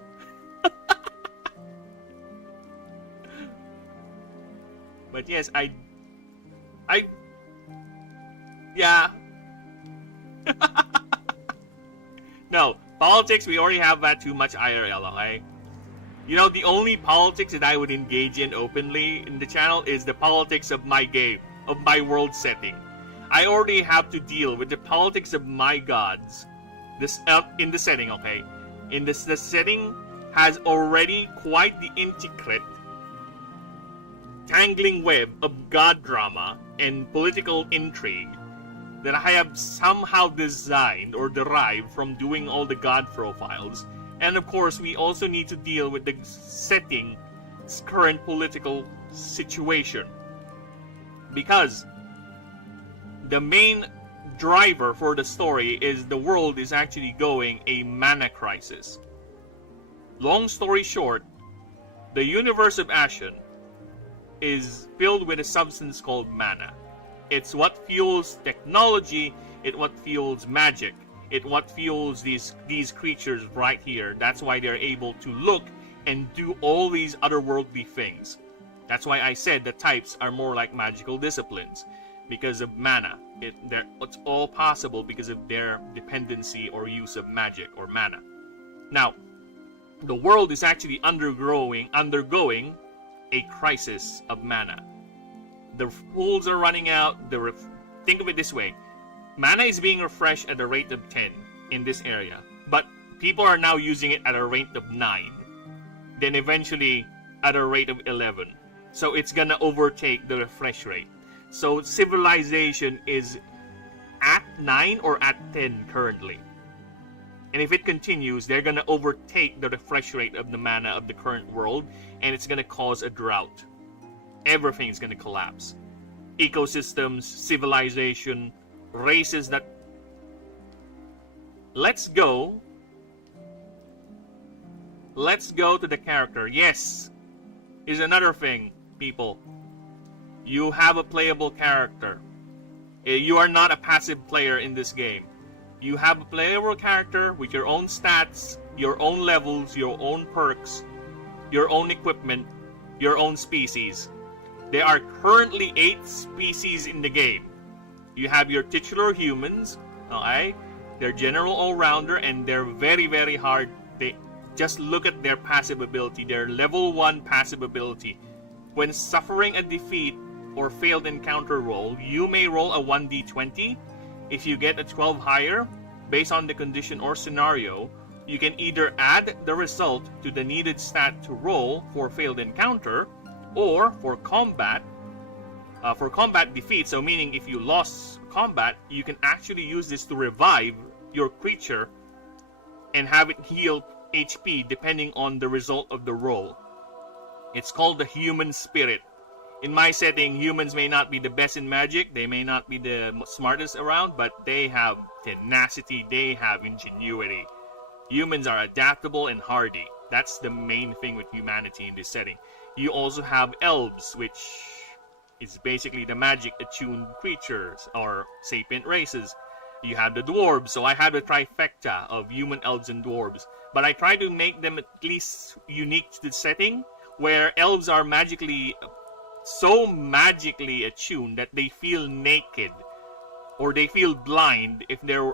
But yes, yeah. No, politics, we already have that too much IRL, okay? You know, the only politics that I would engage in openly in the channel is the politics of my game, of my world setting. I already have to deal with the politics of my gods. This in the setting, okay? In this, the setting has already quite the intricate tangling web of god drama and political intrigue that I have somehow designed or derived from doing all the god profiles. And of course, we also need to deal with the setting's current political situation. Because the main driver for the story is the world is actually going a mana crisis. Long story short, the universe of Ashen is filled with a substance called mana. It's what fuels technology, it's what fuels magic, it's what fuels these creatures right here. That's why they're able to look and do all these otherworldly things. That's why I said the types are more like magical disciplines, because of mana. It's all possible because of their dependency or use of magic or mana. Now, the world is actually undergoing a crisis of mana. The pools are running out. Think of it this way. Mana is being refreshed at a rate of 10 in this area, but people are now using it at a rate of 9. Then eventually at a rate of 11. So it's gonna overtake the refresh rate. So civilization is at 9 or at 10 currently. And if it continues, they're gonna overtake the refresh rate of the mana of the current world, and it's gonna cause a drought. Everything's gonna collapse. Ecosystems, civilization, races that... Let's go to the character. Yes, is another thing, people. You have a playable character. You are not a passive player in this game. You have a playable character with your own stats, your own levels, your own perks, your own equipment, your own species. There are currently 8 species in the game. You have your titular humans, okay? They're general all-rounder and they're very, very hard. They just look at their passive ability, their level 1 passive ability. When suffering a defeat or failed encounter roll, you may roll a 1d20. If you get a 12 higher, based on the condition or scenario, you can either add the result to the needed stat to roll for failed encounter, or for combat defeat, so meaning if you lost combat, you can actually use this to revive your creature and have it heal HP depending on the result of the roll. It's called the human spirit. In my setting, humans may not be the best in magic, they may not be the smartest around, but they have tenacity, they have ingenuity. Humans are adaptable and hardy. That's the main thing with humanity in this setting. You also have elves, which is basically the magic-attuned creatures, or sapient races. You have the dwarves, so I have a trifecta of human, elves, and dwarves. But I try to make them at least unique to the setting, where elves are so magically attuned that they feel naked, or they feel blind if they're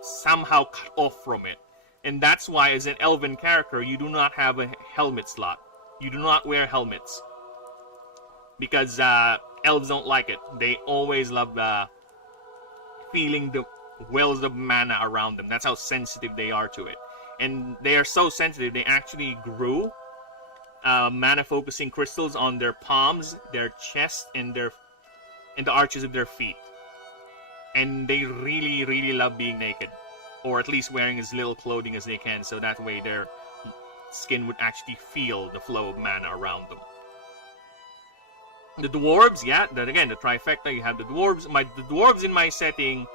somehow cut off from it. And that's why, as an elven character, you do not have a helmet slot. You do not wear helmets. Because elves don't like it. They always love feeling the wells of mana around them. That's how sensitive they are to it. And they are so sensitive, they actually grew mana focusing crystals on their palms, their chest, and the arches of their feet. And they really, really love being naked. Or at least wearing as little clothing as they can, so that way their skin would actually feel the flow of mana around them. The dwarves, yeah, then again, the trifecta, you have the dwarves. The dwarves in my setting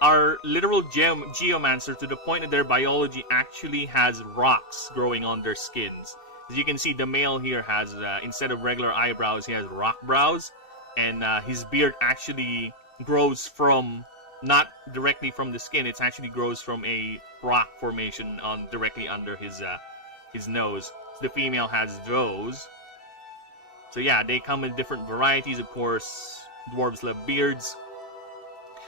are literal geomancer to the point that their biology actually has rocks growing on their skins. As you can see, the male here has, instead of regular eyebrows, he has rock brows. And his beard actually grows from, not directly from the skin, it actually grows from a rock formation directly under his nose. So the female has those. So yeah, they come in different varieties, of course. Dwarves love beards.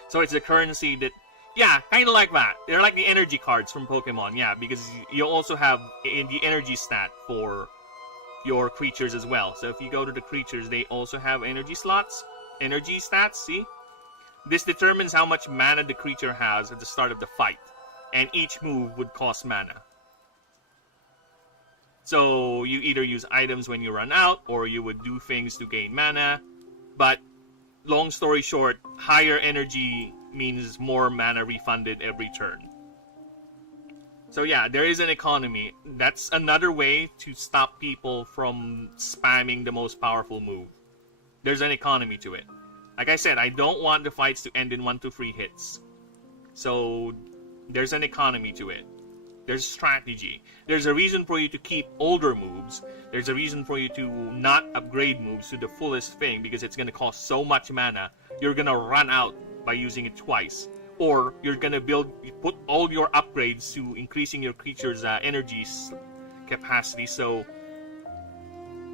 So it's a currency that, yeah, kind of like that. They're like the energy cards from Pokemon, yeah, because you also have the energy stat for your creatures as well. So if you go to the creatures, they also have energy slots, energy stats, see? This determines how much mana the creature has at the start of the fight, and each move would cost mana. So you either use items when you run out, or you would do things to gain mana, but long story short, higher energy means more mana refunded every turn. So yeah, there is an economy. That's another way to stop people from spamming the most powerful move. There's an economy to it. Like I said, I don't want the fights to end in 1 to 3 hits. So there's an economy to it. There's strategy. There's a reason for you to keep older moves. There's a reason for you to not upgrade moves to the fullest thing, because it's going to cost so much mana, you're going to run out by using it twice. Or you're going to put all your upgrades to increasing your creature's energy capacity, so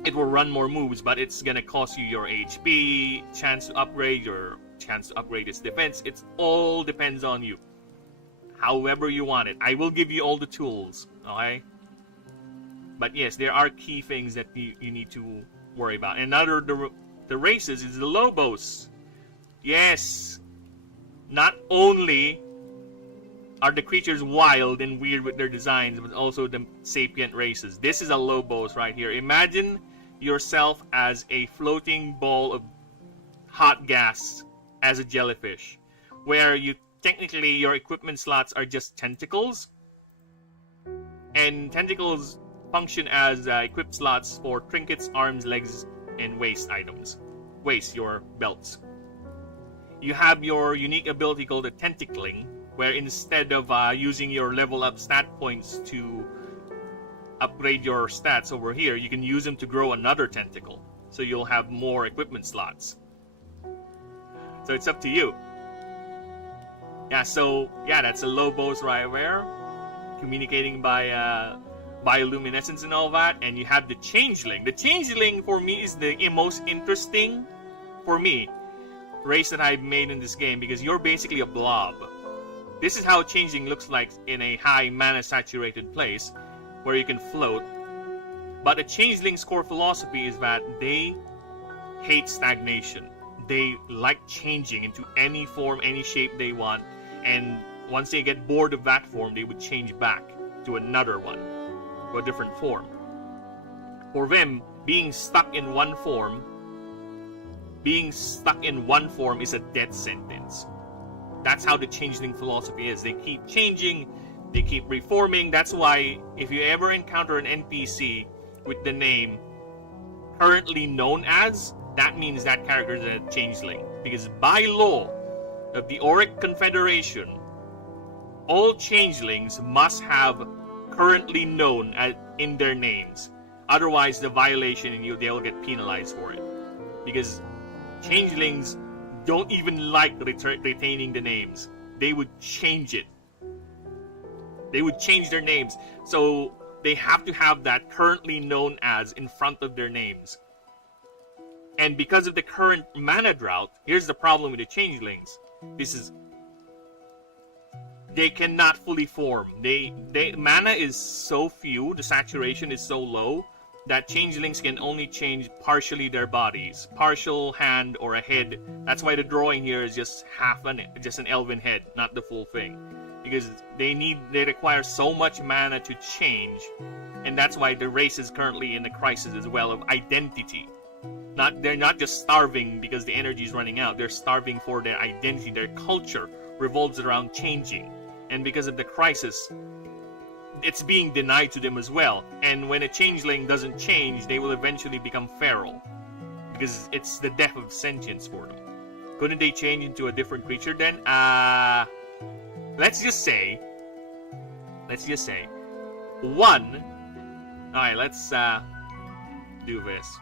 it will run more moves, but it's going to cost you your HP, chance to upgrade its defense. It all depends on you. However you want it. I will give you all the tools, okay? But yes, there are key things that you need to worry about. And another, the races is the Lobos. Yes! Not only are the creatures wild and weird with their designs, but also the sapient races. This is a Lobos right here. Imagine yourself as a floating ball of hot gas as a jellyfish, where technically your equipment slots are just tentacles, and tentacles function as equip slots for trinkets, arms, legs, and waist items. Waist, your belts. You have your unique ability called the Tentacling, where instead of using your level up stat points to upgrade your stats over here, you can use them to grow another tentacle. So you'll have more equipment slots. So it's up to you. Yeah, so, yeah, that's a Lobos right there. Communicating by bioluminescence and all that. And you have the Changeling. The Changeling, for me, is the most interesting, for me, race that I've made in this game, because you're basically a blob. This is how Changeling looks like in a high mana saturated place where you can float. But a Changeling's core philosophy is that they hate stagnation. They like changing into any form, any shape they want, and once they get bored of that form, they would change back to another one, to a different form. For them, being stuck in one form is a death sentence. That's how the Changeling philosophy is. They keep changing, they keep reforming. That's why if you ever encounter an NPC with the name currently known as, that means that character is a Changeling. Because by law of the Auric Confederation, all Changelings must have currently known in their names. Otherwise, the violation and they'll get penalized for it. Because Changelings don't even like retaining the names. They would change it. They would change their names. So they have to have that currently known as in front of their names. And because of the current mana drought, here's the problem with the Changelings. they cannot fully form. Mana is so few, the saturation is so low, that changelings can only change partially their bodies. Partial hand or a head. That's why the drawing here is just just an elven head, not the full thing. Because they require so much mana to change, and that's why the race is currently in the crisis as well of identity. They're not just starving because the energy is running out. They're starving for their identity. Their culture revolves around changing, and because of the crisis, it's being denied to them as well. And when a changeling doesn't change, they will eventually become feral, because it's the death of sentience for them. Couldn't they change into a different creature then? Let's just say one. All right, let's do this.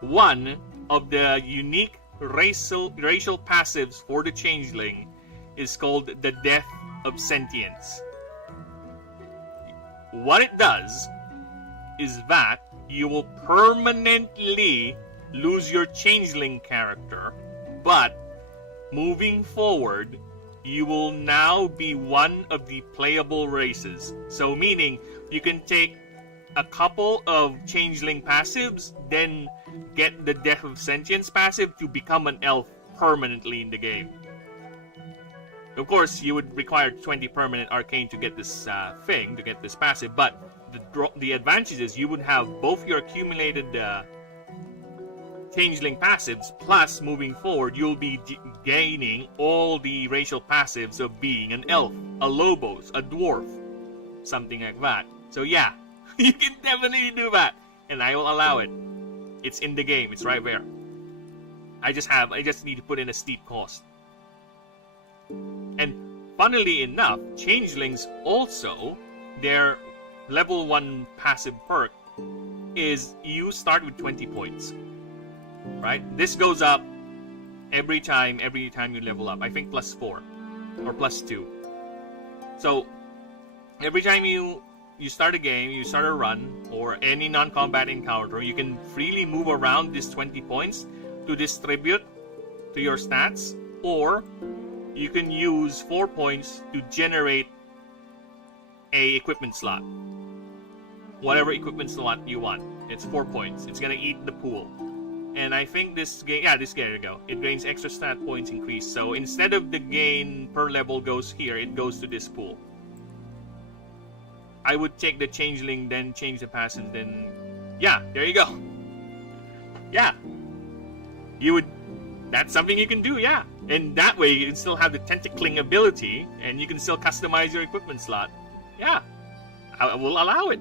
One of the unique racial passives for the changeling is called the Death of Sentience. What it does is that you will permanently lose your changeling character, but moving forward, you will now be one of the playable races. So meaning, you can take a couple of changeling passives, then get the Death of Sentience passive to become an elf permanently in the game. Of course, you would require 20 permanent arcane to get this thing, to get this passive, but the advantage is you would have both your accumulated changeling passives, plus moving forward, you'll be gaining all the racial passives of being an elf, a lobos, a dwarf, something like that. So yeah, you can definitely do that, and I will allow it. It's in the game, it's right there. I just need to put in a steep cost. And funnily enough, changelings also, their level 1 passive perk is you start with 20 points. Right? This goes up every time you level up. I think plus 4 or plus 2. So every time you start a game, you start a run, or any non-combat encounter, you can freely move around these 20 points to distribute to your stats, or you can use 4 points to generate a equipment slot. Whatever equipment slot you want. It's 4 points. It's gonna eat the pool. And I think this game, there you go. It gains extra stat points increase. So instead of the gain per level goes here, it goes to this pool. I would take the changeling, then change the passive, then yeah, there you go. Yeah. That's something you can do, yeah. And that way you can still have the tentacling ability, and you can still customize your equipment slot. Yeah. I will allow it.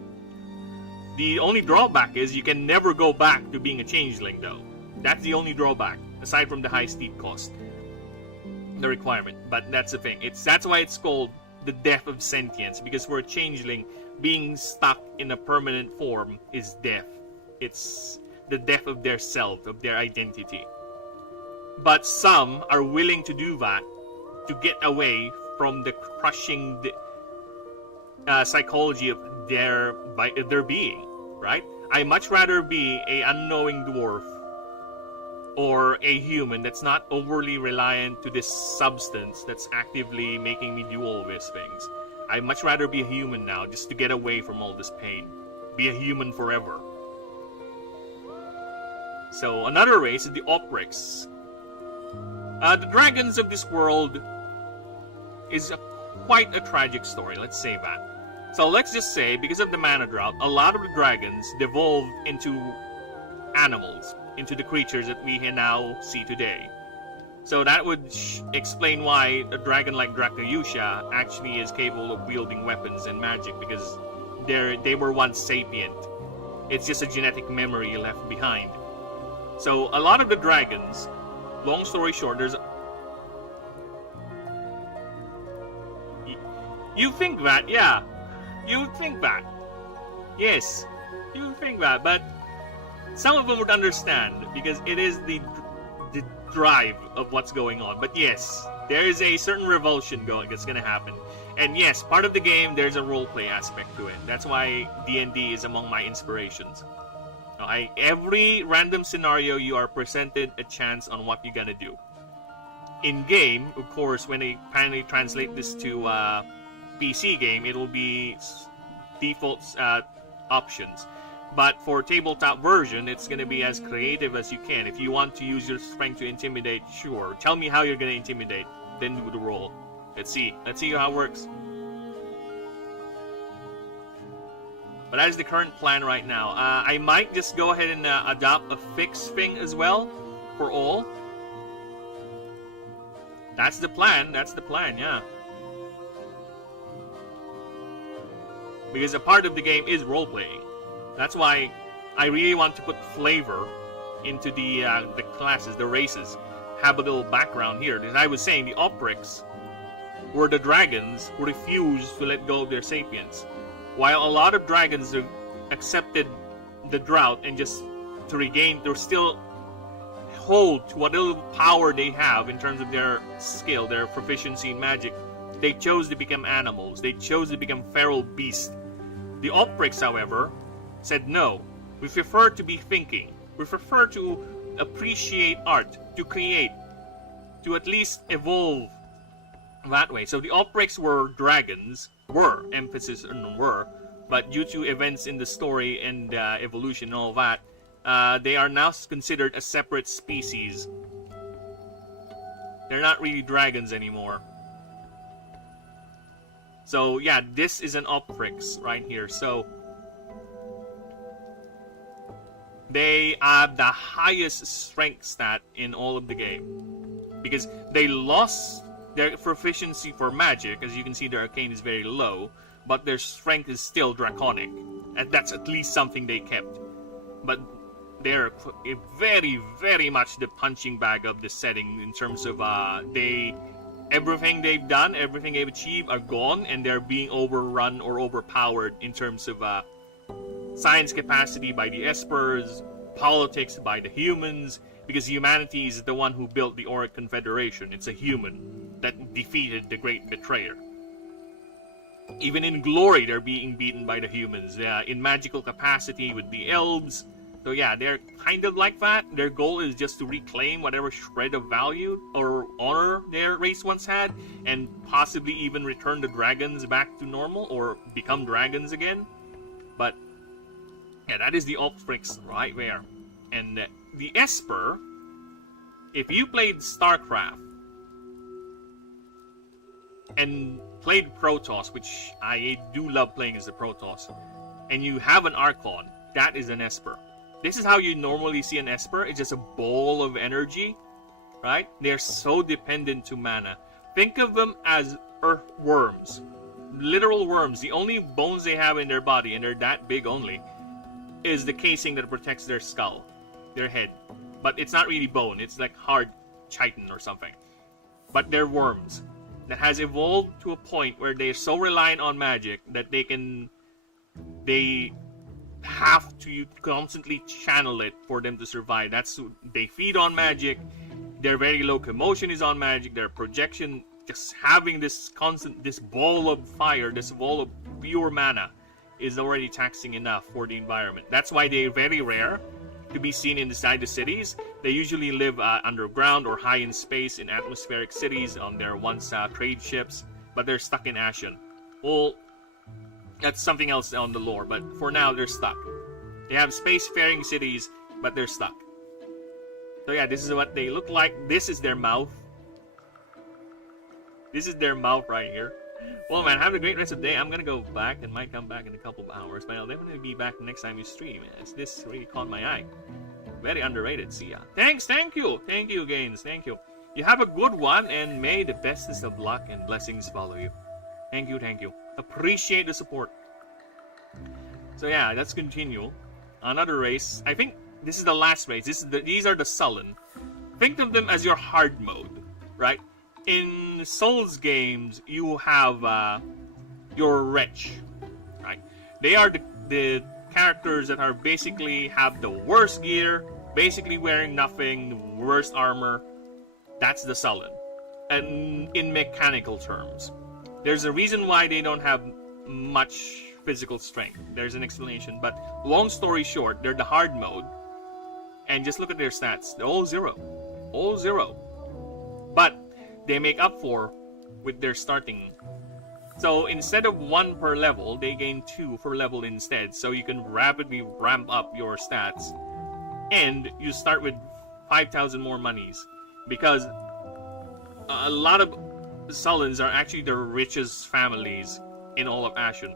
The only drawback is you can never go back to being a changeling, though. That's the only drawback, aside from the high steep cost. The requirement. But that's the thing. That's why it's called the Death of Sentience, because for a changeling, being stuck in a permanent form is death. It's the death of their self, of their identity. But some are willing to do that to get away from the crushing psychology of their being, right? I much rather be a unknowing dwarf or a human that's not overly reliant to this substance that's actively making me do all these things. I much rather be a human now, just to get away from all this pain. Be a human forever. So another race is the Oprix. The dragons of this world is quite a tragic story, let's say that. So let's just say, because of the mana drought, a lot of the dragons devolved into animals, into the creatures that we now see today. So that would explain why a dragon like Dracayusha actually is capable of wielding weapons and magic, because they were once sapient. It's just a genetic memory left behind. So a lot of the dragons, long story short, you think that, yeah. You would think that. Yes, you would think that, but some of them would understand, because it is the drive of what's going on. But yes, there is a certain revulsion that's going to happen. And yes, part of the game, there's a roleplay aspect to it. That's why D&D is among my inspirations. Every random scenario, you are presented a chance on what you're going to do. in game, of course, when they finally translate this to PC game, it'll be default options. But for tabletop version, it's going to be as creative as you can. If you want to use your strength to intimidate, sure. Tell me how you're going to intimidate, then do the roll. Let's see how it works. But that is the current plan right now. I might just go ahead and adopt a fixed thing as well for all. That's the plan, yeah. Because a part of the game is role-playing. That's why I really want to put flavor into the classes, the races. Have a little background here. As I was saying, the Oprix were the dragons who refused to let go of their sapience. While a lot of dragons accepted the drought and just to regain, they're still hold to what little power they have in terms of their skill, their proficiency in magic. They chose to become animals. They chose to become feral beasts. The Oprix, however, said no. We prefer to be thinking. We prefer to appreciate art, to create, to at least evolve that way. So the Oprix were dragons, emphasis on were, but due to events in the story and evolution and all that, they are now considered a separate species. They're not really dragons anymore. So yeah, this is an Oprix right here. So they have the highest strength stat in all of the game. Because they lost their proficiency for magic. As you can see, their arcane is very low. But their strength is still draconic. And that's at least something they kept. But they're very, very much the punching bag of the setting in terms of everything they've done, everything they've achieved are gone, and they're being overrun or overpowered in terms of science capacity by the Espers, politics by the humans, because humanity is the one who built the Auric Confederation. It's a human that defeated the Great Betrayer. Even in glory, they're being beaten by the humans. In magical capacity with the elves. So yeah, they're kind of like that. Their goal is just to reclaim whatever shred of value or honor their race once had, and possibly even return the dragons back to normal or become dragons again. But yeah, that is the Oprix right there. And the Esper, if you played StarCraft and played Protoss, which I do love playing as a Protoss, and you have an Archon, that is an Esper. This is how you normally see an Esper. It's just a ball of energy, right? They're so dependent to mana. Think of them as earthworms. Literal worms. The only bones they have in their body, and they're that big only, is the casing that protects their skull, their head. But it's not really bone. It's like hard chitin or something. But they're worms that has evolved to a point where they're so reliant on magic that they have to constantly channel it for them to survive. They feed on magic. Their very low commotion is on magic. Their projection, just having this ball of fire, this ball of pure mana, is already taxing enough for the environment. That's why they're very rare to be seen inside the cities. They usually live underground or high in space in atmospheric cities on their once trade ships, but they're stuck in Ashen. Well, that's something else on the lore, but for now they're stuck. They have spacefaring cities, but they're stuck. So yeah, this is what they look like. This is their mouth. This is their mouth right here. Well, man, have a great rest of the day. I'm gonna go back and might come back in a couple of hours, but I'll definitely be back next time we stream. As this really caught my eye. Very underrated. See ya. Thanks, thank you, Gaines, thank you. You have a good one, and may the bestest of luck and blessings follow you. Thank you. Appreciate the support. So yeah, let's continue. Another race. I think this is the last race. These are the Sullen. Think of them as your hard mode, right? In Souls games, you have your Wretch, right? They are the characters that are basically have the worst gear, basically wearing nothing, the worst armor. That's the Sullen. And in mechanical terms, there's a reason why they don't have much physical strength. There's an explanation, but long story short, they're the hard mode. And just look at their stats. They're all zero. All zero. But they make up for with their starting. So instead of 1 per level, they gain 2 per level instead. So you can rapidly ramp up your stats. And you start with 5,000 more monies. Because a lot of Sullens are actually the richest families in all of Ashen.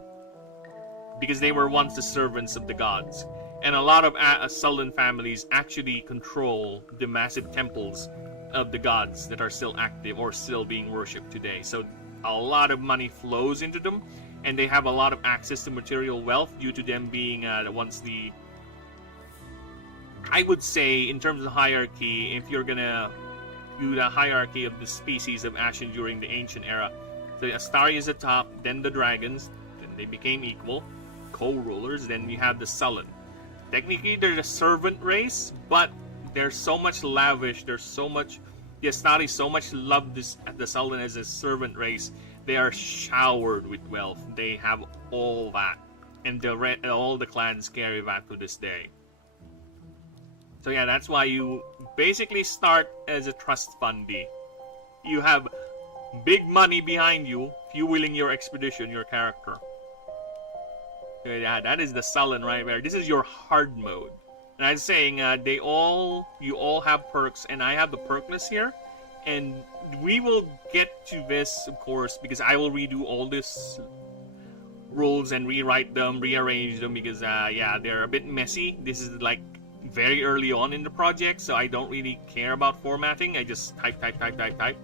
Because they were once the servants of the gods. And a lot of Sullen families actually control the massive temples of the gods that are still active or still being worshipped today. So a lot of money flows into them, and they have a lot of access to material wealth due to them being once the... I would say, in terms of hierarchy, if you're gonna do the hierarchy of the species of Ashen during the ancient era, so Astari is at the top, then the dragons, then they became equal, co-rulers, then you have the Sullen. Technically, they're the servant race, but they're so much lavish, there's so much... The Astari so much love the Sullen as a servant race. They are showered with wealth. They have all that. And all the clans carry that to this day. So yeah, that's why you basically start as a trust fundee. You have big money behind you, fueling your expedition, your character. So yeah, that is the Sullen right there. This is your hard mode. And I'm saying, you all have perks, and I have the perk list here. And we will get to this, of course, because I will redo all these rules and rewrite them, rearrange them, because, yeah, they're a bit messy. This is, like, very early on in the project, so I don't really care about formatting. I just type.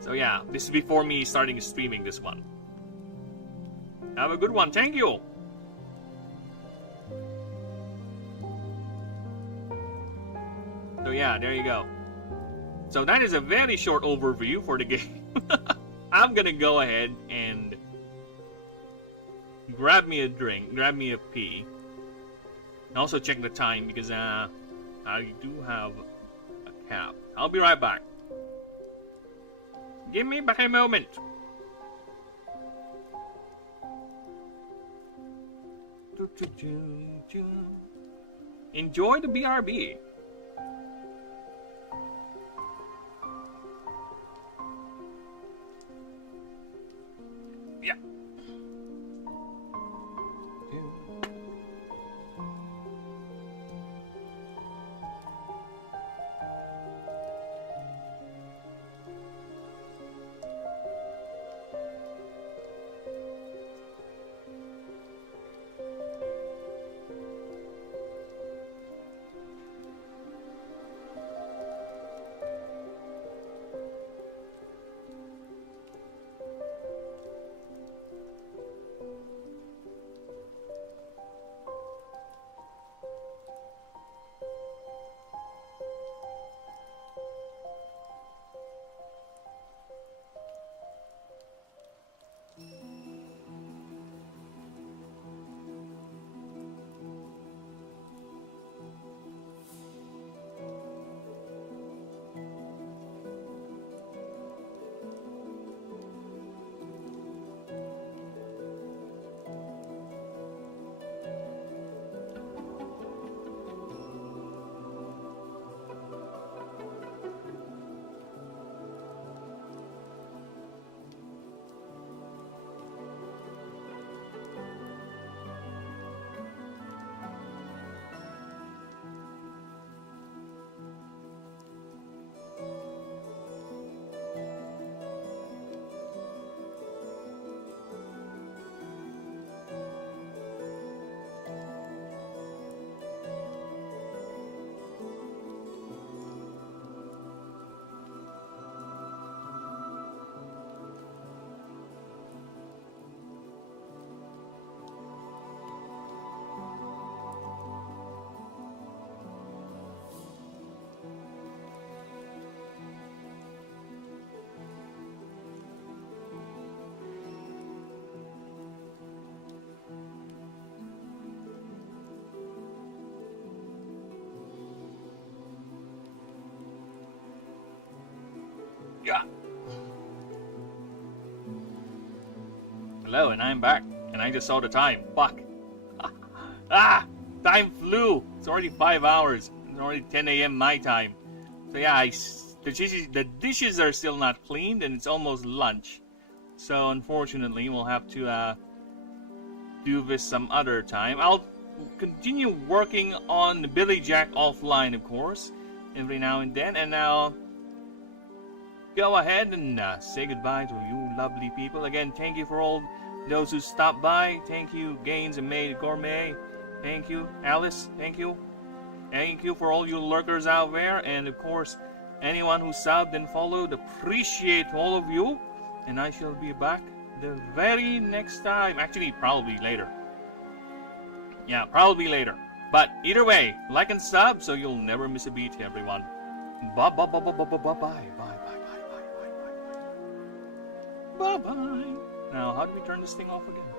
So, yeah, this is before me starting streaming this one. Have a good one. Thank you! So yeah, there you go. So that is a very short overview for the game. I'm gonna go ahead and grab me a drink, grab me a pee. And also check the time because I do have a cab. I'll be right back. Give me but a moment. Enjoy the BRB. Yeah. Yeah. Hello, and I'm back. And I just saw the time. Fuck. Time flew. It's already 5 hours. It's already 10 a.m. my time. So yeah, I the dishes are still not cleaned, and it's almost lunch. So unfortunately, we'll have to do this some other time. I'll continue working on the Billy Jack offline, of course, every now and then, and I'll go ahead and say goodbye to you lovely people. Again, thank you for all those who stopped by. Thank you, Gaines and Maid Gourmet. Thank you, Alice. Thank you. Thank you for all you lurkers out there, and of course, anyone who subbed and followed. Appreciate all of you, and I shall be back the very next time. Actually, probably later. Yeah, probably later. But either way, like and sub so you'll never miss a beat, everyone. Bye bye bye bye bye bye bye bye bye bye bye bye bye bye bye. Now, how do we turn this thing off again?